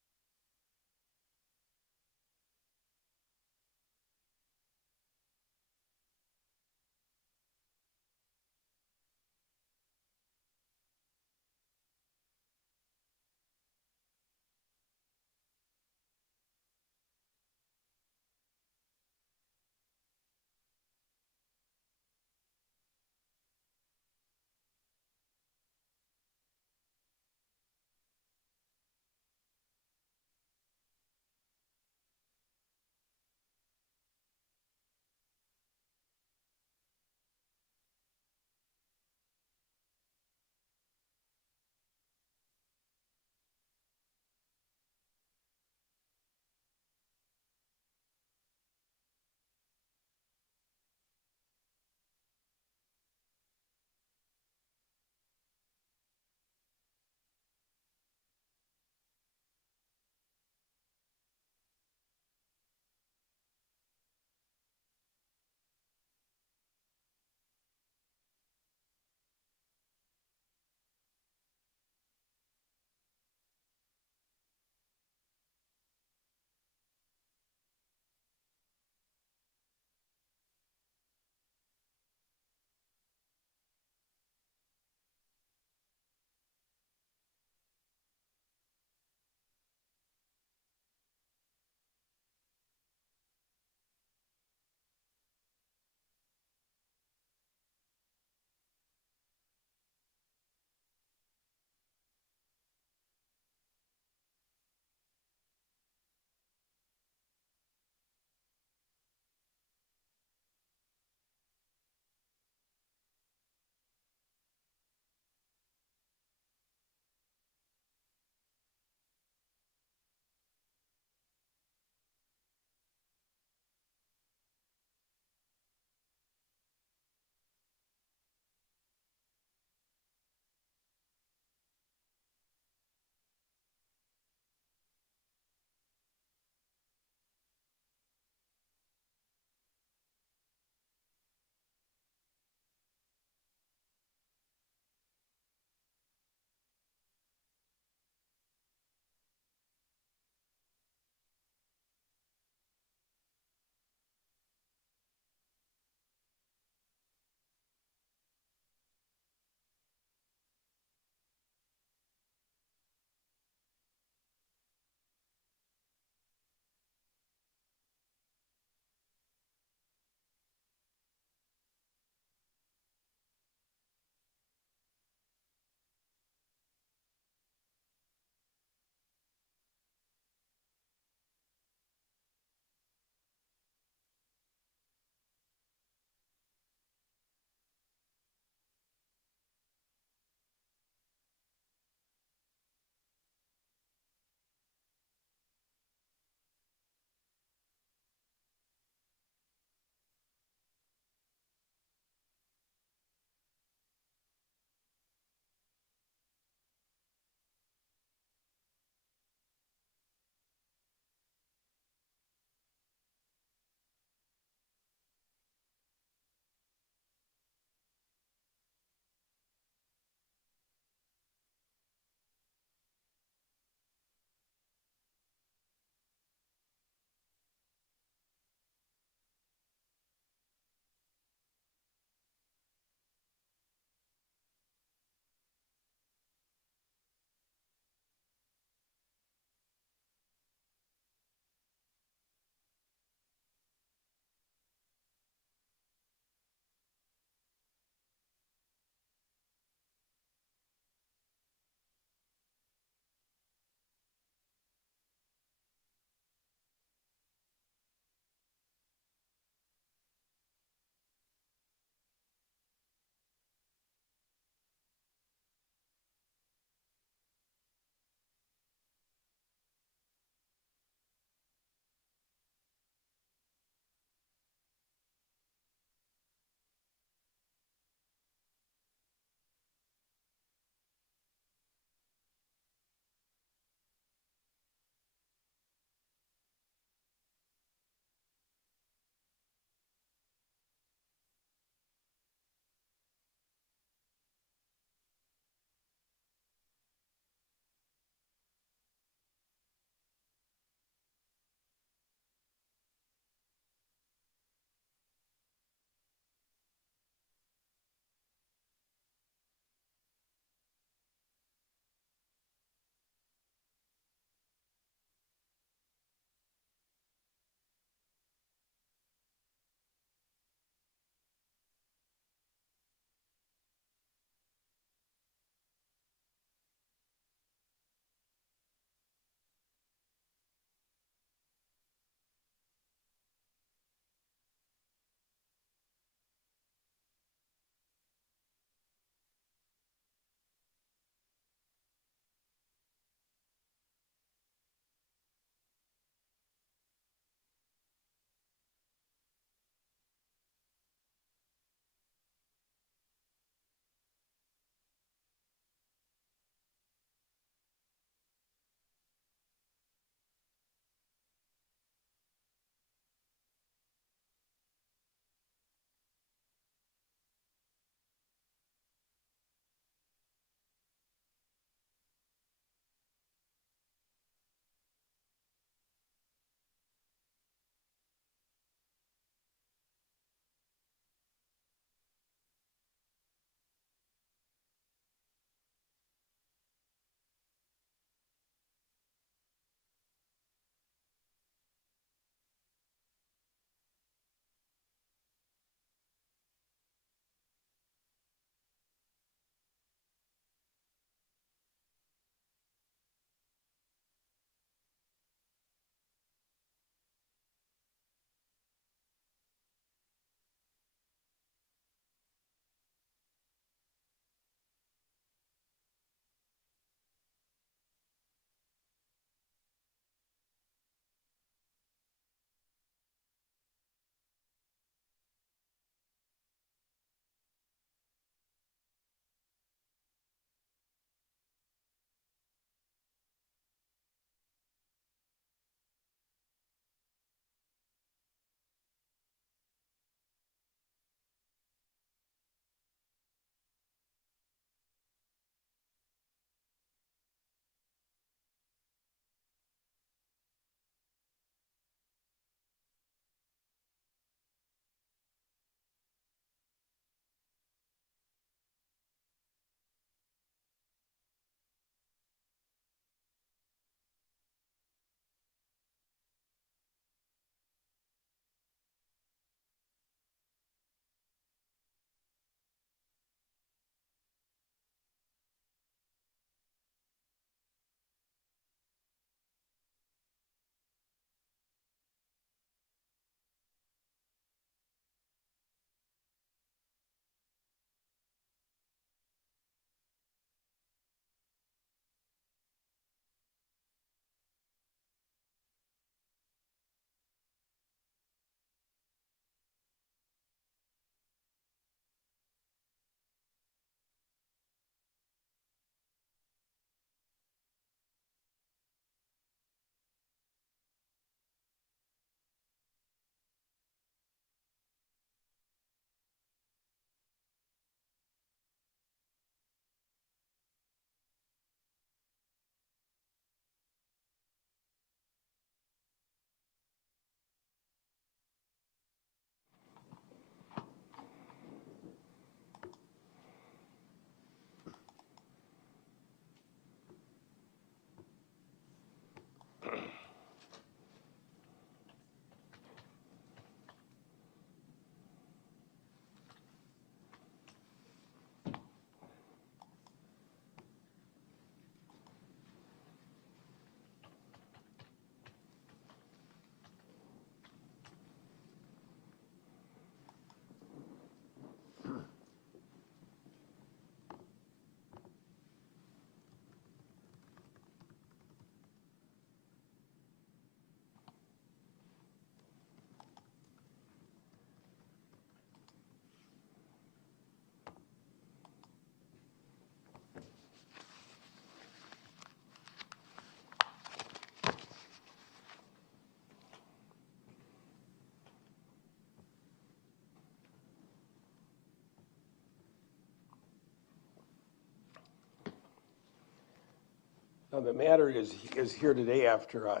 The matter is here today after a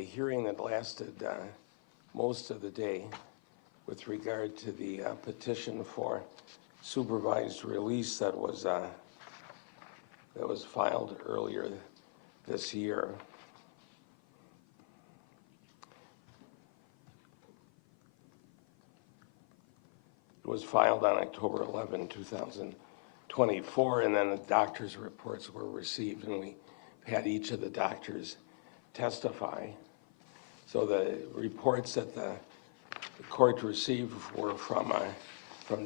hearing that lasted most of the day with regard to the petition for supervised release that was filed earlier this year. It was filed on October 11, 2024, and then the doctor's reports were received, and we had each of the doctors testify. So the reports that the court received were from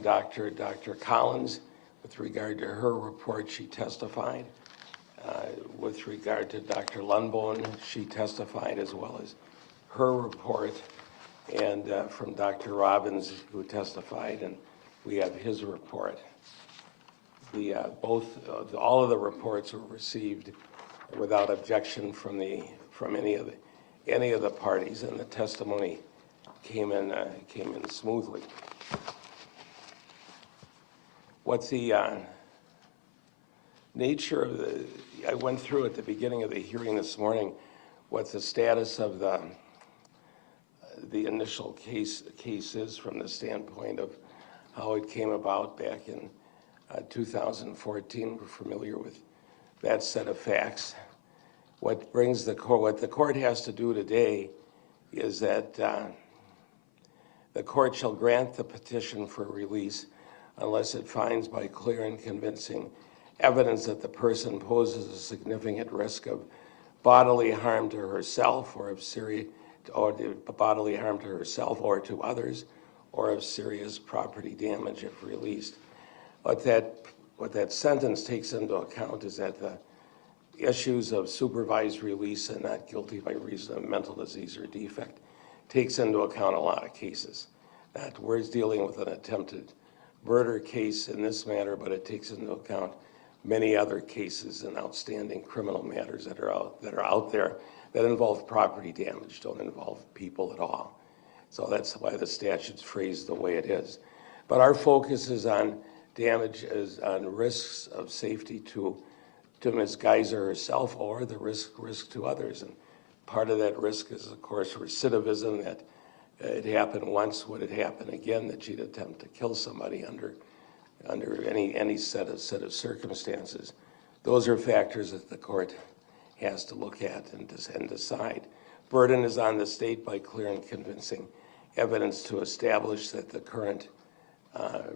Dr. Collins. With regard to her report, she testified. With regard to Dr. Lundbohm, she testified as well as her report. And from Dr. Robbins, who testified, and we have his report. All of the reports were received without objection from any of the parties, and the testimony came in smoothly. What's the nature of I went through at the beginning of the hearing this morning what the status of the initial case is from the standpoint of how it came about back in 2014. We're familiar with that set of facts. What the court has to do today is that the court shall grant the petition for release unless it finds by clear and convincing evidence that the person poses a significant risk of bodily harm to herself or bodily harm to herself or to others, or of serious property damage if released. What that sentence takes into account is that the issues of supervised release and not guilty by reason of mental disease or defect takes into account a lot of cases. That we're dealing with an attempted murder case in this matter, but it takes into account many other cases and outstanding criminal matters that are out there that involve property damage, don't involve people at all. So that's why the statute's phrased the way it is. But our focus is on damage, on risks of safety to Ms. Geyser herself or the risk to others. And part of that risk is, of course, recidivism, that it happened once, would it happen again, that she'd attempt to kill somebody under any set of circumstances. Those are factors that the court has to look at and decide. Burden is on the state by clear and convincing evidence to establish that the current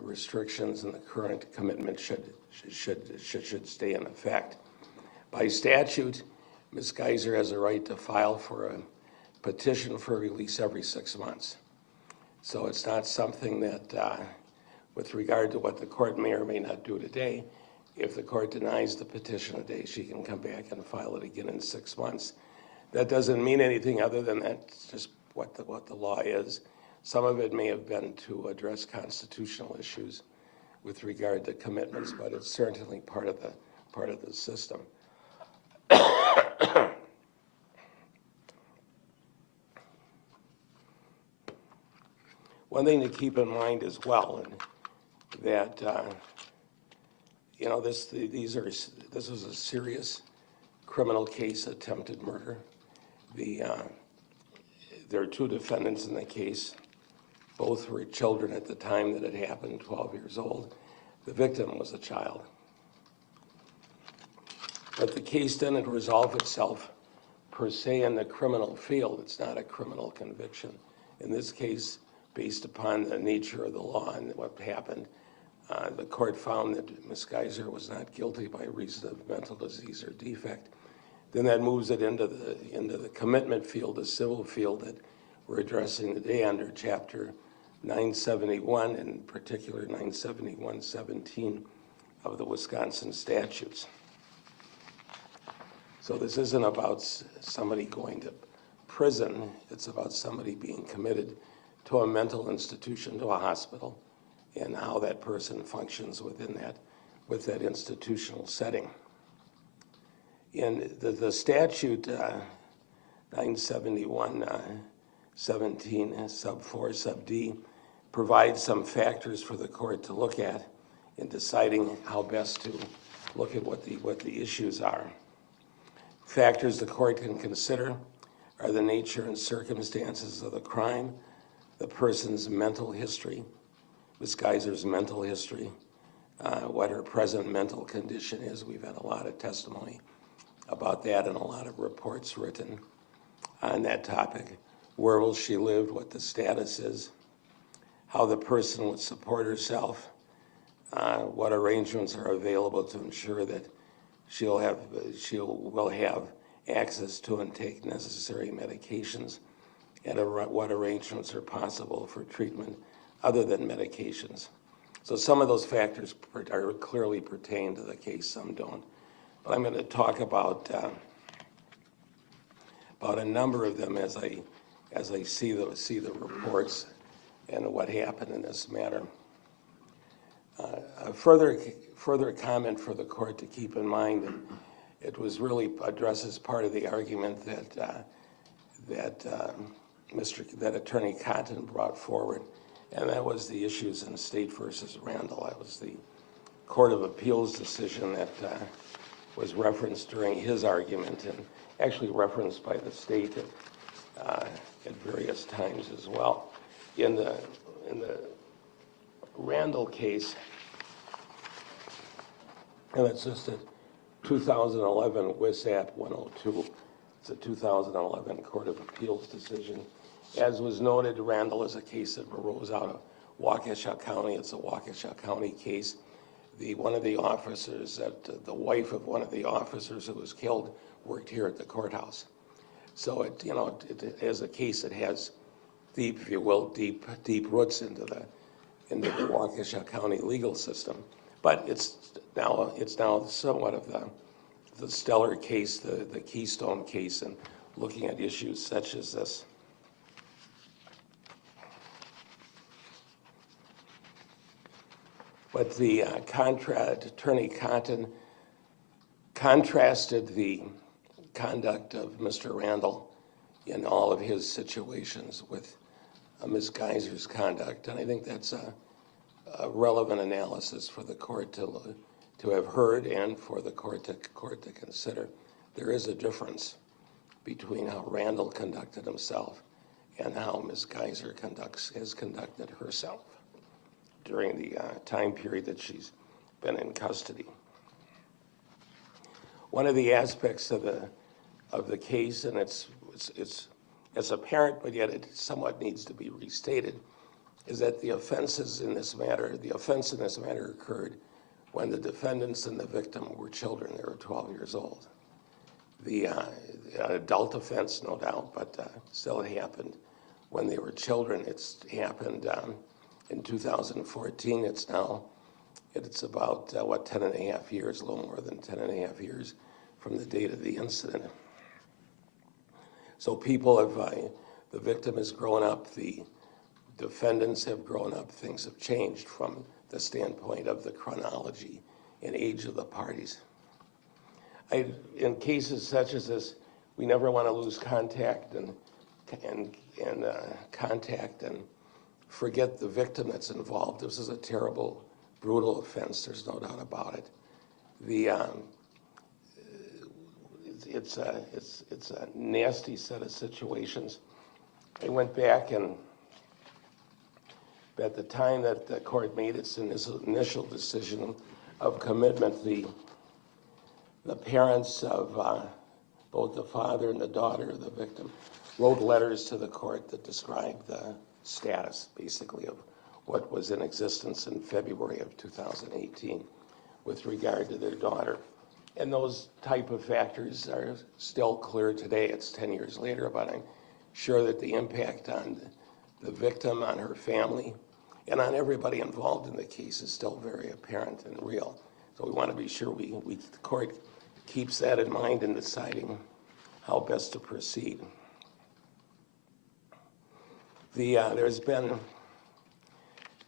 restrictions and the current commitment should stay in effect. By statute, Ms. Geyser has a right to file for a petition for release every 6 months. So it's not something that, with regard to what the court may or may not do today, if the court denies the petition today, she can come back and file it again in 6 months. That doesn't mean anything other than that's just what the law is. Some of it may have been to address constitutional issues with regard to commitments, but it's certainly part of the system. One thing to keep in mind as well, and that this was a serious criminal case, attempted murder. There are 2 defendants in the case. Both were children at the time that it happened, 12 years old. The victim was a child. But the case didn't resolve itself per se in the criminal field. It's not a criminal conviction. In this case, based upon the nature of the law and what happened, the court found that Ms. Geyser was not guilty by reason of mental disease or defect. Then that moves it into the commitment field, the civil field that we're addressing today under Chapter 971, in particular 971-17 of the Wisconsin statutes. So this isn't about somebody going to prison. It's about somebody being committed to a mental institution, to a hospital, and how that person functions within that institutional setting. In the statute 971-17 sub 4 sub D provides some factors for the court to look at in deciding how best to look at what the issues are. Factors the court can consider are the nature and circumstances of the crime, the person's mental history, Ms. Geyser's mental history, what her present mental condition is. We've had a lot of testimony about that and a lot of reports written on that topic. Where will she live, what the status is, how the person would support herself, what arrangements are available to ensure that she will have access to and take necessary medications, and what arrangements are possible for treatment other than medications. So some of those factors are clearly pertain to the case, some don't. But I'm going to talk about a number of them as I see the reports and what happened in this matter. A further comment for the court to keep in mind, and it was really addresses part of the argument that Attorney Cotton brought forward, and that was the issues in State versus Randall. That was the Court of Appeals decision that was referenced during his argument, and actually referenced by the state at various times as well. In the Randall case, and it's just a 2011 WISAP 102. It's a 2011 Court of Appeals decision. As was noted, Randall is a case that arose out of Waukesha County. It's a Waukesha County case. One of the officers, the wife of one of the officers who was killed, worked here at the courthouse. So it is a case that has deep, if you will, deep roots into the Waukesha County legal system. But it's now somewhat of the stellar case, the keystone case, and looking at issues such as this. But the Attorney Cotton contrasted the conduct of Mr. Randall in all of his situations with Ms. Geyser's conduct, and I think that's a relevant analysis for the court to have heard and for the court to consider. There is a difference between how Randall conducted himself and how Ms. Geyser has conducted herself during the time period that she's been in custody. One of the aspects of the case, and it's apparent, but yet it somewhat needs to be restated, is that the offense in this matter occurred when the defendants and the victim were children. They were 12 years old. The adult offense, no doubt, but still it happened when they were children. It's happened in 2014. It's about, 10 and a half years, a little more than 10 and a half years from the date of the incident. So the victim has grown up, the defendants have grown up, things have changed from the standpoint of the chronology and age of the parties. In cases such as this, we never want to lose contact and forget the victim that's involved. This is a terrible, brutal offense. There's no doubt about it. It's a nasty set of situations. I went back, and at the time that the court made its initial decision of commitment, the parents of both the father and the daughter of the victim wrote letters to the court that described the status, basically, of what was in existence in February of 2018 with regard to their daughter. And those type of factors are still clear today. It's 10 years later, but I'm sure that the impact on the victim, on her family, and on everybody involved in the case is still very apparent and real. So we want to be sure the court keeps that in mind in deciding how best to proceed. There's been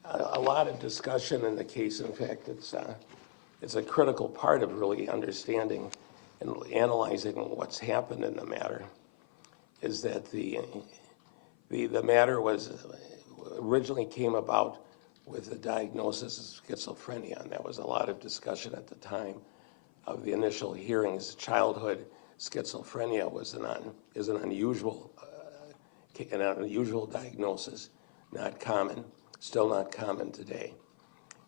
a lot of discussion in the case. In fact, it's a critical part of really understanding and analyzing what's happened in the matter, is that the matter was originally came about with the diagnosis of schizophrenia, and there was a lot of discussion at the time of the initial hearings, childhood schizophrenia is an unusual diagnosis, not common, still not common today.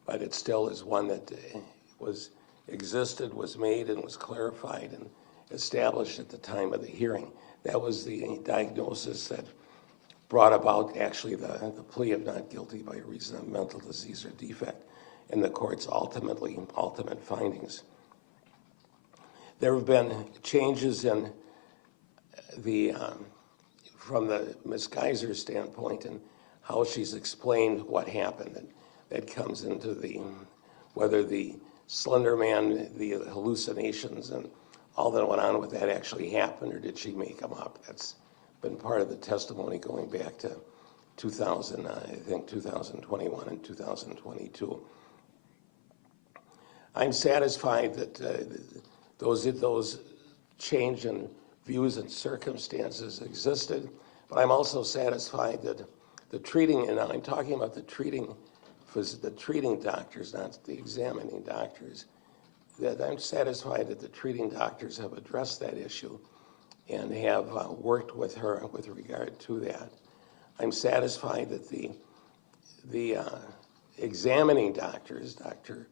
But it still is one that was made and was clarified and established at the time of the hearing. That was the diagnosis that brought about actually the plea of not guilty by reason of mental disease or defect and the court's ultimate findings. There have been changes in from the Ms. Geyser standpoint and how she's explained what happened. And that comes into whether the Slender Man, the hallucinations and all that went on with that actually happened, or did she make them up? That's been part of the testimony going back to 2021 and 2022. I'm satisfied that those change in views and circumstances existed, but I'm also satisfied that the treating, and I'm talking about the treating doctors, not the examining doctors, that I'm satisfied that the treating doctors have addressed that issue and have worked with her with regard to that. I'm satisfied that the examining doctors, Dr.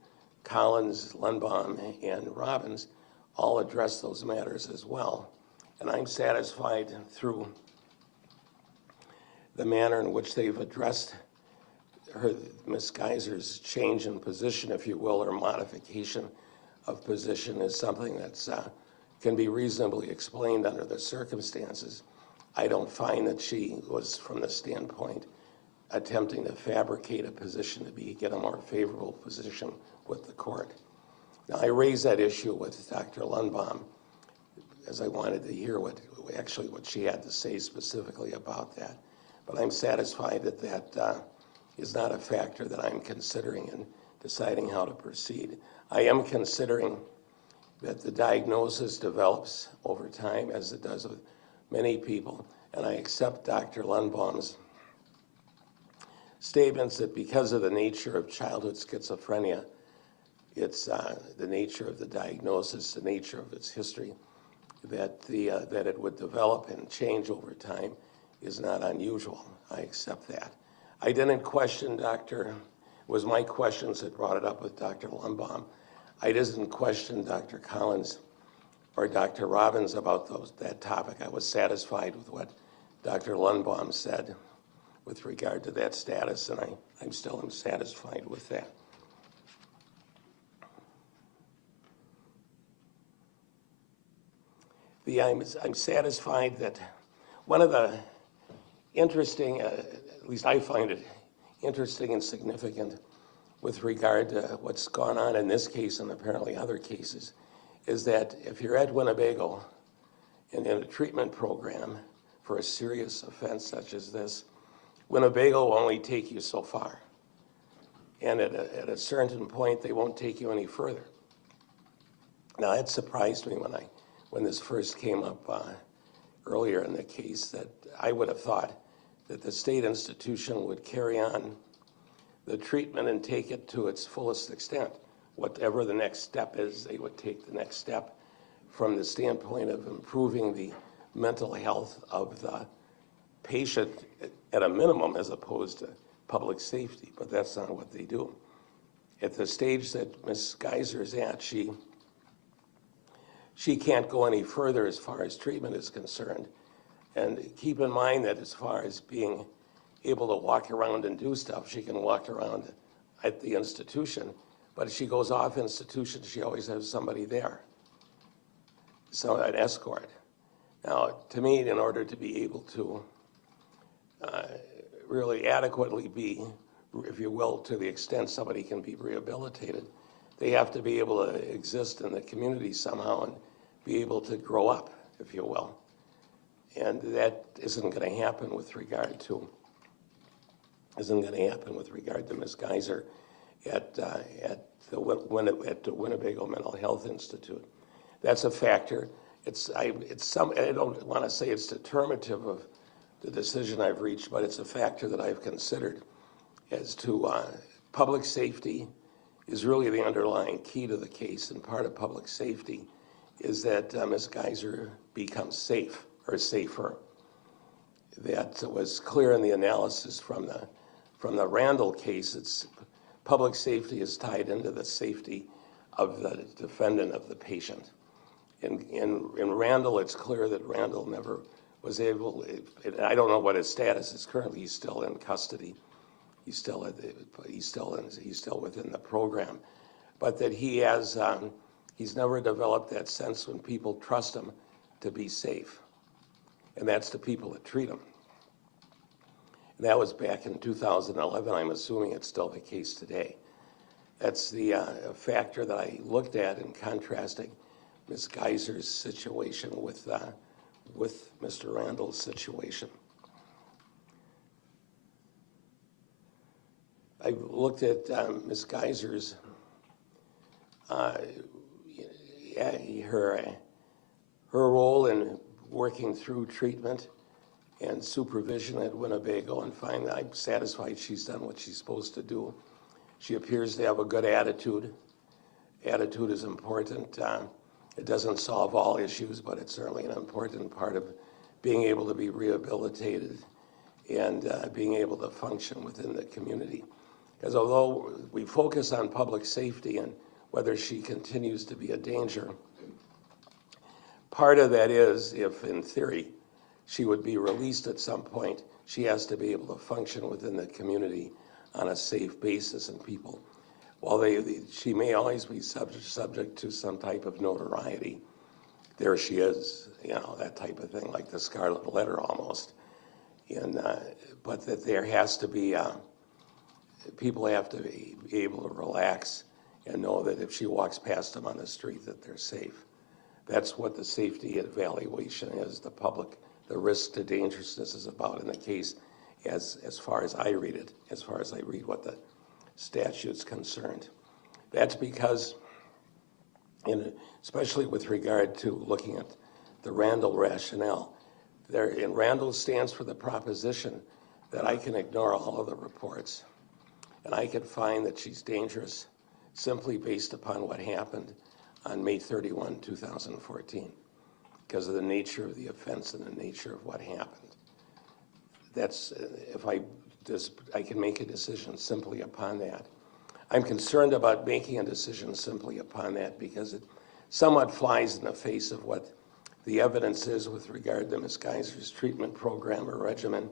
Collins, Lundbohm, and Robbins, all address those matters as well. And I'm satisfied through the manner in which they've addressed Ms. Geyser's change in position, if you will, or modification of position is something that's can be reasonably explained under the circumstances. I don't find that she was, from the standpoint, attempting to fabricate a position to get a more favorable position with the court. Now, I raised that issue with Dr. Lundbohm as I wanted to hear what she had to say specifically about that. But I'm satisfied that that is not a factor that I'm considering in deciding how to proceed. I am considering that the diagnosis develops over time, as it does with many people, and I accept Dr. Lundbohm's statements that because of the nature of childhood schizophrenia, it's the nature of the diagnosis, the nature of its history, that it would develop and change over time is not unusual. I accept that. I didn't question it was my questions that brought it up with Dr. Lundbohm. I didn't question Dr. Collins or Dr. Robbins about that topic. I was satisfied with what Dr. Lundbohm said with regard to that status, and I'm still satisfied with that. I'm satisfied that one of the interesting, at least I find it interesting and significant with regard to what's gone on in this case and apparently other cases, is that if you're at Winnebago and in a treatment program for a serious offense such as this, Winnebago will only take you so far. And at a certain point, they won't take you any further. Now, that surprised me when this first came up earlier in the case, that I would have thought that the state institution would carry on the treatment and take it to its fullest extent. Whatever the next step is, they would take the next step from the standpoint of improving the mental health of the patient at a minimum, as opposed to public safety, but that's not what they do. At the stage that Ms. Geyser is at, she can't go any further as far as treatment is concerned. And keep in mind that as far as being able to walk around and do stuff, she can walk around at the institution, but if she goes off institution, she always has somebody there, so an escort. Now, to me, in order to be able to really adequately be, if you will, to the extent somebody can be rehabilitated, they have to be able to exist in the community somehow and be able to grow up, if you will. And that isn't going to happen with regard to Ms. Geyser at the Winnebago Mental Health Institute. That's a factor. I don't want to say it's determinative of the decision I've reached, but it's a factor that I've considered as to public safety is really the underlying key to the case, and part of public safety is that Ms. Geyser becomes safe or safer. That was clear in the analysis from the Randall case. It's public safety is tied into the safety of the defendant, of the patient. In Randall, it's clear that Randall never was able, I don't know what his status is currently. He's still in custody. He's still within the program, but that he has, he's never developed that sense when people trust him to be safe, and that's the people that treat him. And that was back in 2011. I'm assuming it's still the case today. That's the factor that I looked at in contrasting Ms. Geyser's situation with Mr. Randall's situation. I looked at Ms. Geyser's, her role in working through treatment and supervision at Winnebago, and find that I'm satisfied she's done what she's supposed to do. She appears to have a good attitude. Attitude is important. It doesn't solve all issues, but it's certainly an important part of being able to be rehabilitated and being able to function within the community. Because although we focus on public safety and whether she continues to be a danger, part of that is, if in theory she would be released at some point, she has to be able to function within the community on a safe basis, and people, while she may always be subject to some type of notoriety, there she is, you know, that type of thing, like the scarlet letter almost. And but that there has to be, people have to be able to relax and know that if she walks past them on the street that they're safe. That's what the safety evaluation is, the risk to dangerousness is about in the case, as far as I read it, as far as I read what the statute's concerned. That's because, especially with regard to looking at the Randall rationale, and Randall stands for the proposition that I can ignore all of the reports and I can find that she's dangerous simply based upon what happened on May 31, 2014, because of the nature of the offense and the nature of what happened. That's, if I can make a decision simply upon that. I'm concerned about making a decision simply upon that because it somewhat flies in the face of what the evidence is with regard to Ms. Geyser's treatment program or regimen,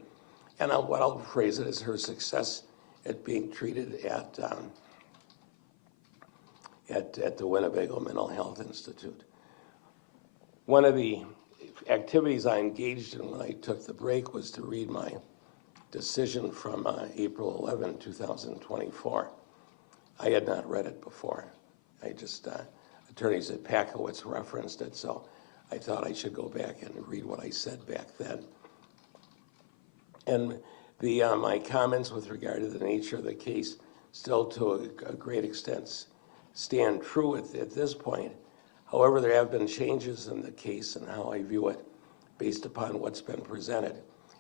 and what I'll phrase it as her success at being treated at the Winnebago Mental Health Institute. One of the activities I engaged in when I took the break was to read my decision from April 11, 2024. I had not read it before. I just, attorneys at Packowitz referenced it, so I thought I should go back and read what I said back then. And my comments with regard to the nature of the case still to a great extent stand true at this point. However, there have been changes in the case and how I view it based upon what's been presented.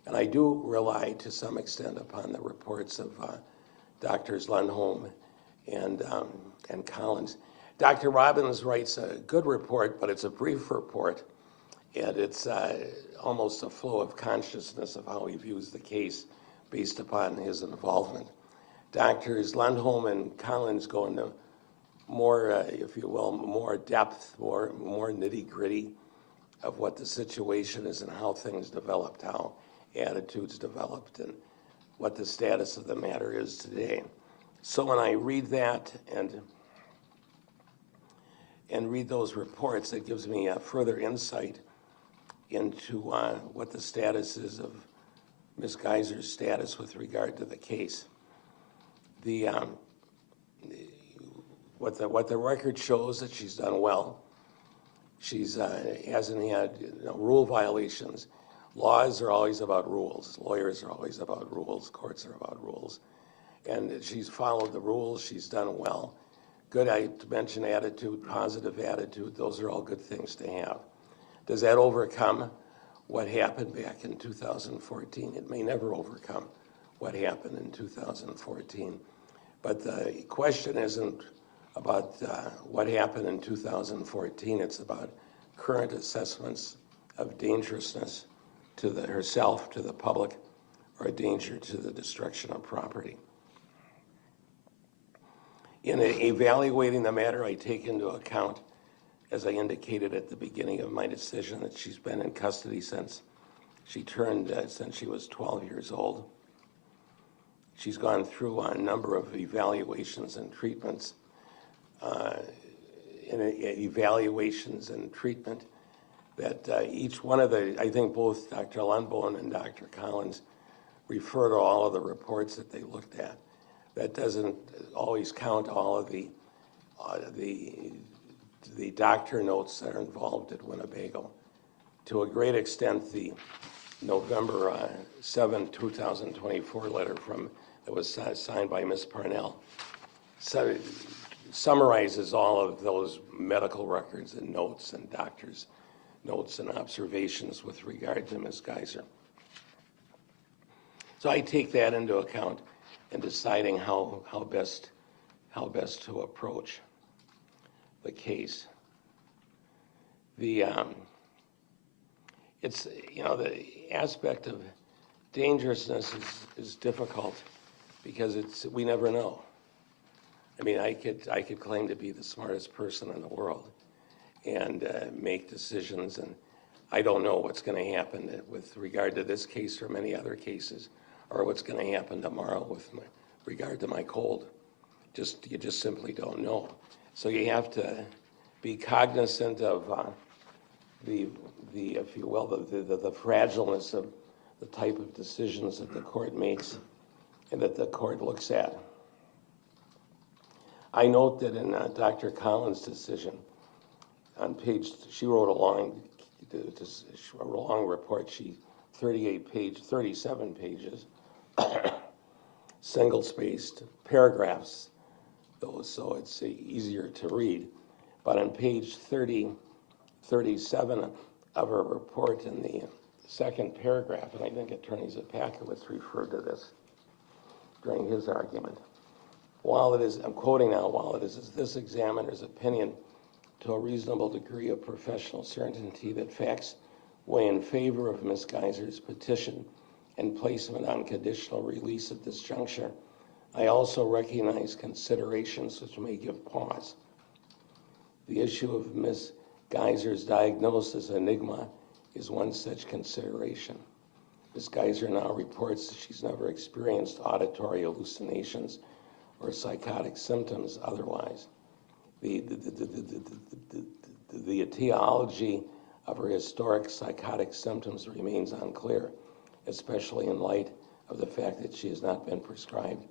And I do rely to some extent upon the reports of Drs. Lundbohm and Collins. Dr. Robbins writes a good report, but it's a brief report, and it's almost a flow of consciousness of how he views the case based upon his involvement. Drs. Lundbohm and Collins go into more, if you will, more depth, more nitty-gritty of what the situation is and how things developed, how attitudes developed, and what the status of the matter is today. So when I read that and read those reports, it gives me a further insight into what the status is of Ms. Geyser's status with regard to the case. What the record shows that she's done well. She's hasn't had rule violations. Laws are always about rules. Lawyers are always about rules. Courts are about rules. And she's followed the rules. She's done well. Good, I mentioned attitude, positive attitude. Those are all good things to have. Does that overcome what happened back in 2014? It may never overcome what happened in 2014. But the question isn't about what happened in 2014. It's about current assessments of dangerousness to herself, to the public, or a danger to the destruction of property. In evaluating the matter, I take into account, as I indicated at the beginning of my decision, that she's been in custody since she was 12 years old. She's gone through a number of evaluations and treatments. That each one of I think both Dr. Lundbohm and Dr. Collins refer to all of the reports that they looked at. That doesn't always count all of the doctor notes that are involved at Winnebago. To a great extent, the November 7, 2024 letter that was signed by Ms. PARNELL summarizes all of those medical records and notes and doctors' notes and observations with regard to Ms. Geyser. So I take that into account in deciding how best to approach the case. The aspect of dangerousness is difficult because we never know. I mean, I could claim to be the smartest person in the world and make decisions, and I don't know what's going to happen with regard to this case or many other cases, or what's going to happen tomorrow with regard to my cold. You just simply don't know. So you have to be cognizant of if you will, the fragileness of the type of decisions that the court makes and that the court looks at. I note that in Dr. Collins' decision, on she wrote a long report, 37 pages, single-spaced paragraphs, so it's easier to read. But on page 37 of her report in the second paragraph, and I think Attorney Szczupakiewicz referred to this during his argument, I'm quoting now, while it is this examiner's opinion to a reasonable degree of professional certainty that facts weigh in favor of Ms. Geyser's petition and placement on conditional release at this juncture, I also recognize considerations which may give pause. The issue of Ms. Geyser's diagnosis enigma is one such consideration. Ms. Geyser now reports that she's never experienced auditory hallucinations or psychotic symptoms otherwise. The etiology of her historic psychotic symptoms remains unclear, especially in light of the fact that she has not been prescribed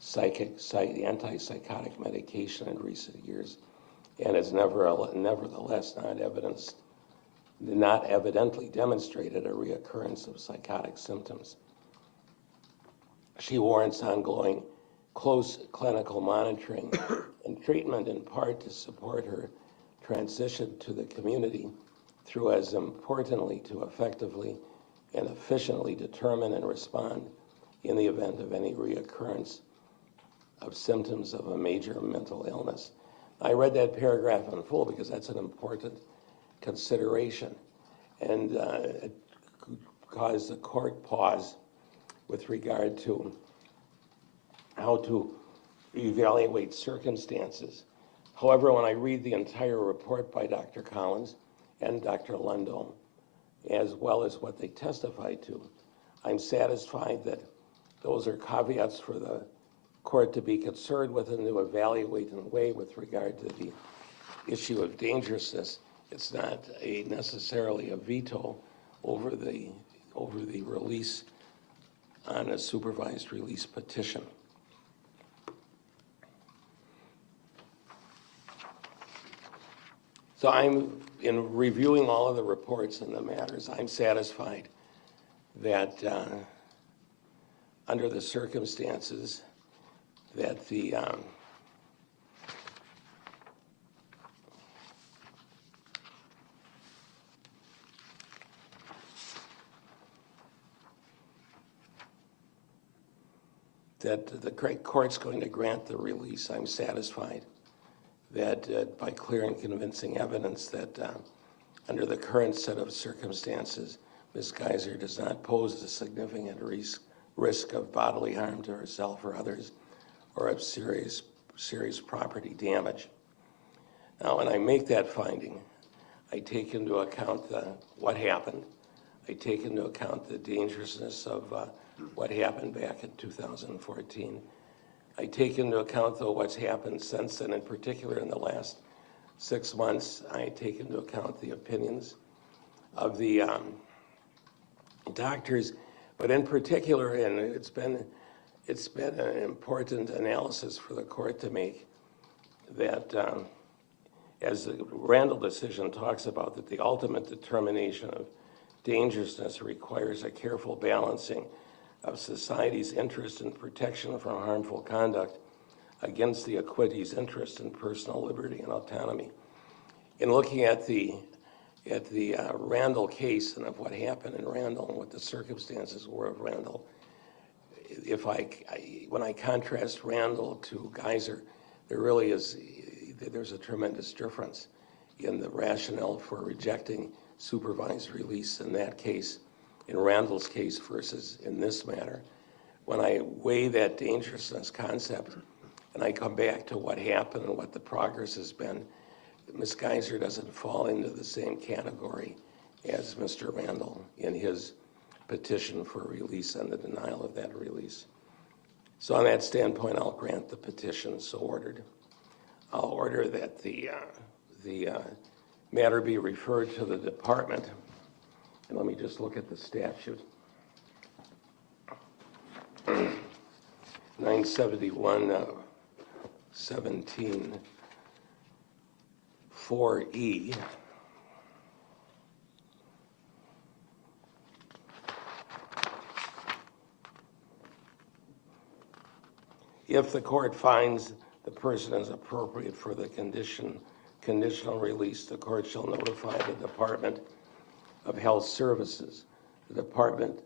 antipsychotic medication in recent years and has nevertheless not evidently demonstrated a reoccurrence of psychotic symptoms. She warrants ongoing close clinical monitoring and treatment, in part to support her transition to the community through, as importantly, to effectively and efficiently determine and respond in the event of any reoccurrence of symptoms of a major mental illness. I read that paragraph in full because that's an important consideration, and it caused the court pause with regard to how to evaluate circumstances. However, when I read the entire report by Dr. Collins and Dr. Lundbohm, as well as what they testified to, I'm satisfied that those are caveats for the court to be concerned with and to evaluate in a way with regard to the issue of dangerousness. It's not necessarily a veto over the release on a supervised release petition. So in reviewing all of the reports and the matters, I'm satisfied that under the circumstances that the court's going to grant the release. I'm satisfied that by clear and convincing evidence that Under the current set of circumstances, Ms. Geyser does not pose a significant risk of bodily harm to herself or others, or of serious property damage. Now, when I make that finding, I take into account what happened. I take into account the dangerousness of what happened back in 2014. I take into account, though, what's happened since then, in particular in the last 6 months. I take into account the opinions of the doctors, but in particular, and it's been an important analysis for the court to make, that as the Randall decision talks about, that the ultimate determination of dangerousness requires a careful balancing of society's interest in protection from harmful conduct against the acquittee's interest in personal liberty and autonomy. In looking at the Randall case and of what happened in Randall and what the circumstances were of Randall, when I contrast Randall to Geyser, there's a tremendous difference in the rationale for rejecting supervised release in that case, in Randall's case versus in this matter. When I weigh that dangerousness concept and I come back to what happened and what the progress has been, Ms. Geyser doesn't fall into the same category as Mr. Randall in his petition for release and the denial of that release. So on that standpoint, I'll grant the petition so ordered. I'll order that the matter be referred to the department. And let me just look at the statute. 971-17-4E. If the court finds the person is appropriate for the conditional release, the court shall notify the Department of Health Services. The Department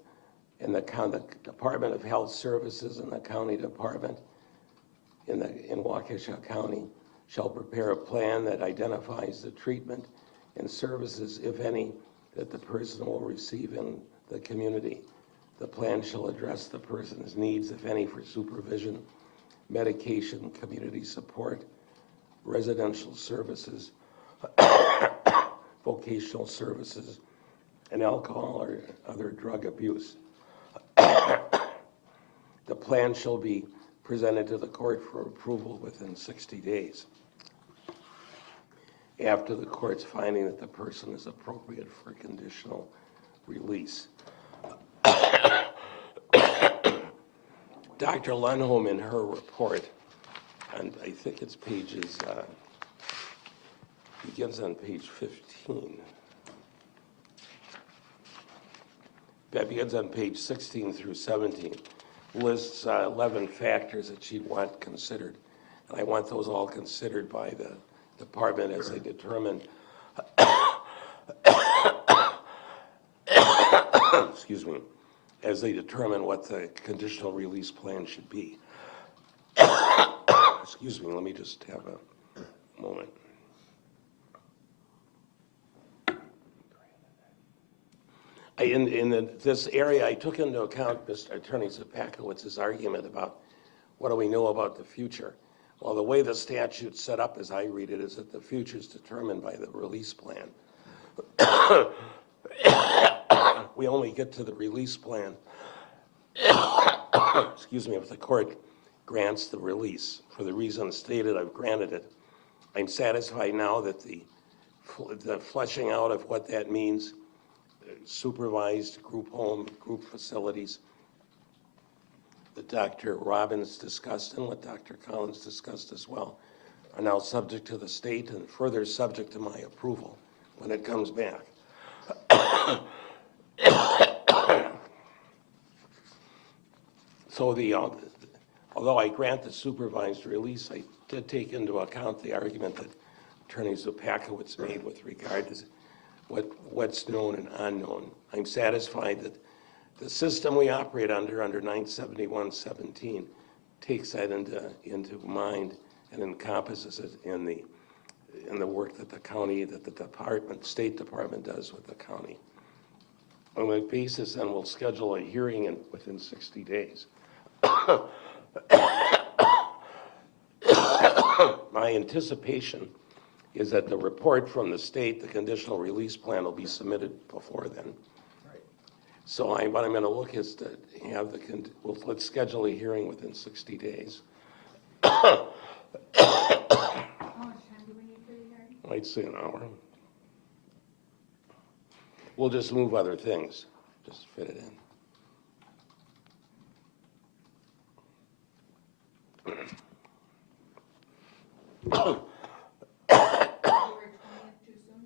of Health Services and the County Department in Waukesha County shall prepare a plan that identifies the treatment and services, if any, that the person will receive in the community. The plan shall address the person's needs, if any, for supervision, medication, community support, residential services, vocational services, and alcohol or other drug abuse. The plan shall be presented to the court for approval within 60 days after the court's finding that the person is appropriate for conditional release. Dr. Lundbohm, in her report, and I think it's begins on page 15. That begins on page 16 through 17, lists 11 factors that she'd want considered. And I want those all considered by the department as they determine, excuse me, as they determine what the conditional release plan should be. Excuse me, let me just have a moment. In this area, I took into account Mr. Attorney Szczupakiewicz argument about what do we know about the future. Well, the way the statute's set up, as I read it, is that the future is determined by the release plan. We only get to the release plan, excuse me, if the court grants the release. For the reasons stated, I've granted it. I'm satisfied now that the fleshing out of what that means, supervised group home, group facilities, that Dr. Robbins discussed and what Dr. Collins discussed as well, are now subject to the state and further subject to my approval when it comes back. So although I grant the supervised release, I did take into account the argument that Attorney Szczupakiewicz made with regard to what's known and unknown. I'm satisfied that the system we operate under 971-17, takes that into mind and encompasses it in the and the work that the county, that the department, State Department does with the county. On that basis, then we'll schedule a hearing within 60 days. My anticipation is that the report from the state, the conditional release plan, will be submitted before then. So what I'm going to look is to have let's schedule a hearing within 60 days. How much time do we need for the hearing? I'd say an hour. We'll just move other things, just fit it in. February 20th, too soon?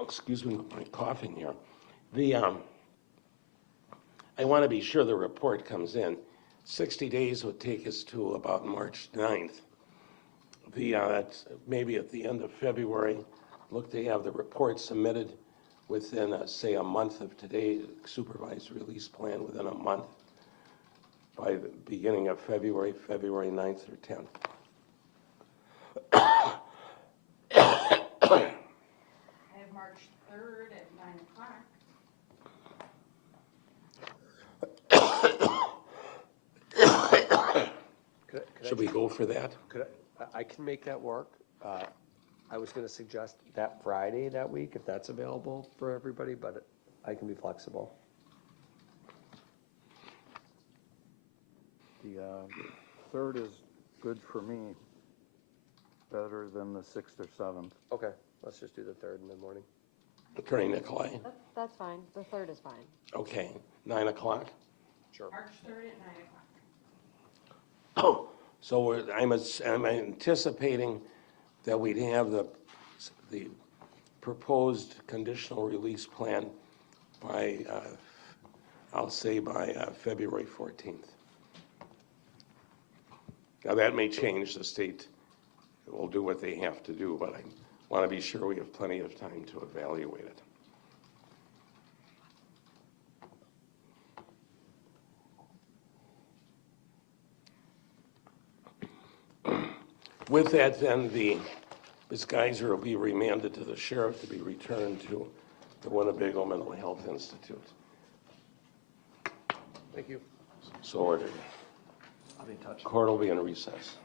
Excuse me, my coughing here. I want to be sure the report comes in. 60 days would take us to about March 9th. That's maybe at the end of February, look to have the report submitted within, say, a month of today, supervised release plan within a month, by the beginning of February 9th or 10th. I have March 3rd at 9 o'clock. Should we go for that? I can make that work. I was going to suggest that Friday that week, if that's available for everybody, but I can be flexible. The 3rd is good for me, better than the 6th or 7th. Okay, let's just do the 3rd in the morning. Attorney Nicolai? That's fine. The 3rd is fine. Okay, 9 o'clock? Sure. March 3rd at 9 o'clock. Oh, so I'm anticipating that we'd have the proposed conditional release plan by, I'll say by February 14th. Now that may change. The state will do what they have to do, but I want to be sure we have plenty of time to evaluate it. With that, then, Ms. Geyser will be remanded to the sheriff to be returned to the Winnebago Mental Health Institute. Thank you. So ordered. I'll be in touch. Court will be in recess.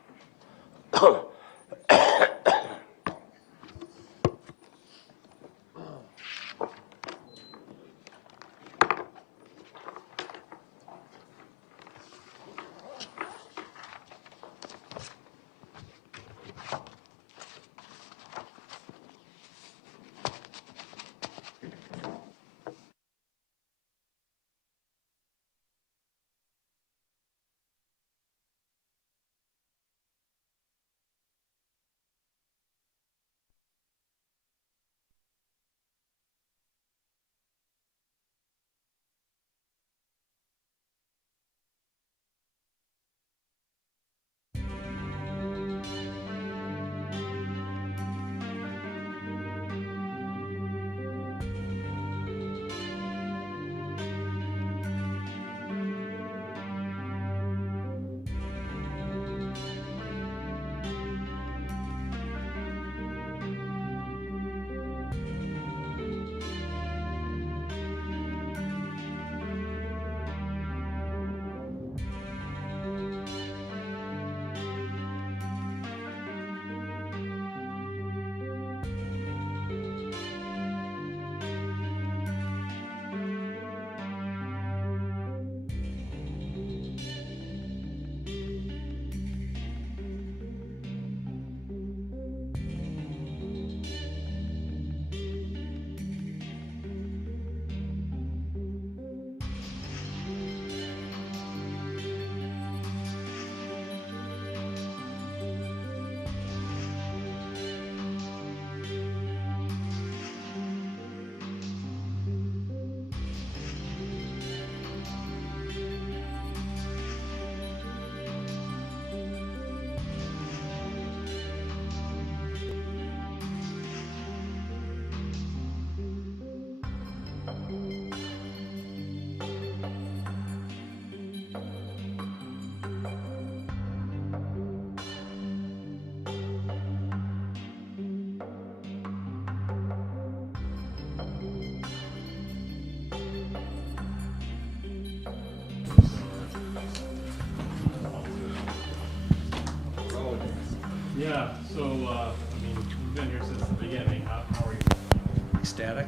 static.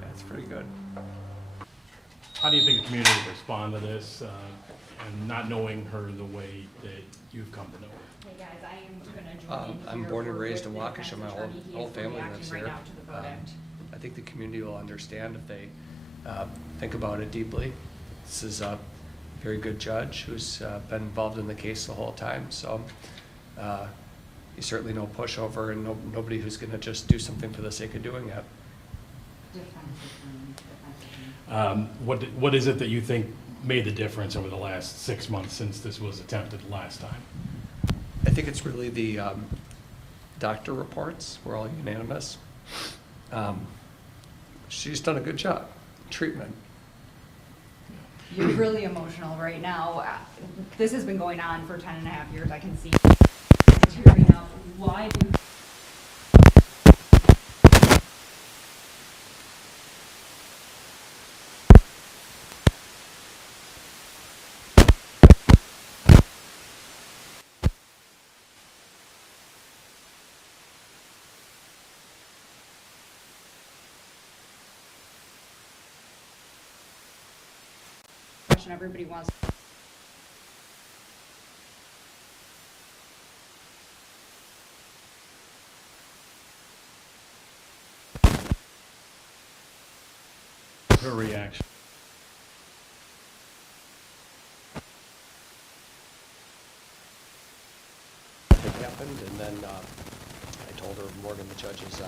That's pretty good. How do you think the community would respond to this, and not knowing her the way that you've come to know her? Hey guys, I am gonna join in I'm here born and for raised in the Waukesha. defense My attorney. He whole is family reacting lives right here. now to the verdict. I think the community will understand if they think about it deeply. This is a very good judge who's been involved in the case the whole time, so he's certainly no pushover and nobody who's going to just do something for the sake of doing it. What is it that you think made the difference over the last 6 months since this was attempted last time? I think it's really the doctor reports were all unanimous. She's done a good job. Treatment. You're really emotional right now. This has been going on for 10 and a half years. I can see tearing up. Why do and everybody wants Her reaction? It happened, and then I told her Morgan, the judge, is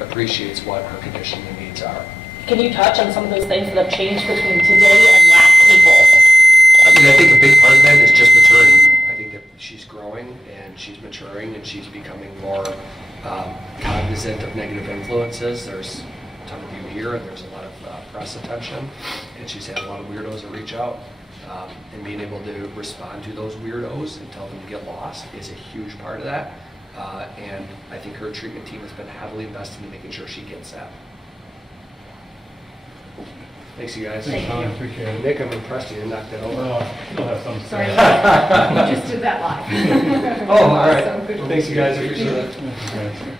appreciates what her condition and needs are. Can you touch on some of those things that have changed between today and last April? I mean, I think a big part of that is just maturity. I think that she's growing and she's maturing and she's becoming more cognizant of negative influences. There's a ton of you here and there's a lot of press attention, and she's had a lot of weirdos that reach out. And being able to respond to those weirdos and tell them to get lost is a huge part of that. And I think her treatment team has been heavily invested in making sure she gets that. Thanks, you guys. Thanks, Tom. Appreciate it. Nick, I'm impressed you didn't knock that over. You'll have some. Sorry, you just did that live. Oh, all right. Awesome. Good. Thanks, you guys. Appreciate it. Okay.